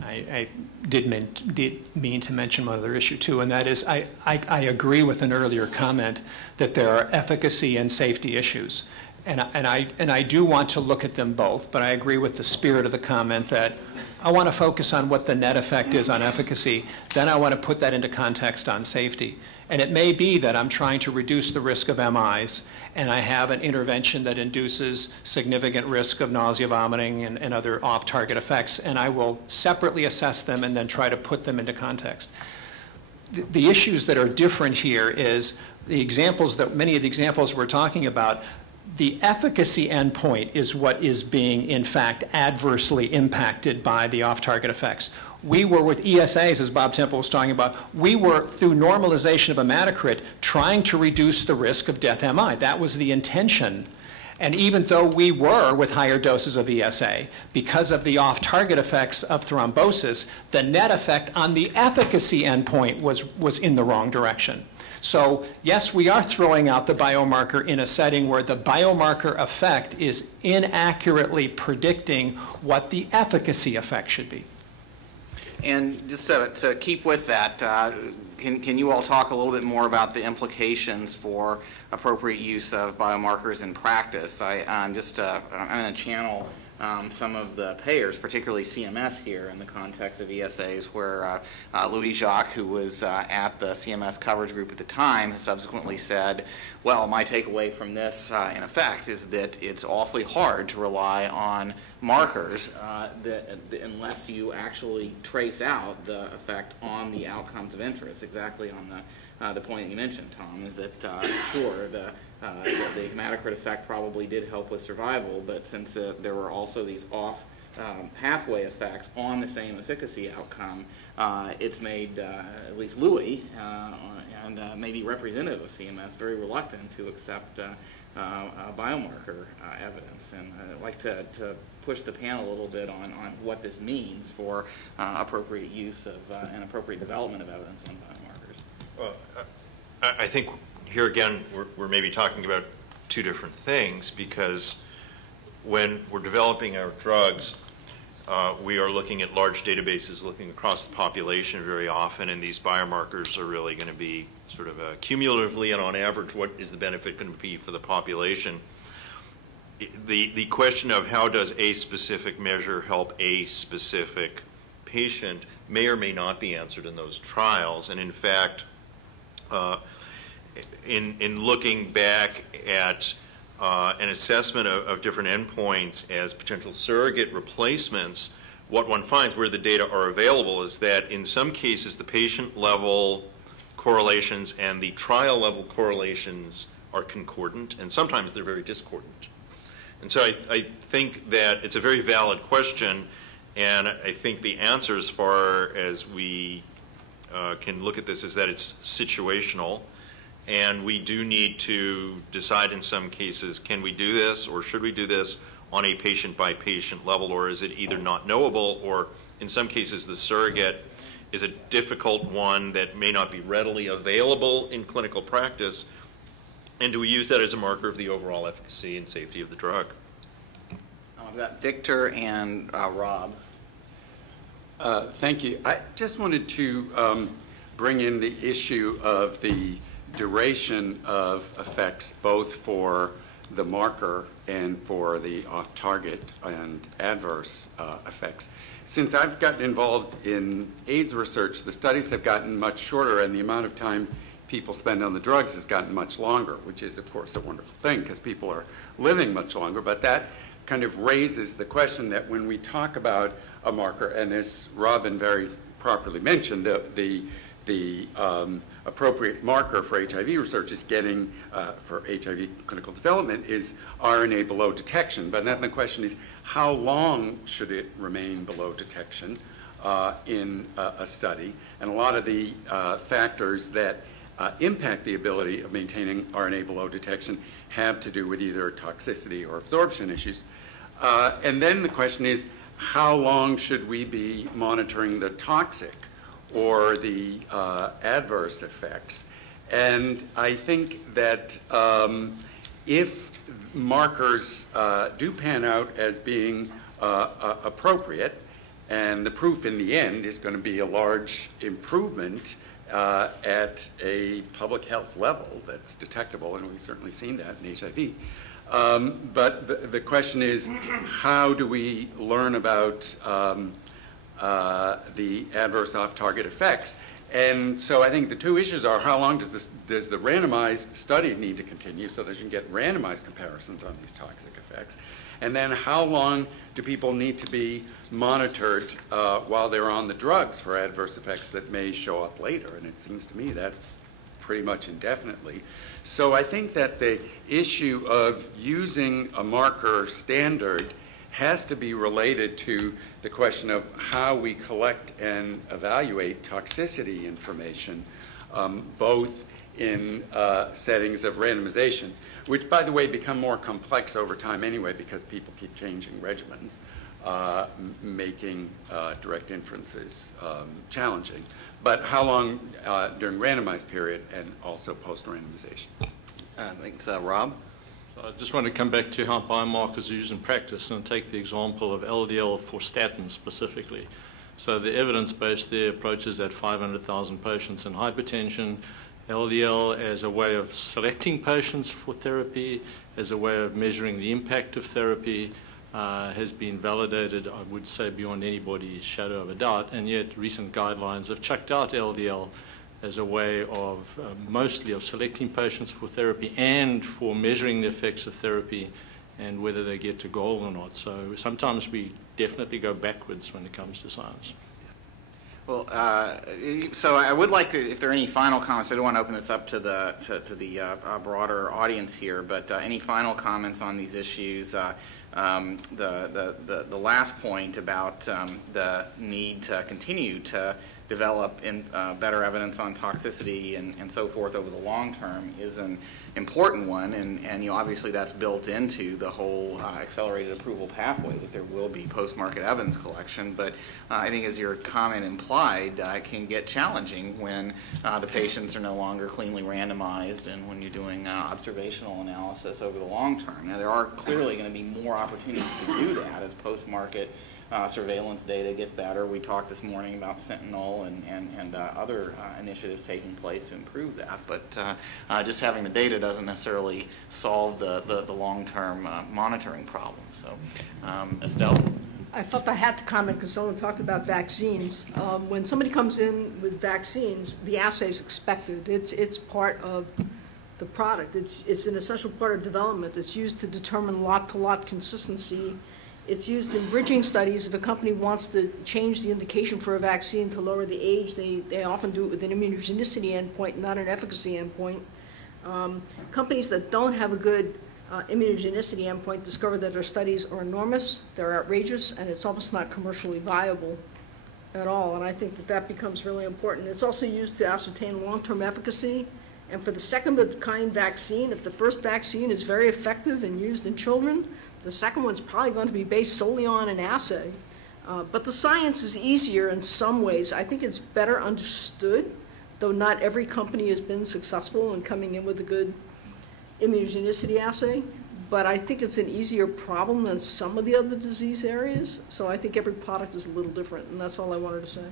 I did mean to mention one other issue too, and that is I agree with an earlier comment that there are efficacy and safety issues, and I do want to look at them both, but I agree with the spirit of the comment that I want to focus on what the net effect is on efficacy, then I want to put that into context on safety. And it may be that I'm trying to reduce the risk of MIs, and I have an intervention that induces significant risk of nausea, vomiting, and other off-target effects, and I will separately assess them and then try to put them into context. The issues that are different here is the examples that many of the examples we're talking about. The efficacy endpoint is what is being, in fact, adversely impacted by the off-target effects. We were with ESAs, as Bob Temple was talking about, we were, through normalization of hematocrit, trying to reduce the risk of death MI. That was the intention. And even though we were with higher doses of ESA, because of the off-target effects of thrombosis, the net effect on the efficacy endpoint was in the wrong direction. So yes, we are throwing out the biomarker in a setting where the biomarker effect is inaccurately predicting what the efficacy effect should be. And just to keep with that, can you all talk a little bit more about the implications for appropriate use of biomarkers in practice? I'm going to channel some of the payers, particularly CMS here in the context of ESAs, where Louis Jacques, who was at the CMS coverage group at the time, has subsequently said, well, my takeaway from this, in effect, is that it's awfully hard to rely on markers unless you actually trace out the effect on the outcomes of interest, exactly on the point that you mentioned, Tom, is that, sure, the hematocrit effect probably did help with survival, but since there were also these off pathway effects on the same efficacy outcome, it's made at least Louis and maybe representative of CMS very reluctant to accept biomarker evidence. And I'd like to push the panel a little bit on what this means for appropriate use of and appropriate development of evidence on biomarkers. Well, I think here again, we're maybe talking about 2 different things, because when we're developing our drugs, we are looking at large databases, looking across the population very often, and these biomarkers are really going to be sort of cumulatively and on average, what is the benefit going to be for the population? The question of how does a specific measure help a specific patient may or may not be answered in those trials, and in fact, in looking back at an assessment of different endpoints as potential surrogate replacements, what one finds where the data are available is that in some cases the patient-level correlations and the trial-level correlations are concordant, and sometimes they're very discordant. And so I think that it's a very valid question, and I think the answer as far as we can look at this is that it's situational. And we do need to decide in some cases, can we do this or should we do this on a patient-by-patient level, or is it either not knowable, or in some cases the surrogate is a difficult one that may not be readily available in clinical practice, and do we use that as a marker of the overall efficacy and safety of the drug? I've got Victor and Rob. Thank you. I just wanted to bring in the issue of the duration of effects, both for the marker and for the off-target and adverse effects. Since I've gotten involved in AIDS research, the studies have gotten much shorter, and the amount of time people spend on the drugs has gotten much longer, which is, of course, a wonderful thing because people are living much longer. But that kind of raises the question that when we talk about a marker, and as Robin very properly mentioned, the appropriate marker for HIV research is getting, for HIV clinical development, is RNA below detection. But then the question is, how long should it remain below detection in a study? And a lot of the factors that impact the ability of maintaining RNA below detection have to do with either toxicity or absorption issues. And then the question is, how long should we be monitoring the toxic or the adverse effects? And I think that if markers do pan out as being appropriate, and the proof in the end is going to be a large improvement at a public health level that's detectable, and we've certainly seen that in HIV. But the question is, how do we learn about the adverse off-target effects? And so I think the two issues are, how long does the randomized study need to continue so that you can get randomized comparisons on these toxic effects? And then how long do people need to be monitored while they're on the drugs for adverse effects that may show up later? And it seems to me that's pretty much indefinitely. So I think that the issue of using a marker standard has to be related to the question of how we collect and evaluate toxicity information, both in settings of randomization, which, by the way, become more complex over time anyway because people keep changing regimens, making direct inferences challenging. But how long during randomized period and also post-randomization? Thanks, Rob. I just want to come back to how biomarkers are used in practice and take the example of LDL for statins specifically. So the evidence base there approaches at 500,000 patients in hypertension, LDL as a way of selecting patients for therapy, as a way of measuring the impact of therapy, has been validated, I would say, beyond anybody's shadow of a doubt, and yet recent guidelines have chucked out LDL as a way of mostly of selecting patients for therapy and for measuring the effects of therapy and whether they get to goal or not. So sometimes we definitely go backwards when it comes to science. Well, so I would like to, if there are any final comments, I don't want to open this up to the broader audience here, but any final comments on these issues? The last point about the need to continue to develop better evidence on toxicity and so forth over the long term is an important one, and you know, obviously that's built into the whole accelerated approval pathway, that there will be post-market evidence collection. But I think, as your comment implied, it can get challenging when the patients are no longer cleanly randomized and when you're doing observational analysis over the long term. Now, there are clearly going to be more opportunities to do that as post-market surveillance data get better. We talked this morning about Sentinel and other initiatives taking place to improve that, but just having the data doesn't necessarily solve the long-term monitoring problem. So, Estelle? I felt I had to comment because someone talked about vaccines. When somebody comes in with vaccines, the assay is expected. It's part of the product. It's an essential part of development. It's used to determine lot-to-lot consistency. It's used in bridging studies. If a company wants to change the indication for a vaccine to lower the age, they often do it with an immunogenicity endpoint, not an efficacy endpoint. Companies that don't have a good immunogenicity endpoint discover that their studies are enormous, they're outrageous, and it's almost not commercially viable at all. And I think that that becomes really important. It's also used to ascertain long-term efficacy. And for the second-of-kind vaccine, if the first vaccine is very effective and used in children, the second one's probably going to be based solely on an assay. But the science is easier in some ways. I think it's better understood, though not every company has been successful in coming in with a good immunogenicity assay. but I think it's an easier problem than some of the other disease areas. So I think every product is a little different, and that's all I wanted to say.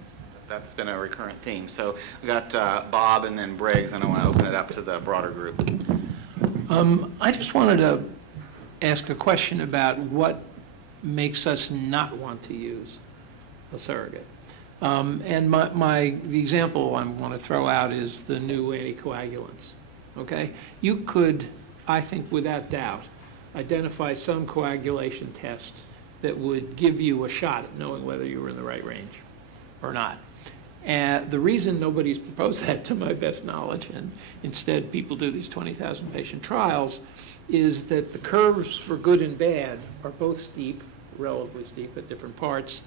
That's been a recurrent theme. So we got Bob and then Briggs, and I want to open it up to the broader group. I just wanted to ask a question about what makes us not want to use a surrogate. And the example I want to throw out is the new anticoagulants. Okay? You could, I think without doubt, identify some coagulation test that would give you a shot at knowing whether you were in the right range or not. And the reason nobody's proposed that, to my best knowledge, and instead people do these 20,000 patient trials, is that the curves for good and bad are both steep, relatively steep at different parts,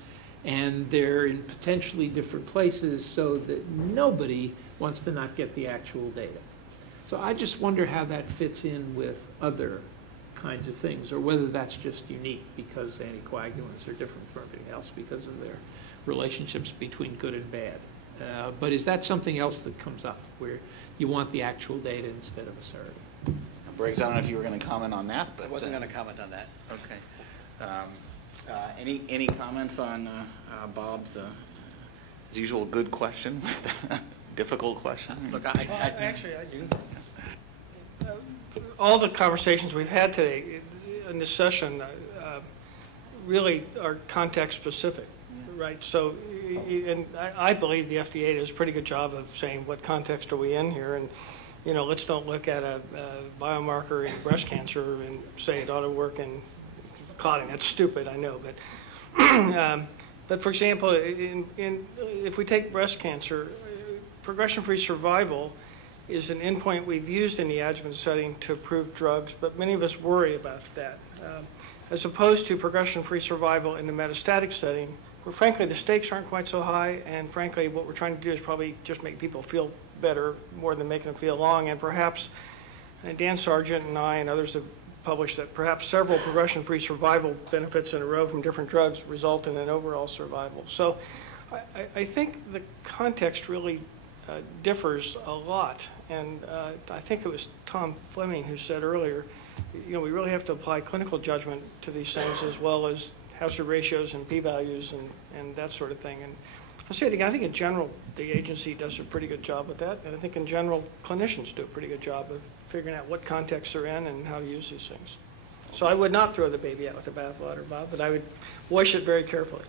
and they're in potentially different places so that nobody wants to not get the actual data. So I just wonder how that fits in with other kinds of things, or whether that's just unique because anticoagulants are different from everything else because of their relationships between good and bad. But is that something else that comes up where you want the actual data instead of a surrogate? Briggs, I don't know if you were going to comment on that, but I wasn't going to comment on that. Okay. Any comments on Bob's, as usual, good question, difficult question? Look, all the conversations we've had today in this session really are context specific, right? So, and I believe the FDA does a pretty good job of saying what context are we in here, and let's don't look at a biomarker in breast cancer and say it ought to work in clotting. That's stupid, I know, but for example, if we take breast cancer, progression-free survival is an endpoint we've used in the adjuvant setting to approve drugs, but many of us worry about that. As opposed to progression-free survival in the metastatic setting, where frankly the stakes aren't quite so high, and frankly what we're trying to do is probably just make people feel better more than making them feel long, and perhaps Dan Sargent and I and others have published that perhaps several progression-free survival benefits in a row from different drugs result in an overall survival. So I think the context really differs a lot, and I think it was Tom Fleming who said earlier, we really have to apply clinical judgment to these things as well as hazard ratios and p-values and that sort of thing. And I'll say it again, I think in general the agency does a pretty good job with that, and I think in general clinicians do a pretty good job of figuring out what contexts they're in and how to use these things. So I would not throw the baby out with the bathwater, Bob, but I would wash it very carefully.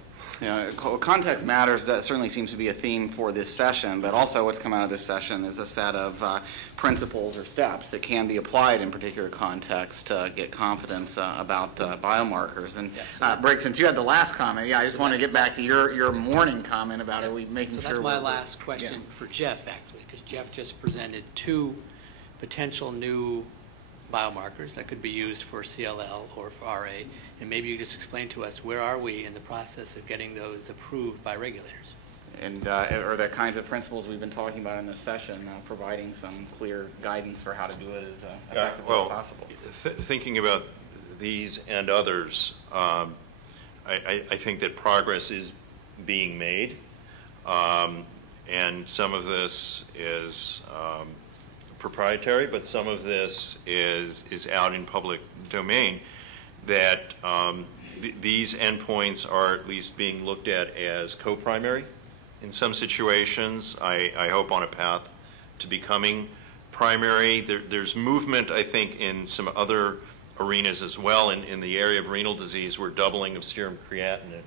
Context matters. That certainly seems to be a theme for this session, but also what's come out of this session is a set of principles or steps that can be applied in particular contexts to get confidence about biomarkers. And Briggs, since you had the last comment, I just want to get back to your morning comment about are we making sure. So that's my last question for Jeff, actually, because Jeff just presented two potential new biomarkers that could be used for CLL or for RA, and maybe you just explain to us where are we in the process of getting those approved by regulators? And are the kinds of principles we've been talking about in this session providing some clear guidance for how to do it as effectively as possible? Thinking about these and others, I think that progress is being made, and some of this is proprietary, but some of this is out in public domain, that these endpoints are at least being looked at as co-primary in some situations. I hope on a path to becoming primary. There's movement, I think, in some other arenas as well. In the area of renal disease, where doubling of serum creatinine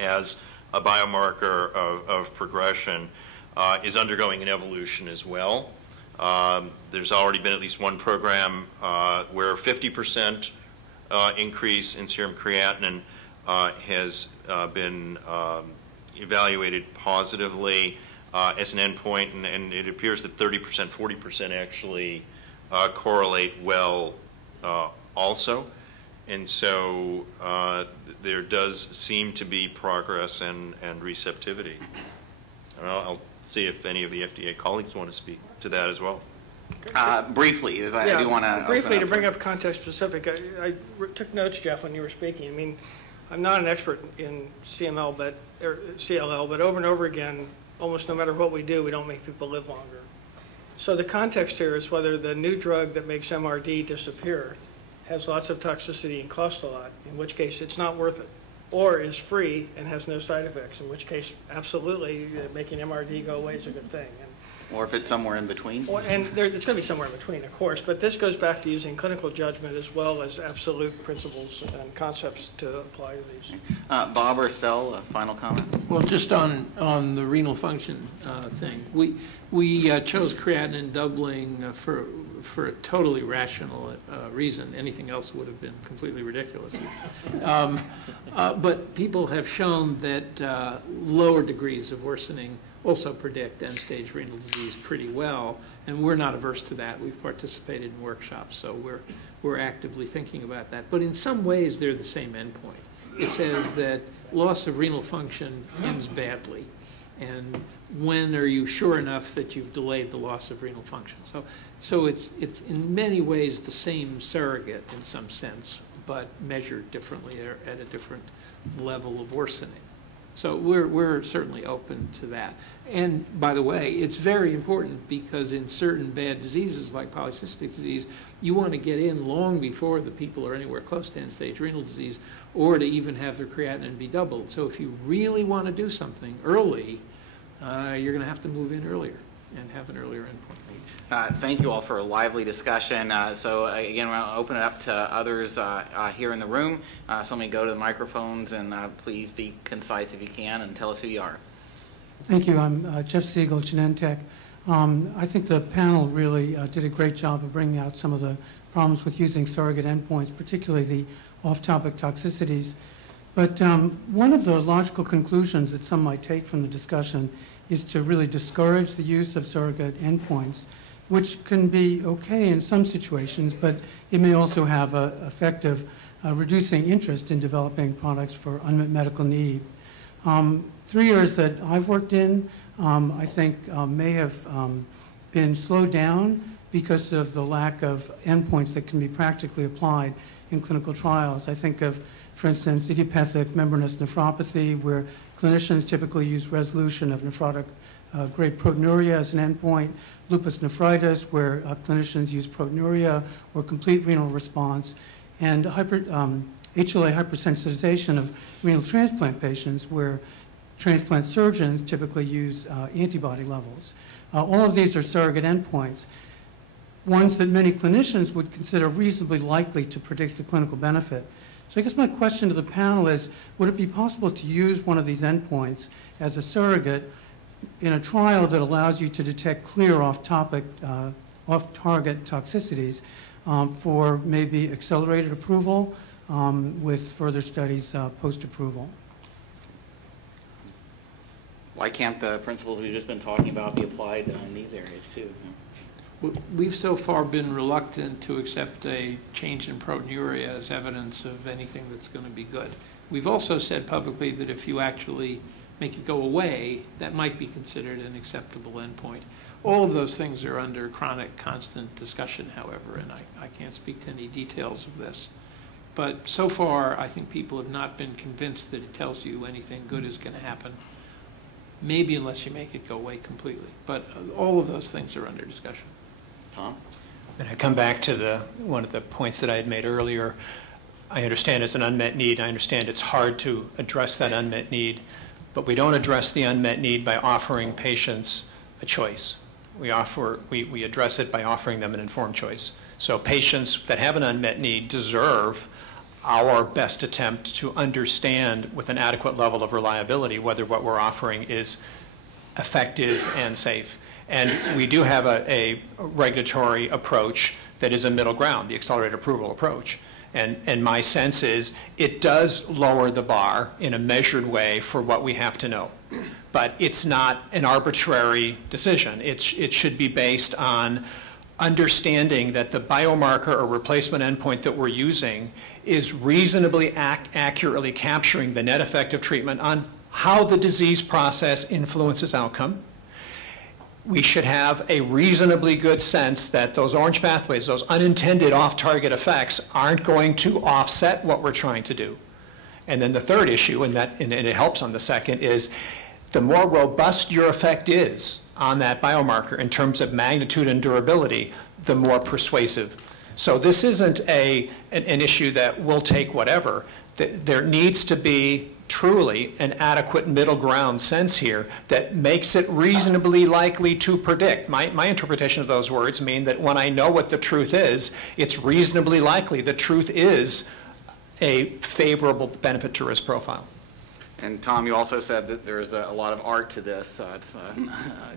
as a biomarker of progression is undergoing an evolution as well. There's already been at least one program where 50% increase in serum creatinine has been evaluated positively as an endpoint, and it appears that 30%, 40% actually correlate well also. And so there does seem to be progress and receptivity. And I'll see if any of the FDA colleagues want to speak to that as well. Briefly, as I do want to briefly to bring up context specific. I took notes, Jeff, when you were speaking. I mean, I'm not an expert in CLL, but over and over again, almost no matter what we do, we don't make people live longer. So the context here is whether the new drug that makes MRD disappear has lots of toxicity and costs a lot, in which case it's not worth it, or is free and has no side effects, in which case absolutely making MRD go away is a good thing. Or if it's somewhere in between. It's going to be somewhere in between, of course, but this goes back to using clinical judgment as well as absolute principles and concepts to apply to these. Bob or Estelle, a final comment? Well, just on the renal function thing, we chose creatinine doubling for a totally rational reason. Anything else would have been completely ridiculous. But people have shown that lower degrees of worsening also predict end-stage renal disease pretty well, and we're not averse to that. We've participated in workshops, so we're actively thinking about that. But in some ways, they're the same endpoint. It says that loss of renal function ends badly, and when are you sure enough that you've delayed the loss of renal function? So it's in many ways the same surrogate in some sense, but measured differently or at a different level of worsening. So we're certainly open to that. And by the way, it's very important because in certain bad diseases like polycystic disease, you want to get in long before the people are anywhere close to end-stage renal disease, or to even have their creatinine be doubled. So if you really want to do something early, you're going to have to move in earlier and have an earlier endpoint. Thank you all for a lively discussion. So again, we're going to open it up to others here in the room. So let me go to the microphones, and please be concise if you can and tell us who you are. Thank you. I'm Jeff Siegel, Genentech. I think the panel really did a great job of bringing out some of the problems with using surrogate endpoints, particularly the off-topic toxicities. But one of the logical conclusions that some might take from the discussion is to really discourage the use of surrogate endpoints, which can be okay in some situations, but it may also have an effect of reducing interest in developing products for unmet medical need. 3 years that I've worked in, I think may have been slowed down because of the lack of endpoints that can be practically applied in clinical trials. I think of, for instance, idiopathic membranous nephropathy, where clinicians typically use resolution of nephrotic grade proteinuria as an endpoint, lupus nephritis, where clinicians use proteinuria or complete renal response, and HLA hypersensitization of renal transplant patients, where transplant surgeons typically use antibody levels. All of these are surrogate endpoints, ones that many clinicians would consider reasonably likely to predict a clinical benefit. So I guess my question to the panel is, would it be possible to use one of these endpoints as a surrogate in a trial that allows you to detect clear off-target toxicities for maybe accelerated approval with further studies post-approval? Why can't the principles we've just been talking about be applied in these areas too? We've so far been reluctant to accept a change in proteinuria as evidence of anything that's going to be good. We've also said publicly that if you actually make it go away, that might be considered an acceptable endpoint. All of those things are under chronic, constant discussion, however, and I can't speak to any details of this. But so far, I think people have not been convinced that it tells you anything good is going to happen. Maybe unless you make it go away completely. But all of those things are under discussion. Tom? And I come back to one of the points that I had made earlier. I understand it's an unmet need. I understand it's hard to address that unmet need. But we don't address the unmet need by offering patients a choice. We address it by offering them an informed choice. So patients that have an unmet need deserve our best attempt to understand with an adequate level of reliability whether what we're offering is effective and safe. And we do have a regulatory approach that is a middle ground, the accelerated approval approach. And my sense is it does lower the bar in a measured way for what we have to know. But it's not an arbitrary decision. It should be based on understanding that the biomarker or replacement endpoint that we're using is reasonably accurately capturing the net effect of treatment on how the disease process influences outcome. We should have a reasonably good sense that those orange pathways, those unintended off-target effects, aren't going to offset what we're trying to do. And then the third issue, and it helps on the second, is the more robust your effect is on that biomarker in terms of magnitude and durability, the more persuasive. So this isn't an issue that will take whatever. There needs to be truly an adequate middle ground sense here that makes it reasonably likely to predict. My interpretation of those words mean that when I know what the truth is, it's reasonably likely the truth is a favorable benefit to risk profile. And Tom, you also said that there's a lot of art to this, so it's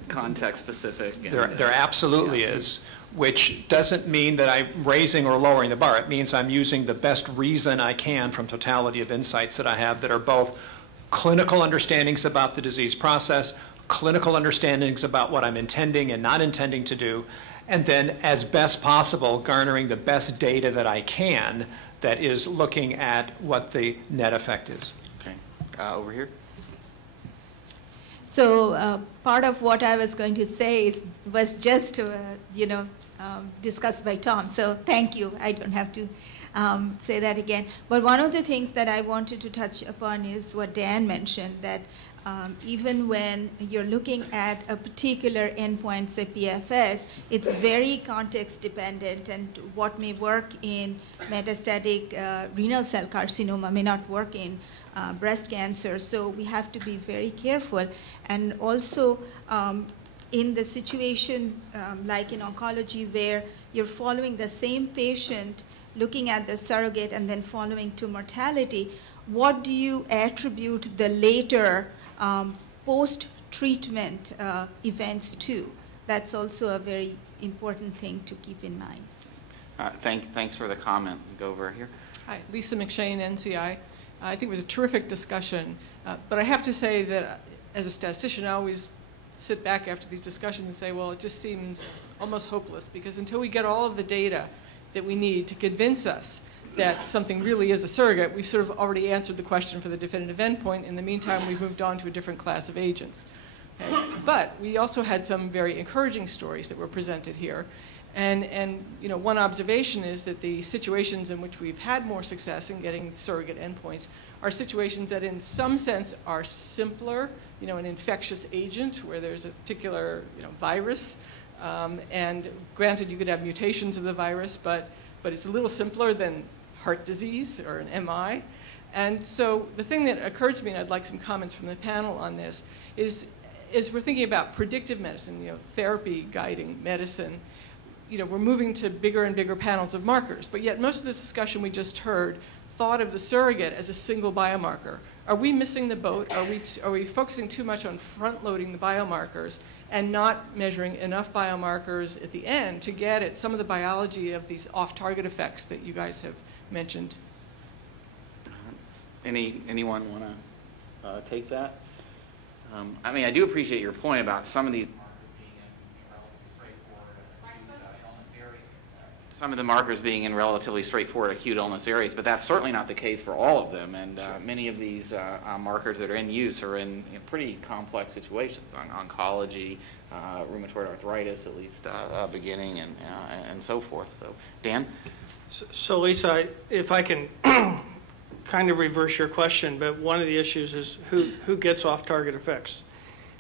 context specific. And, there absolutely is, which doesn't mean that I'm raising or lowering the bar. It means I'm using the best reason I can from totality of insights that I have that are both clinical understandings about the disease process, clinical understandings about what I'm intending and not intending to do, and then as best possible garnering the best data that I can that is looking at what the net effect is. Okay, over here. So part of what I was going to say was just, discussed by Tom. So thank you. I don't have to say that again. But one of the things that I wanted to touch upon is what Dan mentioned, that even when you're looking at a particular endpoint, say PFS, it's very context dependent, and what may work in metastatic renal cell carcinoma may not work in breast cancer. So we have to be very careful. And also, in the situation like in oncology where you're following the same patient, looking at the surrogate and then following to mortality, what do you attribute the later post-treatment events to? That's also a very important thing to keep in mind. Thanks for the comment. Go over here. Hi, Lisa McShane, NCI. I think it was a terrific discussion, but I have to say that as a statistician, I always sit back after these discussions and say, well, it just seems almost hopeless, because until we get all of the data that we need to convince us that something really is a surrogate, we've sort of already answered the question for the definitive endpoint. In the meantime, we've moved on to a different class of agents. Okay. But we also had some very encouraging stories that were presented here. And one observation is that the situations in which we've had more success in getting surrogate endpoints are situations that in some sense are simpler, an infectious agent where there's a particular virus. And granted, you could have mutations of the virus, but it's a little simpler than heart disease or an MI. And so the thing that occurred to me, and I'd like some comments from the panel on this, is we're thinking about predictive medicine, therapy guiding medicine. We're moving to bigger and bigger panels of markers, but yet most of this discussion we just heard thought of the surrogate as a single biomarker. Are we missing the boat? Are we focusing too much on front-loading the biomarkers and not measuring enough biomarkers at the end to get at some of the biology of these off-target effects that you guys have mentioned? Anyone want to take that? I do appreciate your point about some of these markers being in relatively straightforward acute illness areas, but that's certainly not the case for all of them. And many of these markers that are in use are in pretty complex situations, oncology, rheumatoid arthritis, at least beginning, and so forth. So, Dan? So Lisa, if I can kind of reverse your question, but one of the issues is who gets off-target effects.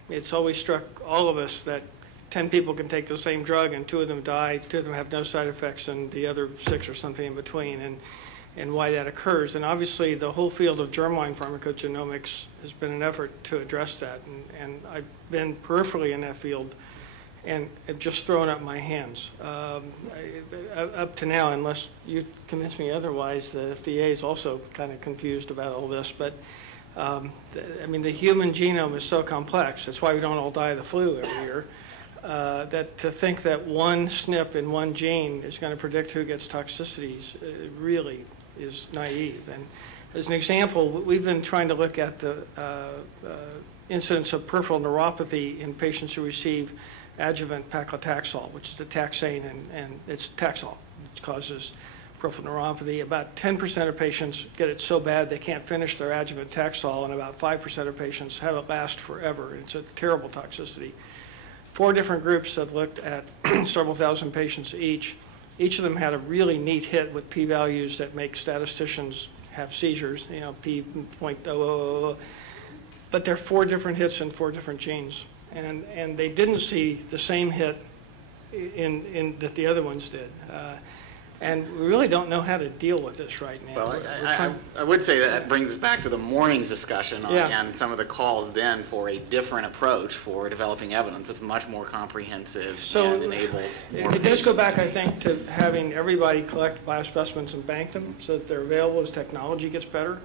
It's always struck all of us that 10 people can take the same drug and 2 of them die, 2 of them have no side effects, and the other 6 or something in between, and why that occurs. And obviously the whole field of germline pharmacogenomics has been an effort to address that, and I've been peripherally in that field and have just thrown up my hands. Up to now, unless you convince me otherwise, the FDA is also kind of confused about all this, but the human genome is so complex. That's why we don't all die of the flu every year. That to think that one SNP in one gene is going to predict who gets toxicities really is naive. And as an example, we've been trying to look at the incidence of peripheral neuropathy in patients who receive adjuvant paclitaxel, which is the taxane, and it's Taxol, which causes peripheral neuropathy. About 10% of patients get it so bad they can't finish their adjuvant Taxol, and about 5% of patients have it last forever. It's a terrible toxicity. 4 different groups have looked at several thousand patients each. Each of them had a really neat hit with p-values that make statisticians have seizures, p.000. But they're 4 different hits in 4 different genes. And they didn't see the same hit that the other ones did. And we really don't know how to deal with this right now. Well, I would say that brings us back to the morning's discussion and some of the calls then for a different approach for developing evidence. It's much more comprehensive and enables more It does go back, I think, to having everybody collect biospecimens and bank them so that they're available as technology gets better.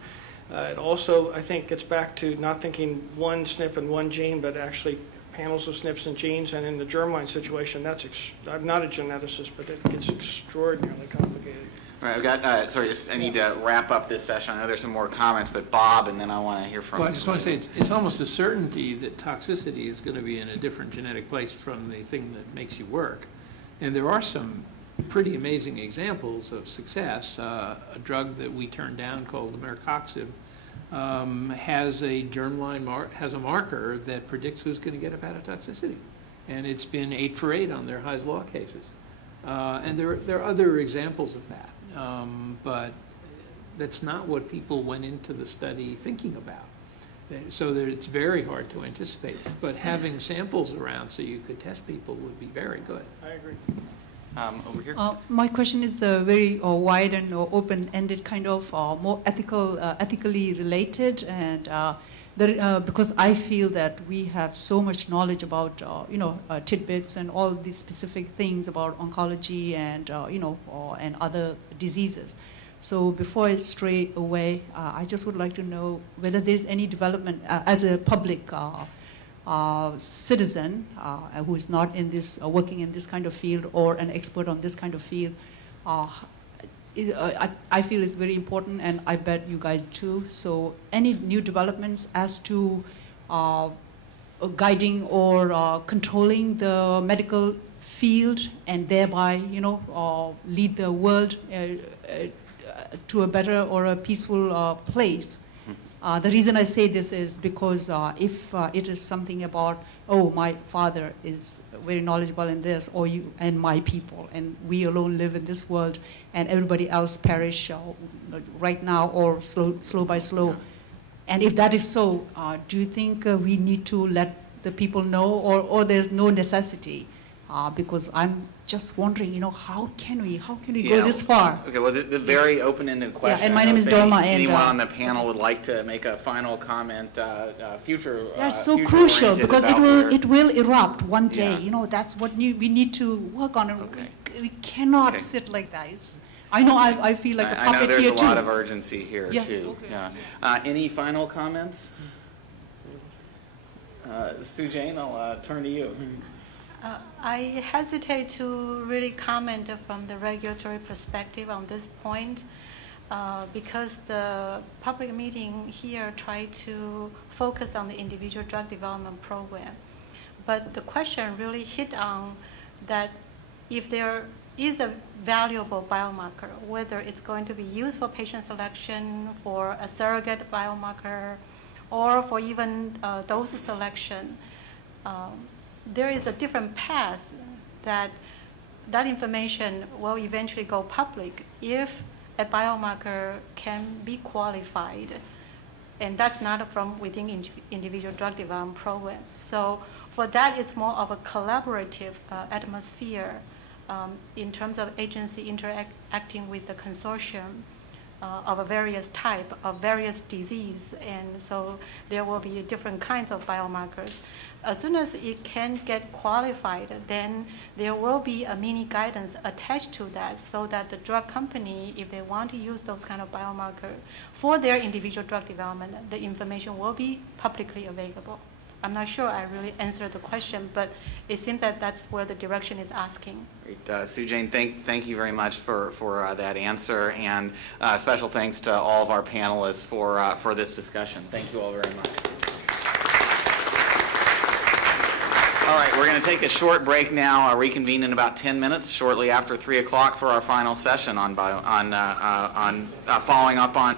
It also, I think, gets back to not thinking one SNP and one gene, but actually panels of SNPs and genes, and in the germline situation, I'm not a geneticist, but it gets extraordinarily complicated. All right, I've got, I need to wrap up this session. I know there's some more comments, but Bob, and then I want to hear from you. Well, I just want to say it's almost a certainty that toxicity is going to be in a different genetic place from the thing that makes you work. And there are some pretty amazing examples of success. A drug that we turned down called Americoxib has a germline has a marker that predicts who's going to get hepatotoxicity, and it's been 8 for 8 on their Hy's Law cases. And there are other examples of that, but that's not what people went into the study thinking about. So that it's very hard to anticipate. But having samples around so you could test people would be very good. I agree. Over here. My question is very wide and open-ended, kind of more ethically related, and because I feel that we have so much knowledge about tidbits and all these specific things about oncology and and other diseases. So before I stray away, I just would like to know whether there's any development as a public citizen who is not in this working in this kind of field or an expert on this kind of field. I feel it's very important, and I bet you guys too. So any new developments as to guiding or controlling the medical field and thereby lead the world to a better or a peaceful place. The reason I say this is because if it is something about, oh, my father is very knowledgeable in this, or you and my people, and we alone live in this world, and everybody else perish right now or slow by slow. And if that is so, do you think we need to let the people know, or there's no necessity? Because I'm just wondering, how can we go this far? Okay, well, the very open-ended question. Yeah, and my name is Dorma. Anyone on the panel would like to make a final comment, future. That's so crucial because it will erupt one day. Yeah. That's what we need to work on. Okay. We cannot sit like that. I know I feel like a puppet here too. I know there's a lot of urgency here yes, too. Okay. Yeah. Any final comments? Sujane, I'll turn to you. I hesitate to really comment from the regulatory perspective on this point because the public meeting here tried to focus on the individual drug development program. But the question really hit on that if there is a valuable biomarker, whether it's going to be used for patient selection, for a surrogate biomarker, or for even dose selection, there is a different path that information will eventually go public if a biomarker can be qualified. And that's not from within individual drug development program. So for that, it's more of a collaborative atmosphere in terms of agency interacting with the consortium of a various type of various disease. And so there will be different kinds of biomarkers. As soon as it can get qualified, then there will be a mini guidance attached to that so that the drug company, if they want to use those kind of biomarker for their individual drug development, the information will be publicly available. I'm not sure I really answered the question, but it seems that that's where the direction is asking. Great. Sujane, thank you very much for that answer, and special thanks to all of our panelists for this discussion. Thank you all very much. All right, we're going to take a short break now, reconvene in about 10 minutes, shortly after 3 o'clock for our final session on following up on